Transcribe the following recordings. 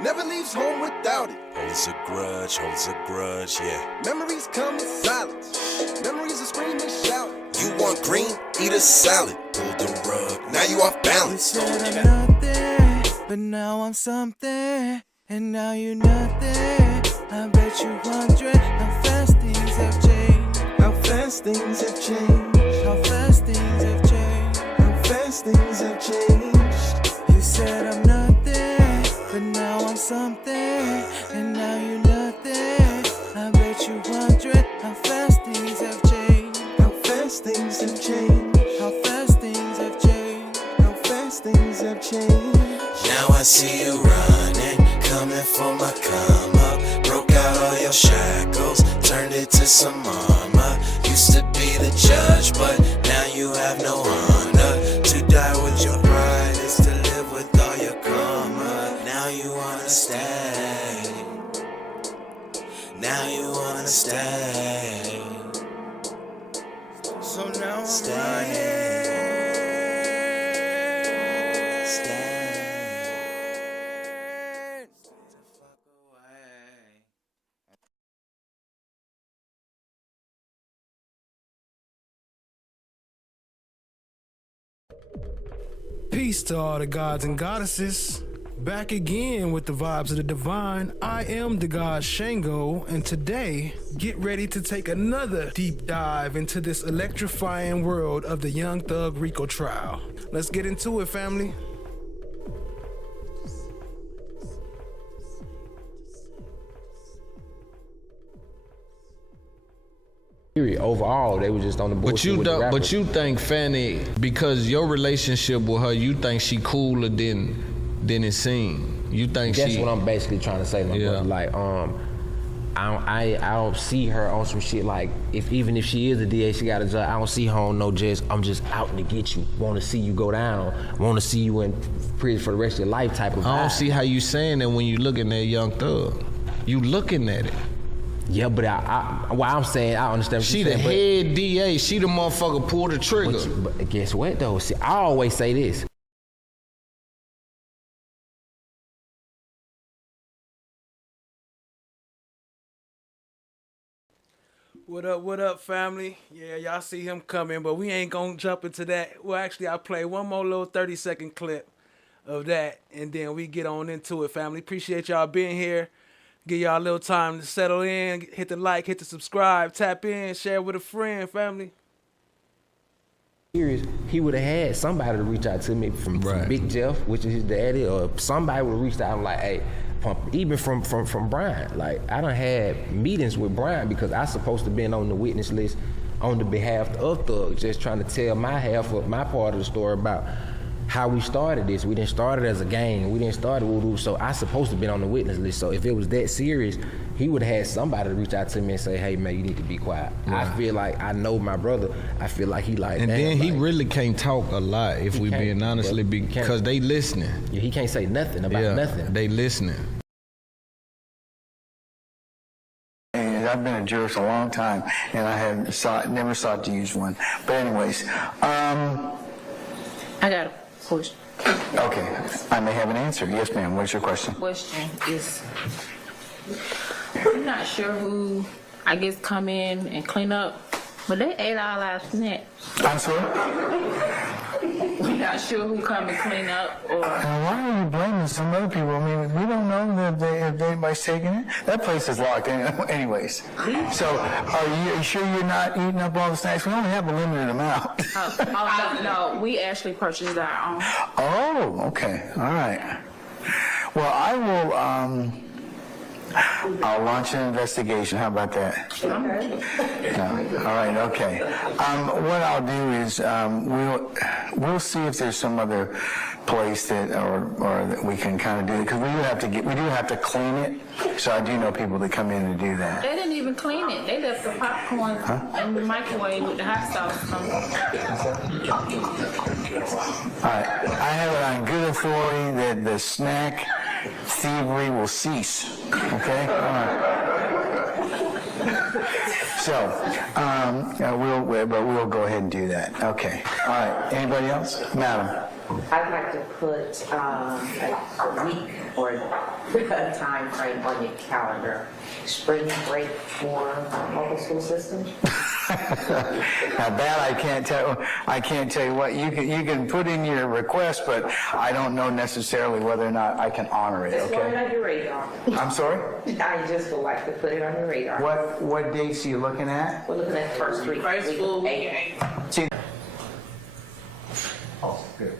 never leaves home without it. Holds a grudge, yeah. Memories come in silence. Memories of screaming, shouting. You want green? Eat a salad. Pull the rug, now you off balance. You said I'm nothing, but now I'm something. And now you nothing. I bet you wondering how fast things have changed. How fast things have changed. How fast things have changed. How fast things have changed. You said I'm nothing, but now I'm something. And now you nothing. I bet you wondering how fast things have changed. How fast things have changed. How fast things have changed. How fast things have changed. Now I see you running, coming for my come up. Broke out all your shackles, turned it to some armor. Used to be the judge, but now you have no honor. To die with your pride is to live with all your karma. Now you wanna stay. Now you wanna stay. So now I'm Stay. running. Peace to all the gods and goddesses. Back again with the vibes of the divine. I am the god Shango, and today, get ready to take another deep dive into this electrifying world of the Young Thug RICO trial. Let's get into it, family. Overall, they were just on the bullshit. But you think Fani, because your relationship with her, you think she cooler than it seemed. You think that's she? What I'm basically trying to say, my brother. Like, I don't see her on some shit like even if she is a DA, she got a job. I don't see her on no just I'm just out to get you. Want to see you go down. Want to see you in prison for the rest of your life type of vibe. I don't see how you saying that when you looking at Young Thug. You looking at it. Yeah, but I'm saying, I understand what she you're saying. She the head DA. She the motherfucker pull the trigger. But guess what though? See, I always say this. What up, family? Yeah, y'all see him coming, but we ain't gonna jump into that. Well, actually, I play one more little 30-second clip of that, and then we get on into it, family. Appreciate y'all being here. Give y'all a little time to settle in, hit the like, hit the subscribe, tap in, share with a friend, family. He would have had somebody to reach out to me from Big Jeff, which is his daddy, or somebody would have reached out and like, hey, even from Brian. Like, I done had meetings with Brian because I supposed to been on the witness list on the behalf of Thug, just trying to tell my half of my part of the story about how we started this. We didn't start it as a gang. We didn't start it, so I supposed to been on the witness list. So if it was that serious, he would have had somebody to reach out to me and say, hey man, you need to be quiet. Right. I feel like I know my brother. I feel like he like, and then he really can't talk a lot if we being honestly, because they listening. Yeah, he can't say nothing about nothing. They listening. I've been a jurist a long time, and I have never sought to use one. But anyways, I got a question. Okay, I may have an answer. Yes, ma'am. What's your question? Question is, I'm not sure who, I guess, come in and clean up, but they ate all our snacks. I'm sorry? We're not sure who come and clean up, or... why are you blaming some other people? I mean, we don't know if anybody's taking it. That place is locked anyways. So, are you sure you're not eating up all the snacks? We only have a limited amount. No, we actually purchased our own. Oh, okay. All right. Well, I will, I'll launch an investigation. How about that? No. All right. Okay. What I'll do is we'll see if there's some other place that or that we can kind of do it, because we do have to clean it. So I do know people that come in and do that. They didn't even clean it. They left the popcorn in the microwave with the hot sauce. All right. I have it on good authority that the snack thievery will cease. Okay? All right. So, we'll go ahead and do that. Okay. All right. Anybody else? Madam. I'd like to put like a week or time frame on your calendar? Spring break for local school systems? Now that I can't tell. I can't tell you what you can put in your request, but I don't know necessarily whether or not I can honor it. Just want it Okay. on your radar. I'm sorry. I just would like to put it on your radar. What dates are you looking at? We're looking at the first week. First full week. Eight. See. Oh, good.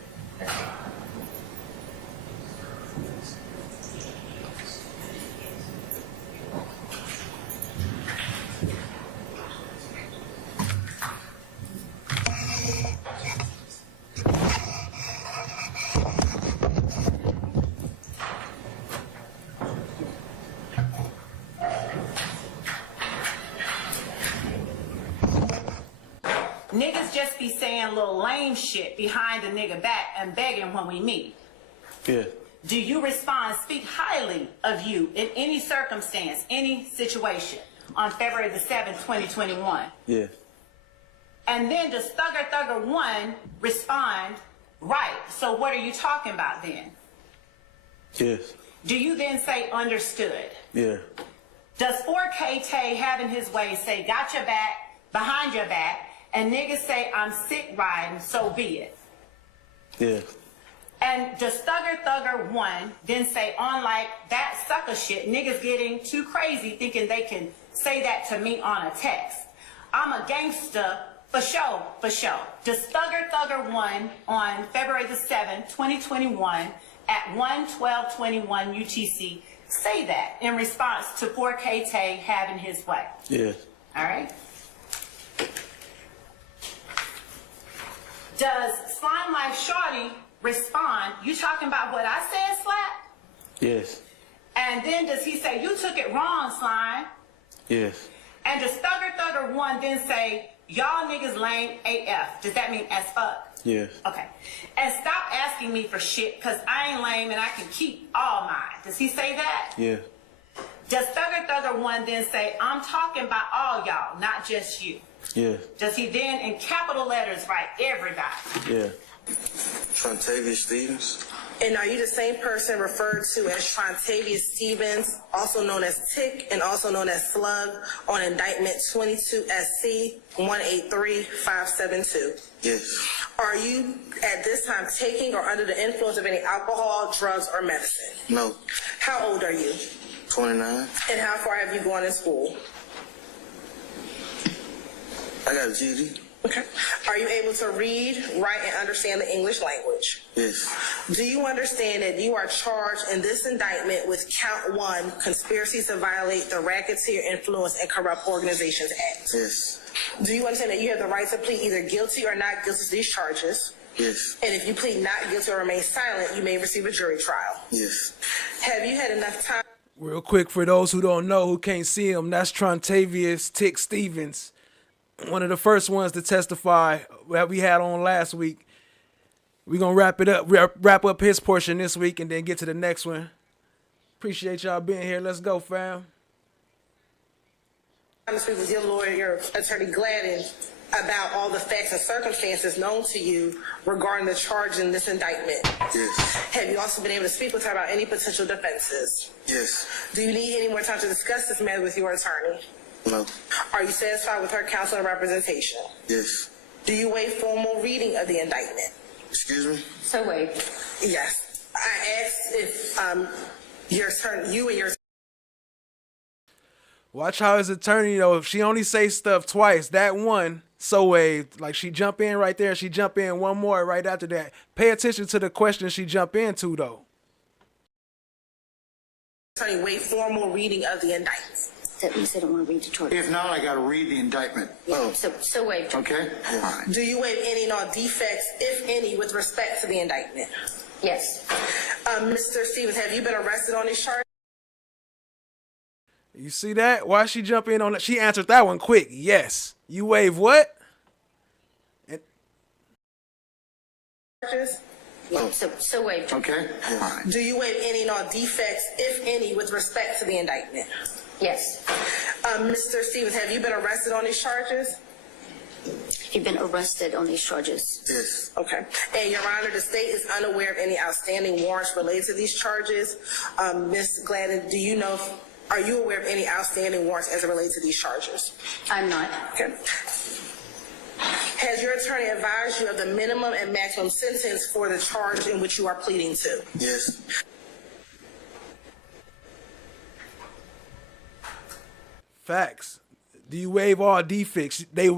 Niggas just be saying little lame shit behind the nigga back and begging when we meet. Yeah. Do you respond, speak highly of you in any circumstance, any situation on February the 7th, 2021? Yeah. And then does Thugger 1 respond, right, so what are you talking about then? Yes. Do you then say understood? Yeah. Does 4K Tay having his way say got your back, behind your back, and niggas say I'm sick riding, so be it? Yeah. And does Thugger 1 then say on like that sucker shit, niggas getting too crazy thinking they can say that to me on a text? I'm a gangster for sure, for sure. Does Thugger 1 on February the 7th, 2021 at 1:12:21 UTC say that in response to 4K Tay having his way? Yeah. All right. Does Slime Life Shorty respond, you talking about what I said, Slap? Yes. And then does he say, you took it wrong, Slime? Yes. And does Thugger 1 then say, y'all niggas lame AF? Does that mean as fuck? Yes. Okay. And stop asking me for shit, because I ain't lame and I can keep all mine. Does he say that? Yeah. Does Thugger 1 then say, I'm talking about all y'all, not just you? Yeah. Does he then, in capital letters, write everybody? Yeah. Trontavious Stevens. And are you the same person referred to as Trontavious Stevens, also known as Tick and also known as Slug, on indictment 22 SC 183572? Yes. Are you at this time taking or under the influence of any alcohol, drugs, or medicine? No. How old are you? 29. And how far have you gone in school? I got a GED. Okay. Are you able to read, write, and understand the English language? Yes. Do you understand that you are charged in this indictment with count 1, conspiracy to violate the Racketeer Influence and Corrupt Organizations Act? Yes. Do you understand that you have the right to plead either guilty or not guilty to these charges? Yes. And if you plead not guilty or remain silent, you may receive a jury trial. Yes. Have you had enough time? Real quick, for those who don't know, who can't see him, that's Trontavious Tick Stevens, one of the first ones to testify that we had on last week. We're going to wrap up his portion this week and then get to the next one. Appreciate y'all being here. Let's go, fam. I'm speaking with your lawyer, Attorney Gladden, about all the facts and circumstances known to you regarding the charge in this indictment. Yes. Have you also been able to speak with her about any potential defenses? Yes. Do you need any more time to discuss this matter with your attorney? No. Are you satisfied with her counsel and representation? Yes. Do you waive formal reading of the indictment? Excuse me? So wait. Yes. I asked if your attorney, you and your Watch how his attorney, though, if she only say stuff twice, that one, so waived. Like, she jump in right there, she jump in one more right after that. Pay attention to the question she jump into, though. attorney waive formal reading of the indictment. You said I want to read the charge. If not, I got to read the indictment. Yeah, so wait. Okay? All right. Do you waive any and all defects, if any, with respect to the indictment? Yes. Mr. Stevens, have you been arrested on these charges? You see that? Why she jump in on that? She answered that one quick. Yes. You waive what? Yeah, so wait. Okay? All right. Do you waive any and all defects, if any, with respect to the indictment? Yes. Mr. Stevens, have you been arrested on these charges? You've been arrested on these charges. Yes. Okay. And Your Honor, the state is unaware of any outstanding warrants related to these charges. Ms. Gladden, do you know, are you aware of any outstanding warrants as it relates to these charges? I'm not. Okay. Has your attorney advised you of the minimum and maximum sentence for the charge in which you are pleading to? Yes. Facts. Do you waive all defects? They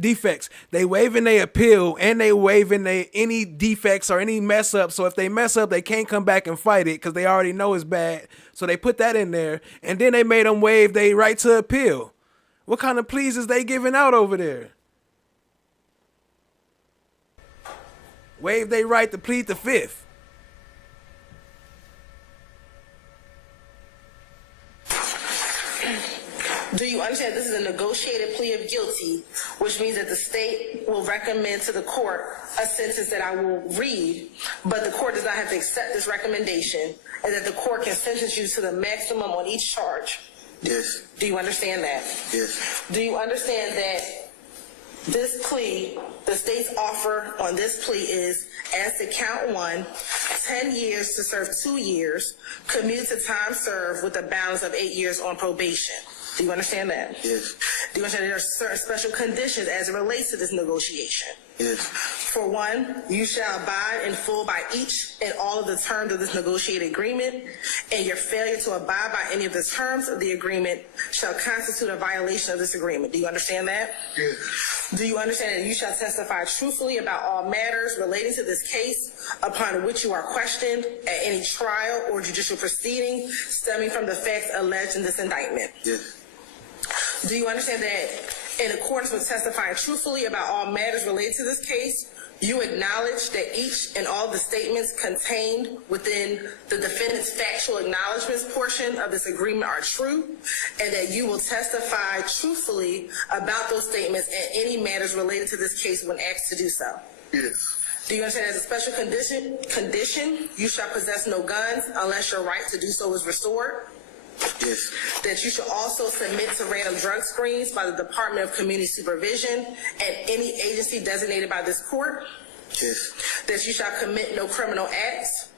defects. They waiving their appeal and they waiving they any defects or any mess up. So if they mess up, they can't come back and fight it because they already know it's bad. So they put that in there, and then they made them waive their right to appeal. What kind of pleas is they giving out over there? Waive their right to plead the fifth. Do you understand this is a negotiated plea of guilty, which means that the state will recommend to the court a sentence that I will read, but the court does not have to accept this recommendation, and that the court can sentence you to the maximum on each charge? Yes. Do you understand that? Yes. Do you understand that this plea, the state's offer on this plea is, as to count 1, 10 years to serve 2 years, commute to time served with a balance of 8 years on probation? Do you understand that? Yes. Do you understand there are certain special conditions as it relates to this negotiation? Yes. For one, you shall abide in full by each and all of the terms of this negotiated agreement, and your failure to abide by any of the terms of the agreement shall constitute a violation of this agreement. Do you understand that? Yes. Do you understand that you shall testify truthfully about all matters relating to this case upon which you are questioned at any trial or judicial proceeding stemming from the facts alleged in this indictment? Yes. Do you understand that in accordance with testifying truthfully about all matters related to this case, you acknowledge that each and all the statements contained within the defendant's factual acknowledgments portion of this agreement are true, and that you will testify truthfully about those statements and any matters related to this case when asked to do so? Yes. Do you understand as a special condition, you shall possess no guns unless your right to do so is restored? Yes. That you should also submit to random drug screens by the Department of Community Supervision and any agency designated by this court? Yes. That you shall commit no criminal acts?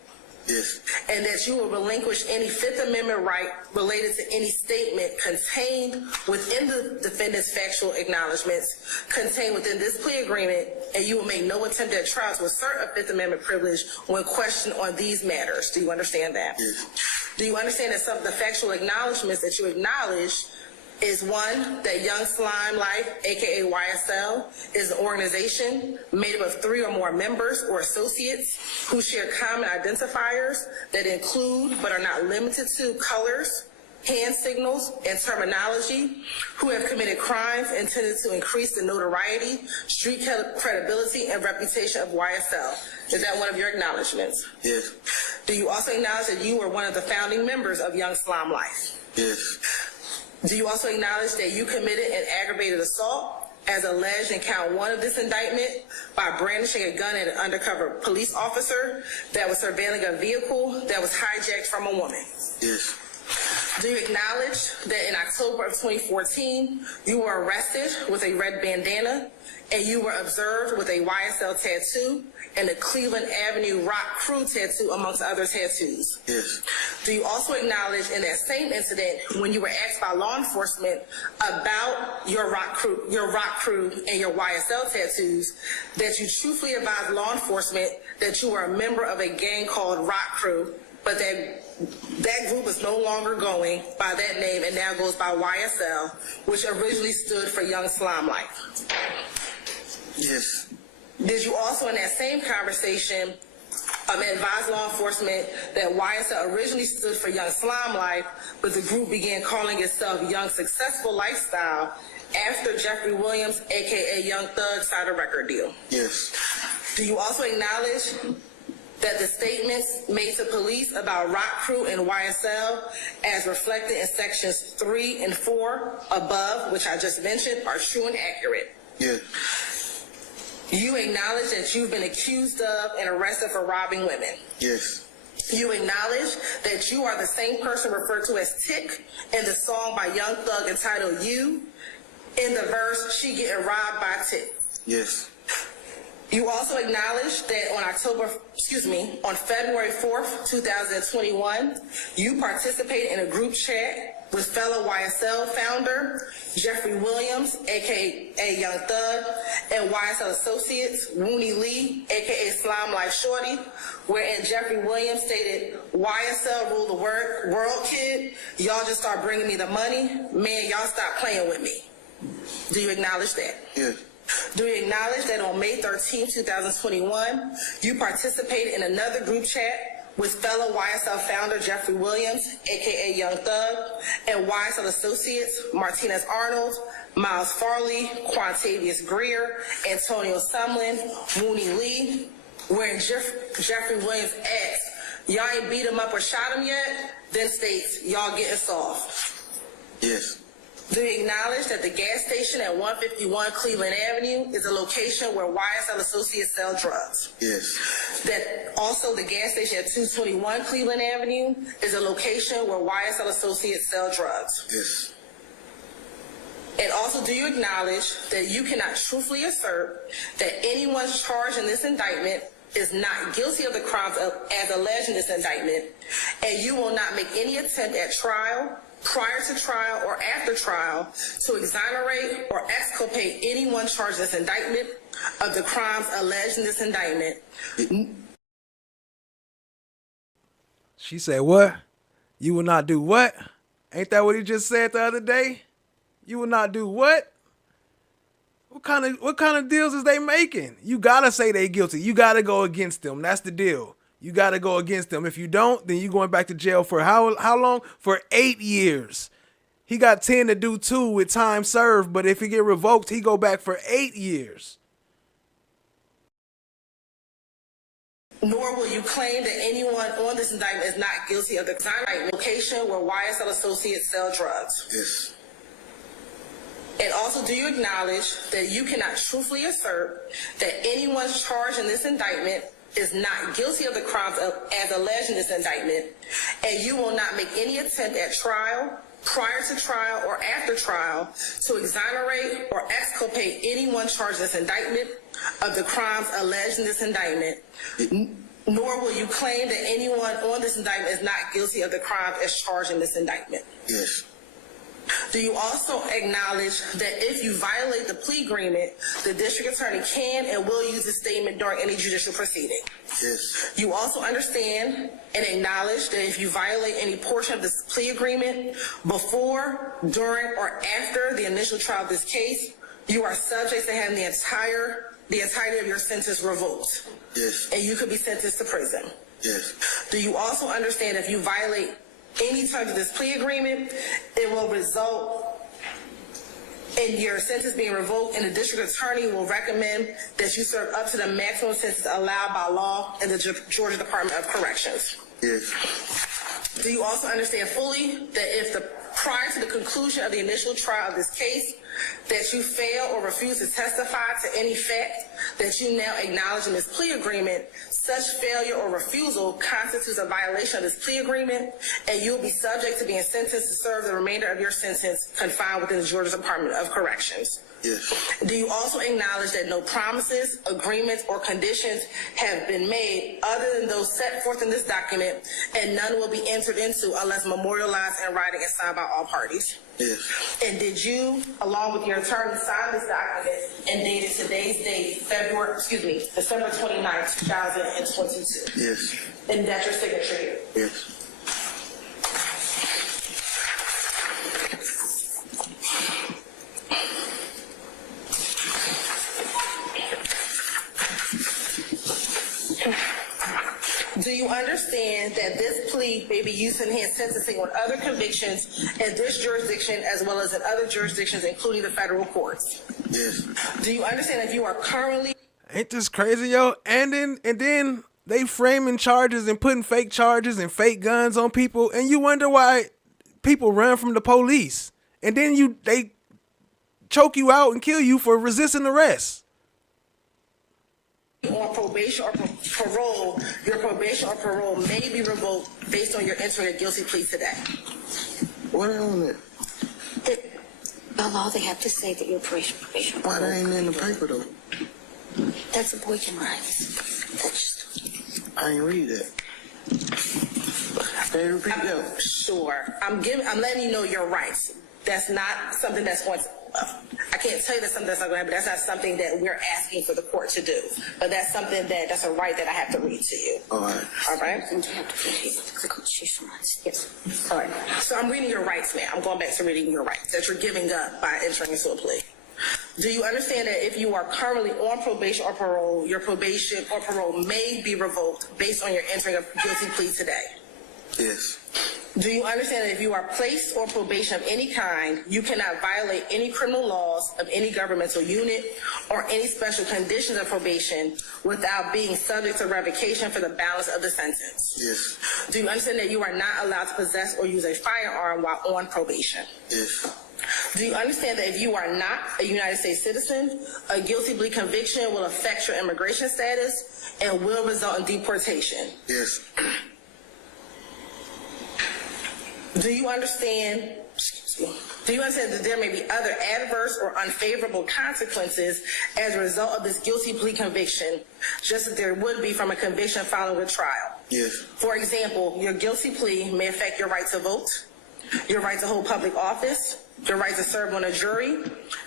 Yes. And that you will relinquish any Fifth Amendment right related to any statement contained within the defendant's factual acknowledgments contained within this plea agreement, and you will make no attempt at trial to assert a Fifth Amendment privilege when questioned on these matters. Do you understand that? Yes. Do you understand that some of the factual acknowledgments that you acknowledge is, one, that Young Slime Life, aka YSL, is an organization made up of 3 or more members or associates who share common identifiers that include but are not limited to colors, hand signals, and terminology, who have committed crimes intended to increase the notoriety, street credibility, and reputation of YSL. Is that one of your acknowledgments? Yes. Do you also acknowledge that you were one of the founding members of Young Slime Life? Yes. Do you also acknowledge that you committed an aggravated assault as alleged in count 1 of this indictment by brandishing a gun at an undercover police officer that was surveilling a vehicle that was hijacked from a woman? Yes. Do you acknowledge that in October of 2014, you were arrested with a red bandana and you were observed with a YSL tattoo and a Cleveland Avenue Rock Crew tattoo, amongst other tattoos? Yes. Do you also acknowledge in that same incident, when you were asked by law enforcement about your Rock Crew and your YSL tattoos, that you truthfully advised law enforcement that you were a member of a gang called Rock Crew, but that group is no longer going by that name and now goes by YSL, which originally stood for Young Slime Life? Yes. Did you also in that same conversation advise law enforcement that YSL originally stood for Young Slime Life, but the group began calling itself Young Successful Lifestyle after Jeffrey Williams, aka Young Thug, signed a record deal? Yes. Do you also acknowledge that the statements made to police about Rock Crew and YSL, as reflected in sections 3 and 4 above, which I just mentioned, are true and accurate? Yes. You acknowledge that you've been accused of and arrested for robbing women? Yes. You acknowledge that you are the same person referred to as Tick in the song by Young Thug entitled You, in the verse, She Getting Robbed by Tick? Yes. You also acknowledge that on February 4th, 2021, you participated in a group chat with fellow YSL founder Jeffrey Williams, aka Young Thug, and YSL associates Wooney Lee, aka Slime Life Shorty, wherein Jeffrey Williams stated, "YSL rule the world, kid. Y'all just start bringing me the money. Man, y'all stop playing with me." Do you acknowledge that? Yes. Do you acknowledge that on May 13, 2021, you participated in another group chat with fellow YSL founder Jeffrey Williams, aka Young Thug, and YSL associates Martinez Arnold, Miles Farley, Trontavious Greer, Antonio Sumlin, Wooney Lee, wherein Jeffrey Williams asked, "Y'all ain't beat him up or shot him yet?" Then states, "Y'all getting soft." Yes. Do you acknowledge that the gas station at 151 Cleveland Avenue is a location where YSL associates sell drugs? Yes. That also the gas station at 221 Cleveland Avenue is a location where YSL associates sell drugs? Yes. And also, do you acknowledge that you cannot truthfully assert that anyone charged in this indictment is not guilty of the crimes as alleged in this indictment, and you will not make any attempt at trial, prior to trial, or after trial to exonerate or exculpate anyone charged in this indictment of the crimes alleged in this indictment? She said, what? You will not do what? Ain't that what he just said the other day? You will not do what? What kind of deals is they making? You gotta say they guilty. You gotta go against them. That's the deal. You gotta go against them. If you don't, then you going back to jail for how long? For 8 years. He got 10 to do 2 with time served, but if he get revoked, he go back for 8 years. Nor will you claim that anyone on this indictment is not guilty of the crime location where YSL associates sell drugs. Yes. And also, do you acknowledge that you cannot truthfully assert that anyone charged in this indictment is not guilty of the crimes as alleged in this indictment, and you will not make any attempt at trial, prior to trial, or after trial to exonerate or exculpate anyone charged in this indictment of the crimes alleged in this indictment? Nor will you claim that anyone on this indictment is not guilty of the crimes as charged in this indictment? Yes. Do you also acknowledge that if you violate the plea agreement, the district attorney can and will use this statement during any judicial proceeding? Yes. You also understand and acknowledge that if you violate any portion of this plea agreement before, during, or after the initial trial of this case, you are subject to having the entirety of your sentence revoked. Yes. And you could be sentenced to prison. Yes. Do you also understand if you violate any terms of this plea agreement, it will result in your sentence being revoked, and the district attorney will recommend that you serve up to the maximum sentence allowed by law in the Georgia Department of Corrections? Yes. Do you also understand fully that if prior to the conclusion of the initial trial of this case, that you fail or refuse to testify to any fact that you now acknowledge in this plea agreement, such failure or refusal constitutes a violation of this plea agreement, and you'll be subject to being sentenced to serve the remainder of your sentence confined within the Georgia Department of Corrections? Yes. Do you also acknowledge that no promises, agreements, or conditions have been made other than those set forth in this document, and none will be entered into unless memorialized in writing and signed by all parties? Yes. And did you, along with your attorney, sign this document and dated today's date, December 29th, 2022? Yes. And that's your signature here? Yes. Do you understand that this plea may be used in enhanced sentencing on other convictions in this jurisdiction as well as in other jurisdictions, including the federal courts? Yes. Do you understand that you are currently... Ain't this crazy, yo? And then they framing charges and putting fake charges and fake guns on people, and you wonder why people run from the police. And then they choke you out and kill you for resisting arrest. On probation or parole, your probation or parole may be revoked based on your entering a guilty plea today. What on it? By law, they have to say that you're probation. Why that ain't in the paper though? That's abortion rights. That's I ain't read that. Can you repeat that? Sure. I'm letting you know your rights. That's not something that's going to, I can't tell you that's something that's not going to happen. That's not something that we're asking for the court to do. But that's something that's a right that I have to read to you. All right. All right? and you have to the constitutional rights. Yes. All right. So I'm reading your rights, ma'am. I'm going back to reading your rights that you're giving up by entering into a plea. Do you understand that if you are currently on probation or parole, your probation or parole may be revoked based on your entering a guilty plea today? Yes. Do you understand that if you are placed on probation of any kind, you cannot violate any criminal laws of any governmental unit or any special conditions of probation without being subject to revocation for the balance of the sentence? Yes. Do you understand that you are not allowed to possess or use a firearm while on probation? Yes. Do you understand that if you are not a United States citizen, a guilty plea conviction will affect your immigration status and will result in deportation? Yes. Do you understand that there may be other adverse or unfavorable consequences as a result of this guilty plea conviction, just as there would be from a conviction following a trial? Yes. For example, your guilty plea may affect your right to vote, your right to hold public office, your right to serve on a jury,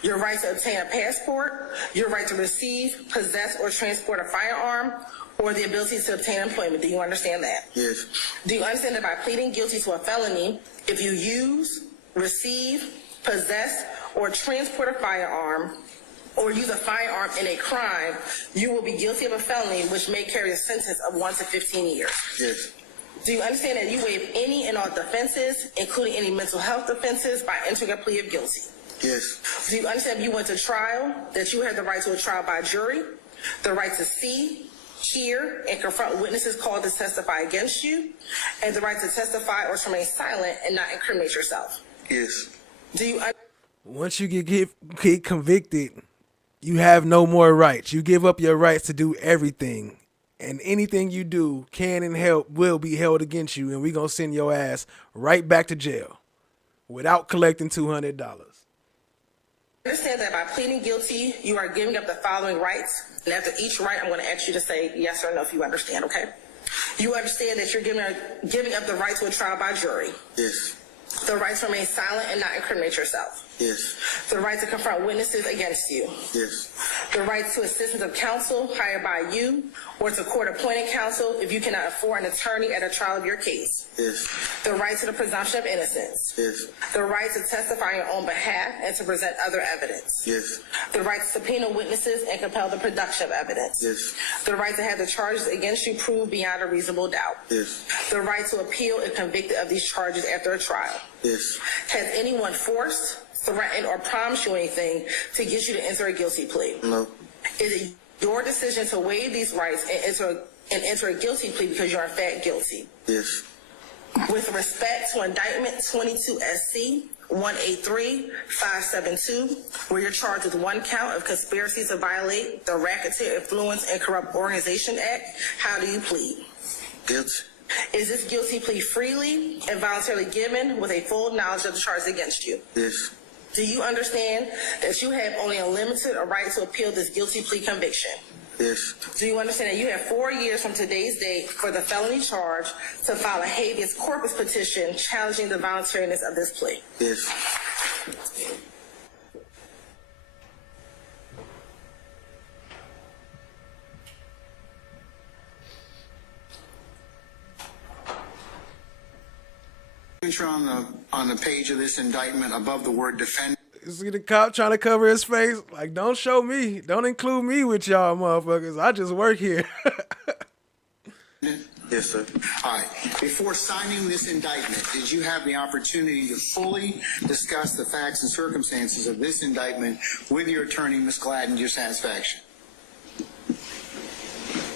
your right to obtain a passport, your right to receive, possess, or transport a firearm, or the ability to obtain employment. Do you understand that? Yes. Do you understand that by pleading guilty to a felony, if you use, receive, possess, or transport a firearm, or use a firearm in a crime, you will be guilty of a felony which may carry a sentence of 1 to 15 years? Yes. Do you understand that you waive any and all defenses, including any mental health defenses, by entering a plea of guilty? Yes. Do you understand if you went to trial, that you have the right to a trial by jury, the right to see, hear, and confront witnesses called to testify against you, and the right to testify or to remain silent and not incriminate yourself? Yes. Do you Once you get convicted, you have no more rights. You give up your rights to do everything. And anything you do can and will be held against you, and we're going to send your ass right back to jail without collecting $200. understand that by pleading guilty, you are giving up the following rights? And after each right, I'm going to ask you to say yes or no if you understand, okay? You understand that you're giving up the right to a trial by jury. Yes. The right to remain silent and not incriminate yourself. Yes. The right to confront witnesses against you. Yes. The right to assistance of counsel hired by you or to court-appointed counsel if you cannot afford an attorney at a trial of your case. Yes. The right to the presumption of innocence. Yes. The right to testify on your own behalf and to present other evidence. Yes. The right to subpoena witnesses and compel the production of evidence. Yes. The right to have the charges against you proved beyond a reasonable doubt. Yes. The right to appeal if convicted of these charges after a trial. Yes. Has anyone forced, threatened, or promised you anything to get you to enter a guilty plea? No. Is it your decision to waive these rights and enter a guilty plea because you're in fact guilty? Yes. With respect to indictment 22 SC 183-572, where you're charged with one count of conspiracy to violate the Racketeer Influence and Corrupt Organization Act, how do you plead? Guilty. Is this guilty plea freely and voluntarily given with a full knowledge of the charges against you? Yes. Do you understand that you have only a limited right to appeal this guilty plea conviction? Yes. Do you understand that you have 4 years from today's date for the felony charge to file a habeas corpus petition challenging the voluntariness of this plea? Yes. On the page of this indictment above the word defend. See the cop trying to cover his face? Like, don't show me. Don't include me with y'all motherfuckers. I just work here. Yes, sir. All right. Before signing this indictment, did you have the opportunity to fully discuss the facts and circumstances of this indictment with your attorney, Ms. Gladden, to your satisfaction?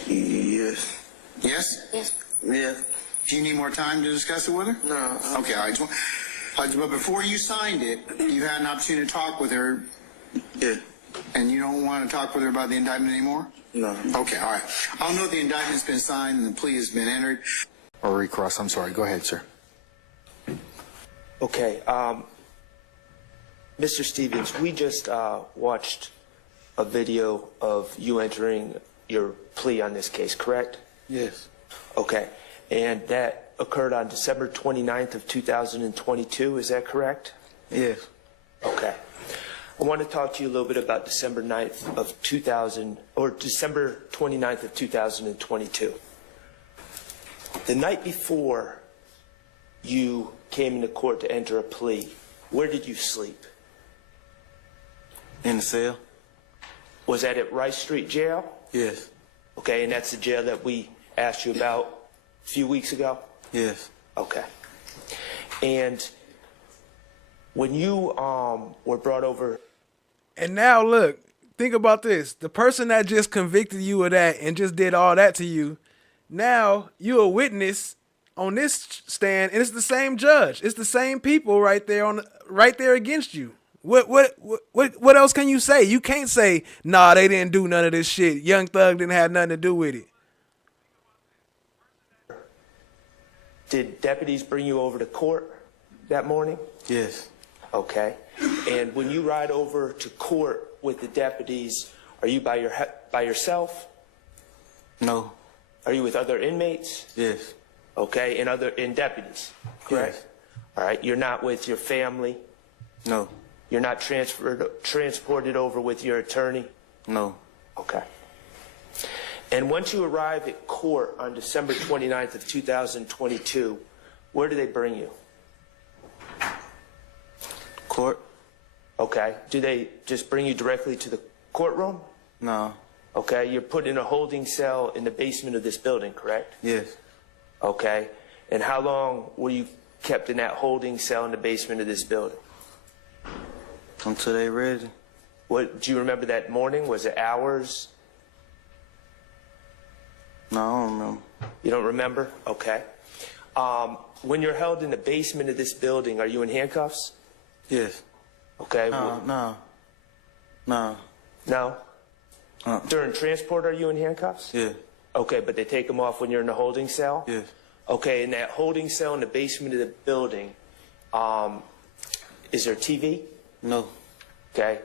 Yes. Yes? Yes. Yeah. Do you need more time to discuss it with her? No. Okay, all right. But before you signed it, you had an opportunity to talk with her. Yeah. And you don't want to talk with her about the indictment anymore? No. Okay, all right. I'll note the indictment's been signed and the plea has been entered. Or recross, I'm sorry. Go ahead, sir. Okay, Mr. Stevens, we just watched a video of you entering your plea on this case, correct? Yes. Okay. And that occurred on December 29th of 2022, is that correct? Yes. Okay. I want to talk to you a little bit about December 9th of 2000, or December 29th of 2022. The night before you came into court to enter a plea, where did you sleep? In the cell? Was that at Rice Street Jail? Yes. Okay, and that's the jail that we asked you about a few weeks ago? Yes. Okay. And when you were brought over... And now look, think about this. The person that just convicted you of that and just did all that to you, now you're a witness on this stand, and it's the same judge. It's the same people right there against you. What else can you say? You can't say, nah, they didn't do none of this shit. Young Thug didn't have nothing to do with it. Did deputies bring you over to court that morning? Yes. Okay. And when you ride over to court with the deputies, are you by yourself? No. Are you with other inmates? Yes. Okay, and deputies, correct? Yes. All right, you're not with your family? No. You're not transported over with your attorney? No. Okay. And once you arrive at court on December 29th of 2022, where do they bring you? Court. Okay. Do they just bring you directly to the courtroom? No. Okay. You're put in a holding cell in the basement of this building, correct? Yes. Okay. And how long were you kept in that holding cell in the basement of this building? Until they ready. What do you remember that morning? Was it hours? No, I don't remember. You don't remember? Okay. When you're held in the basement of this building, are you in handcuffs? Yes. Okay. No. No? During transport, are you in handcuffs? Yeah. Okay, but they take them off when you're in the holding cell? Yes. Okay, in that holding cell in the basement of the building, is there TV? No. Okay.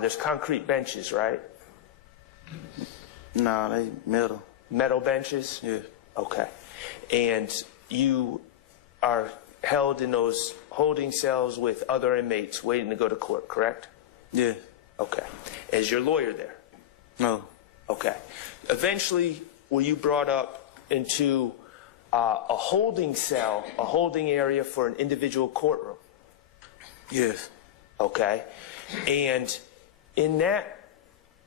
There's concrete benches, right? Nah, they metal. Metal benches? Yeah. Okay. And you are held in those holding cells with other inmates waiting to go to court, correct? Yeah. Okay. Is your lawyer there? No. Okay. Eventually, were you brought up into a holding cell, a holding area for an individual courtroom? Yes. Okay. And in that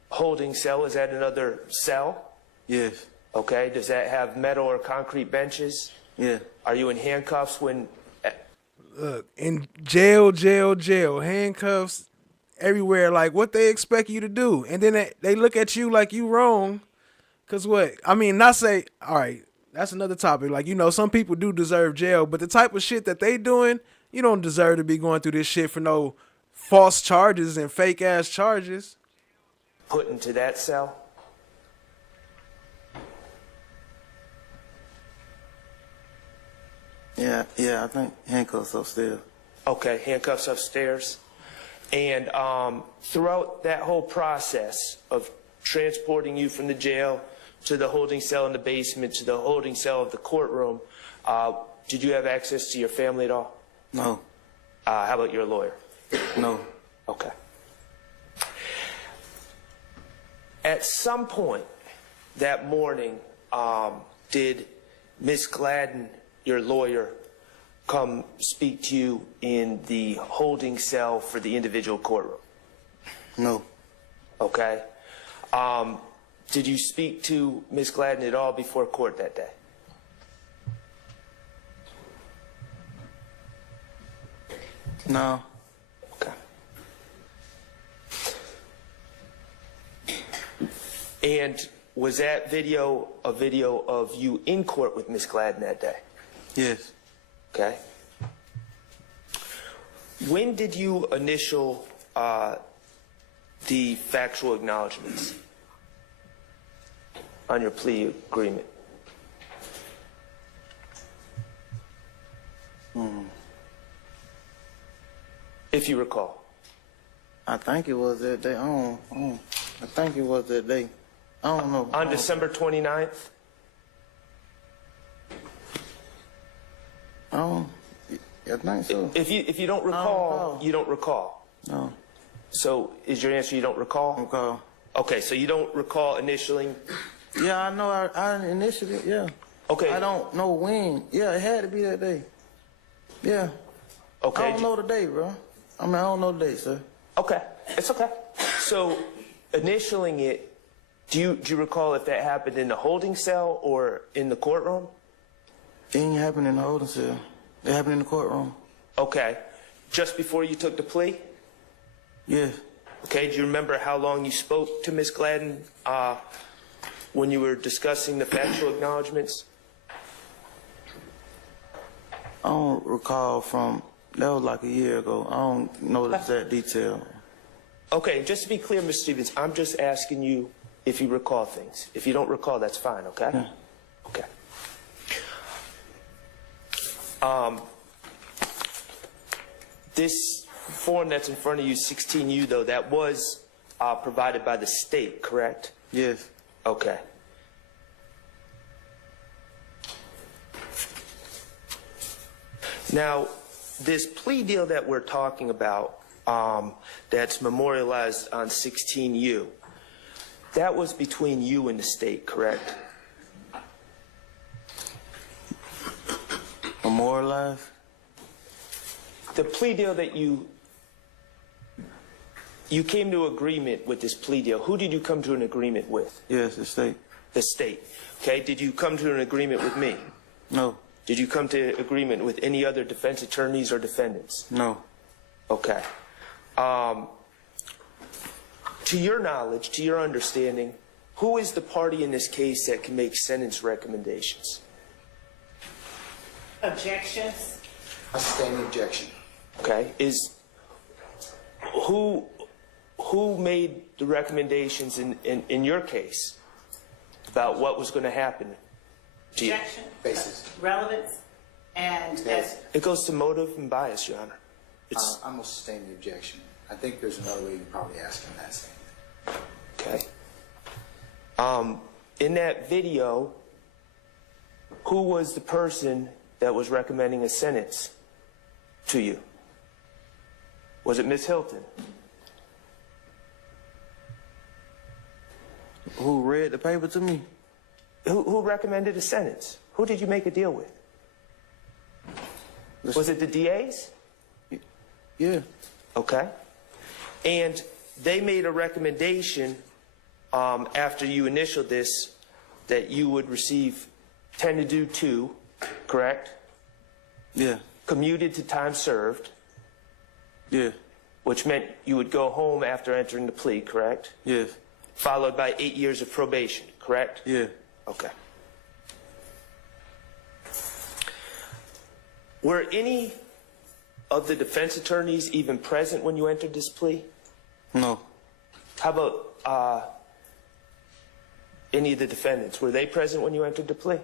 holding cell, is that another cell? Yes. Okay. Does that have metal or concrete benches? Yeah. Are you in handcuffs when... Look, in jail, handcuffs everywhere, like what they expect you to do. And then they look at you like you wrong. Cause what? I mean, not say, all right, that's another topic. Like, you know, some people do deserve jail, but the type of shit that they doing, you don't deserve to be going through this shit for no false charges and fake ass charges. Put into that cell? Yeah, I think handcuffs upstairs. Okay, handcuffs upstairs. And throughout that whole process of transporting you from the jail to the holding cell in the basement to the holding cell of the courtroom, did you have access to your family at all? No. How about your lawyer? No. Okay. At some point that morning, did Ms. Gladden, your lawyer, come speak to you in the holding cell for the individual courtroom? No. Okay. Did you speak to Ms. Gladden at all before court that day? No. Okay. And was that video a video of you in court with Ms. Gladden that day? Yes. Okay. When did you initial the factual acknowledgments on your plea agreement? If you recall. I think it was that day. I think it was that day. I don't know. On December 29th? I think so. If you don't recall, you don't recall. No. So is your answer you don't recall? Recall. Okay, so you don't recall initialing? Yeah, I know I initiated, yeah. Okay. I don't know when. Yeah, it had to be that day. Yeah. Okay. I don't know the day, bro. I mean, I don't know the day, sir. Okay, it's okay. So initialing it, do you recall if that happened in the holding cell or in the courtroom? It didn't happen in the holding cell. It happened in the courtroom. Okay. Just before you took the plea? Yeah. Okay, do you remember how long you spoke to Ms. Gladden when you were discussing the factual acknowledgments? I don't recall that was like a year ago. I don't know the exact detail. Okay, just to be clear, Mr. Stevens, I'm just asking you if you recall things. If you don't recall, that's fine, okay? Yeah. Okay. This form that's in front of you, 16U, though, that was provided by the state, correct? Yes. Okay. Now, this plea deal that we're talking about, that's memorialized on 16U, that was between you and the state, correct? Memorialized? The plea deal that you came to agreement with this plea deal. Who did you come to an agreement with? Yes, the state. The state. Okay, did you come to an agreement with me? No. Did you come to agreement with any other defense attorneys or defendants? No. Okay. To your knowledge, to your understanding, who is the party in this case that can make sentence recommendations? Objections? I sustain the objection. Okay. Who made the recommendations in your case about what was going to happen to you? Objection? Basis. Relevance? And as It goes to motive and bias, Your Honor. I'm going to sustain the objection. I think there's another way you can probably ask him that same thing. Okay. In that video, who was the person that was recommending a sentence to you? Was it Ms. Hilton? Who read the paper to me? Who recommended a sentence? Who did you make a deal with? Was it the DAs? Yeah. Okay. And they made a recommendation after you initialed this that you would receive 10 to do 2, correct? Yeah. Commuted to time served. Yeah. Which meant you would go home after entering the plea, correct? Yes. Followed by 8 years of probation, correct? Yeah. Okay. Were any of the defense attorneys even present when you entered this plea? No. How about any of the defendants? Were they present when you entered the plea?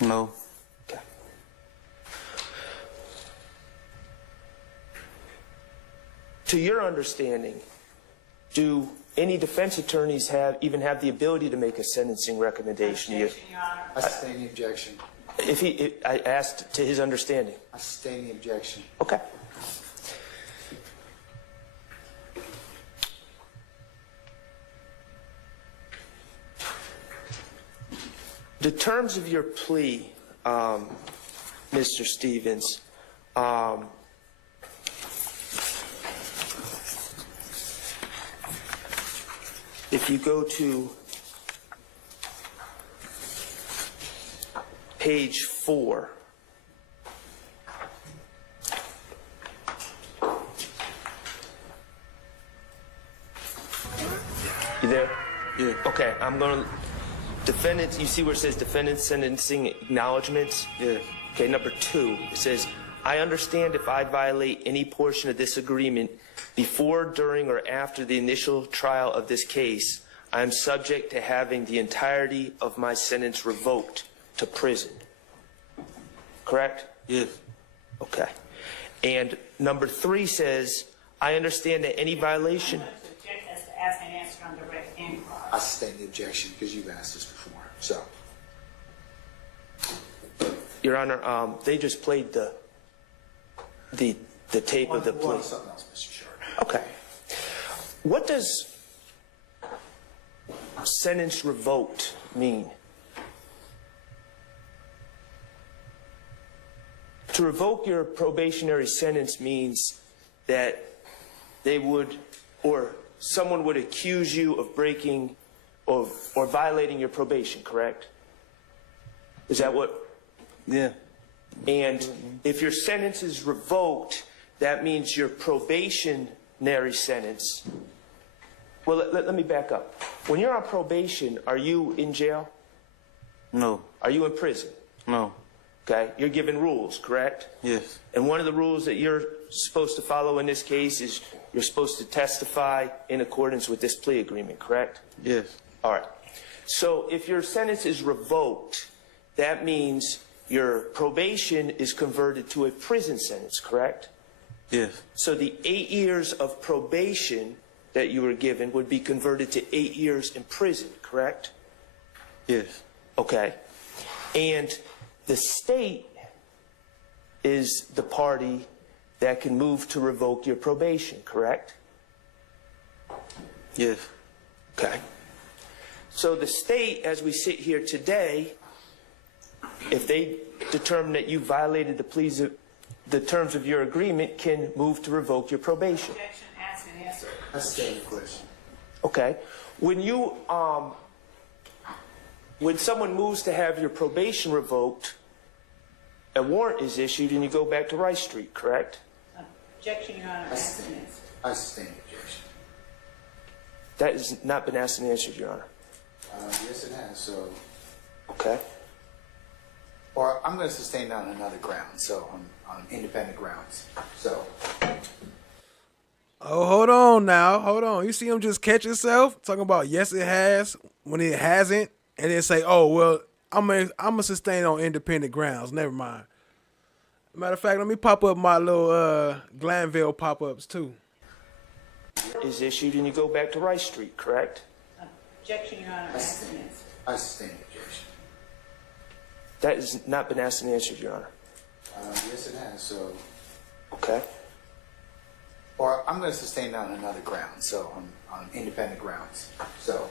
No. Okay. To your understanding, do any defense attorneys even have the ability to make a sentencing recommendation to you? I sustain the objection. I asked to his understanding. I sustain the objection. Okay. The terms of your plea, Mr. Stevens, if you go to page 4, you there? Yeah. Okay, I'm going to, defendants, you see where it says defendant sentencing acknowledgments? Yeah. Okay, number 2, it says, I understand if I violate any portion of this agreement before, during, or after the initial trial of this case, I am subject to having the entirety of my sentence revoked to prison. Correct? Yes. Okay. And number 3 says, I understand that any violation. Ask and answer on direct inquiry. I sustain the objection because you've asked this before. So, Your Honor, they just played the tape of the plea. Something else, Mr. Schardt. Okay. What does sentence revoked mean? To revoke your probationary sentence means that they would, or someone would accuse you of breaking or violating your probation, correct? Is that what? Yeah. And if your sentence is revoked, that means your probationary sentence. Well, let me back up. When you're on probation, are you in jail? No. Are you in prison? No. Okay, you're given rules, correct? Yes. And one of the rules that you're supposed to follow in this case is you're supposed to testify in accordance with this plea agreement, correct? Yes. All right. So if your sentence is revoked, that means your probation is converted to a prison sentence, correct? Yes. So the 8 years of probation that you were given would be converted to 8 years in prison, correct? Yes. Okay. And the state is the party that can move to revoke your probation, correct? Yes. Okay. So the state, as we sit here today, if they determine that you violated the terms of your agreement, can move to revoke your probation. Objection, ask and answer. I sustain the question. Okay. When you when someone moves to have your probation revoked, a warrant is issued and you go back to Rice Street, correct? Objection, Your Honor. Ask and answer. I sustain the objection. That has not been asked and answered, Your Honor. Yes, it has. So, Okay. or I'm going to sustain that on another ground. So, on independent grounds. So. Oh, hold on now. Hold on. You see him just catch himself talking about yes, it has when it hasn't, and then say, oh, well, I'm gonna sustain on independent grounds. Never mind. Matter of fact, let me pop up my little Glanville pop-ups too. Is issued and you go back to Rice Street, correct? Objection, Your Honor. Ask and answer. I sustain the objection. That has not been asked and answered, Your Honor. Yes, it has. So. Okay. Or I'm going to sustain that on another ground. So, on independent grounds. So.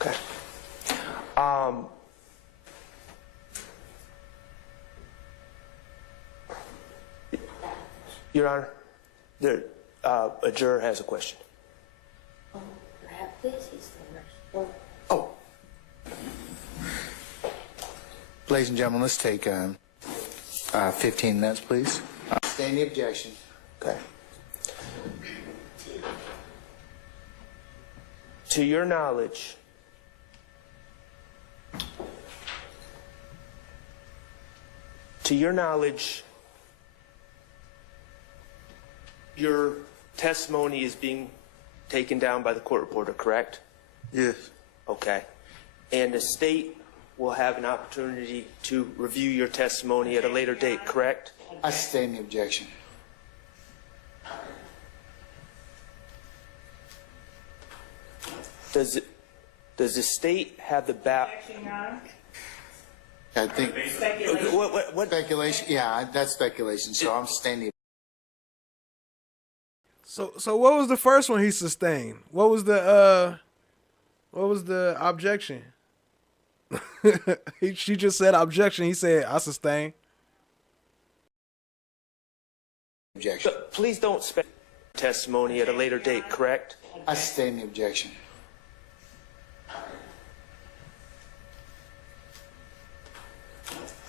Okay. Your Honor, a juror has a question. Perhaps this is the worst. Oh. Ladies and gentlemen, let's take 15 minutes, please. Sustain the objection. Okay. To your knowledge, your testimony is being taken down by the court reporter, correct? Yes. Okay. And the state will have an opportunity to review your testimony at a later date, correct? I sustain the objection. Does the state have the Objection, Your Honor. I think. Speculation. what Speculation? Yeah, that's speculation. So I'm sustaining. So what was the first one he sustained? What was the objection? She just said objection. He said I sustain. Objection. Please don't spend testimony at a later date, correct? I sustain the objection.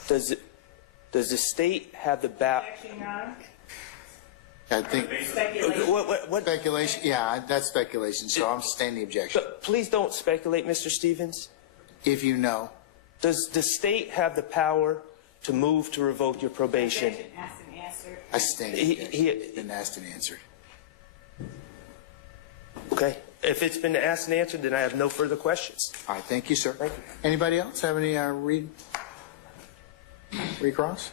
Does the state have the Objection, Your Honor. I think. Speculation. what Speculation? Yeah, that's speculation. So I'm sustaining the objection. Please don't speculate, Mr. Stevens. If you know. Does the state have the power to move to revoke your probation? Objection, asked and answered. I sustain the objection. It's been asked and answered. Okay. If it's been asked and answered, then I have no further questions. All right, thank you, sir. Thank you. Anybody else have any read? Recross?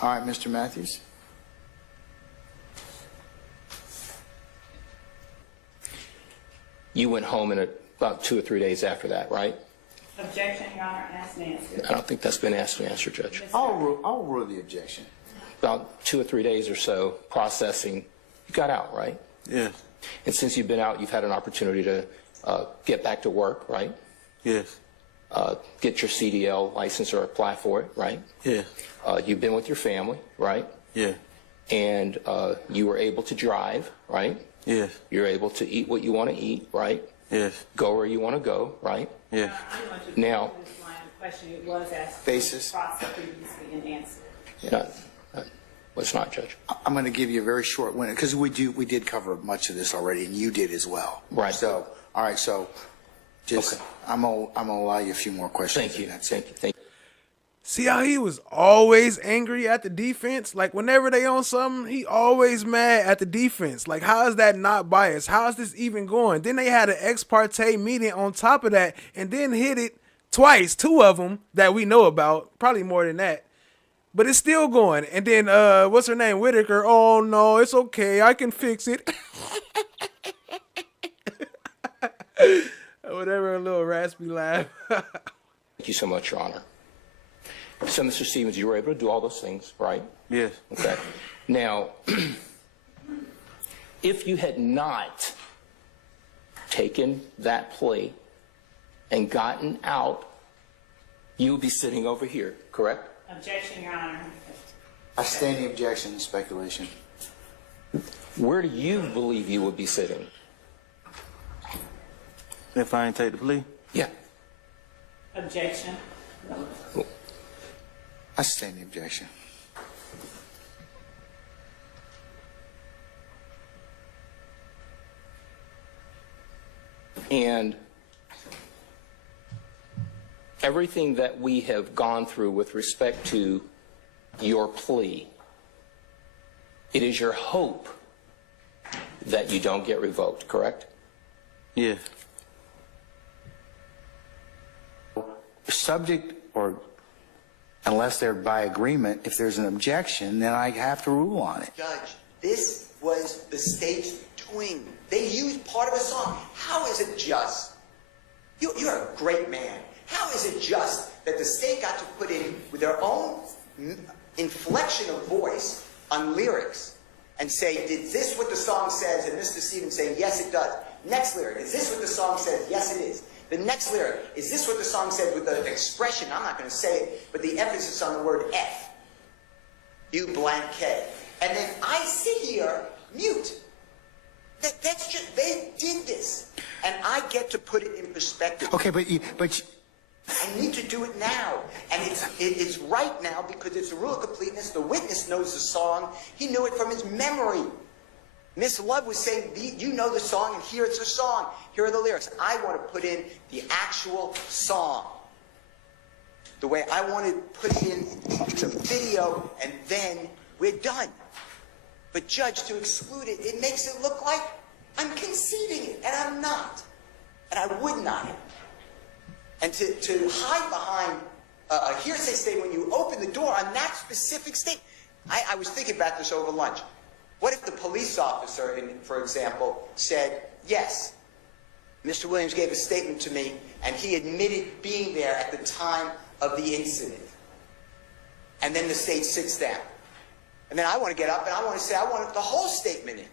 All right, Mr. Matthews. You went home in about 2 or 3 days after that, right? Objection, Your Honor, asked and answered. I don't think that's been asked and answered, Judge. I'll rule the objection. About 2 or 3 days or so, processing, you got out, right? Yes. And since you've been out, you've had an opportunity to get back to work, right? Yes. Get your CDL license or apply for it, right? Yes. You've been with your family, right? Yeah. And you were able to drive, right? Yes. You're able to eat what you want to eat, right? Yes. Go where you want to go, right? Yes. Now, this line of question, it was asked Basis. process previously and answered. Well, it's not, Judge. I'm going to give you a very short window because we did cover much of this already, and you did as well. Right. So, all right. So, just Okay. I'm gonna allow you a few more questions. Thank you. That's Thank you. Thank you. See how he was always angry at the defense? Like, whenever they on something, he always mad at the defense. Like, how is that not biased? How is this even going? Then they had an ex parte meeting on top of that and then hit it twice, 2 of them that we know about, probably more than that. But it's still going. And then, what's her name? Whitaker. Oh, no, it's okay. I can fix it. Whatever, a little raspy laugh. Thank you so much, Your Honor. So, Mr. Stevens, you were able to do all those things, right? Yes. Okay. Now, if you had not taken that plea and gotten out, you would be sitting over here, correct? Objection, Your Honor. I stand the objection. Speculation. Where do you believe you would be sitting? If I ain't take the plea? Yeah. Objection. I stand the objection. And everything that we have gone through with respect to your plea, it is your hope that you don't get revoked, correct? Yeah. Subject or unless they're by agreement, if there's an objection, then I have to rule on it. Judge, this was the state's doing. They used part of a song. How is it just? You're a great man. How is it just that the state got to put in with their own inflection of voice on lyrics and say, is this what the song says? And Mr. Stevens saying, yes, it does. Next lyric, is this what the song says? Yes, it is. The next lyric, is this what the song said with the expression, I'm not going to say it, but the emphasis on the word F, U blank K. And then I sit here, mute. That's just, they did this. And I get to put it in perspective. Okay, but I need to do it now. And it's right now because it's a rule of completeness. The witness knows the song. He knew it from his memory. Ms.love was saying, you know the song, and here it's a song. Here are the lyrics. I want to put in the actual song. The way I want to put it in the video, and then we're done. But Judge, to exclude it, it makes it look like I'm conceding it, and I'm not. And I would not. And to hide behind a hearsay statement when you open the door on that specific statement. I was thinking about this over lunch. What if the police officer, for example, said, yes, Mr. Williams gave a statement to me, and he admitted being there at the time of the incident. And then the state sits down. And then I want to get up and I want to say, I want the whole statement in.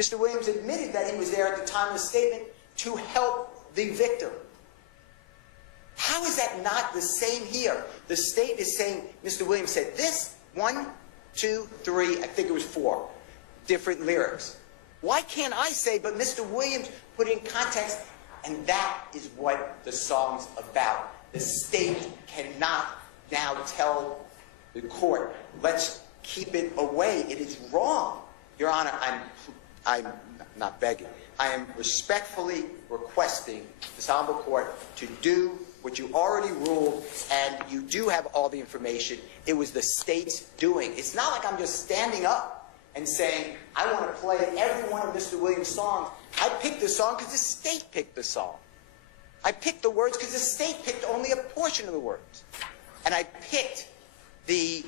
Mr. Williams admitted that he was there at the time of the statement to help the victim. How is that not the same here? The state is saying, Mr. Williams said this, 1, 2, 3, I think it was 4 different lyrics. Why can't I say, but Mr. Williams put in context, and that is what the song's about. The state cannot now tell the court, let's keep it away. It is wrong. Your Honor, I'm not begging. I am respectfully requesting this honorable court to do what you already ruled, and you do have all the information. It was the state's doing. It's not like I'm just standing up and saying, I want to play every one of Mr. Williams' songs. I picked the song because the state picked the song. I picked the words because the state picked only a portion of the words. And I picked the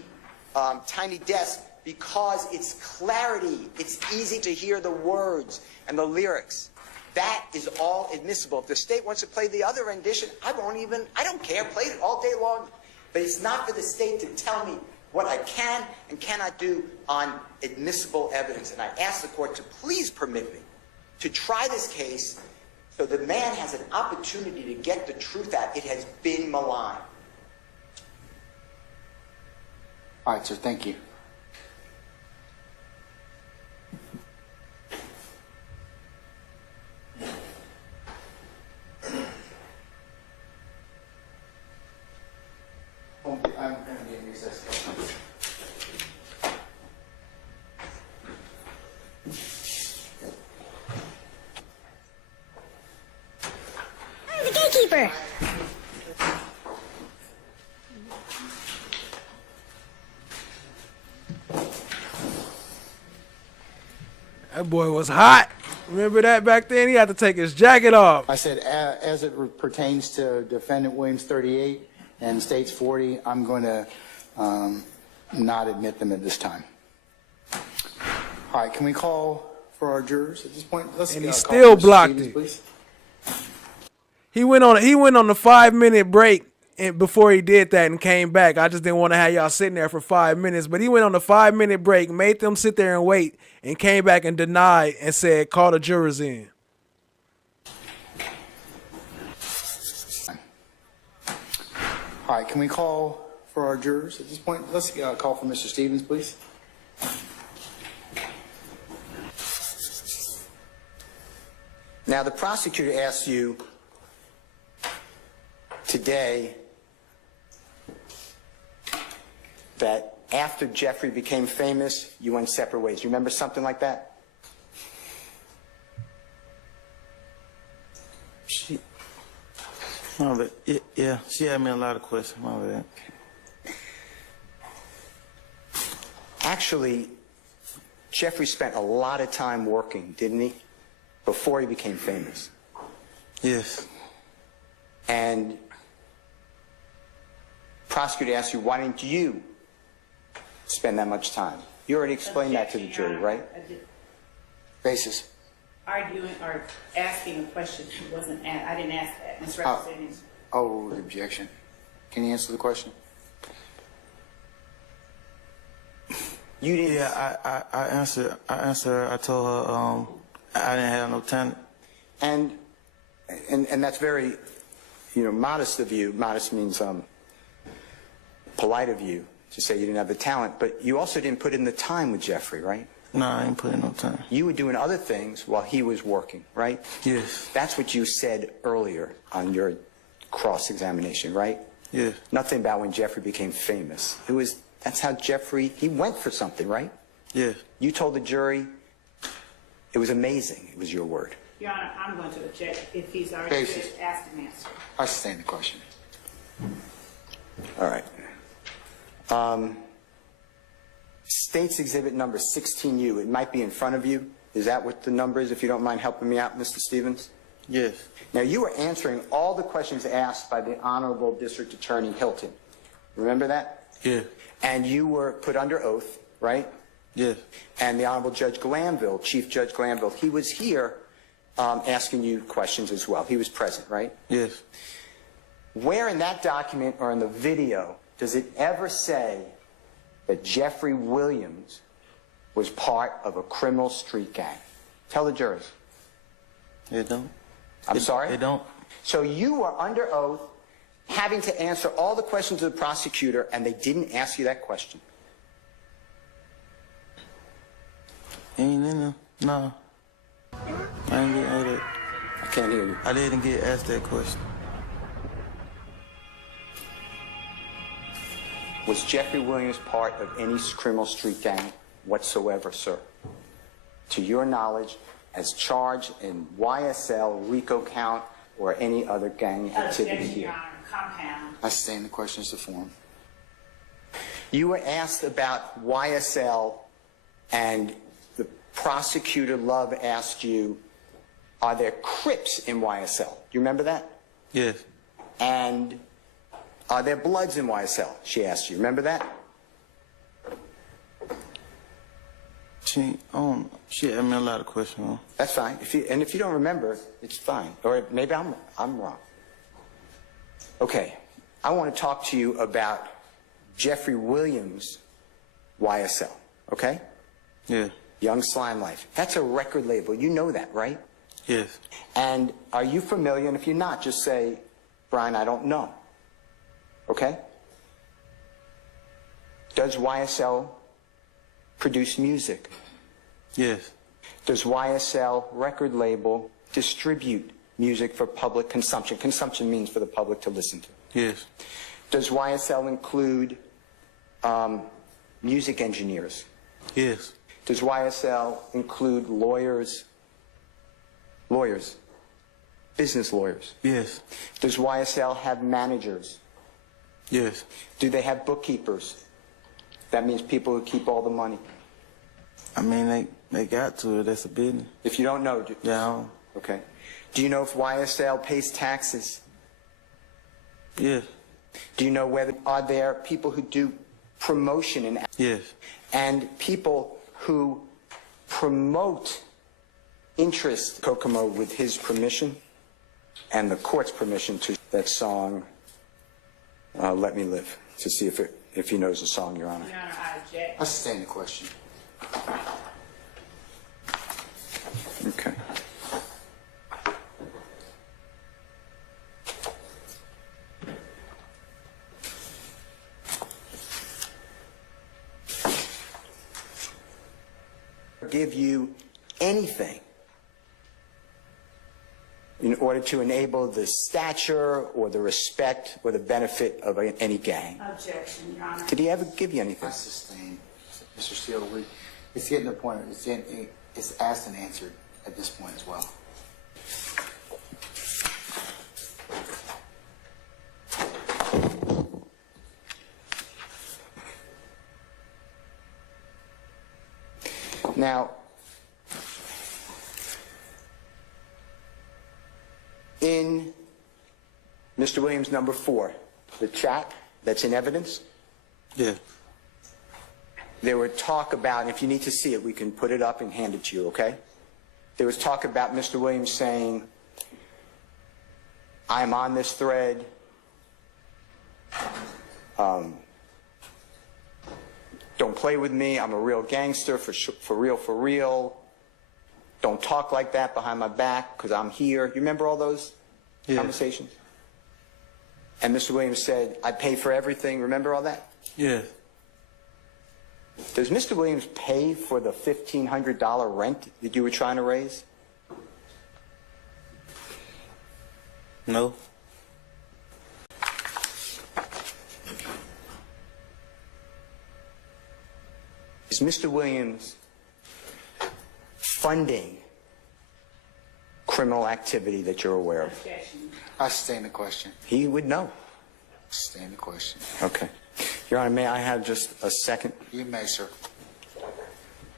tiny desk because it's clarity. It's easy to hear the words and the lyrics. That is all admissible. If the state wants to play the other rendition, I don't care, play it all day long. But it's not for the state to tell me what I can and cannot do on admissible evidence. And I ask the court to please permit me to try this case so the man has an opportunity to get the truth out. It has been maligned. All right, sir, thank you. I'm going to be in recess. I'm the gatekeeper. That boy was hot. Remember that back then? He had to take his jacket off. I said, as it pertains to Defendant Williams 38 and States 40, I'm going to not admit them at this time. All right, can we call for our jurors at this point? Let's And he still blocked it. Please. He went on the 5-minute break and before he did that and came back. I just didn't want to have y'all sitting there for 5 minutes. But he went on the 5-minute break, made them sit there and wait, and came back and denied and said, call the jurors in. All right, can we call for our jurors at this point? Let's call for Mr. Stevens, please. Now, the prosecutor asked you today that after Jeffrey became famous, you went separate ways. You remember something like that? Yeah, she had me a lot of questions. My bad. Actually, Jeffrey spent a lot of time working, didn't he? Before he became famous. Yes. And prosecutor asked you, why didn't you spend that much time? You already explained that to the jury, right? Basis. Arguing or asking a question she wasn't at. I didn't ask that. Misrepresenting. Oh, the objection. Can you answer the question? You didn't. Yeah, I answered her. I told her I didn't have no talent. And that's very, modest of you. Modest means polite of you to say you didn't have the talent, but you also didn't put in the time with Jeffrey, right? No, I ain't putting no time. You were doing other things while he was working, right? Yes. That's what you said earlier on your cross-examination, right? Yeah. Nothing about when Jeffrey became famous. That's how Jeffrey, he went for something, right? Yeah. You told the jury it was amazing. It was your word. Your Honor, I'm going to object if he's already Basis. asked an answer. I sustain the question. All right. State's exhibit number 16U. It might be in front of you. Is that what the number is, if you don't mind helping me out, Mr. Stevens? Yes. Now, you were answering all the questions asked by the Honorable District Attorney Hilton. Remember that? Yeah. And you were put under oath, right? Yes. And the Honorable Judge Glanville, Chief Judge Glanville, he was here asking you questions as well. He was present, right? Yes. Where in that document or in the video does it ever say that Jeffrey Williams was part of a criminal street gang? Tell the jurors. It don't. I'm sorry? It don't. So you were under oath, having to answer all the questions of the prosecutor, and they didn't ask you that question. Ain't in there. No. I ain't get asked that. I can't hear you. I didn't get asked that question. Was Jeffrey Williams part of any criminal street gang whatsoever, sir? To your knowledge, as charged in YSL, RICO count, or any other gang activity here? Compound. I sustain the question as to form. You were asked about YSL, and the prosecutor, Love, asked you, are there Crips in YSL? Do you remember that? Yes. And Are there Bloods in YSL? She asked you. Remember that? She asked me a lot of questions. Huh? That's fine. If you don't remember, it's fine. Or maybe I'm wrong. Okay. I want to talk to you about Jeffrey Williams' YSL. Okay? Yeah. Young Slime Life. That's a record label. You know that, right? Yes. And are you familiar? And if you're not, just say, Brian, I don't know. Okay? Does YSL produce music? Yes. Does YSL record label distribute music for public consumption? Consumption means for the public to listen to. Yes. Does YSL include music engineers? Yes. Does YSL include lawyers? Lawyers. Business lawyers? Yes. Does YSL have managers? Yes. Do they have bookkeepers? That means people who keep all the money. I mean, they got to it. That's a business. If you don't know, yeah, I don't. Okay. Do you know if YSL pays taxes? Yes. Do you know whether are there people who do promotion and yes, and people who promote interest Kokomo with his permission and the court's permission to that song Let Me Live, to see if he knows the song, Your Honor. Your Honor, I object. I sustain the question. Okay. Give you anything in order to enable the stature or the respect or the benefit of any gang. Objection, Your Honor. Did he ever give you anything? I sustain. Mr. Steele, it's getting to the point, it's asked and answered at this point as well. Now, in Mr. Williams number 4, the chat that's in evidence, yeah, there were talk about, and if you need to see it, we can put it up and hand it to you, okay? There was talk about Mr. Williams saying, I'm on this thread, don't play with me, I'm a real gangster, for real. Don't talk like that behind my back, because I'm here. You remember all those conversations? And Mr. Williams said, I pay for everything. Remember all that? Yeah. Does Mr. Williams pay for the $1,500 rent that you were trying to raise? No. Is Mr. Williams funding criminal activity that you're aware of? I sustain the question. He would know. Sustain the question. Okay. Your Honor, may I have just a second? You may, sir.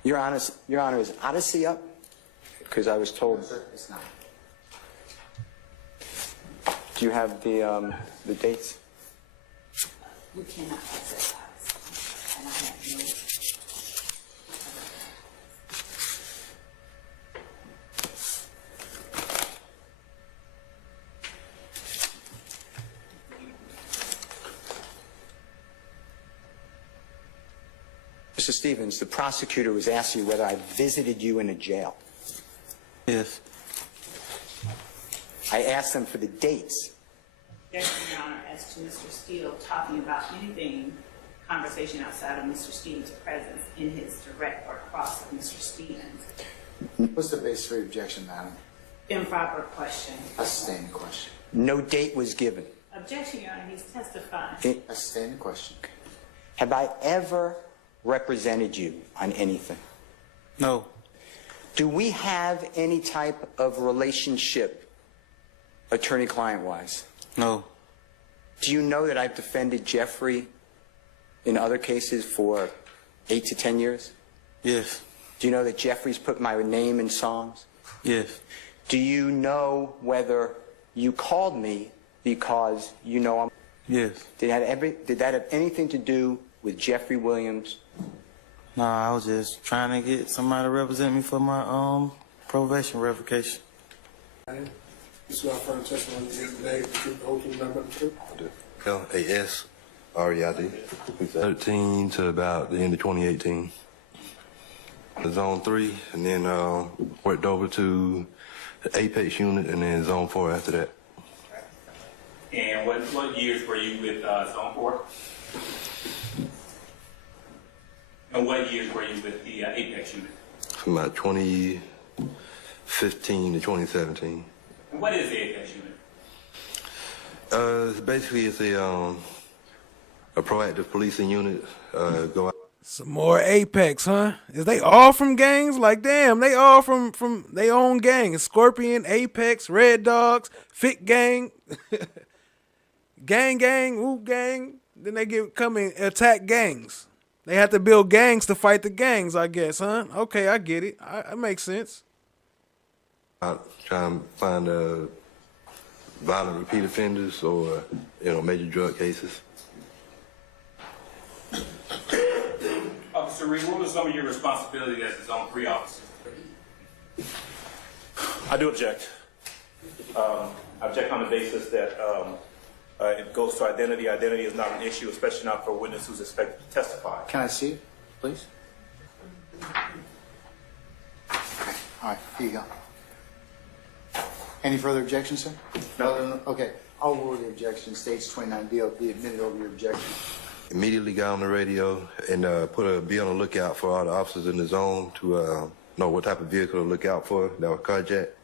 Your Honor, is Odyssey up? Because I was told. It's not. Do you have the dates? We cannot access Odyssey, and I have no. Mr. Stevens, the prosecutor was asking you whether I visited you in a jail. Yes. I asked them for the dates. Yes, Your Honor, as to Mr. Steele talking about anything, conversation outside of Mr. Stevens' presence in his direct or cross of Mr. Stevens. What's the basis for your objection, madam? Improper question. I sustain the question. No date was given. Objection, Your Honor, he's testifying. I sustain the question. Have I ever represented you on anything? No. Do we have any type of relationship, attorney-client-wise? No. Do you know that I've defended Jeffrey in other cases for 8 to 10 years? Yes. Do you know that Jeffrey's put my name in songs? Yes. Do you know whether you called me because you know I'm... Yes. Did that have anything to do with Jeffrey Williams? Nah, I was just trying to get somebody to represent me for my probation revocation. This is our first testimony yesterday. The whole truth, nothing but the truth. LASREID, 13 to about the end of 2018. Zone 3, and then worked over to the Apex unit, and then Zone 4 after that. And what years were you with Zone 4? And what years were you with the Apex unit? From about 2015 to 2017. And what is the Apex unit? Basically, it's a proactive policing unit. Go out. Some more Apex, huh? Is they all from gangs? Like, damn, they all from they own gangs. Scorpion, Apex, Red Dogs, Fit Gang, Gang, Whoop Gang. Then they come and attack gangs. They have to build gangs to fight the gangs, I guess, huh? Okay, I get it. It makes sense. Trying to find violent repeat offenders or major drug cases. Officer Reed, what was some of your responsibilities as the Zone 3 officer? I do object. I object on the basis that it goes to identity. Identity is not an issue, especially not for a witness who's expected to testify. Can I see it, please? Okay. All right, here you go. Any further objections, sir? No. Okay. I'll rule the objection. Stage 29B be admitted over your objection. Immediately got on the radio and be on the lookout for all the officers in the zone to know what type of vehicle to look out for that was carjacked.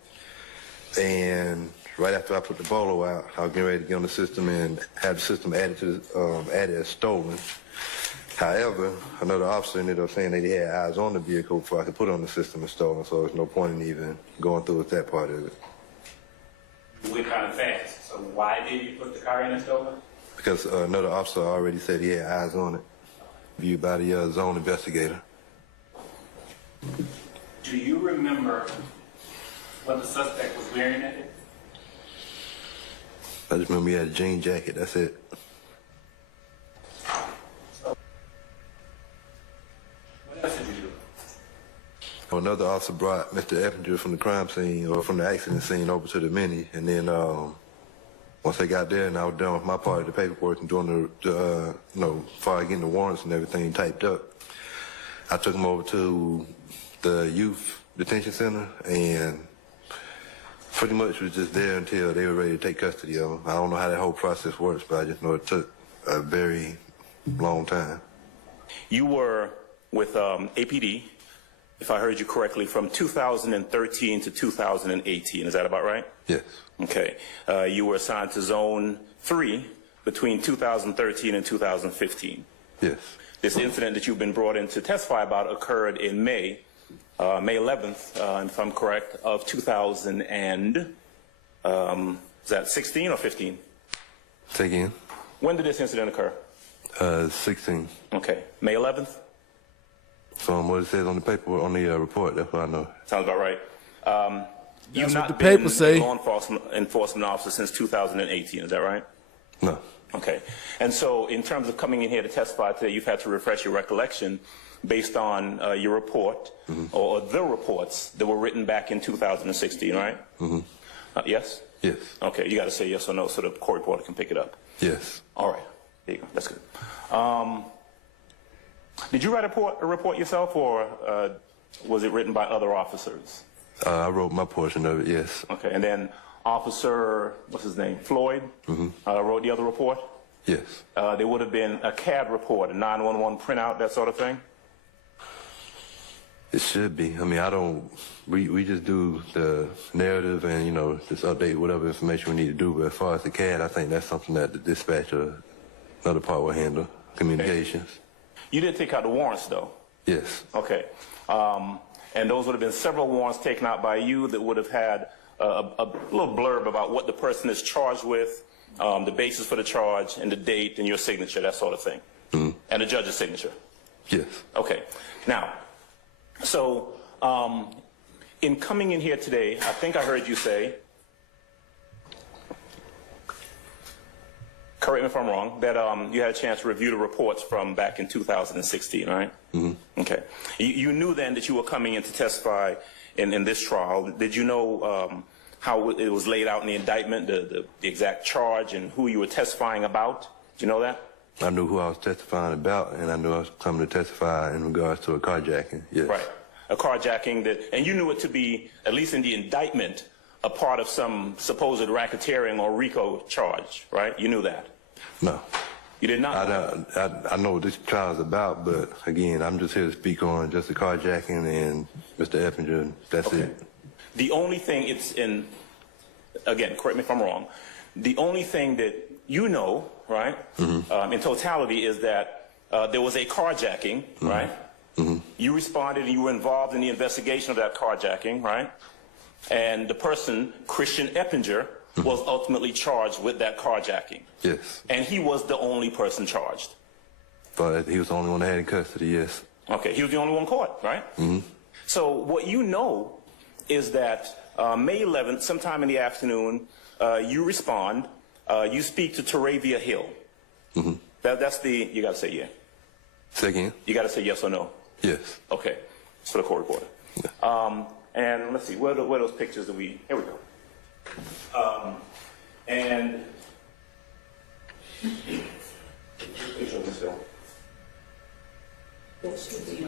And right after I put the bolo out, I was getting ready to get on the system and have the system added as stolen. However, another officer ended up saying that he had eyes on the vehicle before I could put it on the system as stolen, so there's no point in even going through with that part of it. You went kind of fast, so why did you put the car in as stolen? Because another officer already said he had eyes on it, viewed by the zone investigator. Do you remember what the suspect was wearing that day? I just remember he had a jean jacket, that's it. What else did you do? Another officer brought Mr. Eppinger from the crime scene, or from the accident scene, over to the Mini, and then once they got there and I was done with my part of the paperwork and doing far getting the warrants and everything typed up, I took them over to the youth detention center and pretty much was just there until they were ready to take custody of them. I don't know how that whole process works, but I just know it took a very long time. You were with APD, if I heard you correctly, from 2013 to 2018. Is that about right? Yes. Okay. You were assigned to Zone 3 between 2013 and 2015. Yes. This incident that you've been brought in to testify about occurred in May 11th, if I'm correct, of 2000 and, is that 16 or 15? Say again? When did this incident occur? 16. Okay. May 11th? From what it says on the paper, on the report, that's what I know. Sounds about right. You've That's what not the been paper say. a law enforcement officer since 2018, is that right? No. Okay. And so in terms of coming in here to testify today, you've had to refresh your recollection based on your report, or the reports that were written back in 2016, right? Mm-hmm. Yes? Yes. Okay, you got to say yes or no so the court reporter can pick it up. Yes. All right. There you go. That's good. Did you write a report yourself, or was it written by other officers? I wrote my portion of it, yes. Okay, and then Officer, what's his name, Floyd, wrote the other report? Yes. There would have been a CAD report, a 911 printout, that sort of thing? It should be. I mean, we just do the narrative and, just update whatever information we need to do. But as far as the CAD, I think that's something that the dispatch or another part will handle, communications. Okay. You did take out the warrants, though? Yes. Okay. And those would have been several warrants taken out by you that would have had a little blurb about what the person is charged with, the basis for the charge, and the date, and your signature, that sort of thing. And the judge's signature. Yes. Okay. Now, so in coming in here today, I think I heard you say, correct me if I'm wrong, that you had a chance to review the reports from back in 2016, right? Mm-hmm. Okay. You knew then that you were coming in to testify in this trial. Did you know how it was laid out in the indictment, the exact charge, and who you were testifying about? Do you know that? I knew who I was testifying about, and I knew I was coming to testify in regards to a carjacking, yes. Right. A carjacking that, and you knew it to be, at least in the indictment, a part of some supposed racketeering or RICO charge, right? You knew that? No. You did not? I know what this trial is about, but again, I'm just here to speak on just the carjacking and Mr. Eppinger. That's okay. it. The only thing it's in, again, correct me if I'm wrong, the only thing that you know, right, in totality is that there was a carjacking, right? You responded and you were involved in the investigation of that carjacking, right? And the person, Christian Eppinger, was ultimately charged with that carjacking. Yes. And he was the only person charged. But he was the only one that had in custody, yes. Okay, he was the only one caught, right? So what you know is that May 11th, sometime in the afternoon, you respond, you speak to Trontavious Hill. That's the, you gotta say yeah. Say again? You gotta say yes or no. Yes. Okay, it's for the court reporter. Yeah. And let's see, where are those pictures that we, here we go. And picture of Ms. Hill. That should be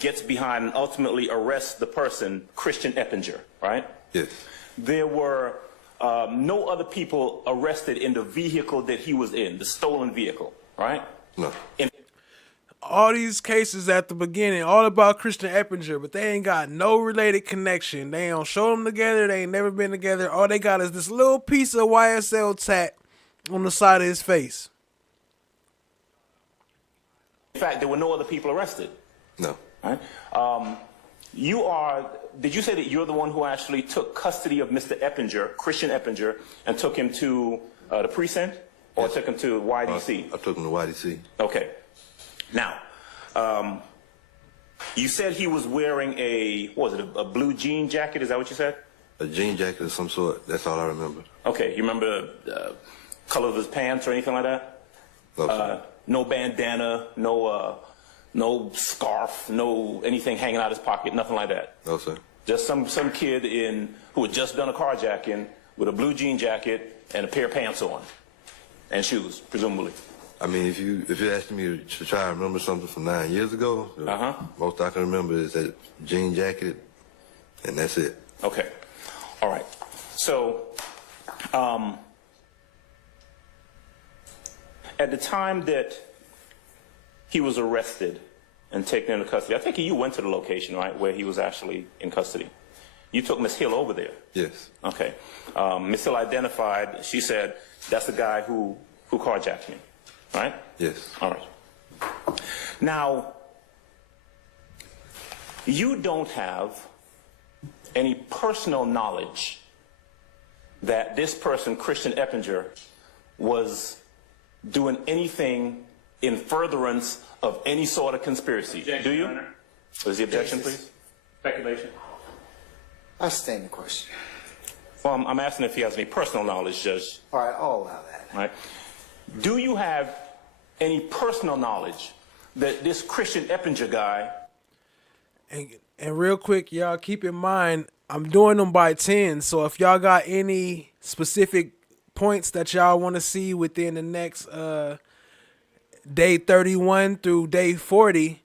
gets behind and ultimately arrests the person, Christian Eppinger, right? Yes. There were no other people arrested in the vehicle that he was in, the stolen vehicle, right? No. All these cases at the beginning, all about Christian Eppinger, but they ain't got no related connection. They don't show them together. They ain't never been together. All they got is this little piece of YSL tat on the side of his face. In fact, there were no other people arrested. No. Right? Did you say that you're the one who actually took custody of Mr. Eppinger, Christian Eppinger, and took him to the precinct? Or yes. took him to YDC? I took him to YDC. Okay. Now, you said he was wearing a blue jean jacket? Is that what you said? A jean jacket of some sort. That's all I remember. Okay. You remember the color of his pants or anything like that? No, no bandana, no scarf, no anything hanging out his pocket, nothing like that? No, sir. Just some kid who had just done a carjacking with a blue jean jacket and a pair of pants on and shoes, presumably. I mean, if you're asking me to try to remember something from 9 years ago, most I can remember is that jean jacket, and that's it. Okay. All right. So, at the time that he was arrested and taken into custody, I think you went to the location, right, where he was actually in custody. You took Ms. Hill over there. Yes. Okay. Ms. Hill identified, she said, that's the guy who carjacked me, right? Yes. All right. Now, you don't have any personal knowledge that this person, Christian Eppinger, was doing anything in furtherance of any sort of conspiracy. Objection, do you? Your Honor. What is the objection, please? Speculation. I stand the question. Well, I'm asking if he has any personal knowledge, Judge. All right, I'll allow that. All right. Do you have any personal knowledge that this Christian Eppinger guy... And real quick, y'all keep in mind, I'm doing them by 10. So if y'all got any specific points that y'all want to see within the next day 31 through day 40,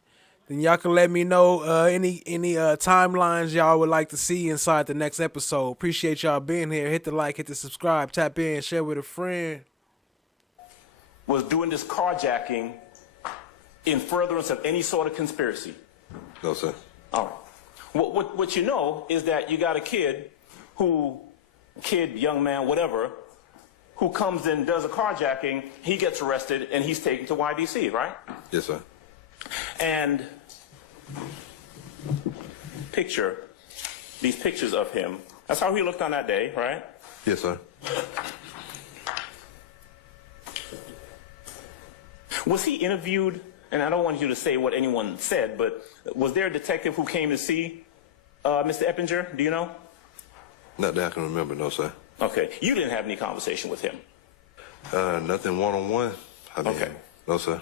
then y'all can let me know any timelines y'all would like to see inside the next episode. Appreciate y'all being here. Hit the like, hit the subscribe, tap in, share with a friend. Was doing this carjacking in furtherance of any sort of conspiracy? No, sir. All right. What you know is that you got a kid, young man, whatever, who comes in, does a carjacking, he gets arrested, and he's taken to YDC, right? Yes, sir. And these pictures of him, that's how he looked on that day, right? Yes, sir. Was he interviewed? And I don't want you to say what anyone said, but was there a detective who came to see Mr. Eppinger, do you know? Not that I can remember, no, sir. Okay. You didn't have any conversation with him? Nothing one-on-one. I mean, okay. No, sir.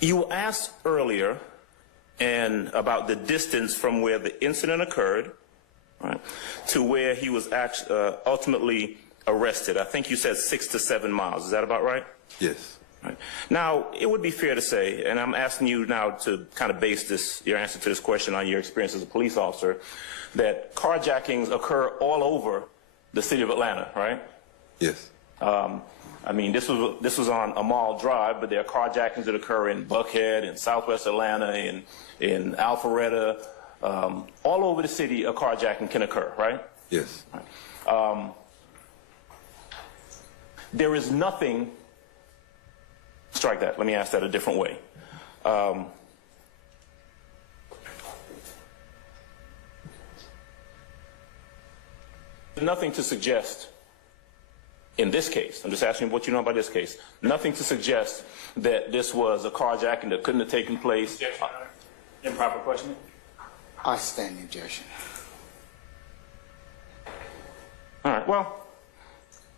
You were asked earlier and about the distance from where the incident occurred, right, to where he was ultimately arrested. I think you said 6 to 7 miles. Is that about right? Yes. Right. Now, it would be fair to say, and I'm asking you now to kind of base your answer to this question on your experience as a police officer, that carjackings occur all over the city of Atlanta, right? Yes. I mean, this was on Amal Drive, but there are carjackings that occur in Buckhead, in Southwest Atlanta, in Alpharetta. All over the city, a carjacking can occur, right? Yes. Right. There is nothing. Strike that. Let me ask that a different way. Nothing to suggest, in this case, I'm just asking what you know about this case, nothing to suggest that this was a carjacking that couldn't have taken place. Improper questioning? I stand the objection. All right, well,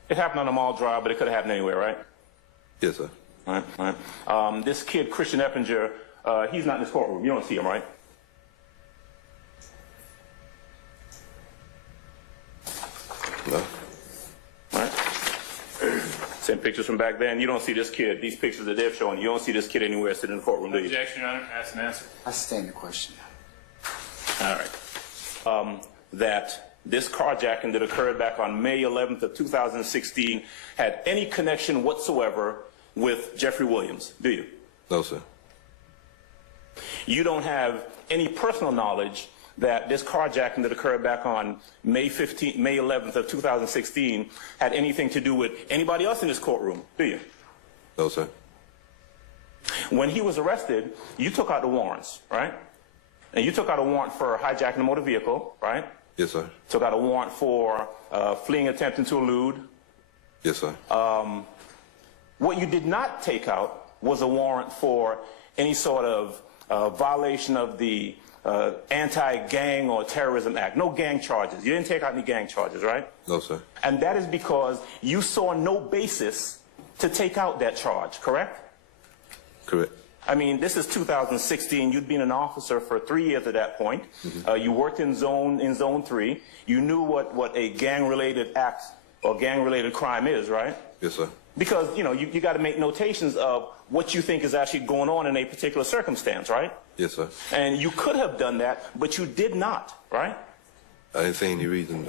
it happened on a mall drive, but it could have happened anywhere, right? Yes, sir. All right. This kid, Christian Eppinger, he's not in this courtroom. You don't see him, right? No. All right. Send pictures from back then. You don't see this kid. These pictures that they're showing, you don't see this kid anywhere sitting in the courtroom, do you? Objection, Your Honor. Ask an answer. I stand the question. All right. That this carjacking that occurred back on May 11th of 2016 had any connection whatsoever with Jeffrey Williams, do you? No, sir. You don't have any personal knowledge that this carjacking that occurred back on May 11th of 2016 had anything to do with anybody else in this courtroom, do you? No, sir. When he was arrested, you took out the warrants, right? And you took out a warrant for hijacking a motor vehicle, right? Yes, sir. Took out a warrant for fleeing, attempting to elude. Yes, sir. What you did not take out was a warrant for any sort of violation of the Anti-Gang or Terrorism Act. No gang charges. You didn't take out any gang charges, right? No, sir. And that is because you saw no basis to take out that charge, correct? Correct. I mean, this is 2016. You'd been an officer for 3 years at that point. Mm-hmm. You worked in Zone 3. You knew what a gang-related act or gang-related crime is, right? Yes, sir. Because, you know, you got to make notations of what you think is actually going on in a particular circumstance, right? Yes, sir. And you could have done that, but you did not, right? I didn't see any reason.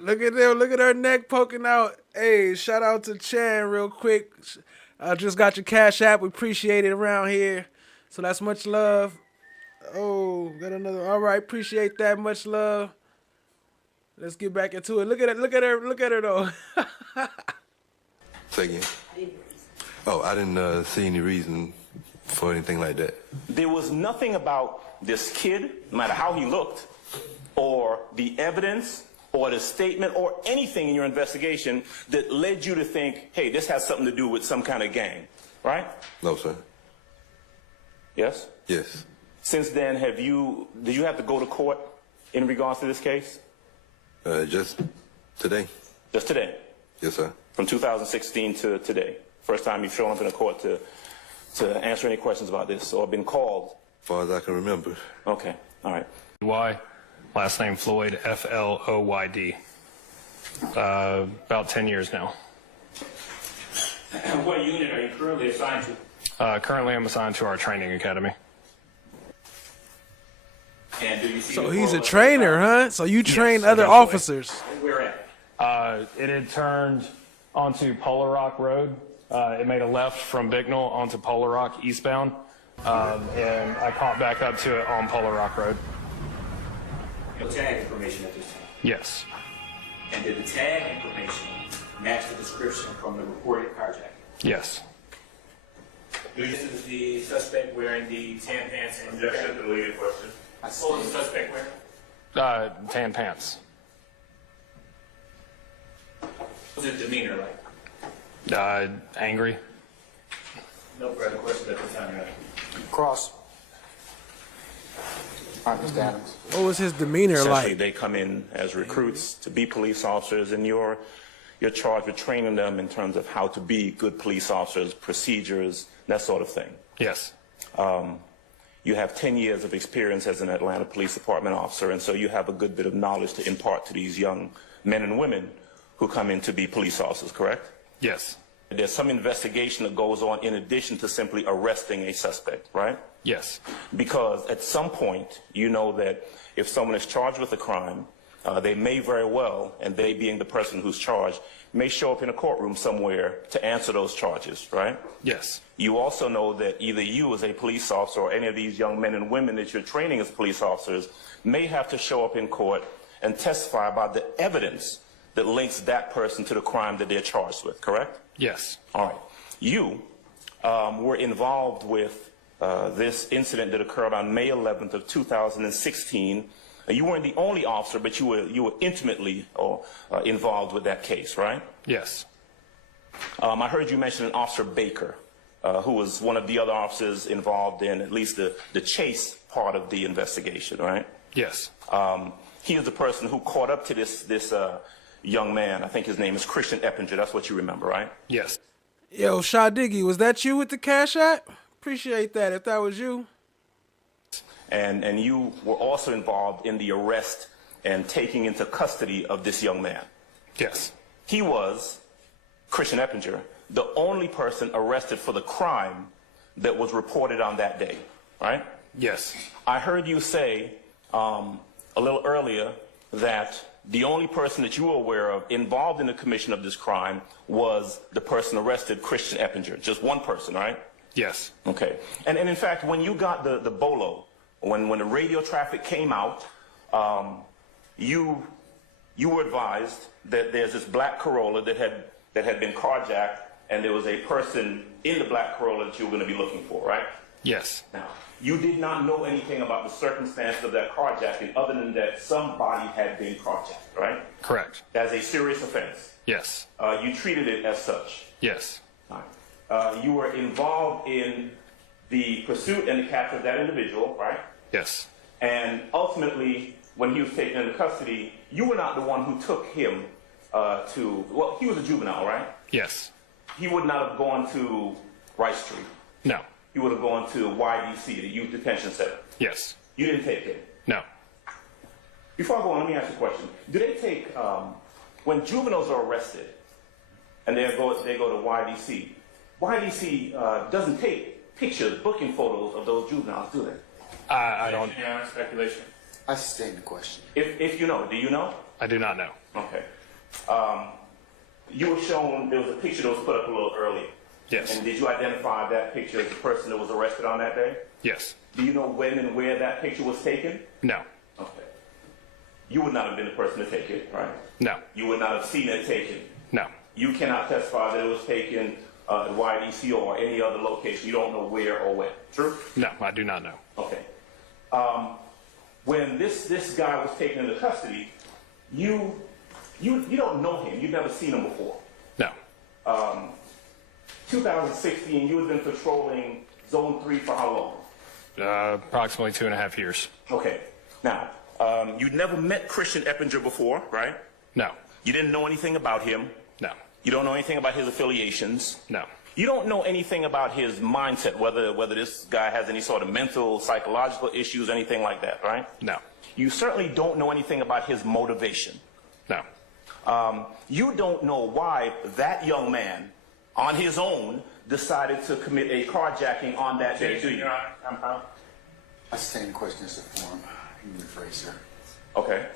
Look at them. Look at her neck poking out. Hey, shout out to Chan real quick. I just got your Cash App. We appreciate it around here. So that's much love. Oh, got another. All right, appreciate that. Much love. Let's get back into it. Look at it. Look at her. Look at her though. Say again. Oh, I didn't see any reason for anything like that. There was nothing about this kid, no matter how he looked, or the evidence, or the statement, or anything in your investigation that led you to think, hey, this has something to do with some kind of gang, right? No, sir. Yes? Yes. Since then, did you have to go to court in regards to this case? Just today. Just today? Yes, sir. From 2016 to today? First time you've shown up in a court to answer any questions about this, or been called? As far as I can remember. Okay, all right. Y, last name Floyd, Floyd. About 10 years now. What unit are you currently assigned to? Currently I'm assigned to our training academy. And do you see So he's a trainer, huh? So you train other eventually. officers. Where at? It had turned onto Polar Rock Road. It made a left from Bicknell onto Polar Rock eastbound, and I caught back up to it on Polar Rock Road. No tag information at this time? Yes. And did the tag information match the description from the reported carjacking? Yes. This is the suspect wearing the tan pants and the deleted question. What was the suspect wearing? Tan pants. What's his demeanor like? Angry. No further questions at this time, Your Honor. Cross. All right, Mr. Adams. What was his demeanor Essentially, like? they come in as recruits to be police officers, and you're charged with training them in terms of how to be good police officers, procedures, that sort of thing. Yes. You have 10 years of experience as an Atlanta Police Department officer, and so you have a good bit of knowledge to impart to these young men and women who come in to be police officers, correct? Yes. There's some investigation that goes on in addition to simply arresting a suspect, right? Yes. Because at some point, you know that if someone is charged with a crime, they may very well, and they being the person who's charged, may show up in a courtroom somewhere to answer those charges, right? Yes. You also know that either you as a police officer or any of these young men and women that you're training as police officers may have to show up in court and testify about the evidence that links that person to the crime that they're charged with, correct? Yes. All right. You were involved with this incident that occurred on May 11th of 2016. You weren't the only officer, but you were intimately involved with that case, right? Yes. I heard you mention an Officer Baker, who was one of the other officers involved in at least the chase part of the investigation, right? Yes. He is the person who caught up to this young man. I think his name is Christian Eppinger. That's what you remember, right? Yes. Yo, Shadiggy, was that you with the CashApp? Appreciate that if that was you. And you were also involved in the arrest and taking into custody of this young man. Yes. He was, Christian Eppinger, the only person arrested for the crime that was reported on that day, right? Yes. I heard you say a little earlier that the only person that you were aware of involved in the commission of this crime was the person arrested, Christian Eppinger. Just one person, right? Yes. Okay. And in fact, when you got the bolo, when the radio traffic came out, you were advised that there's this black Corolla that had been carjacked, and there was a person in the black Corolla that you were going to be looking for, right? Yes. Now, you did not know anything about the circumstances of that carjacking other than that somebody had been carjacked, right? Correct. As a serious offense. Yes. You treated it as such. Yes. You were involved in the pursuit and the capture of that individual, right? Yes. And ultimately, when he was taken into custody, you were not the one who took him well, he was a juvenile, right? Yes. He would not have gone to Rice Street. No. He would have gone to YDC, the Youth Detention Center. Yes. You didn't take him. No. Before I go on, let me ask you a question. Do they take, when juveniles are arrested and they go to YDC, YDC doesn't take pictures, booking photos of those juveniles, do they? I don't. Speculation. I sustain the question. If you know, do you know? I do not know. Okay. You were shown, there was a picture that was put up a little earlier. Yes. And did you identify that picture as the person that was arrested on that day? Yes. Do you know when and where that picture was taken? No. Okay. You would not have been the person to take it, right? No. You would not have seen it taken. No. You cannot testify that it was taken at YDC or any other location. You don't know where or when. True? No, I do not know. Okay. When this guy was taken into custody, you don't know him. You've never seen him before. No. 2016, you had been patrolling Zone 3 for how long? Approximately 2.5 years. Okay. Now, you'd never met Christian Eppinger before, right? No. You didn't know anything about him? No. You don't know anything about his affiliations? No. You don't know anything about his mindset, whether this guy has any sort of mental, psychological issues, anything like that, right? No. You certainly don't know anything about his motivation. No. You don't know why that young man, on his own, decided to commit a carjacking on that day, do you? I sustain the question as a form. You can rephrase, sir. Okay.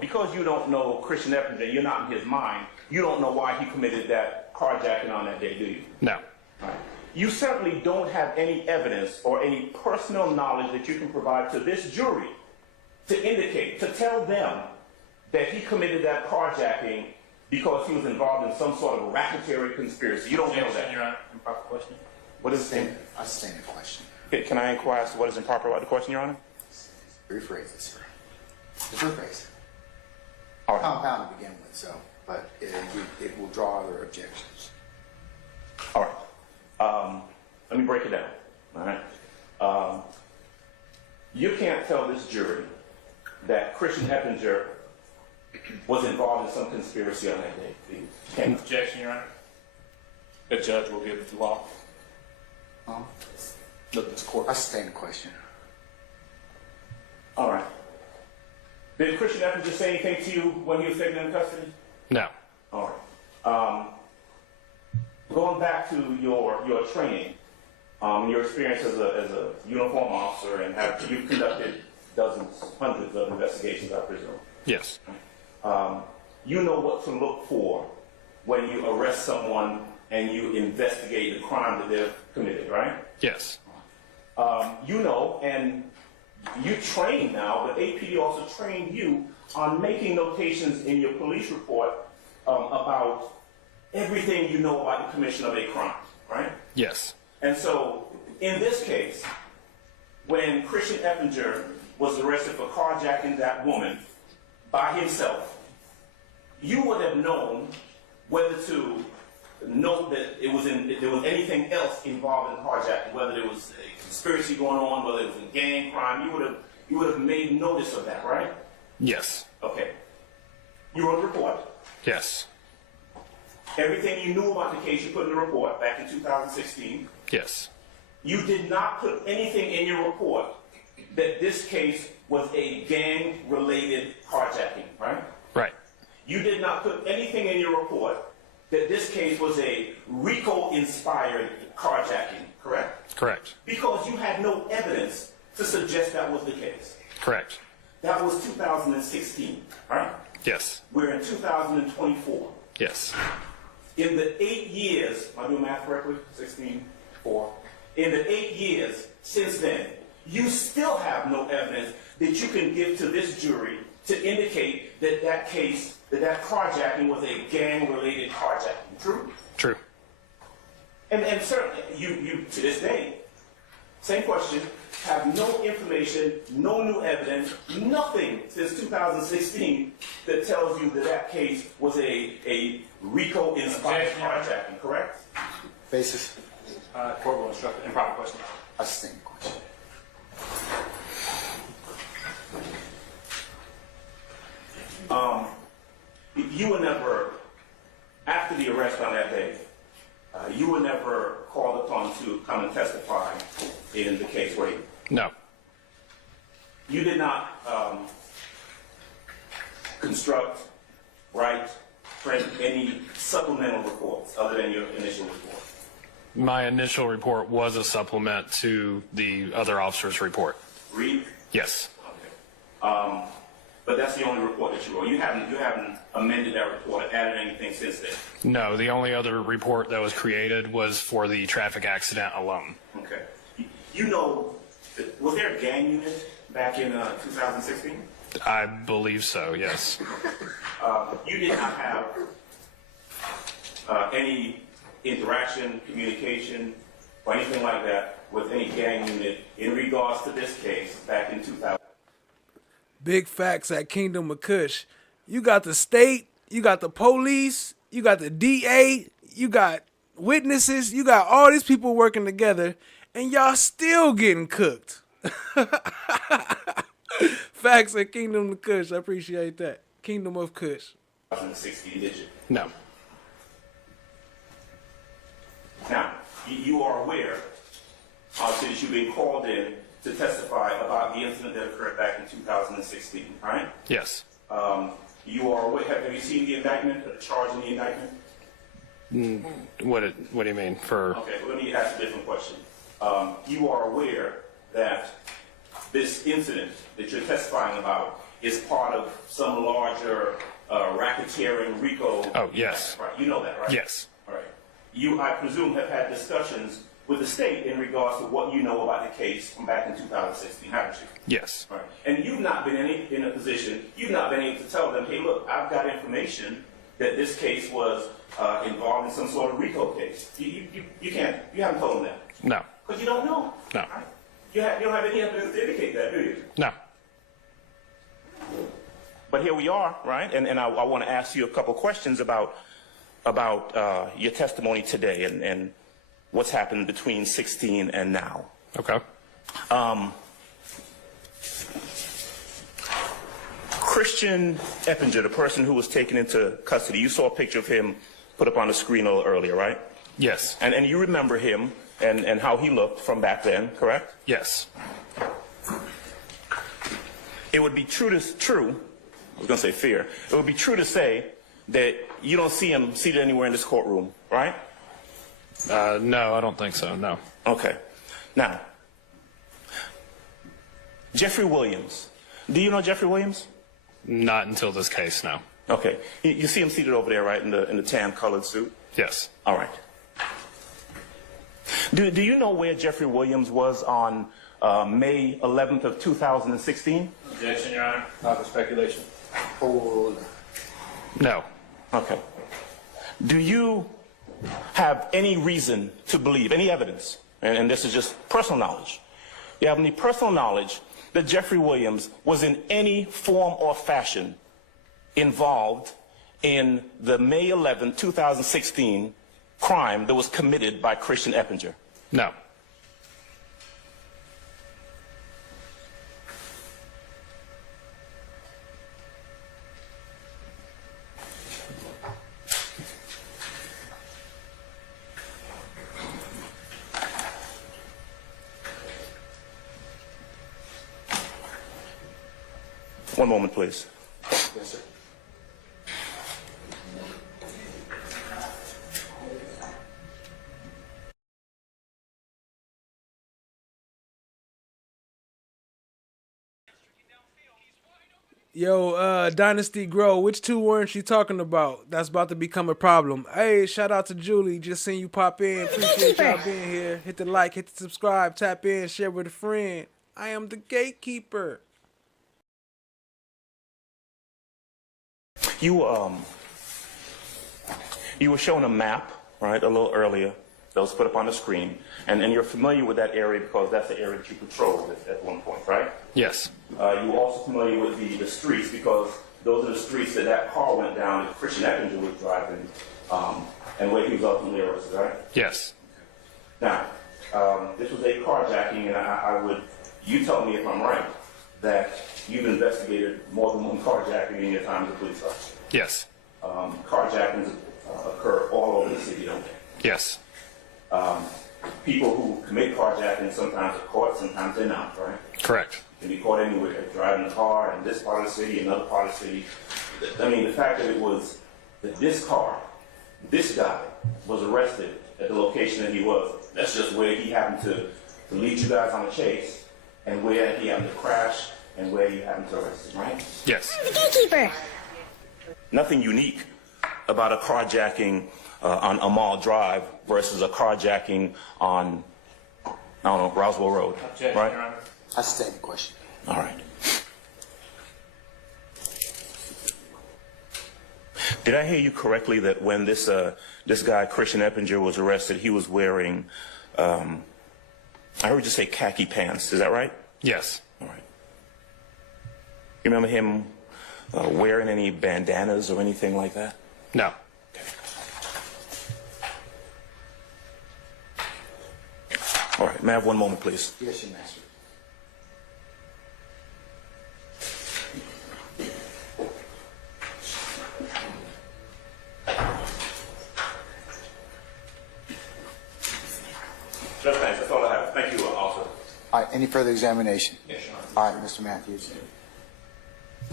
Because you don't know Christian Eppinger, you're not in his mind, you don't know why he committed that carjacking on that day, do you? No. Right. You certainly don't have any evidence or any personal knowledge that you can provide to this jury to indicate, to tell them that he committed that carjacking because he was involved in some sort of racketeering conspiracy. You don't know that. Your Honor, improper question. What is it? I sustain the question. Can I inquire as to what is improper about the question, Your Honor? Rephrase it, sir. Just rephrase it. compound to begin with, so, but it will draw other objections. All right. Let me break it down. All right. You can't tell this jury that Christian Eppinger was involved in some conspiracy on that day. You can't. Objection, Your Honor. The judge will give it to law. Look, this court. I sustain the question. All right. Did Christian Eppinger say anything to you when he was taken into custody? No. All right. Going back to your training, your experience as a uniform officer, and you've conducted dozens, hundreds of investigations, I presume. Yes. You know what to look for when you arrest someone and you investigate the crime that they've committed, right? Yes. You know, and you train now, but APD also trained you on making notations in your police report about everything you know about the commission of a crime, right? Yes. And so, in this case, when Christian Eppinger was arrested for carjacking that woman by himself, you would have known whether to note that if there was anything else involved in carjacking, whether there was a conspiracy going on, whether it was a gang crime. You would have made notice of that, right? Yes. Okay. You wrote a report. Yes. Everything you knew about the case you put in the report back in 2016. Yes. You did not put anything in your report that this case was a gang-related carjacking, right? Right. You did not put anything in your report that this case was a RICO-inspired carjacking, correct? Correct. Because you had no evidence to suggest that was the case. Correct. That was 2016, right? Yes. We're in 2024. Yes. In the 8 years, am I doing math correctly? 16, 4. In the 8 years since then, you still have no evidence that you can give to this jury to indicate that that case, that carjacking was a gang-related carjacking. True? True. And certainly, you to this day, same question, have no information, no new evidence, nothing since 2016 that tells you that that case was a RICO-inspired carjacking, correct? Basis. Court will instruct improper question. I sustain the question. You were never, after the arrest on that day, you were never called upon to come and testify in the case, were you? No. You did not construct, write, print any supplemental reports other than your initial report? My initial report was a supplement to the other officer's report. Read? Yes. Okay. But that's the only report that you wrote. You haven't amended that report or added anything since then? No, the only other report that was created was for the traffic accident alone. Okay. You know, was there a gang unit back in 2016? I believe so, yes. You did not have any interaction, communication, or anything like that with any gang unit in regards to this case back in 2000? Big facts at Kingdom of Kush. You got the state, you got the police, you got the DA, you got witnesses, you got all these people working together, and y'all still getting cooked. Facts at Kingdom of Kush. I appreciate that. Kingdom of Kush. 2016, did you? No. Now, you are aware, since you've been called in to testify about the incident that occurred back in 2016, right? Yes. You are aware, have you seen the indictment, or the charge in the indictment? What do you mean? Okay, let me ask a different question. You are aware that this incident that you're testifying about is part of some larger racketeering RICO? Oh, yes. Right, you know that, right? Yes. All right. You, I presume, have had discussions with the state in regards to what you know about the case from back in 2016, haven't you? Yes. Right. And you've not been in a position, you've not been able to tell them, hey, look, I've got information that this case was involved in some sort of RICO case. You haven't told them that. No. Because you don't know. No. Right? You don't have any evidence to indicate that, do you? No. But here we are, right? And I want to ask you a couple questions about your testimony today and what's happened between 16 and now. Okay. Christian Eppinger, the person who was taken into custody, you saw a picture of him put up on the screen a little earlier, right? Yes. And you remember him and how he looked from back then, correct? Yes. It would be true, I was going to say fear, it would be true to say that you don't see him seated anywhere in this courtroom, right? No, I don't think so, no. Okay. Now, Jeffrey Williams. Do you know Jeffrey Williams? Not until this case, no. Okay. You see him seated over there, right, in the tan-colored suit? Yes. All right. Do you know where Jeffrey Williams was on May 11th of 2016? Objection, Your Honor. Not for speculation. No. Okay. Do you have any reason to believe, any evidence, and this is just personal knowledge, you have any personal knowledge that Jeffrey Williams was in any form or fashion involved in the May 11, 2016 crime that was committed by Christian Eppinger? No. One moment, please. Yes, sir. Yo, Dynasty Grow, which two weren't you talking about? That's about to become a problem. Hey, shout out to Julie. Just seen you pop in. Appreciate y'all being here. Hit the like, hit the subscribe, tap in, share with a friend. I am the gatekeeper. You were shown a map, right, a little earlier that was put up on the screen, and you're familiar with that area because that's the area that you patrolled at one point, right? Yes. You were also familiar with the streets because those are the streets that car went down that Christian Eppinger was driving and where he was ultimately arrested, right? Yes. Now, this was a carjacking, and you tell me if I'm right, that you've investigated more than one carjacking in your time as a police officer. Yes. Carjackings occur all over the city, don't they? Yes. People who commit carjacking sometimes are caught, sometimes they're not, right? Correct. Can be caught anywhere, driving a car in this part of the city, another part of the city. I mean, the fact that it was that this guy was arrested at the location that he was, that's just where he happened to lead you guys on a chase and where he happened to crash and where you happened to arrest him, right? Yes. The gatekeeper. Nothing unique about a carjacking on Amal Drive versus a carjacking on, I don't know, Roswell Road, Objection, right? Your Honor. I stand the question. All right. Did I hear you correctly that when this guy, Christian Eppinger, was arrested, he was wearing, I heard you say khaki pants, is that right? Yes. All right. You remember him wearing any bandanas or anything like that? No. All right, may I have one moment, please? Yes, Your Master. Just thanks, that's all I have. Thank you, officer. All right, any further examination? Yes, Your Honor. All right, Mr. Matthews.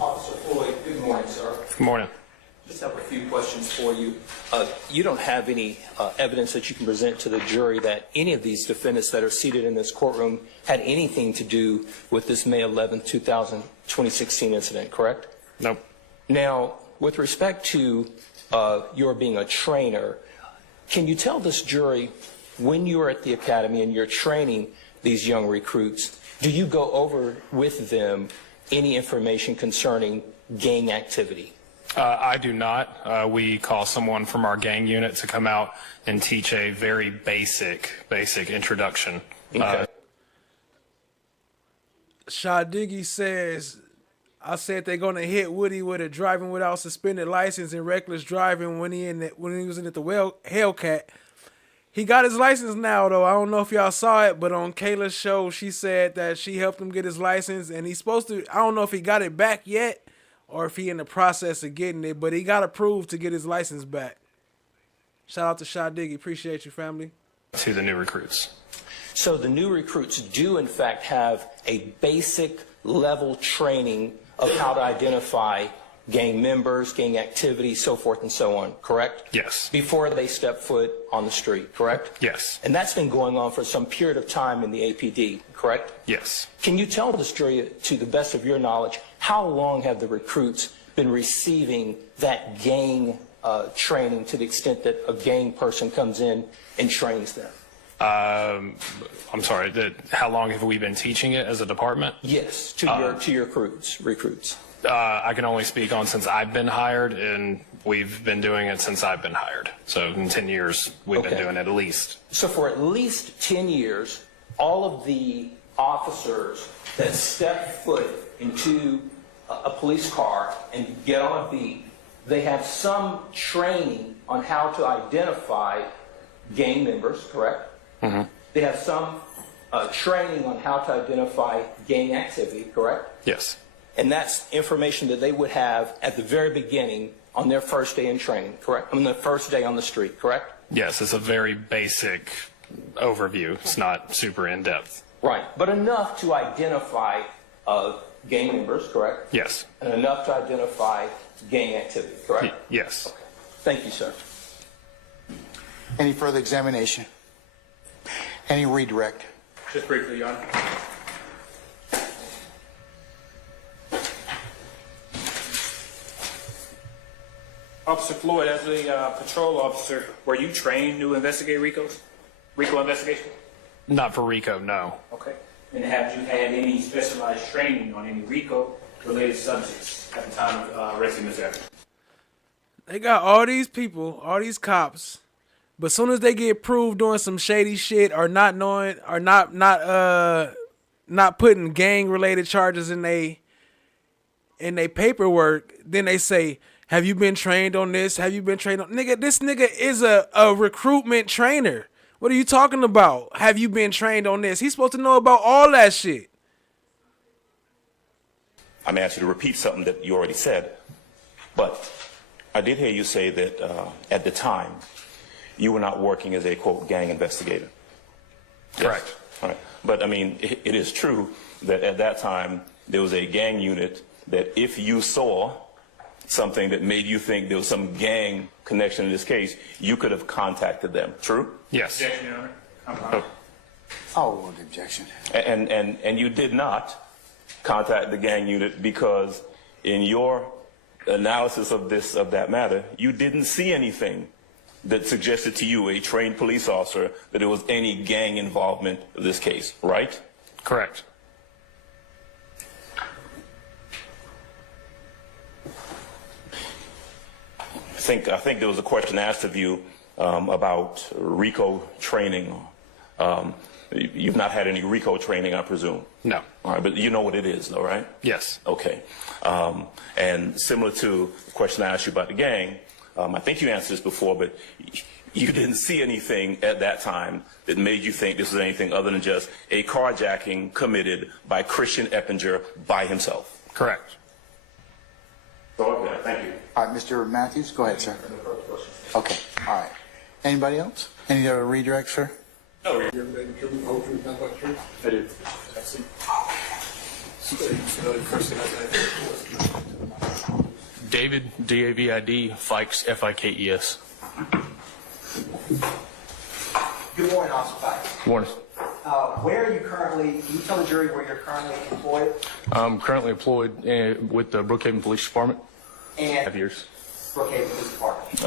Officer Floyd, good morning, sir. Good morning. Just have a few questions for you. You don't have any evidence that you can present to the jury that any of these defendants that are seated in this courtroom had anything to do with this May 11, 2016 incident, correct? Nope. Now, with respect to your being a trainer, can you tell this jury when you are at the academy and you're training these young recruits, do you go over with them any information concerning gang activity? I do not. We call someone from our gang unit to come out and teach a very basic introduction. Okay. Shadiggy says, I said they're gonna hit Woody with a driving without suspended license and reckless driving when he was in at the Hellcat. He got his license now though. I don't know if y'all saw it, but on Kayla's show, she said that she helped him get his license, and he's supposed to. I don't know if he got it back yet or if he in the process of getting it, but he got approved to get his license back. Shout out to Shy Diggy. Appreciate you, family. To the new recruits. So the new recruits do in fact have a basic level training of how to identify gang members, gang activity, so forth and so on, correct? Yes. Before they step foot on the street, correct? Yes. And that's been going on for some period of time in the APD, correct? Yes. Can you tell this jury, to the best of your knowledge, how long have the recruits been receiving that gang training to the extent that a gang person comes in and trains them? I'm sorry, how long have we been teaching it as a department? Yes, to your recruits. I can only speak on since I've been hired, and we've been doing it since I've been hired. So in 10 years, we've been doing it at least. So for at least 10 years, all of the officers that step foot into a police car and get on a beat, they have some training on how to identify gang members, correct? Mm-hmm. They have some training on how to identify gang activity, correct? Yes. And that's information that they would have at the very beginning on their first day in training, correct? On the first day on the street, correct? Yes, it's a very basic overview. It's not super in-depth. Right, but enough to identify gang members, correct? Yes. And enough to identify gang activity, correct? Yes. Okay. Thank you, sir. Any further examination? Any redirect? Just briefly, Your Honor. Officer Floyd, as a patrol officer, were you trained to investigate RICO investigation? Not for RICO, no. Okay. And have you had any specialized training on any RICO-related subjects at the time of arresting Ms. Evans? They got all these people, all these cops, but as soon as they get proved doing some shady shit or not knowing or not putting gang-related charges in they paperwork, then they say, have you been trained on this? Have you been trained on... Nigga, this nigga is a recruitment trainer. What are you talking about? Have you been trained on this? He's supposed to know about all that shit. I may ask you to repeat something that you already said, but I did hear you say that at the time, you were not working as a, quote, gang investigator. Correct. Yes. All right. But, I mean, it is true that at that time, there was a gang unit that if you saw something that made you think there was some gang connection in this case, you could have contacted them. True? Yes. Objection, Your Honor. Oh, objection. And you did not contact the gang unit because in your analysis of that matter, you didn't see anything that suggested to you, a trained police officer, that there was any gang involvement in this case, right? Correct. I think there was a question asked of you about RICO training. You've not had any RICO training, I presume? No. All right, but you know what it is, though, right? Yes. Okay. And similar to the question I asked you about the gang, I think you answered this before, but you didn't see anything at that time that made you think this was anything other than just a carjacking committed by Christian Eppinger by himself. Correct. Okay, thank you. All right, Mr. Matthews, go ahead, sir. Okay, all right. Anybody else? Any other redirects, sir? No. You ever been to the whole truth, not about truth? I did. David, D-A-V-I-D, Fikes, F-I-K-E-S. Good morning, Officer Fikes. Morning. Where are you currently, can you tell the jury where you're currently employed? I'm currently employed with the Brookhaven Police Department. And 5 years. Brookhaven Police Department.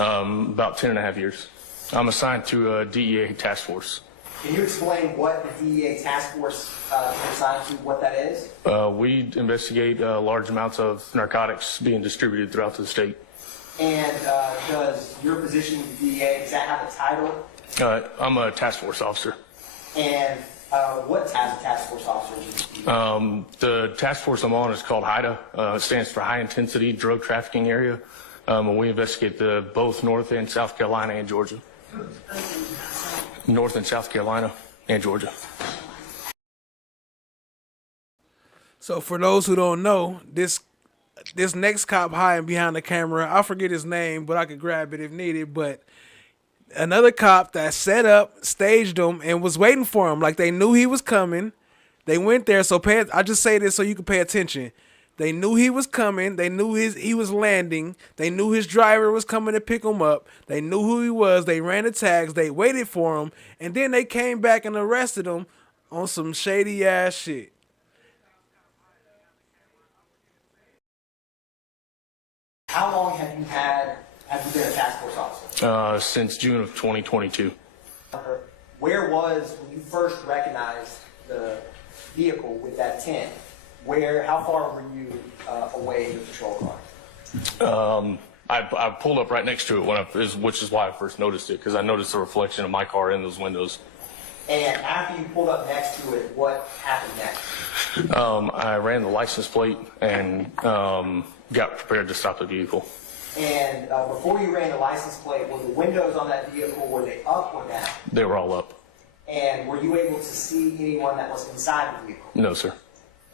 About 10.5 years. I'm assigned to a DEA task force. Can you explain what the DEA task force is assigned to, what that is? We investigate large amounts of narcotics being distributed throughout the state. And does your position with the DEA, does that have a title? I'm a task force officer. And What task force officer? The task force I'm on is called HIDA. It stands for High Intensity Drug Trafficking Area. And we investigate both North and South Carolina and Georgia. North and South Carolina and Georgia. So for those who don't know, this next cop hiding behind the camera, I forget his name, but I could grab it if needed. But another cop that set up, staged him, and was waiting for him. Like they knew he was coming. They went there. So I just say this so you can pay attention. They knew he was coming. They knew he was landing. They knew his driver was coming to pick him up. They knew who he was. They ran the tags. They waited for him. And then they came back and arrested him on some shady ass shit. How long have you been a task force officer? Since June of 2022. Where was, when you first recognized the vehicle with that tent, how far were you away in the patrol car? I pulled up right next to it which is why I first noticed it, because I noticed the reflection of my car in those windows. And after you pulled up next to it, what happened next? I ran the license plate and got prepared to stop the vehicle. And before you ran the license plate, were the windows on that vehicle, were they up or down? They were all up. And were you able to see anyone that was inside the vehicle? No, sir.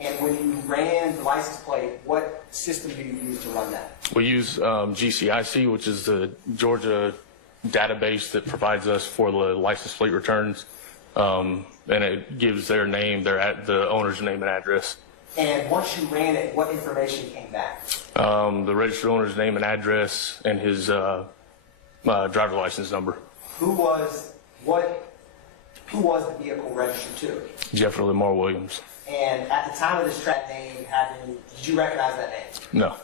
And when you ran the license plate, what system do you use to run that? We use GCIC, which is the Georgia database that provides us for the license plate returns. And it gives their name, the owner's name and address. And once you ran it, what information came back? The registered owner's name and address and his driver's license number. Who was the vehicle registered to? Jeffrey Lamar Williams. And at the time of this track name, did you recognize that name? No.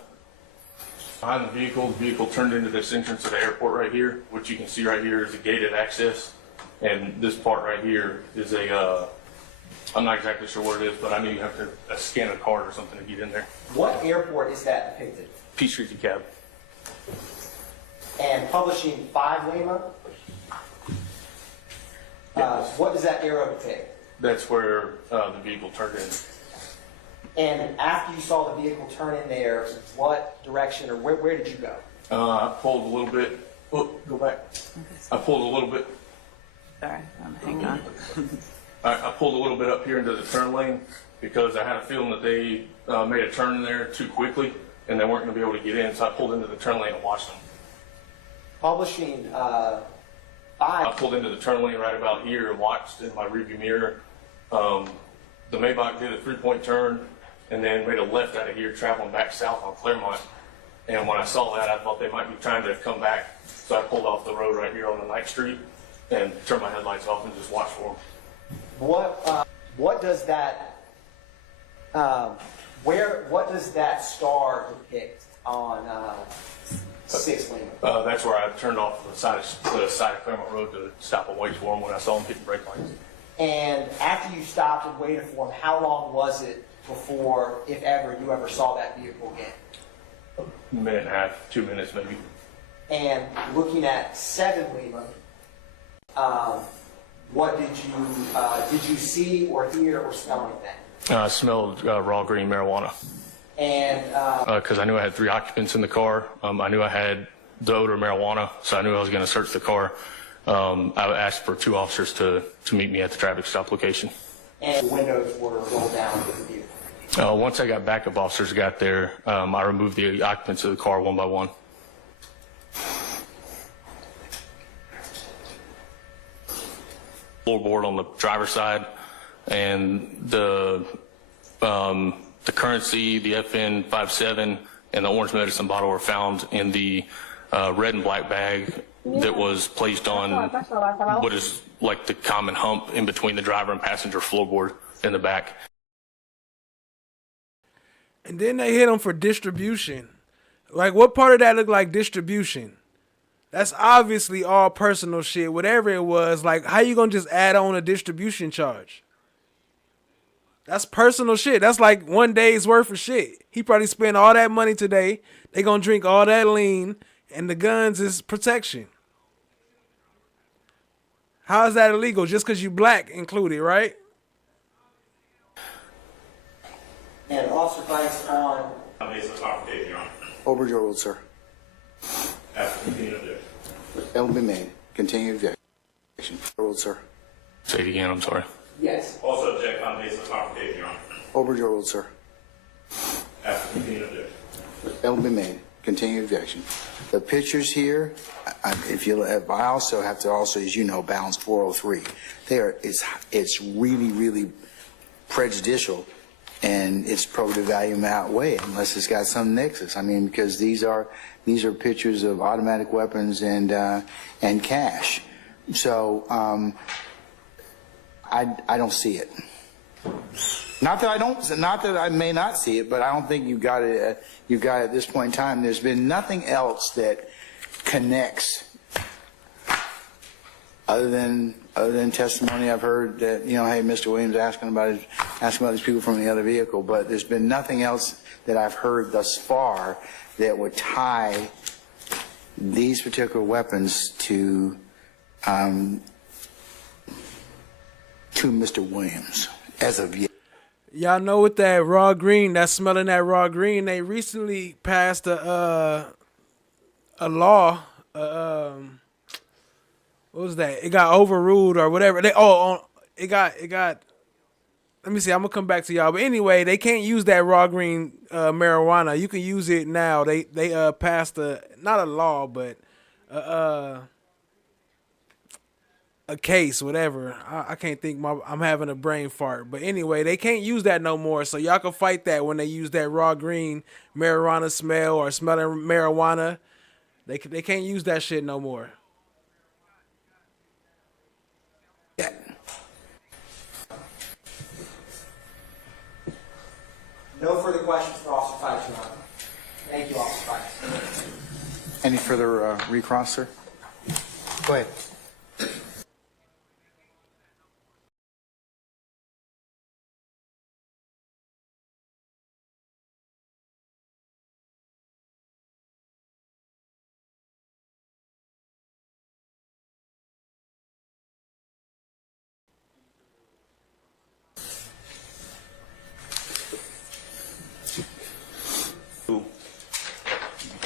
Behind the vehicle turned into this entrance of the airport right here, which you can see right here is a gated access. And this part right here is I'm not exactly sure what it is, but I knew you have to scan a card or something to get in there. What airport is that depicted? Peachtree Cab. And publishing 5 Lima? What does that arrow depict? That's where the vehicle turned in. And after you saw the vehicle turn in there, what direction or where did you go? I pulled a little bit. Oh, go back. I pulled a little bit. Sorry, hang on. I pulled a little bit up here into the turn lane because I had a feeling that they made a turn in there too quickly and they weren't going to be able to get in. So I pulled into the turn lane and watched them. Publishing 5. I pulled into the turn lane right about here and watched in my rearview mirror. The Maybach did a 3-point turn and then made a left out of here, traveling back south on Claremont. And when I saw that, I thought they might be trying to come back. So I pulled off the road right here on the night street and turned my headlights off and just watched for them. What does that what does that star depict on 6 Lima? That's where I turned off the side of Claremont Road to stop and wait for them when I saw them hitting brake lines. And after you stopped and waited for them, how long was it before, if ever, you ever saw that vehicle again? A minute and a half, 2 minutes maybe. And looking at 7 Lima, what did you see or hear or smell anything? I smelled raw green marijuana. And because I knew I had 3 occupants in the car. I knew I had the odor of marijuana, so I knew I was going to search the car. I asked for 2 officers to meet me at the traffic stop location. And the windows were rolled down with the vehicle? Once I got backup officers got there, I removed the occupants of the car one by one. Floorboard on the driver's side, and the currency, the FN 57, and the orange medicine bottle were found in the red and black bag that was placed on what is like the common hump in between the driver and passenger floorboard in the back. And then they hit him for distribution. Like, what part of that looked like distribution? That's obviously all personal shit, whatever it was. Like, how you gonna just add on a distribution charge? That's personal shit. That's like 1 day's worth of shit. He probably spent all that money today. They gonna drink all that lean, and the guns is protection. How is that illegal? Just because you black included, right? And Officer Banks on. Based on confrontation, Your Honor. Overruled, sir. After continued objection. That will be made. Continued objection. Overruled, sir. Say it again, I'm sorry. Yes. Also object on basis of confrontation, Your Honor. Overruled, sir. After continued objection. That will be made. Continued objection. The pictures here, if I also have to also, as you know, balance 403. It's really, really prejudicial, and its probative value may outweigh it unless it's got some nexus. I mean, because these are pictures of automatic weapons and cash. So I don't see it. Not that I may not see it, but I don't think you got it. You got it at this point in time. There's been nothing else that connects, other than testimony I've heard that, you know, hey, Mr. Williams asking about these people from the other vehicle. But there's been nothing else that I've heard thus far that would tie these particular weapons to Mr. Williams as of yet. Y'all know with that raw green, that smelling that raw green, they recently passed a law. What was that? It got overruled or whatever. It got. Let me see. I'm gonna come back to y'all. But anyway, they can't use that raw green marijuana. You can use it now. They passed not a law, but a case, whatever. I can't think. I'm having a brain fart. But anyway, they can't use that no more. So y'all can fight that when they use that raw green marijuana smell or smelling marijuana. They can't use that shit no more. Yeah. No further questions for Officer Fikes, Your Honor. Thank you, Officer Fikes. Any further recross, sir? Go ahead.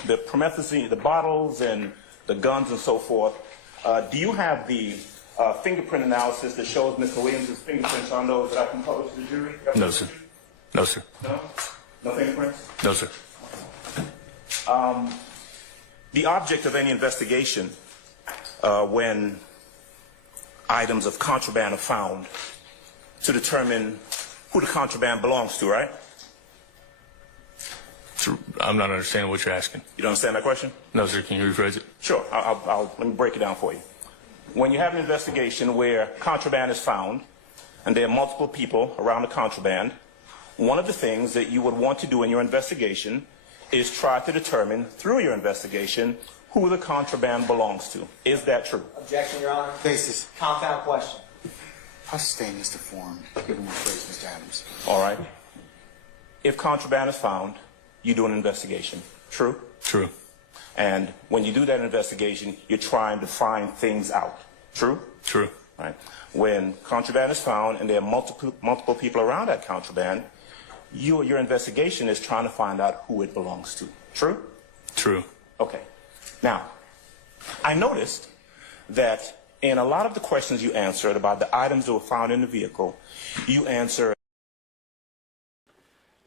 The promethazine, the bottles and the guns and so forth, do you have the fingerprint analysis that shows Mr. Williams' fingerprints on those that I can publish to the jury? No, sir. No, sir. No? No fingerprints? No, sir. The object of any investigation when items of contraband are found to determine who the contraband belongs to, right? I'm not understanding what you're asking. You don't understand that question? No, sir. Can you rephrase it? Sure. Let me break it down for you. When you have an investigation where contraband is found, and there are multiple people around the contraband, one of the things that you would want to do in your investigation is try to determine, through your investigation, who the contraband belongs to. Is that true? Objection, Your Honor. Basis. Compound question. I'll stay in this form. Give him a phrase, Mr. Adams. All right. If contraband is found, you do an investigation. True? True. And when you do that investigation, you're trying to find things out. True? True. Right. When contraband is found and there are multiple people around that contraband, your investigation is trying to find out who it belongs to. True? True. Okay. Now, I noticed that in a lot of the questions you answered about the items that were found in the vehicle, you answered.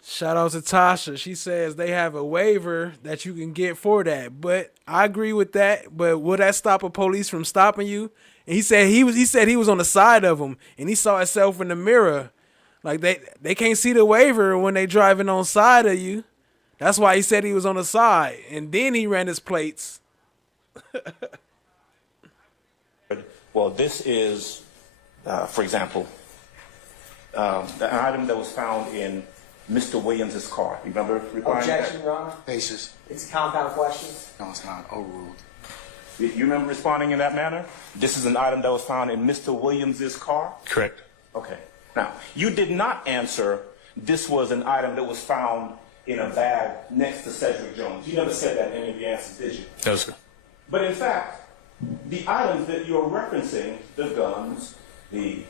Shout out to Tasha. She says they have a waiver that you can get for that. But I agree with that. But will that stop a police from stopping you? And he said he was on the side of him and he saw himself in the mirror. Like they can't see the waiver when they driving on side of you. That's why he said he was on the side. And then he ran his plates. Well, this is, for example, an item that was found in Mr. Williams' car. You remember requiring that? Objection, Your Honor. Basis. It's a compound question. No, it's not. Overruled. You remember responding in that manner? This is an item that was found in Mr. Williams' car? Correct. Okay. Now, you did not answer this was an item that was found in a bag next to Cedric Jones. You never said that in any of your answers, did you? No, sir. But in fact, the items that you're referencing, the guns, the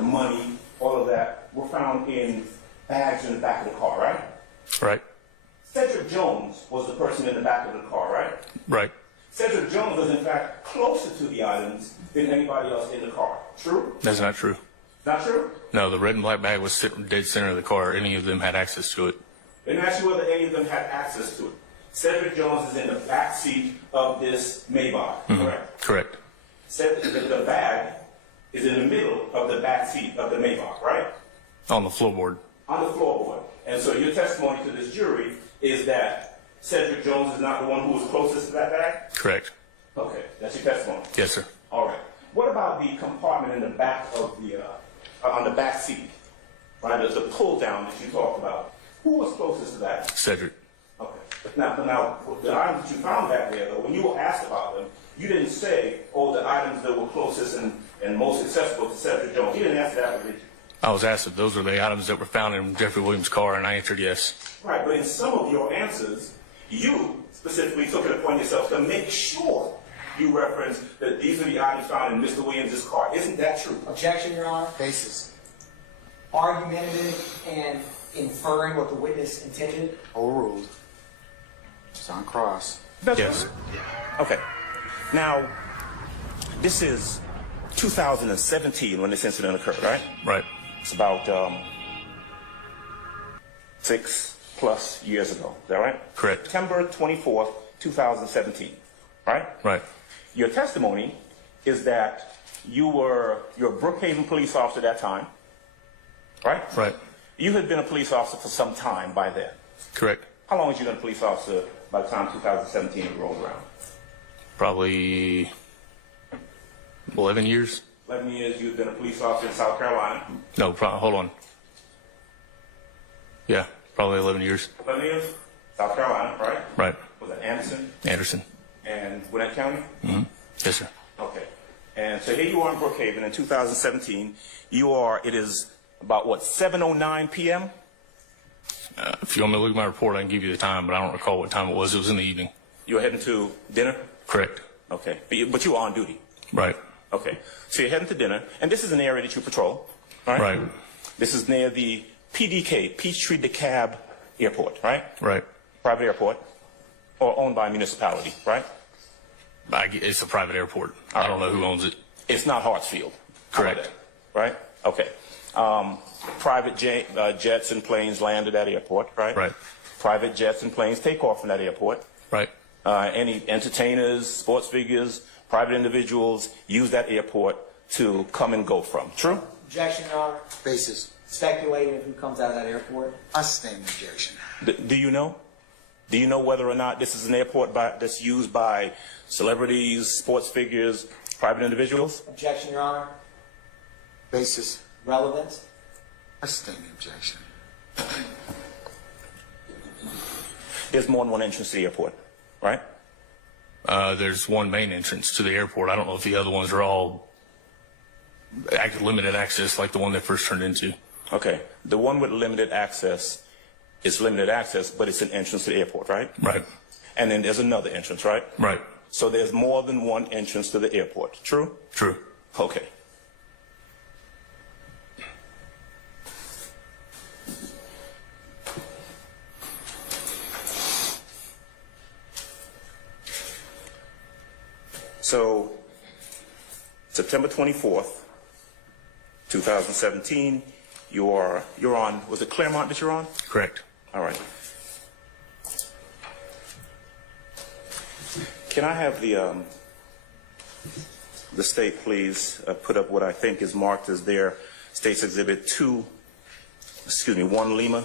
money, all of that, were found in bags in the back of the car, right? Right. Cedric Jones was the person in the back of the car, right? Right. Cedric Jones was in fact closer to the items than anybody else in the car. True? That's not true. Not true? No, the red and black bag was sitting dead center of the car. Any of them had access to it. Let me ask you whether any of them had access to it. Cedric Jones is in the back seat of this Maybach, correct? Correct. The bag is in the middle of the back seat of the Maybach, right? On the floorboard. On the floorboard. And so your testimony to this jury is that Cedric Jones is not the one who was closest to that bag? Correct. Okay, that's your testimony. Yes, sir. All right. What about the compartment in the back of the, on the back seat, right? The pull down that you talked about. Who was closest to that? Cedric. Okay. Now, the items that you found back there, though, when you were asked about them, you didn't say, oh, the items that were closest and most accessible to Cedric Jones. You didn't answer that, did you? I was asked if those were the items that were found in Jeffrey Williams' car, and I answered yes. Right, but in some of your answers, you specifically took it upon yourself to make sure you reference that these are the items found in Mr. Williams' car. Isn't that true? Objection, Your Honor. Basis. Argumentative and inferring what the witness intended. Overruled. It's on cross. Yes. Okay. Now, this is 2017 when this incident occurred, right? Right. It's about 6+ years ago. Is that right? Correct. September 24th, 2017. Right? Right. Your testimony is that you're a Brookhaven police officer at that time. Right? Right. You had been a police officer for some time by then. Correct. How long had you been a police officer by the time 2017 rolled around? Probably 11 years. 11 years you've been a police officer in South Carolina. No, hold on. Yeah, probably 11 years. 11 years? South Carolina, right? Right. Was that Anderson? Anderson. And Gwinnett County? Mm-hmm. Yes, sir. Okay. And so here you are in Brookhaven in 2017. It is about, what, 7:09 p.m.? If you want me to look at my report, I can give you the time, but I don't recall what time it was. It was in the evening. You were heading to dinner? Correct. Okay. But you were on duty? Right. Okay. So you're heading to dinner, and this is an area that you patrol, right? Right. This is near the PDK, Peachtree DeKalb Airport, right? Right. Private airport, or owned by a municipality, right? It's a private airport. I don't know who owns it. It's not Hartsfield. Correct. Right? Okay. Private jets and planes land at that airport, right? Right. Private jets and planes take off from that airport. Right. Any entertainers, sports figures, private individuals use that airport to come and go from. True? Objection, Your Honor. Basis. Speculating who comes out of that airport. I sustain the objection. Do you know? Do you know whether or not this is an airport that's used by celebrities, sports figures, private individuals? Objection, Your Honor. Basis. Relevant. I sustain the objection. There's more than one entrance to the airport, right? There's one main entrance to the airport. I don't know if the other ones are all limited access like the one they first turned into. Okay. The one with limited access is limited access, but it's an entrance to the airport, right? Right. And then there's another entrance, right? Right. So there's more than one entrance to the airport. True? True. Okay. So, September 24th, 2017, you're on, was it Claremont that you're on? Correct. All right. Can I have the state, please, put up what I think is marked as their State's Exhibit 1 Lima. I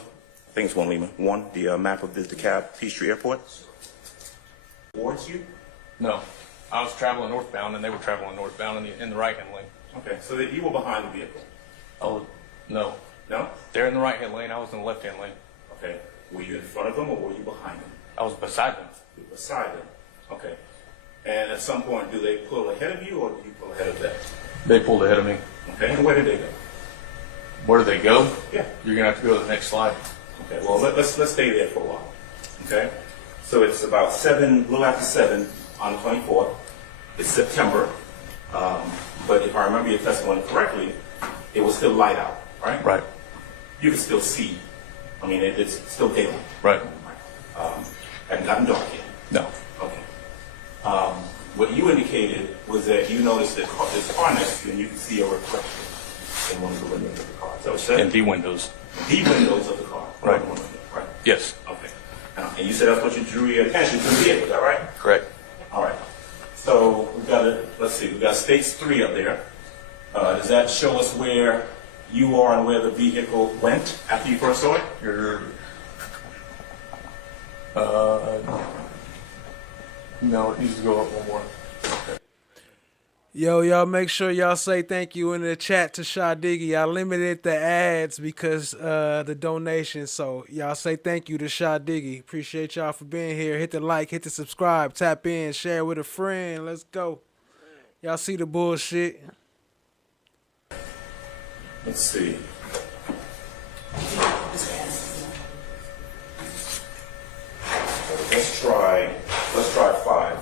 think it's 1 Lima. 1, the map of the DeKalb Peachtree Airport. Towards you? No. I was traveling northbound, and they were traveling northbound in the right-hand lane. Okay, so that you were behind the vehicle? Oh, no. No? They're in the right-hand lane. I was in the left-hand lane. Okay. Were you in front of them, or were you behind them? I was beside them. You were beside them. Okay. And at some point, do they pull ahead of you, or do you pull ahead of them? They pulled ahead of me. Okay, and where did they go? Where did they go? Yeah. You're going to have to go to the next slide. Okay, well, let's stay there for a while. Okay? So it's about a little after 7 on the 24th. It's September. But if I remember your testimony correctly, it was still light out, right? Right. You could still see I mean, it's still daylight. Right. Hadn't gotten dark yet. No. Okay. What you indicated was that you noticed that this car next to you, and you can see a reflection in one of the windows of the car. Is that what you said? In the windows. The windows of the car. Right. One window, right. Yes. Okay. And you said that's what you drew your attention to the vehicle. Is that right? Correct. All right. So we've got let's see. We've got states 3 up there. Does that show us where you are and where the vehicle went after you first saw it? No, it needs to go up one more. Okay. Yo, y'all make sure y'all say thank you in the chat to Shadiggy. I limited the ads because the donations. So y'all say thank you to Shadiggy. Appreciate y'all for being here. Hit the like, hit the subscribe, tap in, share with a friend. Let's go. Y'all see the bullshit? Let's see. Let's try 5.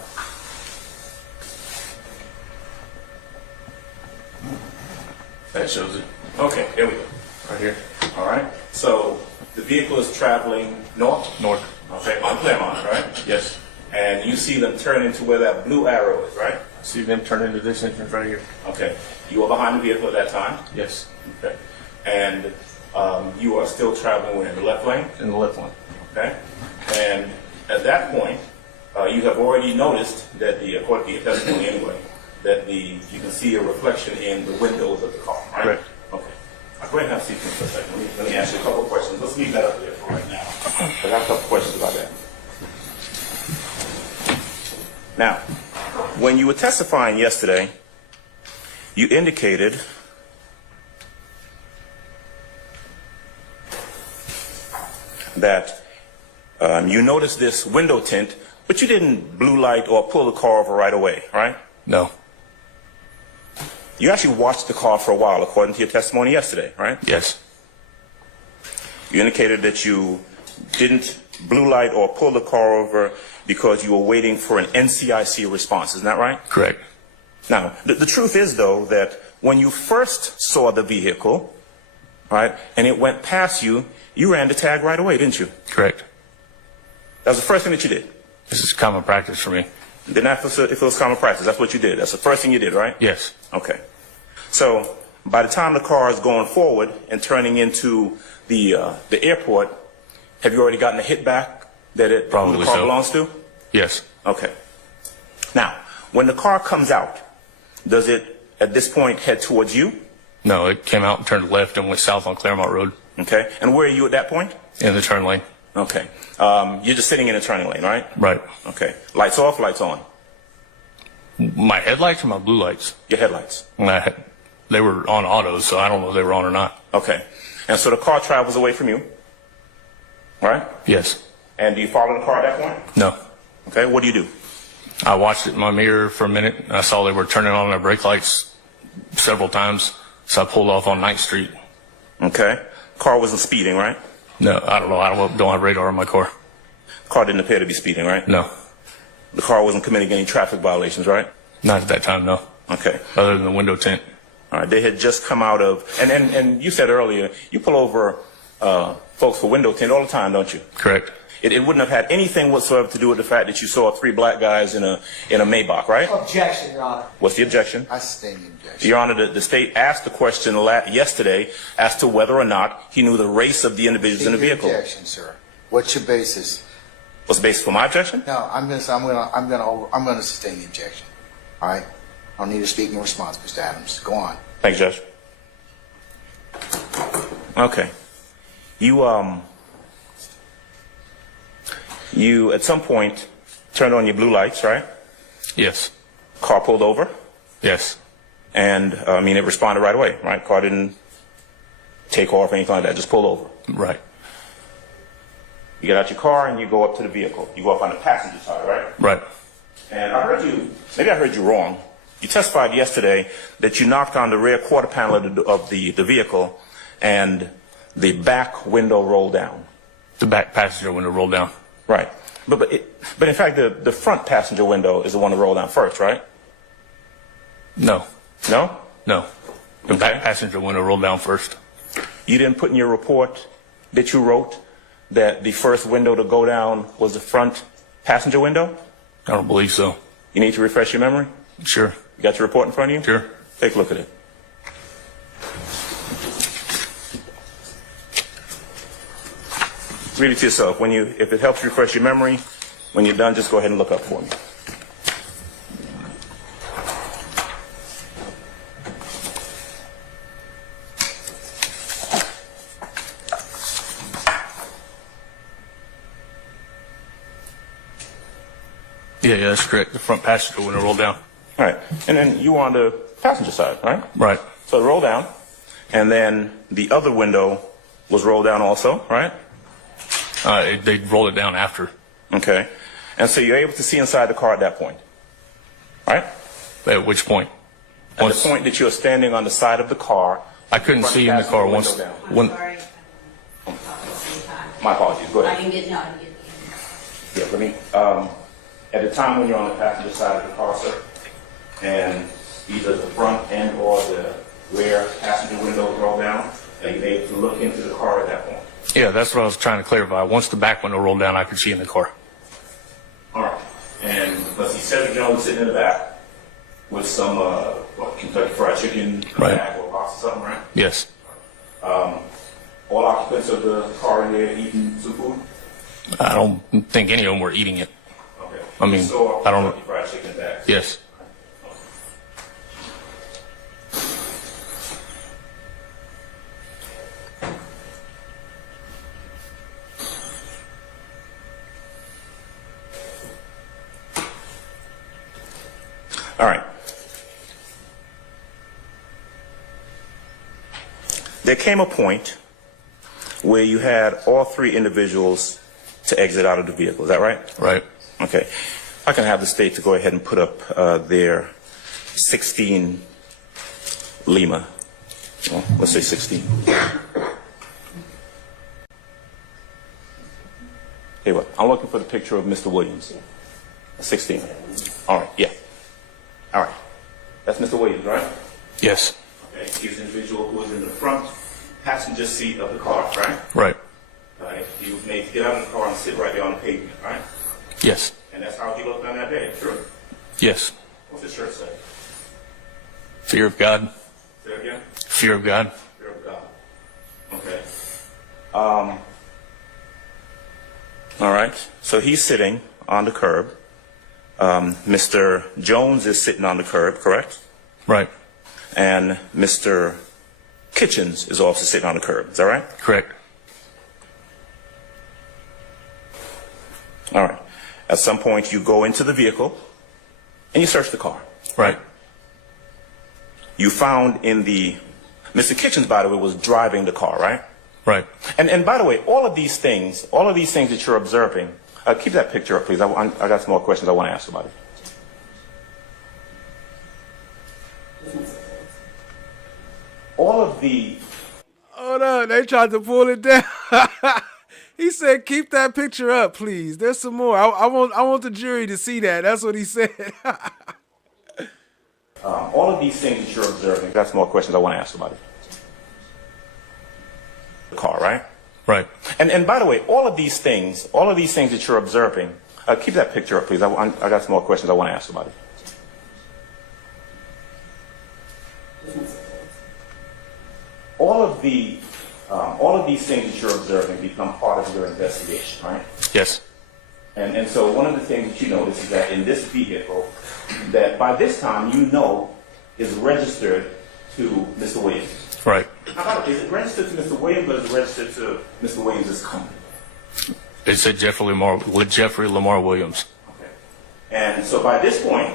That shows it. Okay, here we go. Right here. All right. So the vehicle is traveling north? North. Okay, on Claremont, right? Yes. And you see them turn into where that blue arrow is, right? I see them turn into this entrance right here. Okay. You were behind the vehicle at that time? Yes. Okay. And you are still traveling in the left lane? In the left lane. Okay. And at that point, you have already noticed that according to your testimony anyway, that you can see a reflection in the windows of the car, right? Correct. Okay. I'll go ahead and have a seat for a second. Let me ask you a couple of questions. Let's leave that up there for right now. I got a couple of questions about that. Now, when you were testifying yesterday, you indicated that you noticed this window tint, but you didn't blue light or pull the car over right away, right? No. You actually watched the car for a while, according to your testimony yesterday, right? Yes. You indicated that you didn't blue light or pull the car over because you were waiting for an NCIC response. Isn't that right? Correct. Now, the truth is, though, that when you first saw the vehicle, right, and it went past you, you ran the tag right away, didn't you? Correct. That was the first thing that you did. This is common practice for me. Then if it was common practice, that's what you did. That's the first thing you did, right? Yes. Okay. So by the time the car is going forward and turning into the airport, have you already gotten a hit back that who the car belongs to? Yes. Okay. Now, when the car comes out, does it at this point head towards you? No, it came out and turned left and went south on Claremont Road. Okay. And where are you at that point? In the turn lane. Okay. You're just sitting in the turning lane, right? Right. Okay. Lights off, lights on? My headlights or my blue lights? Your headlights. They were on autos, so I don't know if they were on or not. Okay. And so the car travels away from you, right? Yes. And do you follow the car at that point? No. Okay. What do you do? I watched it in my mirror for a minute. I saw they were turning on their brake lights several times, so I pulled off on 9th Street. Okay. Car wasn't speeding, right? No, I don't know. I don't have radar on my car. Car didn't appear to be speeding, right? No. The car wasn't committing any traffic violations, right? Not at that time, no. Okay. Other than the window tint. All right. They had just come out of, and you said earlier, you pull over folks for window tint all the time, don't you? Correct. It wouldn't have had anything whatsoever to do with the fact that you saw 3 black guys in a Maybach, right? Objection, Your Honor. What's the objection? I sustain the objection. Your Honor, the state asked the question yesterday as to whether or not he knew the race of the individuals in the vehicle. Objection, sir. What's your basis? What's the basis for my objection? No, I'm gonna sustain the objection. All right. I don't need a speaking response, Mr. Adams. Go on. Thanks, Judge. Okay. You at some point turned on your blue lights, right? Yes. Car pulled over? Yes. And, it responded right away, right? Car didn't take off or anything like that, just pulled over. Right. You get out your car and you go up to the vehicle. You go up on the passenger side, right? Right. And maybe I heard you wrong. You testified yesterday that you knocked on the rear quarter panel of the vehicle and the back window rolled down. The back passenger window rolled down. Right. But in fact, the front passenger window is the one that rolled down first, right? No. No? No. The back passenger window rolled down first. You didn't put in your report that you wrote that the first window to go down was the front passenger window? I don't believe so. You need to refresh your memory? Sure. You got your report in front of you? Sure. Take a look at it. Read it to yourself. If it helps refresh your memory, when you're done, just go ahead and look up for me. Yeah, that's correct. The front passenger window rolled down. All right. And then you were on the passenger side, right? Right. So it rolled down. And then the other window was rolled down also, right? They rolled it down after. Okay. And so you're able to see inside the car at that point, right? At which point? At the point that you're standing on the side of the car. I couldn't see in the car once. My apologies. Go ahead. I didn't get it. Yeah, let me. At the time when you're on the passenger side of the car, sir, and either the front end or the rear passenger window roll down, are you able to look into the car at that point? Yeah, that's what I was trying to clarify. Once the back window rolled down, I could see in the car. All right. And let's see, Cedric Jones sitting in the back with some Kentucky Fried Chicken in the back or a box or something, right? Yes. All occupants of the car in there eating some food? I don't think any of them were eating it. Okay. I mean, so, I don't know. Kentucky Fried Chicken back? Yes. All right. There came a point where you had all three individuals to exit out of the vehicle. Is that right? Right. Okay. I can have the state to go ahead and put up their 16 Lima. Well, let's say 16. Hey, what? I'm looking for the picture of Mr. Williams. 16. All right. Yeah. All right. That's Mr. Williams, right? Yes. Okay. He's the individual who was in the front passenger seat of the car, right? Right. All right. He was made to get out of the car and sit right there on the pavement, right? Yes. And that's how he looked on that day, true? Yes. What's his shirt say? Fear of God. Say it again? Fear of God. Fear of God. Okay. All right. So he's sitting on the curb. Mr. Jones is sitting on the curb, correct? Right. And Mr. Kitchens is also sitting on the curb. Is that right? Correct. All right. At some point, you go into the vehicle and you search the car. Right. You found in the... Mr. Kitchens, by the way, was driving the car, right? Right. And by the way, all of these things that you're observing, keep that picture up, please. I got some more questions I want to ask about it. All of the... Hold on, they tried to pull it down. He said, keep that picture up, please. There's some more. I want the jury to see that. That's what he said. All of these things that you're observing, I got some more questions I want to ask about it. The car, right? Right. And by the way, all of these things that you're observing, keep that picture up, please. I got some more questions I want to ask about it. All of these things that you're observing become part of your investigation, right? Yes. And so one of the things that you notice is that in this vehicle, that by this time you know is registered to Mr. Williams. Right. Now, is it registered to Mr. Williams or is it registered to Mr. Williams' company? It said Jeffrey Lamar Williams. Okay. And so by this point,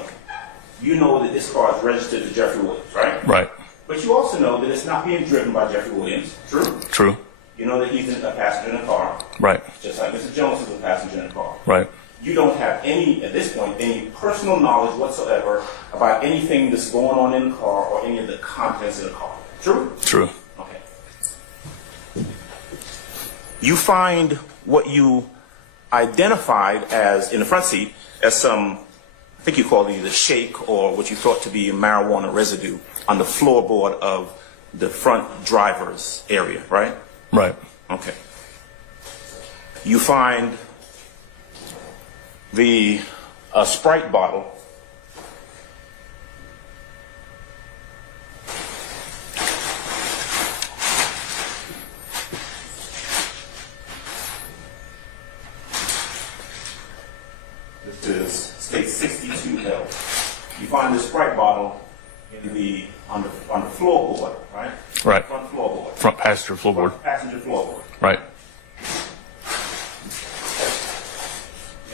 you know that this car is registered to Jeffrey Williams, right? Right. But you also know that it's not being driven by Jeffrey Williams, true? True. You know that he's a passenger in a car. Right. Just like Mr. Jones is a passenger in a car. Right. You don't have any, at this point, any personal knowledge whatsoever about anything that's going on in the car or any of the contents in the car. True? True. Okay. You find what you identified as, in the front seat, as some, I think you called it either shake or what you thought to be marijuana residue on the floorboard of the front driver's area, right? Right. Okay. you find the Sprite bottle. This is state 62L. You find the Sprite bottle in the on the floorboard, right? Right. Front floorboard. Front passenger floorboard. Front passenger floorboard. Right.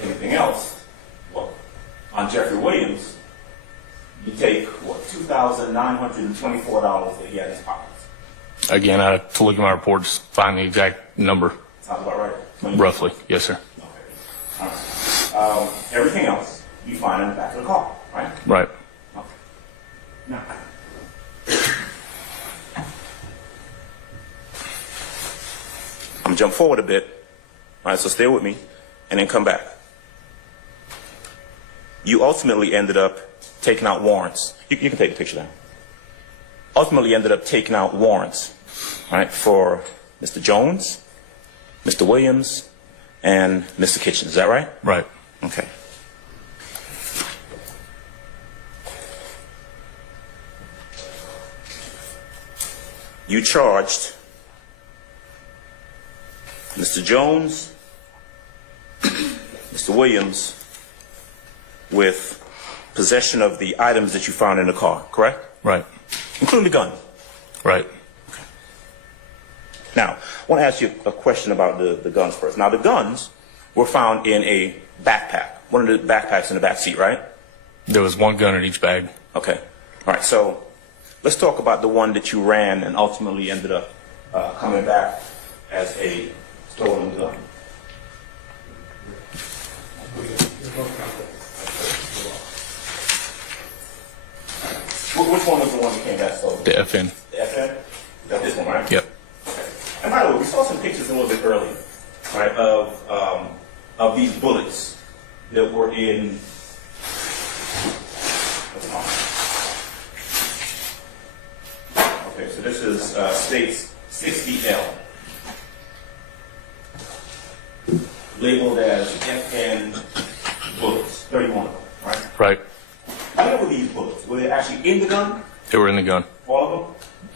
Anything else? Well, on Jeffrey Williams, you take what, $2,924 that he had in his pockets. Again, I have to look at my reports, find the exact number. Sounds about right. Roughly, yes, sir. All right. Everything else you find in the back of the car, right? Right. Okay. Now, I'm gonna jump forward a bit. All right, so stay with me, and then come back. You ultimately ended up taking out warrants. You can take the picture down. Ultimately ended up taking out warrants, right, for Mr. Jones, Mr. Williams, and Mr. Kitchen. Is that right? Right. Okay. You charged Mr. Jones, Mr. Williams, with possession of the items that you found in the car, correct? Right. Including the gun. Right. Okay. Now, I want to ask you a question about the guns first. Now, the guns were found in a backpack, one of the backpacks in the back seat, right? There was one gun in each bag. Okay. All right, so let's talk about the one that you ran and ultimately ended up coming back as a stolen gun. Which one was the one that came back stolen? The FN. The FN? That's this one, right? Yep. Okay. And by the way, we saw some pictures a little bit earlier, right, of these bullets that were in. Okay, so this is states 60L, labeled as FN bullets, 31 of them, right? Right. Where were these bullets? Were they actually in the gun? They were in the gun. All of them?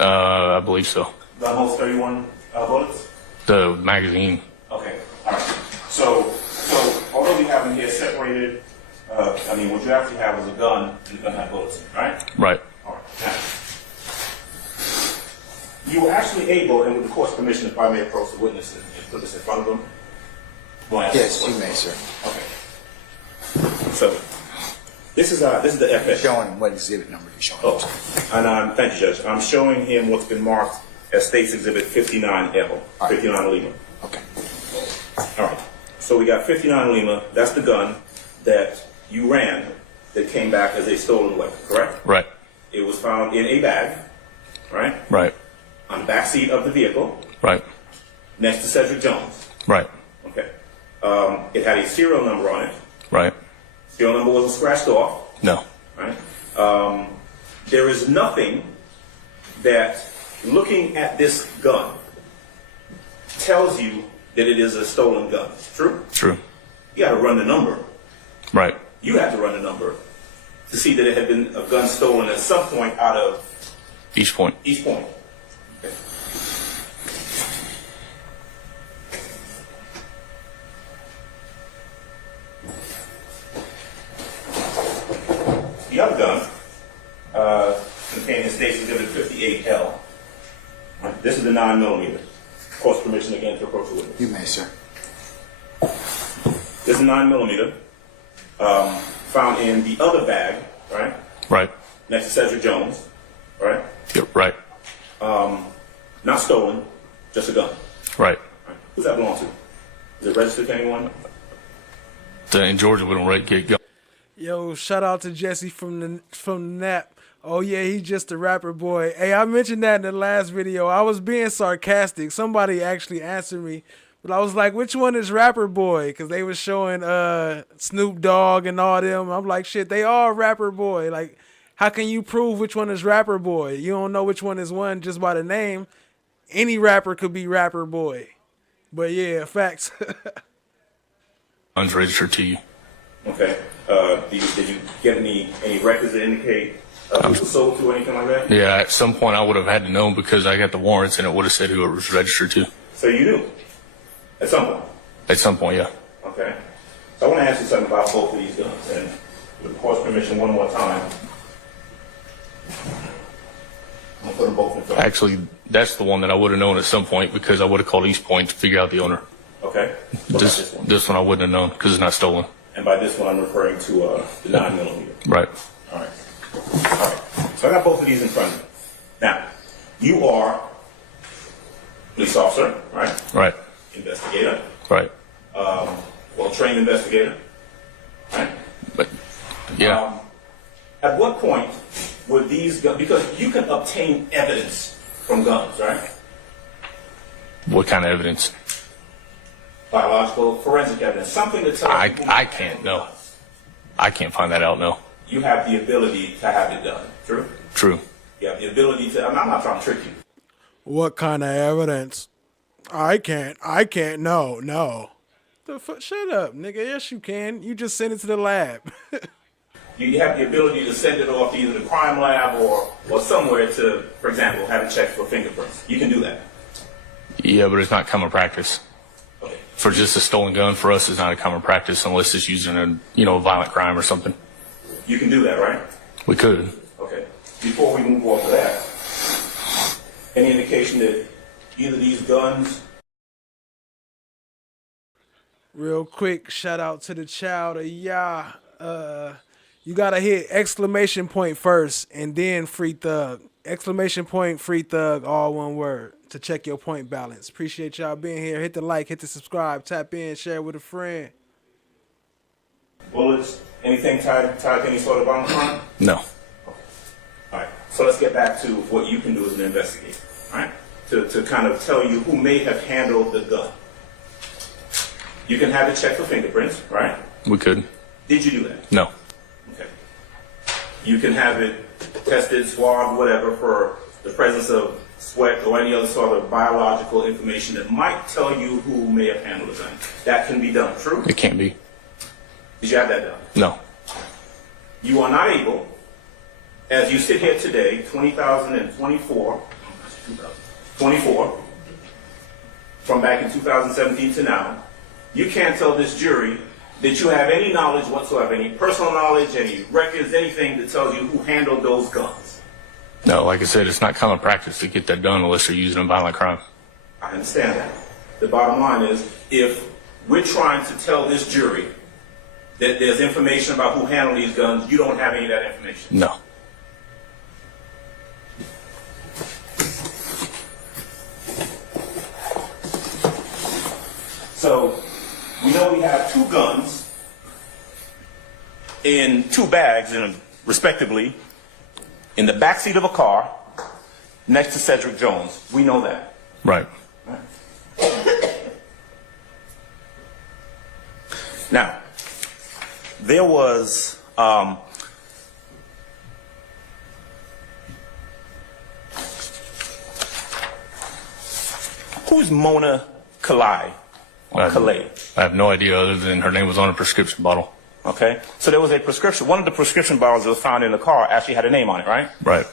I believe so. The whole 31 bullets? The magazine. Okay, all right. So although we have them here separated, I mean, what you actually have is a gun, and the gun had bullets in it, right? Right. All right. Now, you were actually able, and with the court's permission, if I may approach the witness and put this in front of them. Yes, you may, sir. Okay. So, this is the FN. Showing what exhibit number you're showing. Oh, and thank you, Judge. I'm showing him what's been marked as State's Exhibit 59L, 59 Lima. Okay. All right. So we got 59 Lima. That's the gun that you ran that came back as a stolen weapon, correct? Right. It was found in a bag, right? Right. On the back seat of the vehicle. Right. Next to Cedric Jones. Right. Okay. It had a serial number on it. Right. Serial number wasn't scratched off. No. Right. There is nothing that, looking at this gun, tells you that it is a stolen gun. True? True. You got to run the number. Right. You have to run the number to see that it had been a gun stolen at some point out of Each Point. East Point. Okay. The other gun contained in State's Exhibit 58L. Right. This is the 9mm. Court's permission again to approach the witness. You may, sir. This is 9mm. Found in the other bag, right? Right. Next to Cedric Jones, right? Yep. Right. Not stolen, just a gun. Right. Who's that belong to? Is it registered to anyone? In Georgia, we don't get gun. Yo, shout out to Jesse from the Nap. Oh yeah, he's just a rapper boy. Hey, I mentioned that in the last video. I was being sarcastic. Somebody actually answered me, but I was like, which one is Rapper Boy? Because they were showing Snoop Dogg and all them. I'm like, shit, they all Rapper Boy. Like, how can you prove which one is Rapper Boy? You don't know which one is one just by the name. Any rapper could be Rapper Boy. But yeah, facts. Unregistered to you. Okay. Did you get any records that indicate who was sold to or anything like that? Yeah, at some point I would have had to know because I got the warrants and it would have said who it was registered to. So you knew? At some point? At some point, yeah. Okay. So I want to ask you something about both of these guns, and with the court's permission, one more time. I'm going to put them both in front. Actually, that's the one that I would have known at some point because I would have called East Point to figure out the owner. Okay. This one I wouldn't have known because it's not stolen. And by this one, I'm referring to the 9mm. Right. All right. All right. So I got both of these in front of me. Now, you are police officer, right? Right. Investigator. Right. Well-trained investigator, right? But, yeah. At what point would these guns, because you can obtain evidence from guns, right? What kind of evidence? Biological, forensic evidence, something that tells you. I can't, no. I can't find that out, no. You have the ability to have it done, true? True. You have the ability to, I'm not trying to trick you. What kind of evidence? I can't, no. Shut up, nigga. Yes, you can. You just send it to the lab. You have the ability to send it off to either the crime lab or somewhere to, for example, have it checked for fingerprints. You can do that. Yeah, but it's not common practice. Okay. For just a stolen gun, for us, it's not a common practice unless it's using a violent crime or something. You can do that, right? We could. Okay. Before we move off of that, any indication that either of these guns... Real quick, shout out to the child of Yah. You gotta hit exclamation point first and then free thug. Exclamation point, free thug, all one word to check your point balance. Appreciate y'all being here. Hit the like, hit the subscribe, tap in, share with a friend. Bullets, anything tied to any sort of violent crime? No. Okay. All right. So let's get back to what you can do as an investigator, all right? To kind of tell you who may have handled the gun. You can have it checked for fingerprints, right? We could. Did you do that? No. Okay. You can have it tested, swabbed, whatever, for the presence of sweat or any other sort of biological information that might tell you who may have handled the gun. That can be done, true? It can't be. Did you have that done? No. You are not able, as you sit here today, 2024, from back in 2017 to now, you can't tell this jury that you have any knowledge whatsoever, any personal knowledge, any records, anything that tells you who handled those guns. No, like I said, it's not common practice to get that done unless you're using a violent crime. I understand that. The bottom line is, if we're trying to tell this jury that there's information about who handled these guns, you don't have any of that information. No. So, we know we have two guns in two bags, respectively, in the backseat of a car next to Cedric Jones. We know that. Right. Now, there was who's Mona Kalai? I have no idea other than her name was on a prescription bottle. Okay. So there was a prescription. One of the prescription bottles that was found in the car actually had a name on it, right? Right.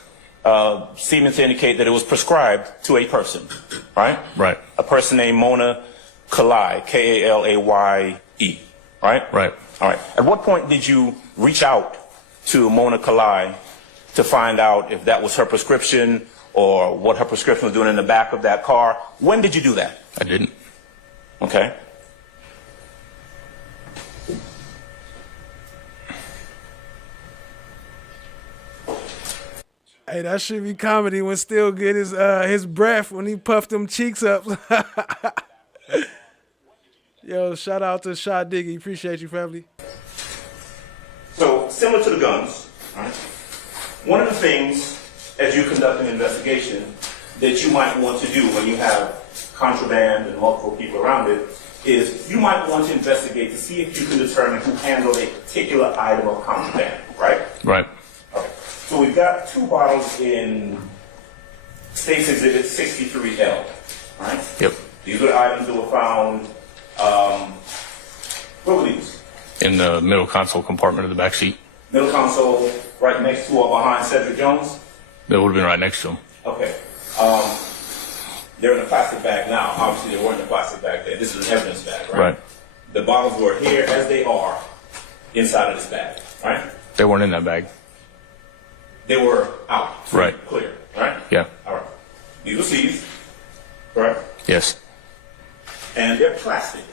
Seeming to indicate that it was prescribed to a person, right? Right. A person named Mona Kalai, K-A-L-A-Y-E, right? Right. All right. At what point did you reach out to Mona Kalai to find out if that was her prescription or what her prescription was doing in the back of that car? When did you do that? I didn't. Okay. Hey, that should be comedy when Still get his breath when he puffed them cheeks up. Yo, shout out to Shot Diggy. Appreciate you, family. So, similar to the guns, right? One of the things, as you conduct an investigation, that you might want to do when you have contraband and multiple people around it, is you might want to investigate to see if you can determine who handled a particular item of contraband, right? Right. Okay. So we've got two bottles in State's Exhibit 63L, right? Yep. These were the items that were found, where were these? In the middle console compartment of the back seat. Middle console, right next to or behind Cedric Jones? That would have been right next to him. Okay. They're in a plastic bag now. Obviously, they weren't in a plastic bag then. This is an evidence bag, right? Right. The bottles were here as they are inside of this bag, right? They weren't in that bag. They were out. Right. Clear, right? Yeah. All right. These were seized, correct? Yes. And they're plastic,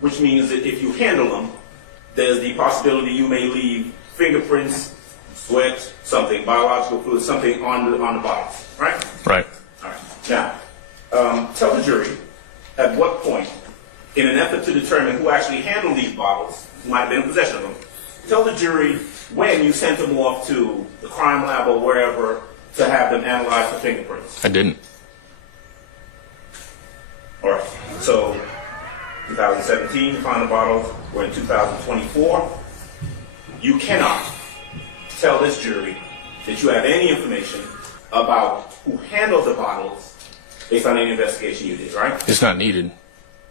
which means that if you handle them, there's the possibility you may leave fingerprints, sweat, something, biological fluid, something on the bottles, right? Right. All right. Now, tell the jury at what point, in an effort to determine who actually handled these bottles, who might have been in possession of them, tell the jury when you sent them off to the crime lab or wherever to have them analyzed for fingerprints. I didn't. All right. So, 2017, you found the bottles. We're in 2024. You cannot tell this jury that you have any information about who handled the bottles based on any investigation you did, right? It's not needed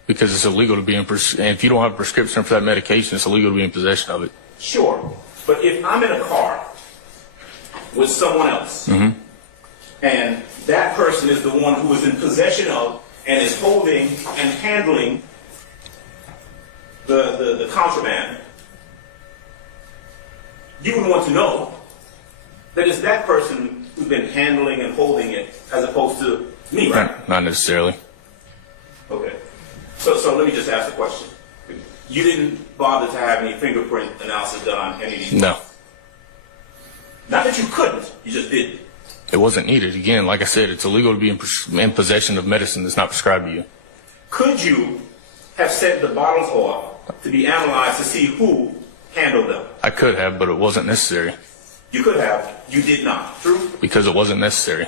because it's illegal to be in. If you don't have a prescription for that medication, it's illegal to be in possession of it. Sure, but if I'm in a car with someone else, and that person is the one who is in possession of and is holding and handling the contraband, you would want to know that it's that person who's been handling and holding it as opposed to me, right? Not necessarily. Okay. So let me just ask the question. You didn't bother to have any fingerprint analysis done on any of these? No. Not that you couldn't, you just didn't. It wasn't needed. Again, like I said, it's illegal to be in possession of medicine that's not prescribed to you. Could you have sent the bottles off to be analyzed to see who handled them? I could have, but it wasn't necessary. You could have. You did not. True? Because it wasn't necessary.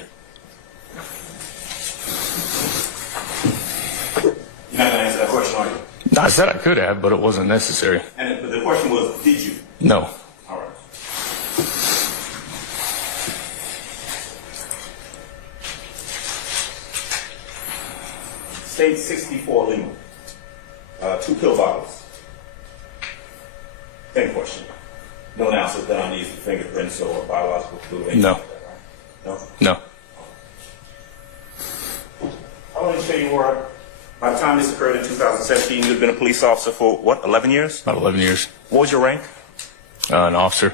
You're not going to answer that question, are you? I said I could have, but it wasn't necessary. And the question was, did you? No. All right. State 64 Lima. 2 pill bottles. Same question. No analysis done on these fingerprints or biological fluid? No. Like that, right? No? No. How long did you say you were? By the time this occurred in 2017, you'd been a police officer for, what, 11 years? About 11 years. What was your rank? An officer.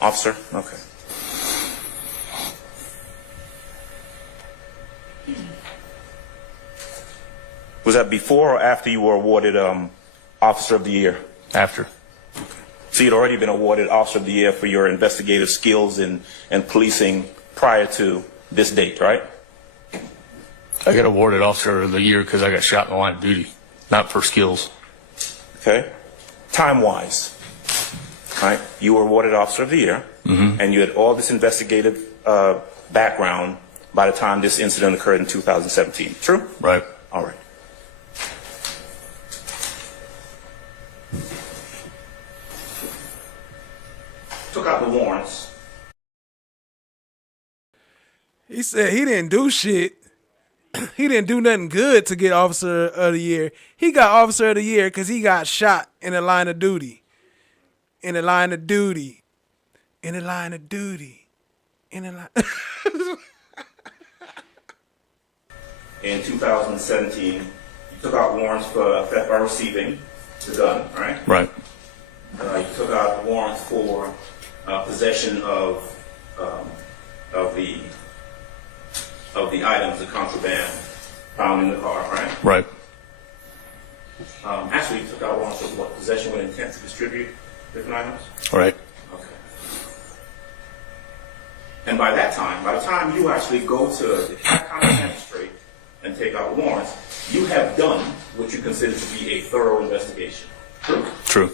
Officer? Okay. Was that before or after you were awarded Officer of the Year? After. So you'd already been awarded Officer of the Year for your investigative skills in policing prior to this date, right? I got awarded Officer of the Year because I got shot in the line of duty, not for skills. Okay. Time-wise, right? You were awarded Officer of the Year, and you had all this investigative background by the time this incident occurred in 2017. True? Right. All right. Took out the warrants. He said he didn't do shit. He didn't do nothing good to get Officer of the Year. He got Officer of the Year because he got shot in the line of duty. In the line of duty. In the line of duty. In the line. In 2017, you took out warrants for theft by receiving the gun, right? Right. You took out warrants for possession of the items, the contraband found in the car, right? Right. Actually, you took out warrants for what? Possession with intent to distribute different items? Right. Okay. And by the time you actually go to the county magistrate and take out warrants, you have done what you consider to be a thorough investigation. True? True.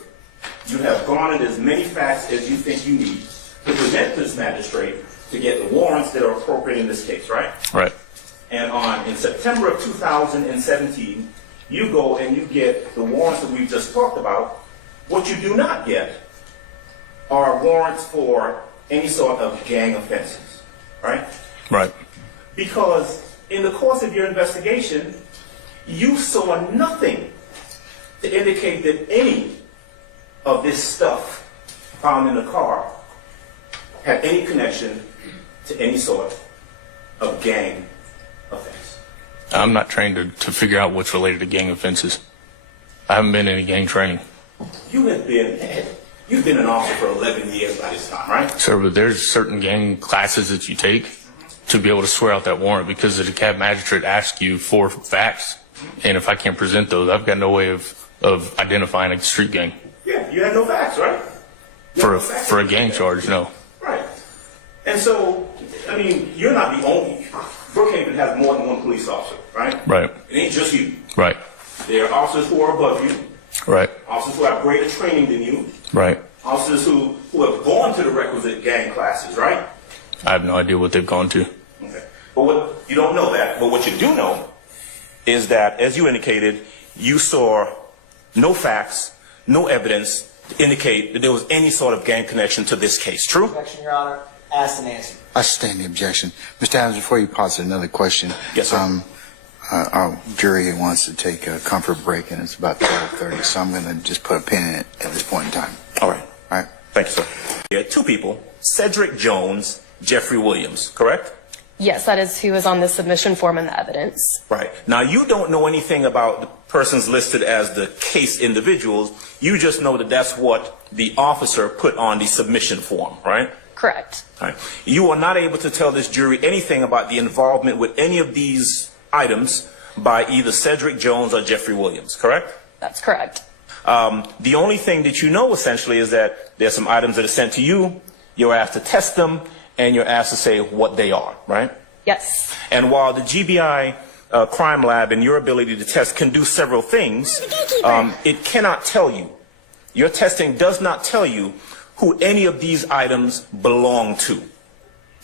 You have garnered as many facts as you think you need to present to this magistrate to get the warrants that are appropriate in this case, right? Right. And in September of 2017, you go and you get the warrants that we've just talked about. What you do not get are warrants for any sort of gang offenses, right? Right. Because in the course of your investigation, You saw nothing to indicate that any of this stuff found in the car had any connection to any sort of gang offense. I'm not trained to figure out what's related to gang offenses. I haven't been in any gang training. You've been an officer for 11 years by this time, right? Sir, but there's certain gang classes that you take to be able to swear out that warrant, because the DeKalb magistrate asks you for facts, and if I can't present those, I've got no way of identifying a street gang. Yeah, you had no facts, right? For a gang charge, no. Right. And so, I mean, you're not the only. Brookhaven has more than one police officer, right? Right. It ain't just you. Right. There are officers who are above you. Right. Officers who have greater training than you. Right. Officers who have gone to the requisite gang classes, right? I have no idea what they've gone to. Okay. But you don't know that. But what you do know is that, as you indicated, you saw no facts, no evidence to indicate that there was any sort of gang connection to this case. True? Objection, Your Honor. Asked and answered. I sustain the objection. Mr. Adams, before you posit another question. Yes, sir. Our jury wants to take a comfort break, and it's about 12:30, so I'm going to just put a pin in it at this point in time. All right. All right. Thank you, sir. You had two people, Cedric Jones, Jeffrey Williams, correct? Yes, that is who is on the submission form and the evidence. Right. Now, you don't know anything about the persons listed as the case individuals. You just know that that's what the officer put on the submission form, right? Correct. Right. You are not able to tell this jury anything about the involvement with any of these items by either Cedric Jones or Jeffrey Williams, correct? That's correct. The only thing that you know essentially is that there's some items that are sent to you, you're asked to test them, and you're asked to say what they are, right? Yes. And while the GBI crime lab and your ability to test can do several things, it cannot tell you, your testing does not tell you who any of these items belong to.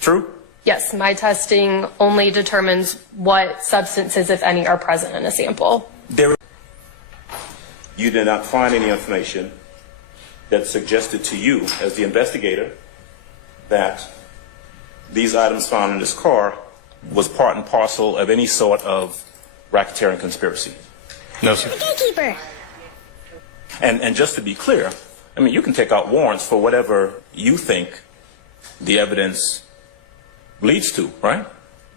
True? Yes, my testing only determines what substances, if any, are present in a sample. You did not find any information that suggested to you, as the investigator, that these items found in this car was part and parcel of any sort of racketeering conspiracy. No, sir. Gatekeeper. And just to be clear, I mean, you can take out warrants for whatever you think the evidence leads to, right?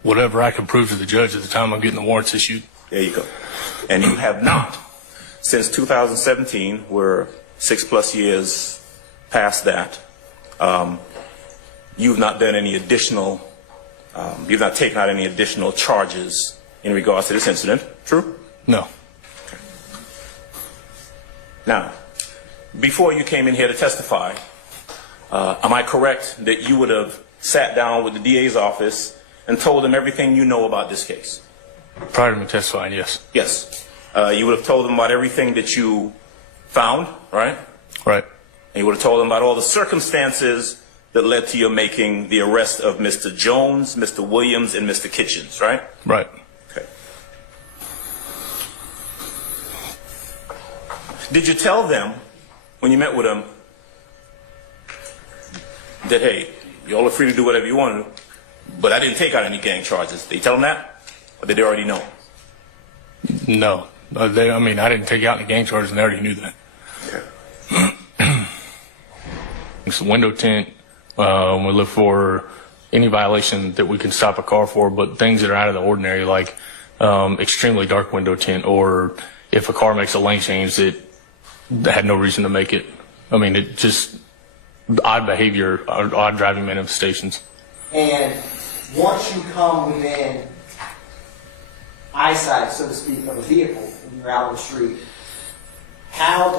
Whatever I can prove to the judge at the time I'm getting the warrants issued. There you go. And you have not. Since 2017, we're 6+ years past that, you've not done any additional, you've not taken out any additional charges in regards to this incident, true? No. Okay. Now, before you came in here to testify, am I correct that you would have sat down with the DA's office and told them everything you know about this case? Prior to me testifying, yes. Yes. You would have told them about everything that you found, right? Right. And you would have told them about all the circumstances that led to your making the arrest of Mr. Jones, Mr. Williams, and Mr. Kitchens, right? Right. Okay. Did you tell them, when you met with them, that, hey, y'all are free to do whatever you want to, but I didn't take out any gang charges? Did you tell them that? Or did they already know? No. I didn't take out any gang charges, and they already knew that. Okay. It's a window tint. We look for any violation that we can stop a car for, but things that are out of the ordinary, like extremely dark window tint, or if a car makes a lane change that had no reason to make it. I mean, it just odd behavior, odd driving manifestations. And once you come within eyesight, so to speak, of a vehicle when you're out on the street, how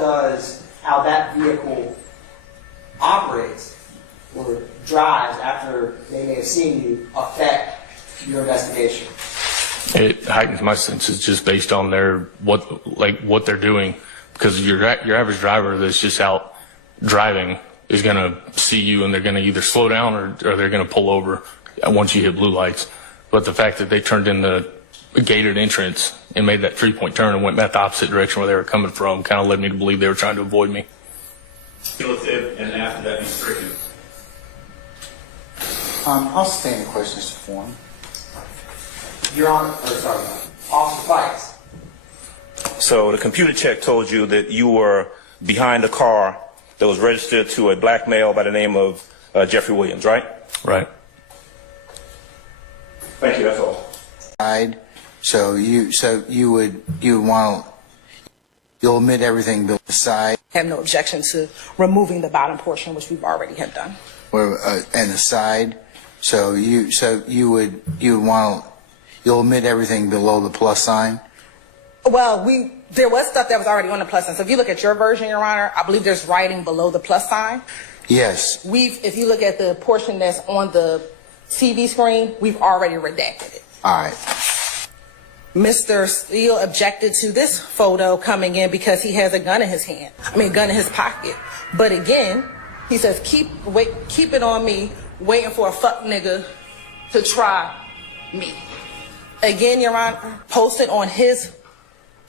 that vehicle operates or drives after they may have seen you affect your investigation? It heightens my senses just based on what they're doing, because your average driver that's just out driving is going to see you and they're going to either slow down or they're going to pull over once you hit blue lights. But the fact that they turned in the gated entrance and made that 3-point turn and went back the opposite direction where they were coming from kind of led me to believe they were trying to avoid me. Cumulative, and after that, be stricken. I'll stand the questions to form. Your Honor, Officer Fikes, So the computer check told you that you were behind a car that was registered to a black male by the name of Jeffrey Williams, right? Right. Thank you, that's all. So you'll admit everything but the side. Have no objection to removing the bottom portion, which we've already have done. And the side. So you'll admit everything below the plus sign. Well, there was stuff that was already on the plus sign. So if you look at your version, Your Honor, I believe there's writing below the plus sign. Yes. If you look at the portion that's on the TV screen, we've already redacted it. All right. Mr. Steele objected to this photo coming in because he has a gun in his hand. Gun in his pocket. But again, he says, keep it on me, waiting for a fuck nigga to try me. Again, Your Honor, posted on his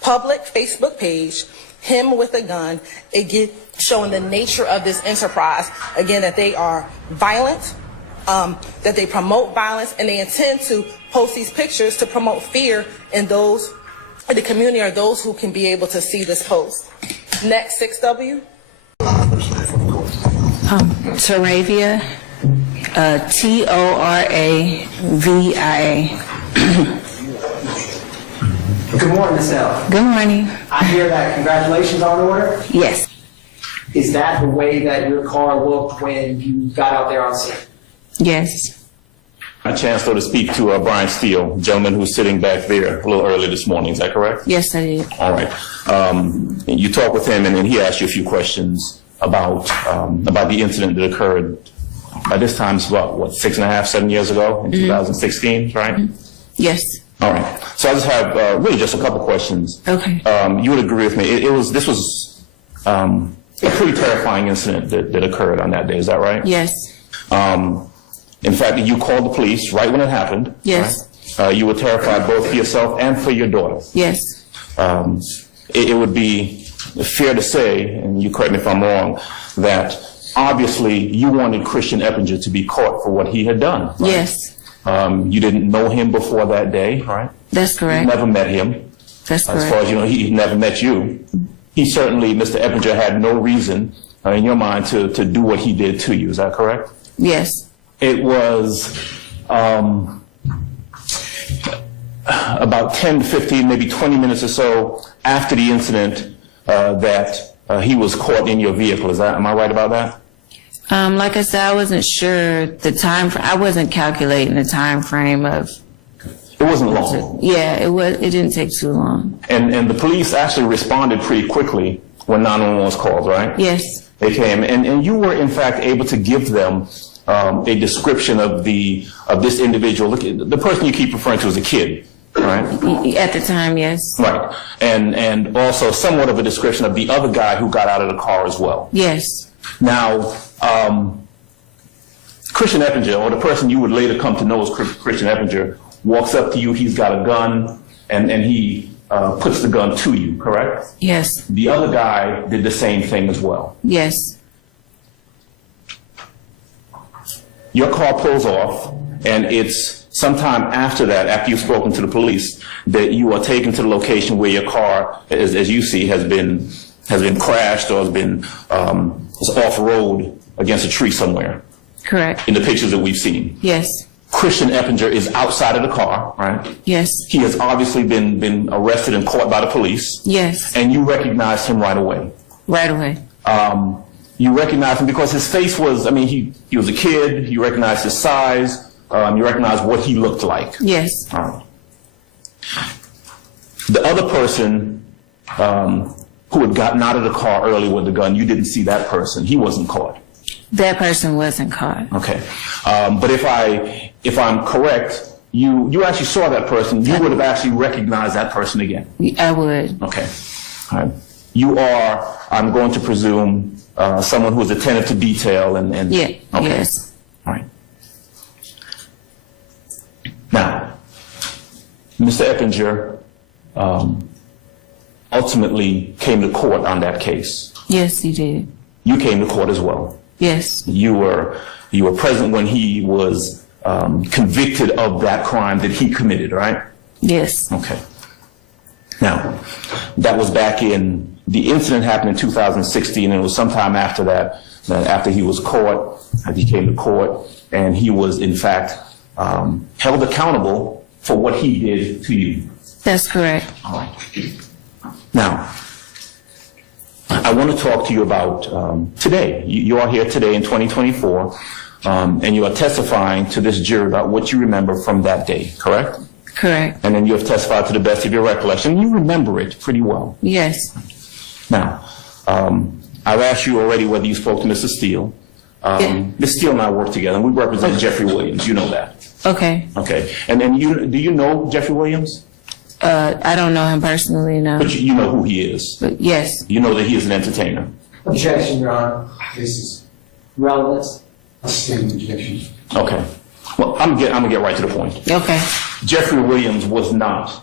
public Facebook page, him with a gun, again, showing the nature of this enterprise. Again, that they are violent, that they promote violence, and they intend to post these pictures to promote fear in those in the community or those who can be able to see this post. Next, 6W. Trontavious, Toravia. Good morning, Ms.love. Good morning. I hear that congratulations are in order. Yes. Is that the way that your car looked when you got out there on scene? Yes. A chance, though, to speak to Brian Steele, gentleman who's sitting back there a little early this morning. Is that correct? Yes, I did. All right. You talked with him, and then he asked you a few questions about the incident that occurred. By this time, it's about, 6.5, 7 years ago in 2016, right? Yes. All right. So I just have really just a couple questions. Okay. You would agree with me. This was a pretty terrifying incident that occurred on that day. Is that right? Yes. In fact, you called the police right when it happened. Yes. Right? You were terrified both for yourself and for your daughter. Yes. It would be fair to say, and you correct me if I'm wrong, that obviously you wanted Christian Eppinger to be caught for what he had done. Right? Yes. You didn't know him before that day, right? That's correct. You never met him. That's correct. As far as you know, he never met you. He certainly, Mr. Eppinger, had no reason in your mind to do what he did to you. Is that correct? Yes. It was about 10 to 15, maybe 20 minutes or so after the incident that he was caught in your vehicle. Am I right about that? Like I said, I wasn't sure the time. I wasn't calculating the time frame of. It wasn't long. Yeah, it was. It didn't take too long. And the police actually responded pretty quickly when 911 was called, right? Yes. They came, and you were in fact able to give them a description of this individual. Look, the person you keep referring to as a kid, right? At the time, yes. Right, and also somewhat of a description of the other guy who got out of the car as well. Yes. Now, Christian Eppinger, or the person you would later come to know as Christian Eppinger, walks up to you. He's got a gun, and he puts the gun to you, correct? Yes. The other guy did the same thing as well. Yes. Your car pulls off, and it's sometime after that, after you've spoken to the police, that you are taken to the location where your car, as you see, has been crashed or has been is off-road against a tree somewhere. Correct. In the pictures that we've seen. Yes. Christian Eppinger is outside of the car, right? Yes. He has obviously been arrested and caught by the police. Yes. And you recognized him right away. Right away. You recognized him because his face was, he was a kid. You recognized his size. You recognized what he looked like. Yes. All right. The other person who had gotten out of the car early with the gun, you didn't see that person. He wasn't caught. That person wasn't caught. Okay. But if I'm correct, you actually saw that person. You would have actually recognized that person again. I would. Okay. All right. You are, I'm going to presume, someone who is attentive to detail and yeah. Okay. Yes. All right. Now, Mr. Eppinger ultimately came to court on that case. Yes, he did. You came to court as well. Yes. You were present when he was convicted of that crime that he committed, right? Yes. Okay. Now, that was back in, the incident happened in 2016, and it was sometime after that after he was caught, he came to court, and he was, in fact, held accountable for what he did to you. That's correct. All right. Now, I want to talk to you about today. You are here today in 2024, and you are testifying to this jury about what you remember from that day, correct? Correct. And then you have testified to the best of your recollection. You remember it pretty well. Yes. Now, I've asked you already whether you spoke to Mr. Steele. Ms. Steele and I work together, and we represent Jeffrey Williams. You know that. Okay. Okay. And do you know Jeffrey Williams? I don't know him personally, no. But you know who he is? But yes. You know that he is an entertainer? Objection, Your Honor. This is relevance. Objection. Okay. Well, I'm gonna get right to the point. Okay. Jeffrey Williams was not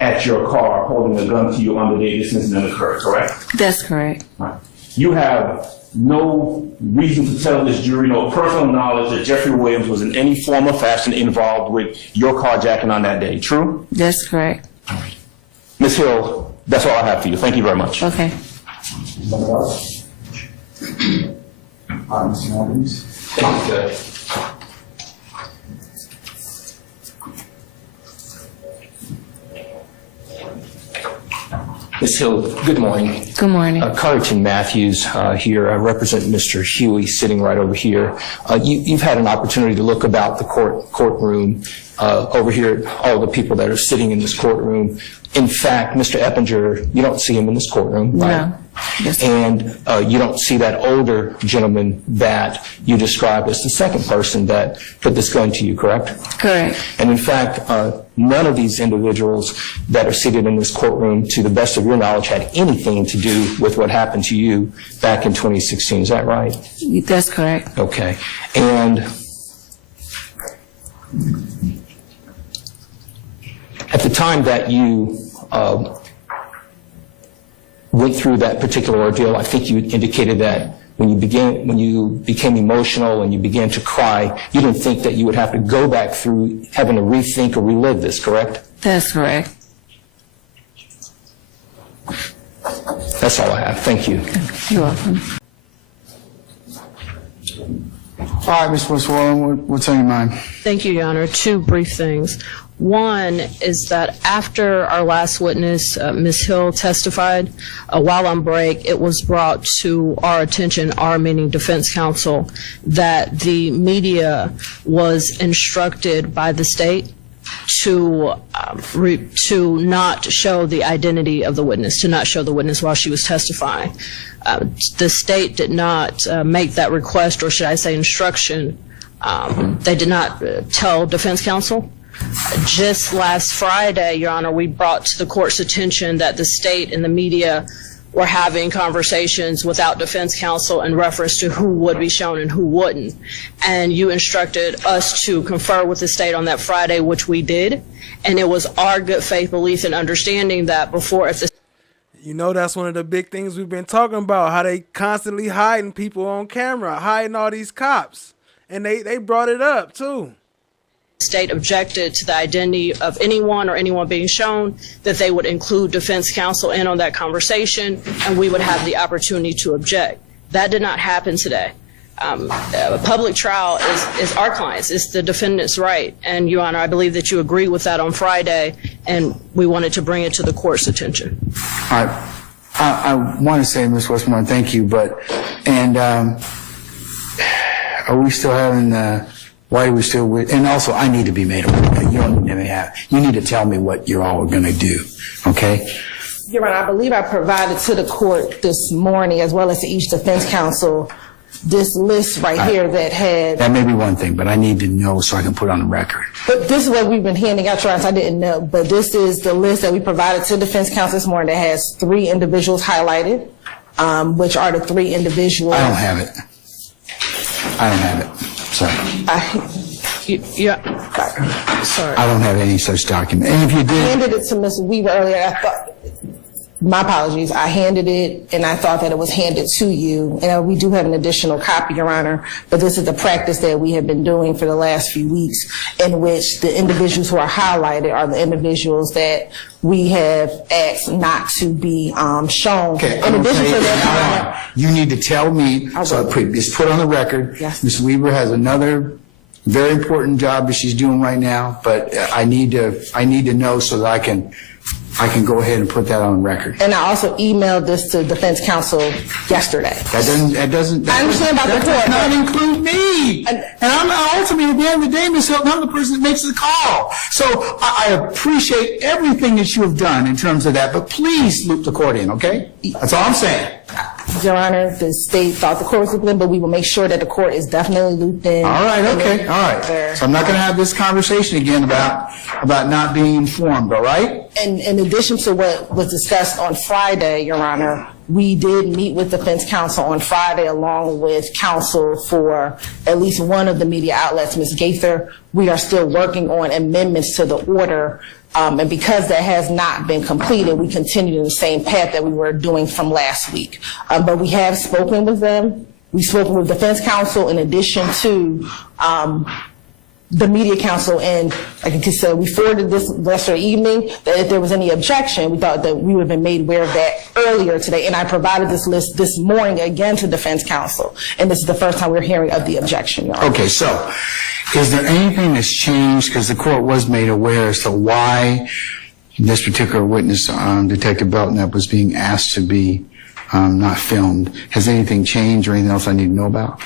at your car holding a gun to you on the day this incident occurred, correct? That's correct. Right. You have no reason to tell this jury, no personal knowledge that Jeffrey Williams was in any form or fashion involved with your carjacking on that day, true? That's correct. All right. Ms. Hill, that's all I have for you. Thank you very much. Okay. Anybody else? All right, Mr. Morgans. Thank you, Judge. Ms. Hill, good morning. Good morning. Carrington Matthews here. I represent Mr. Huey sitting right over here. You've had an opportunity to look about the courtroom over here, all the people that are sitting in this courtroom. In fact, Mr. Eppinger, you don't see him in this courtroom, right? No. Yes. And you don't see that older gentleman that you described as the second person that put this gun to you, correct? Correct. And in fact, none of these individuals that are seated in this courtroom, to the best of your knowledge, had anything to do with what happened to you back in 2016. Is that right? That's correct. Okay. And at the time that you went through that particular ordeal, I think you indicated that when you became emotional and you began to cry, you didn't think that you would have to go back through having to rethink or relive this, correct? That's correct. That's all I have. Thank you. You're welcome. All right, Ms. Westmoreland, what's on your mind? Thank you, Your Honor. Two brief things. One is that after our last witness, Ms. Hill, testified, while on break, it was brought to our attention, our meaning defense counsel, that the media was instructed by the state to not show the identity of the witness, to not show the witness while she was testifying. The state did not make that request, or should I say instruction. They did not tell defense counsel. Just last Friday, Your Honor, we brought to the court's attention that the state and the media were having conversations without defense counsel in reference to who would be shown and who wouldn't. And you instructed us to confer with the state on that Friday, which we did. And it was our good faith belief and understanding that before, if the You know, that's one of the big things we've been talking about, how they constantly hiding people on camera, hiding all these cops. And they brought it up, too. state objected to the identity of anyone or anyone being shown, that they would include defense counsel in on that conversation, and we would have the opportunity to object. That did not happen today. A public trial is our client's, it's the defendant's right. And, Your Honor, I believe that you agree with that on Friday, and we wanted to bring it to the court's attention. All right. I want to say, Ms. Westmore, thank you, are we still having why are we still with, and also I need to be made aware. You don't need to have, you need to tell me what you're all going to do, okay? Your Honor, I believe I provided to the court this morning, as well as to each defense counsel, this list right here that had... That may be one thing, but I need to know so I can put it on the record. But this is what we've been handing out, Your Honor, so I didn't know. But this is the list that we provided to defense counsel this morning that has 3 individuals highlighted, which are the 3 individuals... I don't have it. Sorry. Sorry. I don't have any such document. And if you did... I handed it to Ms. Weaver earlier. I thought... my apologies, I handed it and I thought that it was handed to you. And we do have an additional copy, Your Honor, but this is the practice that we have been doing for the last few weeks, in which the individuals who are highlighted are the individuals that we have asked not to be shown. Okay, In addition to that, you need to tell me, so it's put on the record. Yes. Ms. Weaver has another very important job that she's doing right now, but I need to know so that I can go ahead and put that on record. and I also emailed this to defense counsel yesterday. That doesn't. I understand about the court. That does not include me. And I'm ultimately, at the end of the day, Ms. Hill, I'm the person that makes the call. So I appreciate everything that you have done in terms of that, but please loop the court in, okay? That's all I'm saying. Your Honor, the state thought the court was looped in, but we will make sure that the court is definitely looped in. All right, okay, all right. So I'm not going to have this conversation again about not being informed, all right? And in addition to what was discussed on Friday, Your Honor, we did meet with defense counsel on Friday along with counsel for at least one of the media outlets, Ms. Gaither. We are still working on amendments to the order. And because that has not been completed, we continue in the same path that we were doing from last week. But we have spoken with them. We've spoken with defense counsel in addition to the media counsel. And like I said, we forwarded this yesterday evening that if there was any objection, we thought that we would have been made aware of that earlier today. And I provided this list this morning again to defense counsel. And this is the first time we're hearing of the objection, Your Honor. Okay, so is there anything that's changed, because the court was made aware as to why this particular witness, Detective Belknap, was being asked to be not filmed? Has anything changed or anything else I need to know about?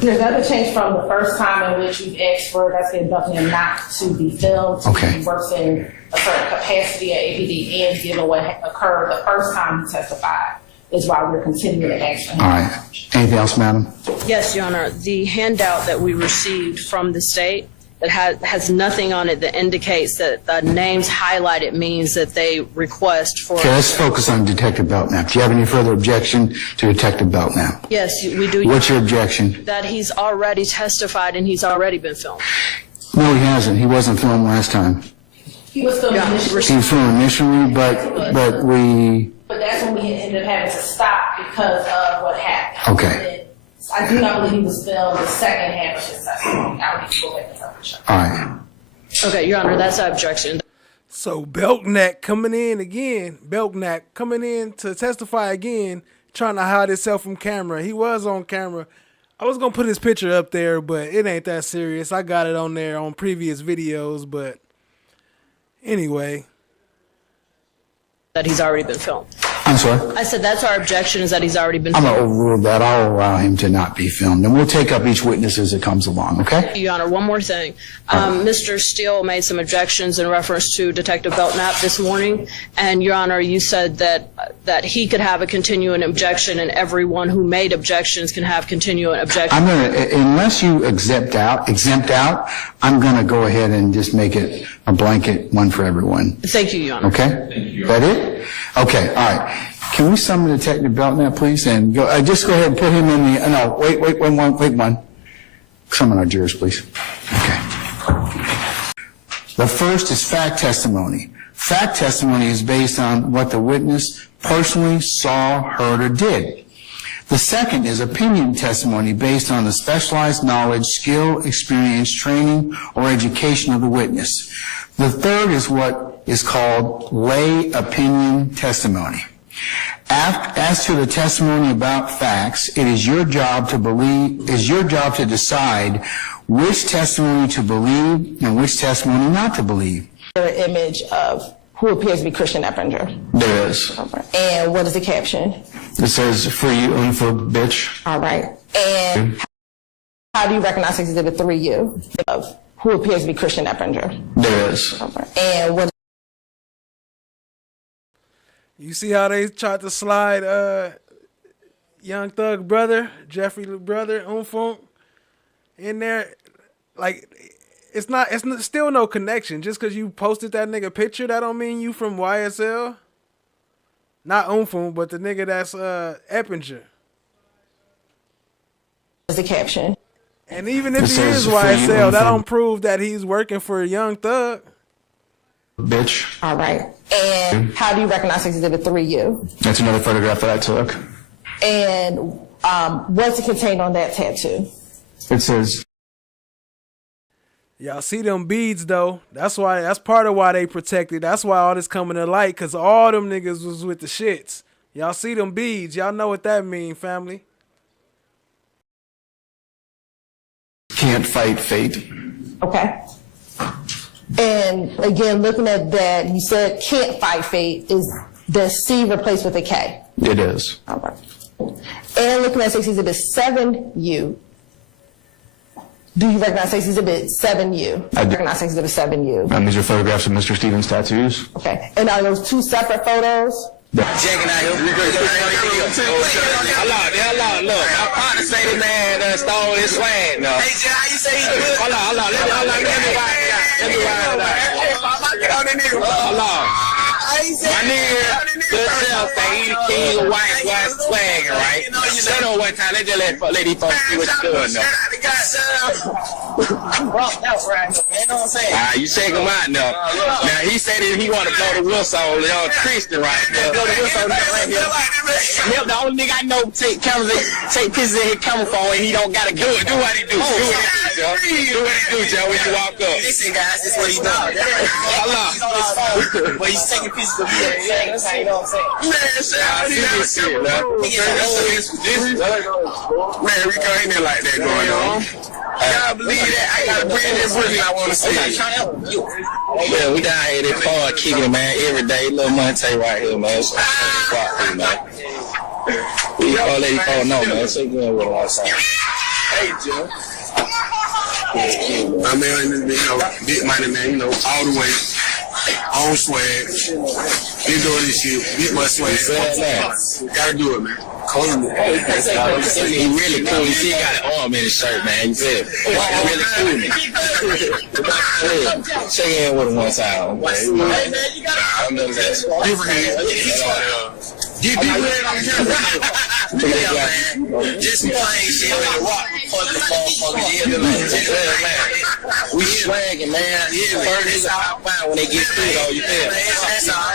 There's nothing changed from the first time in which we've asked for Investigator Buckingham not to be filmed. Okay. He works in a certain capacity at APD, and given what occurred the first time he testified, is why we're continuing to ask for him. All right. Anything else, madam? Yes, Your Honor. The handout that we received from the state that has nothing on it that indicates that the names highlighted means that they request for. Okay, let's focus on Detective Belknap. Do you have any further objection to Detective Belknap? Yes, we do. What's your objection? That he's already testified and he's already been filmed. No, he hasn't. He wasn't filmed last time. He was filmed initially. He was filmed initially, but we. But that's when we ended up having to stop because of what happened. Okay. I do not believe he was filmed the second half of his testimony. I would need to go back and double check. All right. Okay, Your Honor, that's our objection. So Belknap coming in again. Belknap coming in to testify again, trying to hide himself from camera. He was on camera. I was going to put his picture up there, but it ain't that serious. I got it on there on previous videos, but anyway. That he's already been filmed. I'm sorry? I said that's our objection, is that he's already been I'm filmed. going to overrule that. I'll allow him to not be filmed. And we'll take up each witness as it comes along, okay? Your Honor, one more thing. Mr. Steele made some objections in reference to Detective Belknap this morning. And, Your Honor, you said that he could have a continuing objection and everyone who made objections can have continuing objections. I'm going to, unless you exempt out, I'm going to go ahead and just make it a blanket one for everyone. Thank you, Your Honor. Okay? Thank you, Your Honor. That it? Okay, all right. Can we summon Detective Belknap, please? And go, just go ahead and put him in the, no, wait one. Summon our jurors, please. Okay. The first is fact testimony. Fact testimony is based on what the witness personally saw, heard, or did. The second is opinion testimony based on the specialized knowledge, skill, experience, training, or education of the witness. The third is what is called lay opinion testimony. As to the testimony about facts, it is your job to decide which testimony to believe and which testimony not to believe. An image of who appears to be Christian Eppinger. There is. And what is the caption? It says, "Free you, for bitch." All right. And how do you recognize Exhibit 3U of who appears to be Christian Eppinger? There is. And what? You see how they tried to slide Young Thug brother, Jeffrey brother, Umfunk in there? Like, it's still no connection. Just because you posted that nigga picture, that don't mean you from YSL. Not Umfunk, but the nigga that's Eppinger. What's the caption? And even if he is YSL, that don't prove that he's working for Young Thug. Bitch. All right. And how do you recognize Exhibit 3U? That's another photograph that I took. And what's it contained on that tattoo? It says, Y'all see them beads though. That's part of why they protected. That's why all this coming to light, cause all them niggas was with the shits. Y'all see them beads. Y'all know what that mean, family. can't fight fate. Okay. And again, looking at that, you said can't fight fate. Is the C replaced with a K? It is. All right. And looking at Sex Exhibit 7U, do you recognize Sex Exhibit 7U? I do. Recognize Sex Exhibit 7U. These are photographs of Mr. Stevens' tattoos. Okay. And are those two separate photos? Checking out here. Hold on, look. My partner say the man stole his swag, no. Hey, Jay, how you say he good? Hold on, let me ride it out. Hold on. My nigga, good self say he the king of white swag, right? Shut up one time, let these folks see what you're doing, though. You check him out now. Now he said that he want to blow the whistle on Christian right now. Blow the whistle right here. The only nigga I know take pictures of his camera phone and he don't gotta do it. Do what he do. Do what he do, Joe, when you walk up. Listen, guys, this is what he does. But he's taking pictures of me every day. That's how you know what I'm saying. Man, Rico ain't there like that going on. Y'all believe that? I got a brand new person I want to see. Yeah, we down here this hard kicking it, man, every day. Little Monte right here, man. So, man. We all let you know, man. So good with us. Hey, Joe. I mean, big money, man, all the way. On swag. Been doing this shit. Big my swag. Gotta do it, man. Call him. He really cool. You see, he got an arm in his shirt, man. You feel really cool. Check in with him one time. Get people in on camera. Just plain shit with a rock before the motherfucker. We swagging, man. Bird is out fine when they get through, though. You feel? That's all.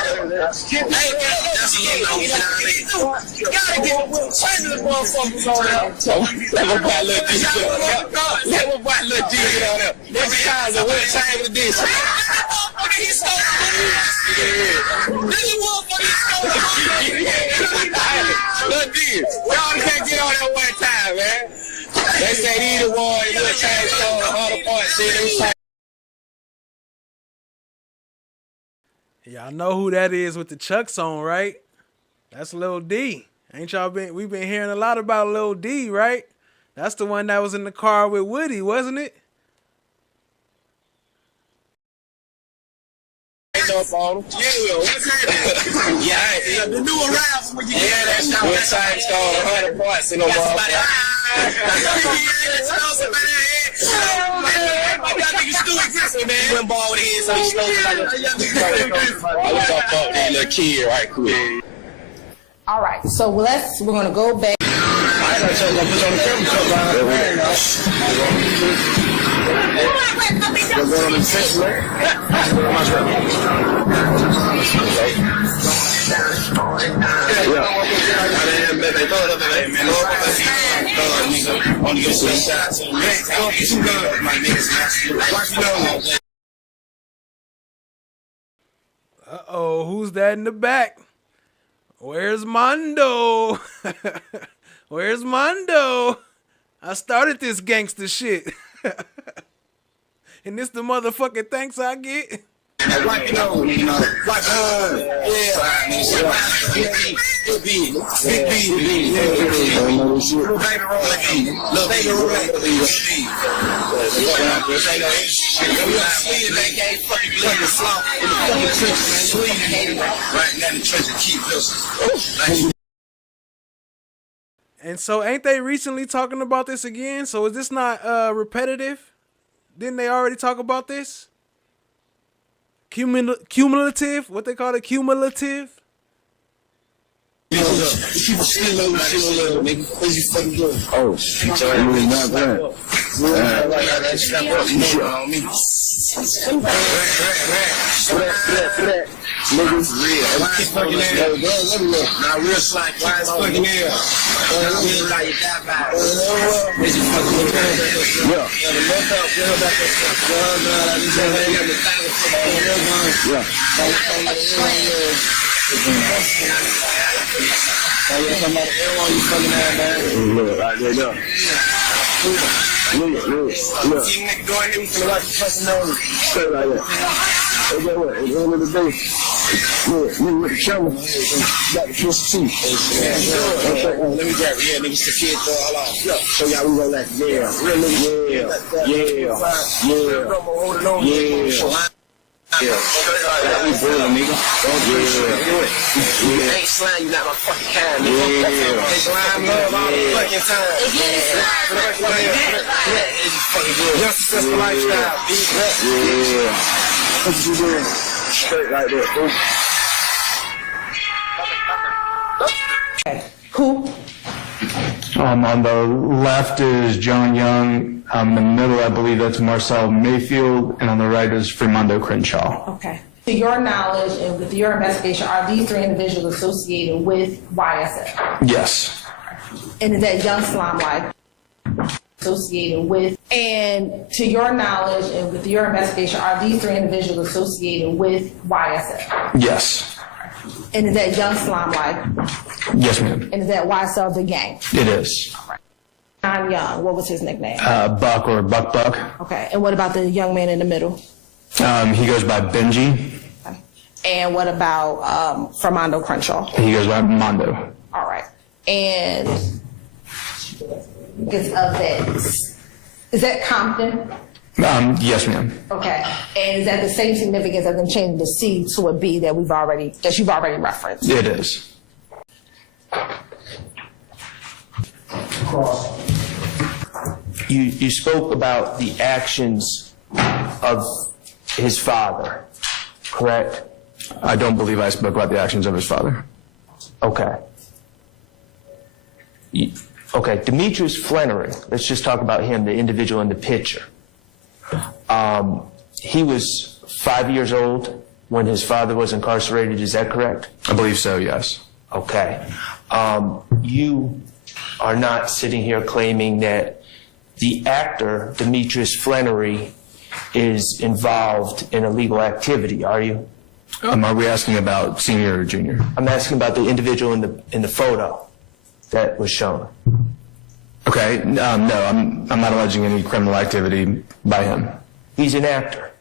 You gotta get the motherfuckers on there. Let my boy Lil G get on there. Let my boy Lil G get on there. There's a cause of what time it is. He stole Lil G, y'all can't get on there one time, man. They say either one, you would change on 100 points. Y'all know who that is with the Chucks on, right? That's Lil D. Ain't y'all we've been hearing a lot about Lil D, right? That's the one that was in the car with Woody, wasn't it? What's happening? Yeah, the new arrivals when you get that shot. What time called 100 points in the All right, so we're gonna go back. Uh-oh, who's that in the back? Where's Mondo? Where's Mondo? I started this gangster shit. And this the motherfucking thanks I get? And so ain't they recently talking about this again? So is this not repetitive? Didn't they already talk about this? Cumulative? What they call it? Cumulative? Keep it still low, nigga. What you fucking doing? Oh, shit, you really not bad. Niggas real. Keep fucking there. Now real slack. Why is fucking there? Look, right there, look. Look. See nigga going in, we finna watch the fucking nose. Straight like that. Hey, get what? At the end of the day, look, nigga with the camera, got the first seat. Let me grab it. Yeah, nigga, the kid throw all off. Show y'all we roll like, yeah. Real nigga, yeah. Yeah, we boiling, nigga. You ain't slime, you not my fucking kind, nigga. They slime love all the fucking time. It's just fucking good. Young successful lifestyle, yeah. What you doing? Straight like that, Okay. Who? On the left is John Young. In the middle, I believe that's Marcel Mayfield, and on the right is Mondo Crenshaw. Okay. To your knowledge and with your investigation, are these three individuals associated with YSL? Yes. And is that Young Slime Life associated with? And to your knowledge and with your investigation, are these three individuals associated with YSL? Yes. And is that Young Slime Life? Yes, ma'am. And is that YSL the gang? It is. John Young, what was his nickname? Buck or Buck. Okay. And what about the young man in the middle? He goes by Benji. Okay. And what about Mondo Crenshaw? He goes by Mondo. All right. And is that Compton? Yes, ma'am. Okay. And is that the same significance as in changing the C to a B that you've already referenced? It is. You spoke about the actions of his father, correct? I don't believe I spoke about the actions of his father. Okay. Okay, Demetrius Flannery, let's just talk about him, the individual in the picture. He was 5 years old when his father was incarcerated, is that correct? I believe so, yes. Okay. You are not sitting here claiming that the actor, Demetrius Flannery, is involved in illegal activity, are you? Are we asking about senior or junior? I'm asking about the individual in the photo that was shown. Okay, no, I'm not alleging any criminal activity by him. He's an actor.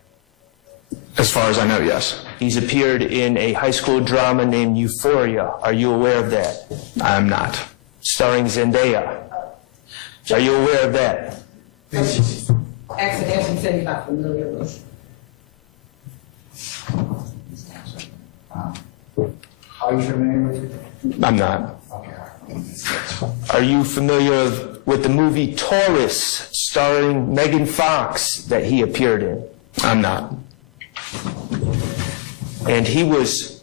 As far as I know, yes. He's appeared in a high school drama named Euphoria. Are you aware of that? I am not. Starring Zendaya. Are you aware of that? Accidentally said he's not familiar with. Are you familiar with it? I'm not. Are you familiar with the movie Taurus starring Megan Fox that he appeared in? I'm not. And he was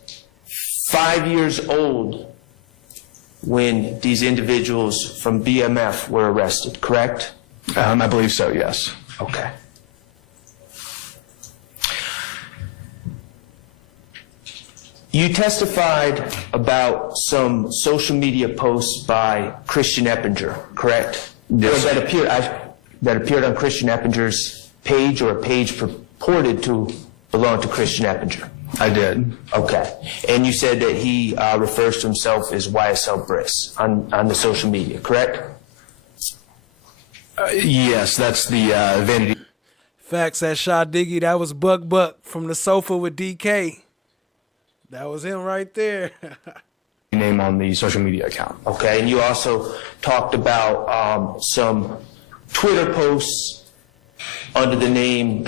5 years old when these individuals from BMF were arrested, correct? I believe so, yes. Okay. You testified about some social media posts by Christian Eppinger, correct? Yes. That appeared on Christian Eppinger's page, or a page purported to belong to Christian Eppinger. I did. Okay. And you said that he refers to himself as YSL Bhris on the social media, correct? Yes, that's the vanity. Facts at Shaw Diggy. That was Buck from the sofa with DK. That was him right there. Name on the social media account. Okay, and you also talked about some Twitter posts under the name,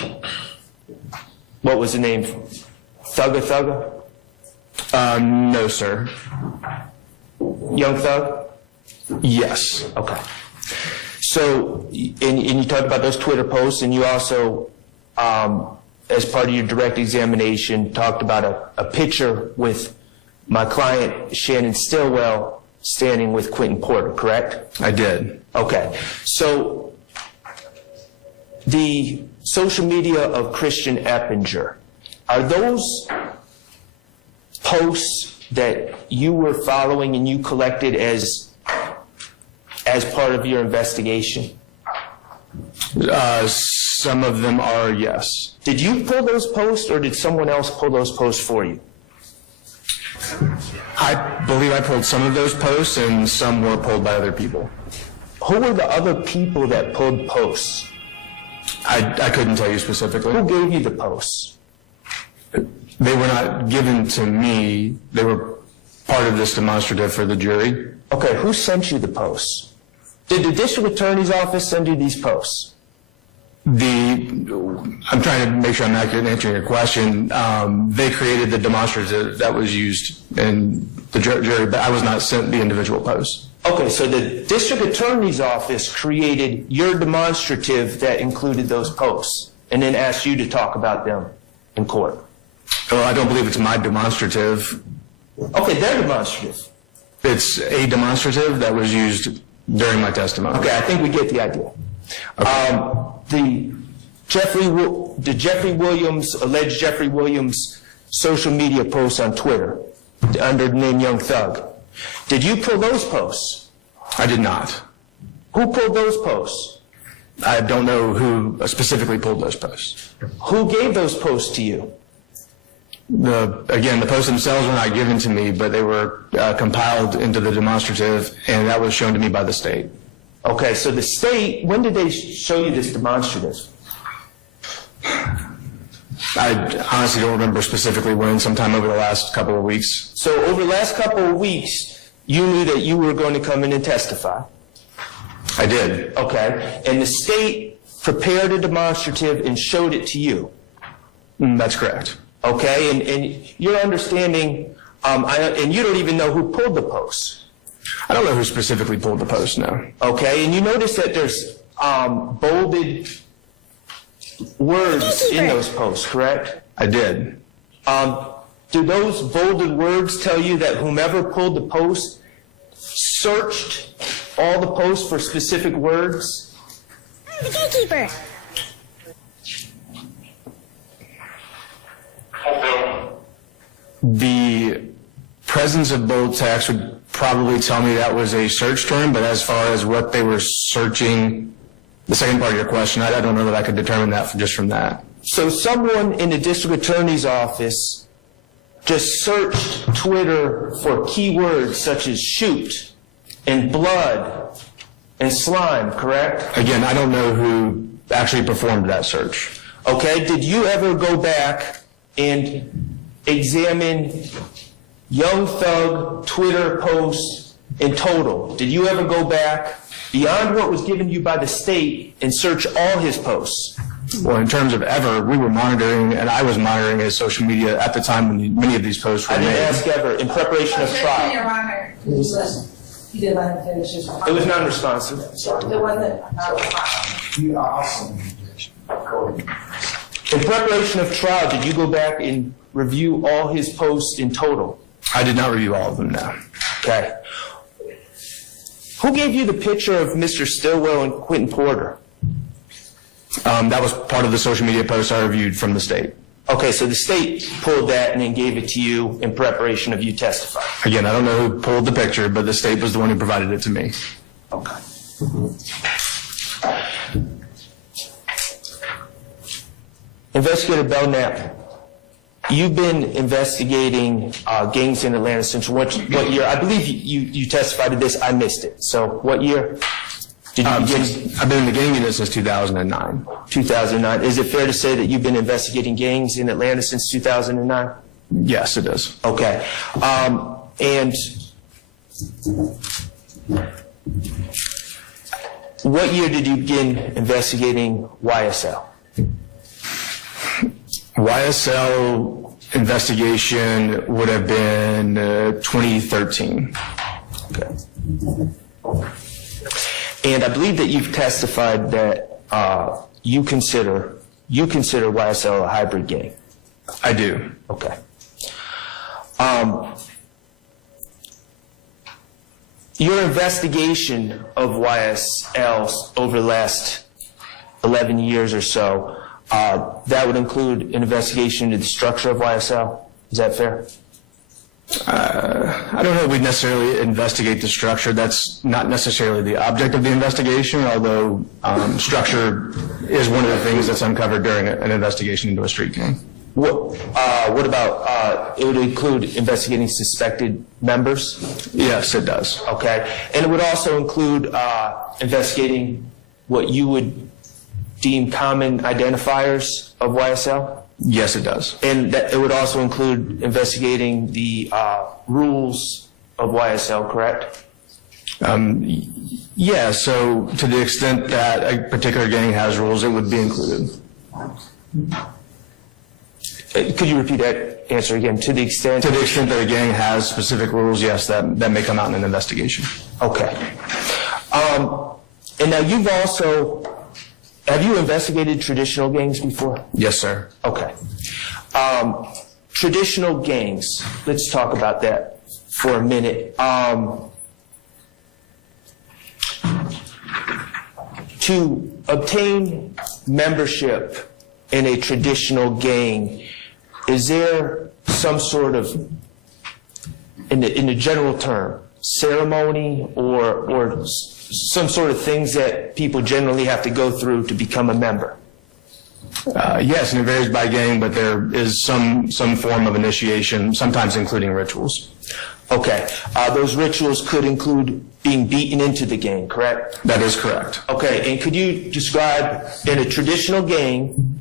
what was the name? Thugger? No, sir. Young Thug? Yes. Okay. So, and you talked about those Twitter posts, and you also, as part of your direct examination, talked about a picture with my client Shannon Stillwell standing with Quentin Porter, correct? I did. Okay. So the social media of Christian Eppinger, are those posts that you were following and you collected as part of your investigation? Some of them are, yes. Did you pull those posts or did someone else pull those posts for you? I believe I pulled some of those posts and some were pulled by other people. Who were the other people that pulled posts? I couldn't tell you specifically. Who gave you the posts? They were not given to me. They were part of this demonstrative for the jury. Okay, who sent you the posts? Did the district attorney's office send you these posts? I'm trying to make sure I'm accurate in answering your question. They created the demonstrative that was used in the jury, but I was not sent the individual posts. Okay, so the district attorney's office created your demonstrative that included those posts and then asked you to talk about them in court. Well, I don't believe it's my demonstrative. Okay, their demonstrative. It's a demonstrative that was used during my testimony. Okay, I think we get the idea. Okay. The alleged Jeffrey Williams social media posts on Twitter under the name Young Thug. Did you pull those posts? I did not. Who pulled those posts? I don't know who specifically pulled those posts. Who gave those posts to you? Again, the posts themselves were not given to me, but they were compiled into the demonstrative, and that was shown to me by the state. Okay, so the state, when did they show you this demonstrative? I honestly don't remember specifically when, sometime over the last couple of weeks. So over the last couple of weeks, you knew that you were going to come in and testify? I did. Okay, and the state prepared a demonstrative and showed it to you? That's correct. Okay, and your understanding, and you don't even know who pulled the posts? I don't know who specifically pulled the post, no. Okay, and you notice that there's bolded words in those posts, correct? I did. Do those bolded words tell you that whomever pulled the post searched all the posts for specific words? I'm the gatekeeper. The presence of bold text would probably tell me that was a search term, but as far as what they were searching, the second part of your question, I don't know that I could determine that just from that. So someone in the district attorney's office just searched Twitter for keywords such as shoot and blood and slime, correct? Again, I don't know who actually performed that search. Okay, did you ever go back and examine Young Thug Twitter posts in total? Did you ever go back beyond what was given you by the state and search all his posts? Well, in terms of ever, we were monitoring, and I was monitoring his social media at the time when many of these posts were made. I didn't ask ever, in preparation of trial. Your Honor, you did let him finish his It was non-responsive. It wasn't non-responsive. In preparation of trial, did you go back and review all his posts in total? I did not review all of them, no. Okay. Who gave you the picture of Mr. Stillwell and Quentin Porter? That was part of the social media post I reviewed from the state. Okay, so the state pulled that and then gave it to you in preparation of you testifying. Again, I don't know who pulled the picture, but the state was the one who provided it to me. Okay. Investigator Belknap, you've been investigating gangs in Atlanta since what year? I believe you testified to this. I missed it. So what year did you begin? I've been in the gang unit since 2009. 2009. Is it fair to say that you've been investigating gangs in Atlanta since 2009? Yes, it is. Okay. And what year did you begin investigating YSL? YSL investigation would have been 2013. Okay. And I believe that you've testified that you consider YSL a hybrid gang. I do. Okay. Your investigation of YSL over the last 11 years or so, that would include an investigation into the structure of YSL. Is that fair? I don't know if we'd necessarily investigate the structure. That's not necessarily the object of the investigation, although structure is one of the things that's uncovered during an investigation into a street gang. What about, it would include investigating suspected members? Yes, it does. Okay. And it would also include investigating what you would deem common identifiers of YSL? Yes, it does. And that it would also include investigating the rules of YSL, correct? Yeah, so to the extent that a particular gang has rules, it would be included. Could you repeat that answer again? To the extent? To the extent that a gang has specific rules, yes, that may come out in an investigation. Okay. And now you've also, have you investigated traditional gangs before? Yes, sir. Okay. Traditional gangs, let's talk about that for a minute. To obtain membership in a traditional gang, is there some sort of, in the general term, ceremony or some sort of things that people generally have to go through to become a member? Yes, and it varies by gang, but there is some form of initiation, sometimes including rituals. Okay. Those rituals could include being beaten into the gang, correct? That is correct. Okay, and could you describe in a traditional gang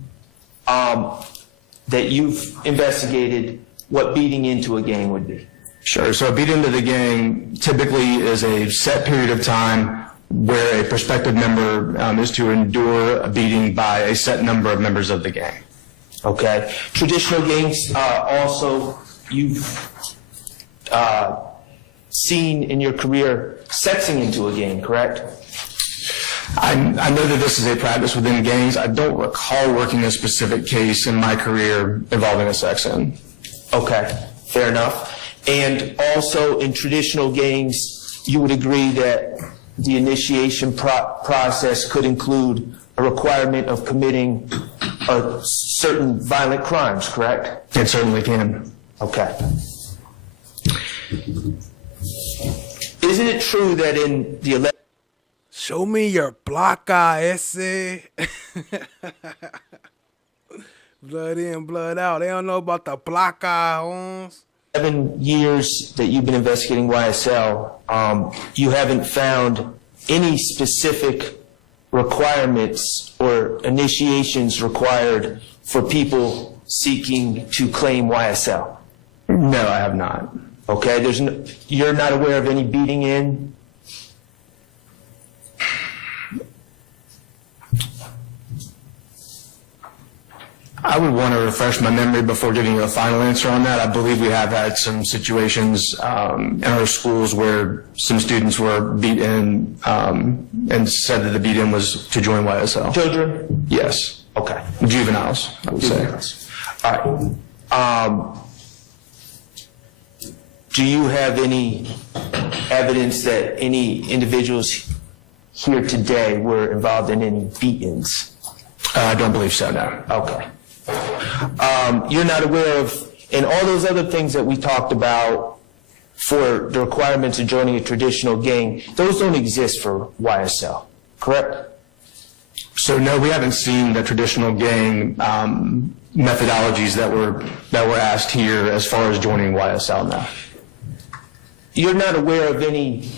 that you've investigated what beating into a gang would be? Sure. So a beat into the gang typically is a set period of time where a prospective member is to endure a beating by a set number of members of the gang. Okay. Traditional gangs also, you've seen in your career sexing into a gang, correct? I know that this is a practice within gangs. I don't recall working a specific case in my career involving a sex in. Okay, fair enough. And also in traditional gangs, you would agree that the initiation process could include a requirement of committing certain violent crimes, correct? It certainly can. Okay. Isn't it true that in the Show me your block eye essay. Blood in, blood out. They don't know about the block eye, Holmes. 7 years that you've been investigating YSL, you haven't found any specific requirements or initiations required for people seeking to claim YSL? No, I have not. Okay, you're not aware of any beating in? I would want to refresh my memory before giving you a final answer on that. I believe we have had some situations in our schools where some students were beat in and said that the beat in was to join YSL. Children? Yes. Okay. Juveniles, I would say. All right. Do you have any evidence that any individuals here today were involved in any beat-ins? I don't believe so, no. Okay. You're not aware of, and all those other things that we talked about for the requirements of joining a traditional gang, those don't exist for YSL, correct? So no, we haven't seen the traditional gang methodologies that were asked here as far as joining YSL now. You're not aware of any,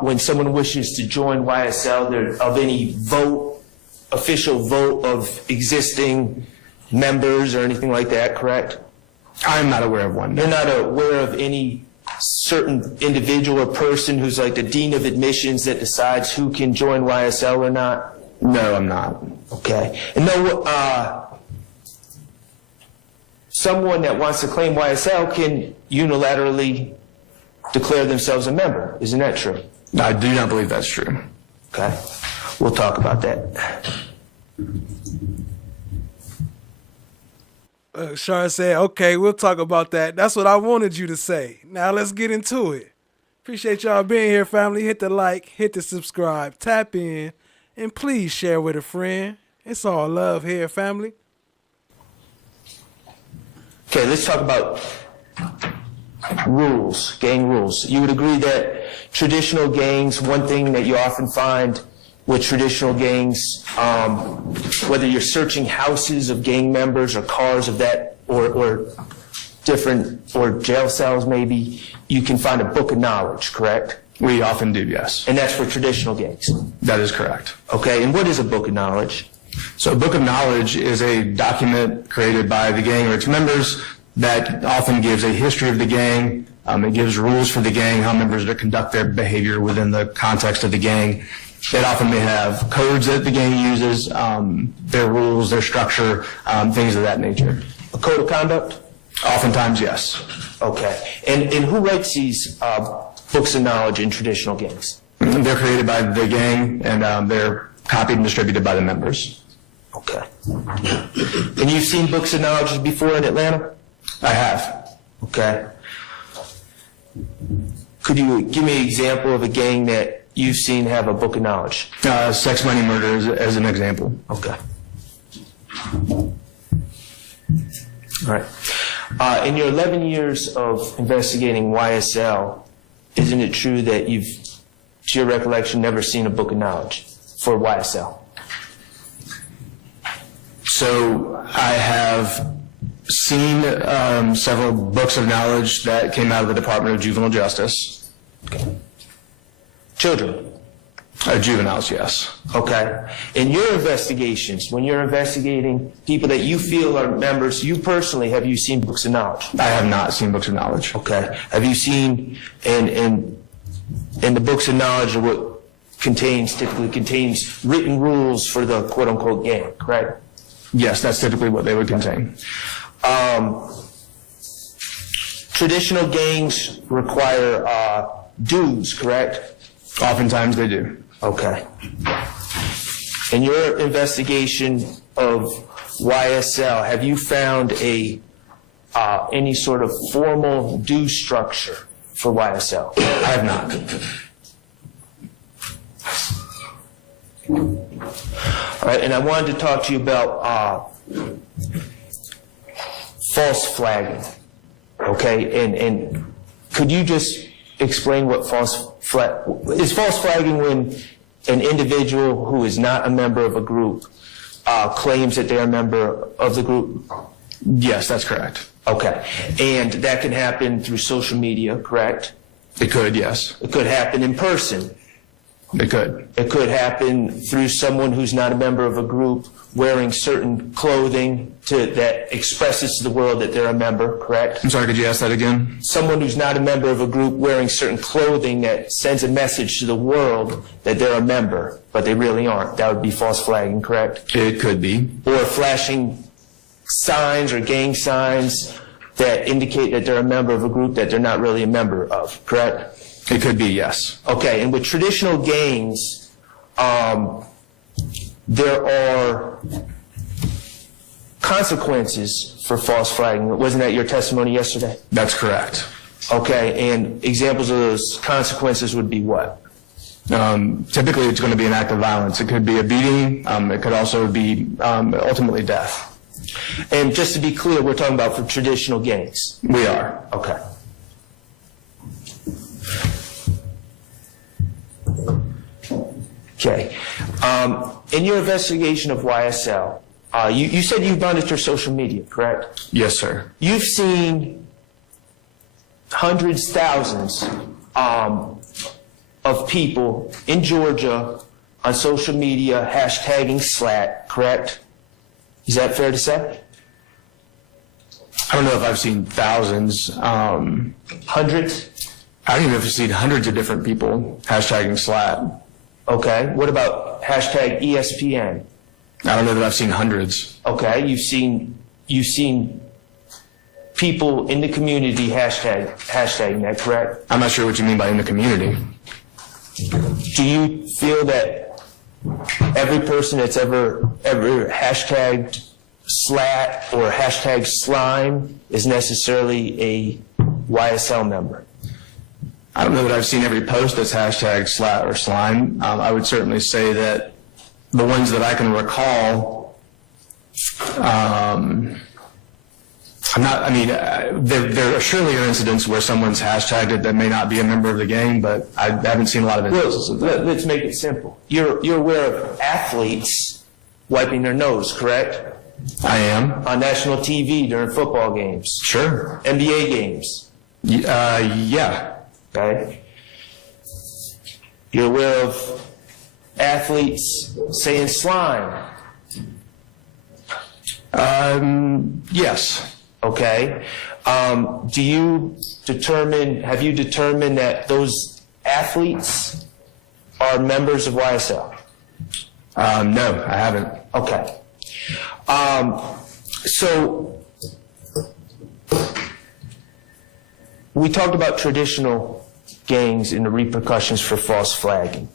when someone wishes to join YSL, of any official vote of existing members or anything like that, correct? I'm not aware of one. You're not aware of any certain individual or person who's like the dean of admissions that decides who can join YSL or not? No, I'm not. Okay. And no, someone that wants to claim YSL can unilaterally declare themselves a member. Isn't that true? I do not believe that's true. Okay. We'll talk about that. Schardt said, okay, we'll talk about that. That's what I wanted you to say. Now let's get into it. Appreciate y'all being here, family. Hit the like, hit the subscribe, tap in, and please share with a friend. It's all love here, family. Okay, let's talk about rules, gang rules. You would agree that traditional gangs, one thing that you often find with traditional gangs, whether you're searching houses of gang members or cars of that, or different, or jail cells maybe, you can find a book of knowledge, correct? We often do, yes. And that's for traditional gangs? That is correct. Okay, and what is a book of knowledge? So a book of knowledge is a document created by the gang or its members that often gives a history of the gang. It gives rules for the gang, how members are to conduct their behavior within the context of the gang. It often may have codes that the gang uses, their rules, their structure, things of that nature. A code of conduct? Oftentimes, yes. Okay. And who writes these books of knowledge in traditional gangs? They're created by the gang, and they're copied and distributed by the members. Okay. And you've seen books of knowledge before in Atlanta? I have. Okay. Could you give me an example of a gang that you've seen have a book of knowledge? Sex, money, murder as an example. Okay. All right. In your 11 years of investigating YSL, isn't it true that you've, to your recollection, never seen a book of knowledge for YSL? So I have seen several books of knowledge that came out of the Department of Juvenile Justice. Okay. Children? Juveniles, yes. Okay. In your investigations, when you're investigating people that you feel are members, you personally, have you seen books of knowledge? I have not seen books of knowledge. Okay. Have you seen, in the books of knowledge, what typically contains written rules for the quote-unquote gang, correct? Yes, that's typically what they would contain. Traditional gangs require dues, correct? Oftentimes they do. Okay. In your investigation of YSL, have you found any sort of formal due structure for YSL? I have not. All right, and I wanted to talk to you about false flagging. Okay, and could you just explain what false flagging when an individual who is not a member of a group claims that they're a member of the group? Yes, that's correct. Okay, and that can happen through social media, correct? It could, yes. It could happen in person. It could. It could happen through someone who's not a member of a group wearing certain clothing that expresses to the world that they're a member, correct? I'm sorry, could you ask that again? Someone who's not a member of a group wearing certain clothing that sends a message to the world that they're a member, but they really aren't. That would be false flagging, correct? It could be. Or flashing signs or gang signs that indicate that they're a member of a group that they're not really a member of, correct? It could be, yes. Okay, and with traditional gangs, there are consequences for false flagging. Wasn't that your testimony yesterday? That's correct. Okay, and examples of those consequences would be what? Typically, it's going to be an act of violence. It could be a beating. It could also be ultimately death. And just to be clear, we're talking about for traditional gangs? We are. Okay. Okay. In your investigation of YSL, you said you monitor social media, correct? Yes, sir. You've seen hundreds, thousands of people in Georgia on social media hashtagging SLAT, correct? Is that fair to say? I don't know if I've seen thousands. Hundreds? I don't even know if I've seen hundreds of different people hashtagging SLAT. Okay. What about hashtag ESPN? I don't know that I've seen hundreds. Okay. You've seen people in the community hashtagging that, correct? I'm not sure what you mean by in the community. Do you feel that every person that's ever hashtagged SLAT or hashtag slime is necessarily a YSL member? I don't know that I've seen every post that's hashtag slat or slime. I would certainly say that the ones that I can recall, there surely are incidents where someone's hashtagged it that may not be a member of the gang, but I haven't seen a lot of instances of that. Let's make it simple. You're aware of athletes wiping their nose, correct? I am. On national TV during football games? Sure. NBA games? Yeah. Okay. You're aware of athletes saying slime? Yes. Okay. Have you determined that those athletes are members of YSL? No, I haven't. Okay. So we talked about traditional gangs and the repercussions for false flagging.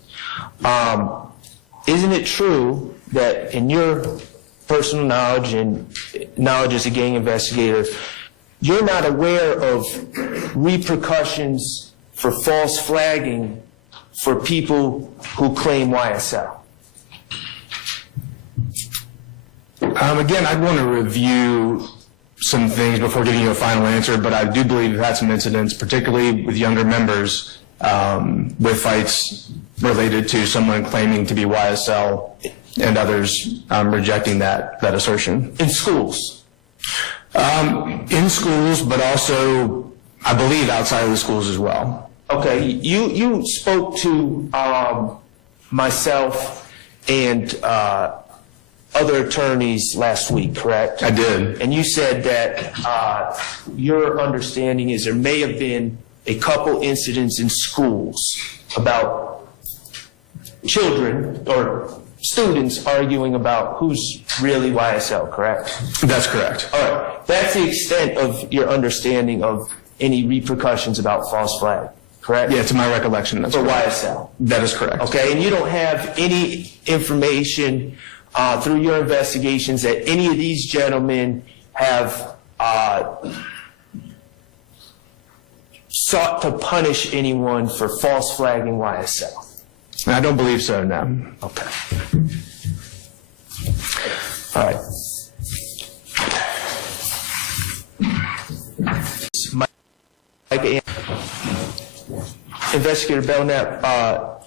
Isn't it true that in your personal knowledge and knowledge as a gang investigator, you're not aware of repercussions for false flagging for people who claim YSL? Again, I'd want to review some things before giving you a final answer, but I do believe we've had some incidents, particularly with younger members, with fights related to someone claiming to be YSL and others rejecting that assertion. In schools? In schools, but also, I believe, outside of the schools as well. Okay, you spoke to myself and other attorneys last week, correct? I did. And you said that your understanding is there may have been a couple incidents in schools about children or students arguing about who's really YSL, correct? That's correct. All right. That's the extent of your understanding of any repercussions about false flag, correct? Yeah, to my recollection, that's for correct. YSL. That is correct. Okay, and you don't have any information through your investigations that any of these gentlemen have sought to punish anyone for false flagging YSL? I don't believe so, no. Okay. All right. Investigator Belknap,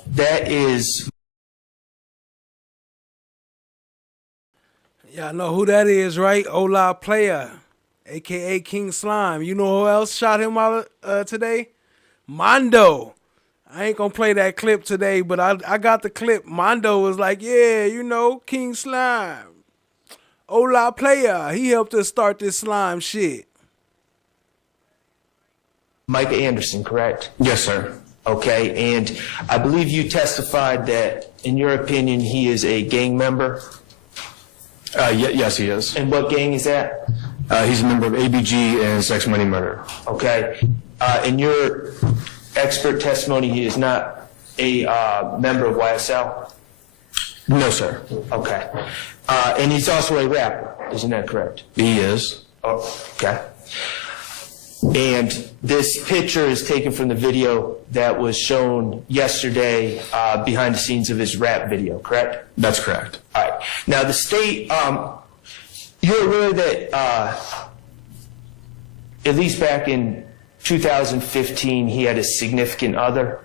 that is... Y'all know who that is, right? OLAPLAYA, a.k.a. King Slime. You know who else shot him out today? Mondo. I ain't gonna play that clip today, but I got the clip. Mondo was like, yeah, you know, King Slime. OLAPLAYA. He helped us start this slime shit. Micah Anderson, correct? Yes, sir. Okay, and I believe you testified that, in your opinion, he is a gang member? Yes, he is. And what gang is that? He's a member of ABG and Sex Money Murder. Okay. In your expert testimony, he is not a member of YSL? No, sir. Okay. And he's also a rapper, isn't that correct? He is. Oh, okay. And this picture is taken from the video that was shown yesterday behind the scenes of his rap video, correct? That's correct. All right. Now, the state, you're aware that at least back in 2015, he had a significant other?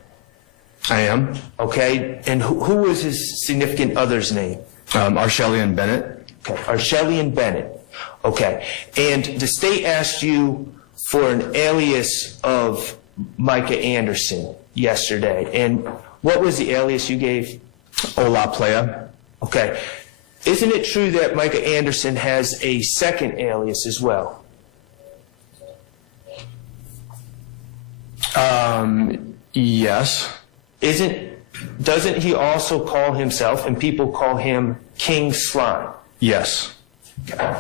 I am. Okay. And who was his significant other's name? Arshelian Bennett. Okay. Arshelian Bennett. Okay. And the state asked you for an alias of Micah Anderson yesterday. And what was the alias you gave? OLAPLAYA. Okay. Isn't it true that Micah Anderson has a second alias as well? Yes. Doesn't he also call himself, and people call him, King Slime? Yes. Okay.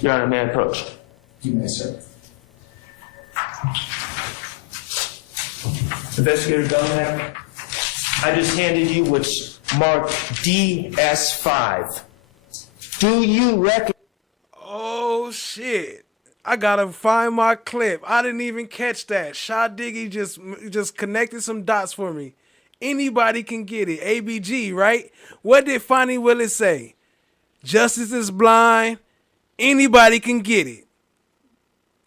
Your Honor, may I approach? You may, sir. Investigator Belknap, I just handed you what's marked DS5. Do you recognize? Oh shit! I gotta find my clip. I didn't even catch that. Shot Diggy just connected some dots for me. Anybody can get it. ABG, right? What did Fani Willis say? Justice is blind. Anybody can get it.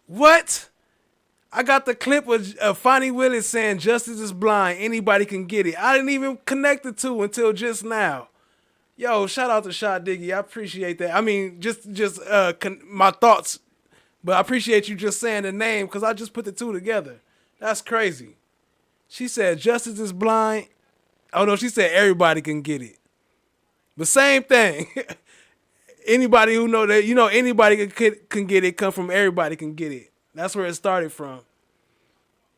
What? I got the clip of Fani Willis saying justice is blind. Anybody can get it. I didn't even connect the two until just now. Yo, shout out to Shot Diggy. I appreciate that. I mean, just my thoughts. But I appreciate you just saying the name because I just put the two together. That's crazy. She said justice is blind. Oh no, she said everybody can get it. But same thing. Anybody who know that, anybody can get it, come from everybody can get it. That's where it started from.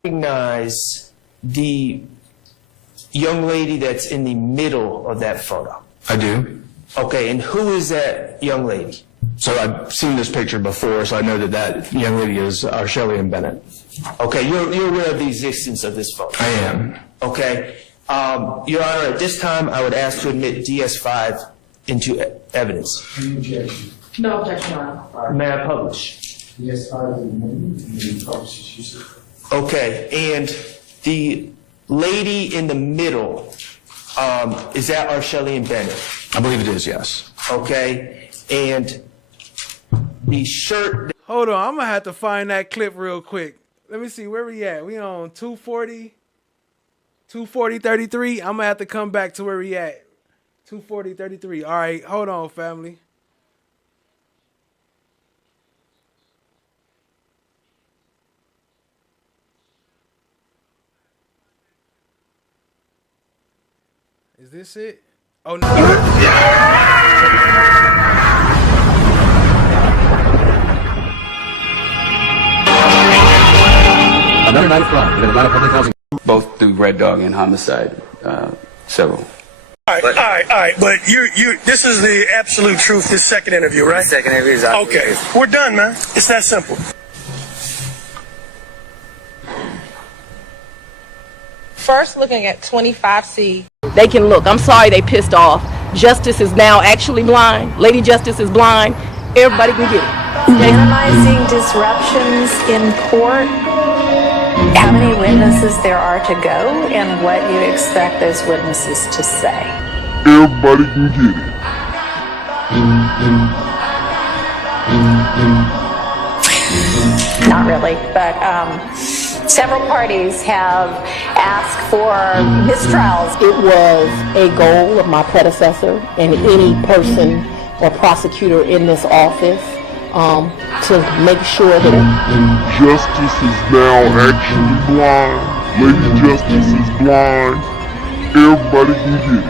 Recognize the young lady that's in the middle of that photo? I do. Okay, and who is that young lady? So I've seen this picture before, so I know that young lady is Shelley and Bennett. Okay, you're aware of the existence of this photo? I am. Okay. Your Honor, at this time, I would ask to admit DS5 into evidence. Any objection? No objection, Your Honor. May I publish? DS5 is amended, and then publish as you said. Okay, and the lady in the middle, is that Arsheli Bennett? I believe it is, yes. Okay, and the shirt. Hold on, I'm gonna have to find that clip real quick. Let me see where we at. We on 240:33. I'm gonna have to come back to where we at. 240:33. All right, hold on, family. Is this it? Oh no. Both through Red Dog and homicide, several. All right, but this is the absolute truth, this second interview, right? The second interview is okay. We're done, man. It's that simple. First, looking at 25C. They can look. I'm sorry they pissed off. Justice is now actually blind. Lady Justice is blind. Everybody can get it. Minimizing disruptions in court, how many witnesses there are to go, and what you expect those witnesses to say. Everybody can get it. Not really, but several parties have asked for mistrials. It was a goal of my predecessor and any person or prosecutor in this office to make sure that Justice is now actually blind. Lady Justice is blind. Everybody can get it.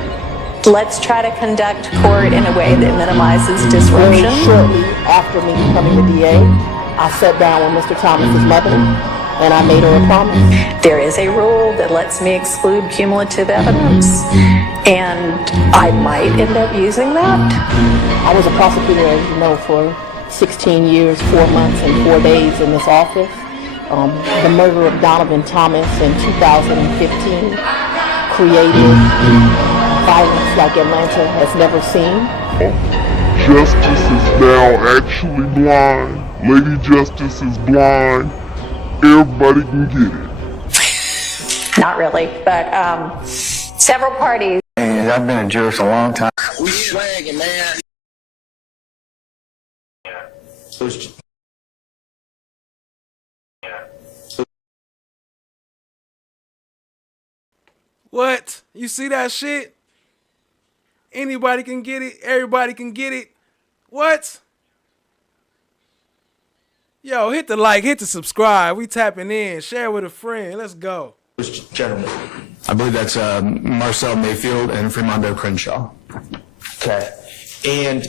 Let's try to conduct court in a way that minimizes disruption. Very shortly after me becoming the DA, I sat down with Mr. Thomas's mother and I made her a promise. There is a rule that lets me exclude cumulative evidence, and I might end up using that. I was a prosecutor, as you know, for 16 years, 4 months, and 4 days in this office. The murder of Donovan Thomas in 2015 created violence like Atlanta has never seen. Justice is now actually blind. Lady Justice is blind. Everybody can get it. Not really, but several parties. And I've been a jurist a long time. We swagging, man. What? You see that shit? Anybody can get it. Everybody can get it. What? Yo, hit the like, hit the subscribe. We tapping in. Share with a friend. Let's go. Gentlemen. I believe that's Marcel Mayfield and Fremondo Crenshaw. Okay. And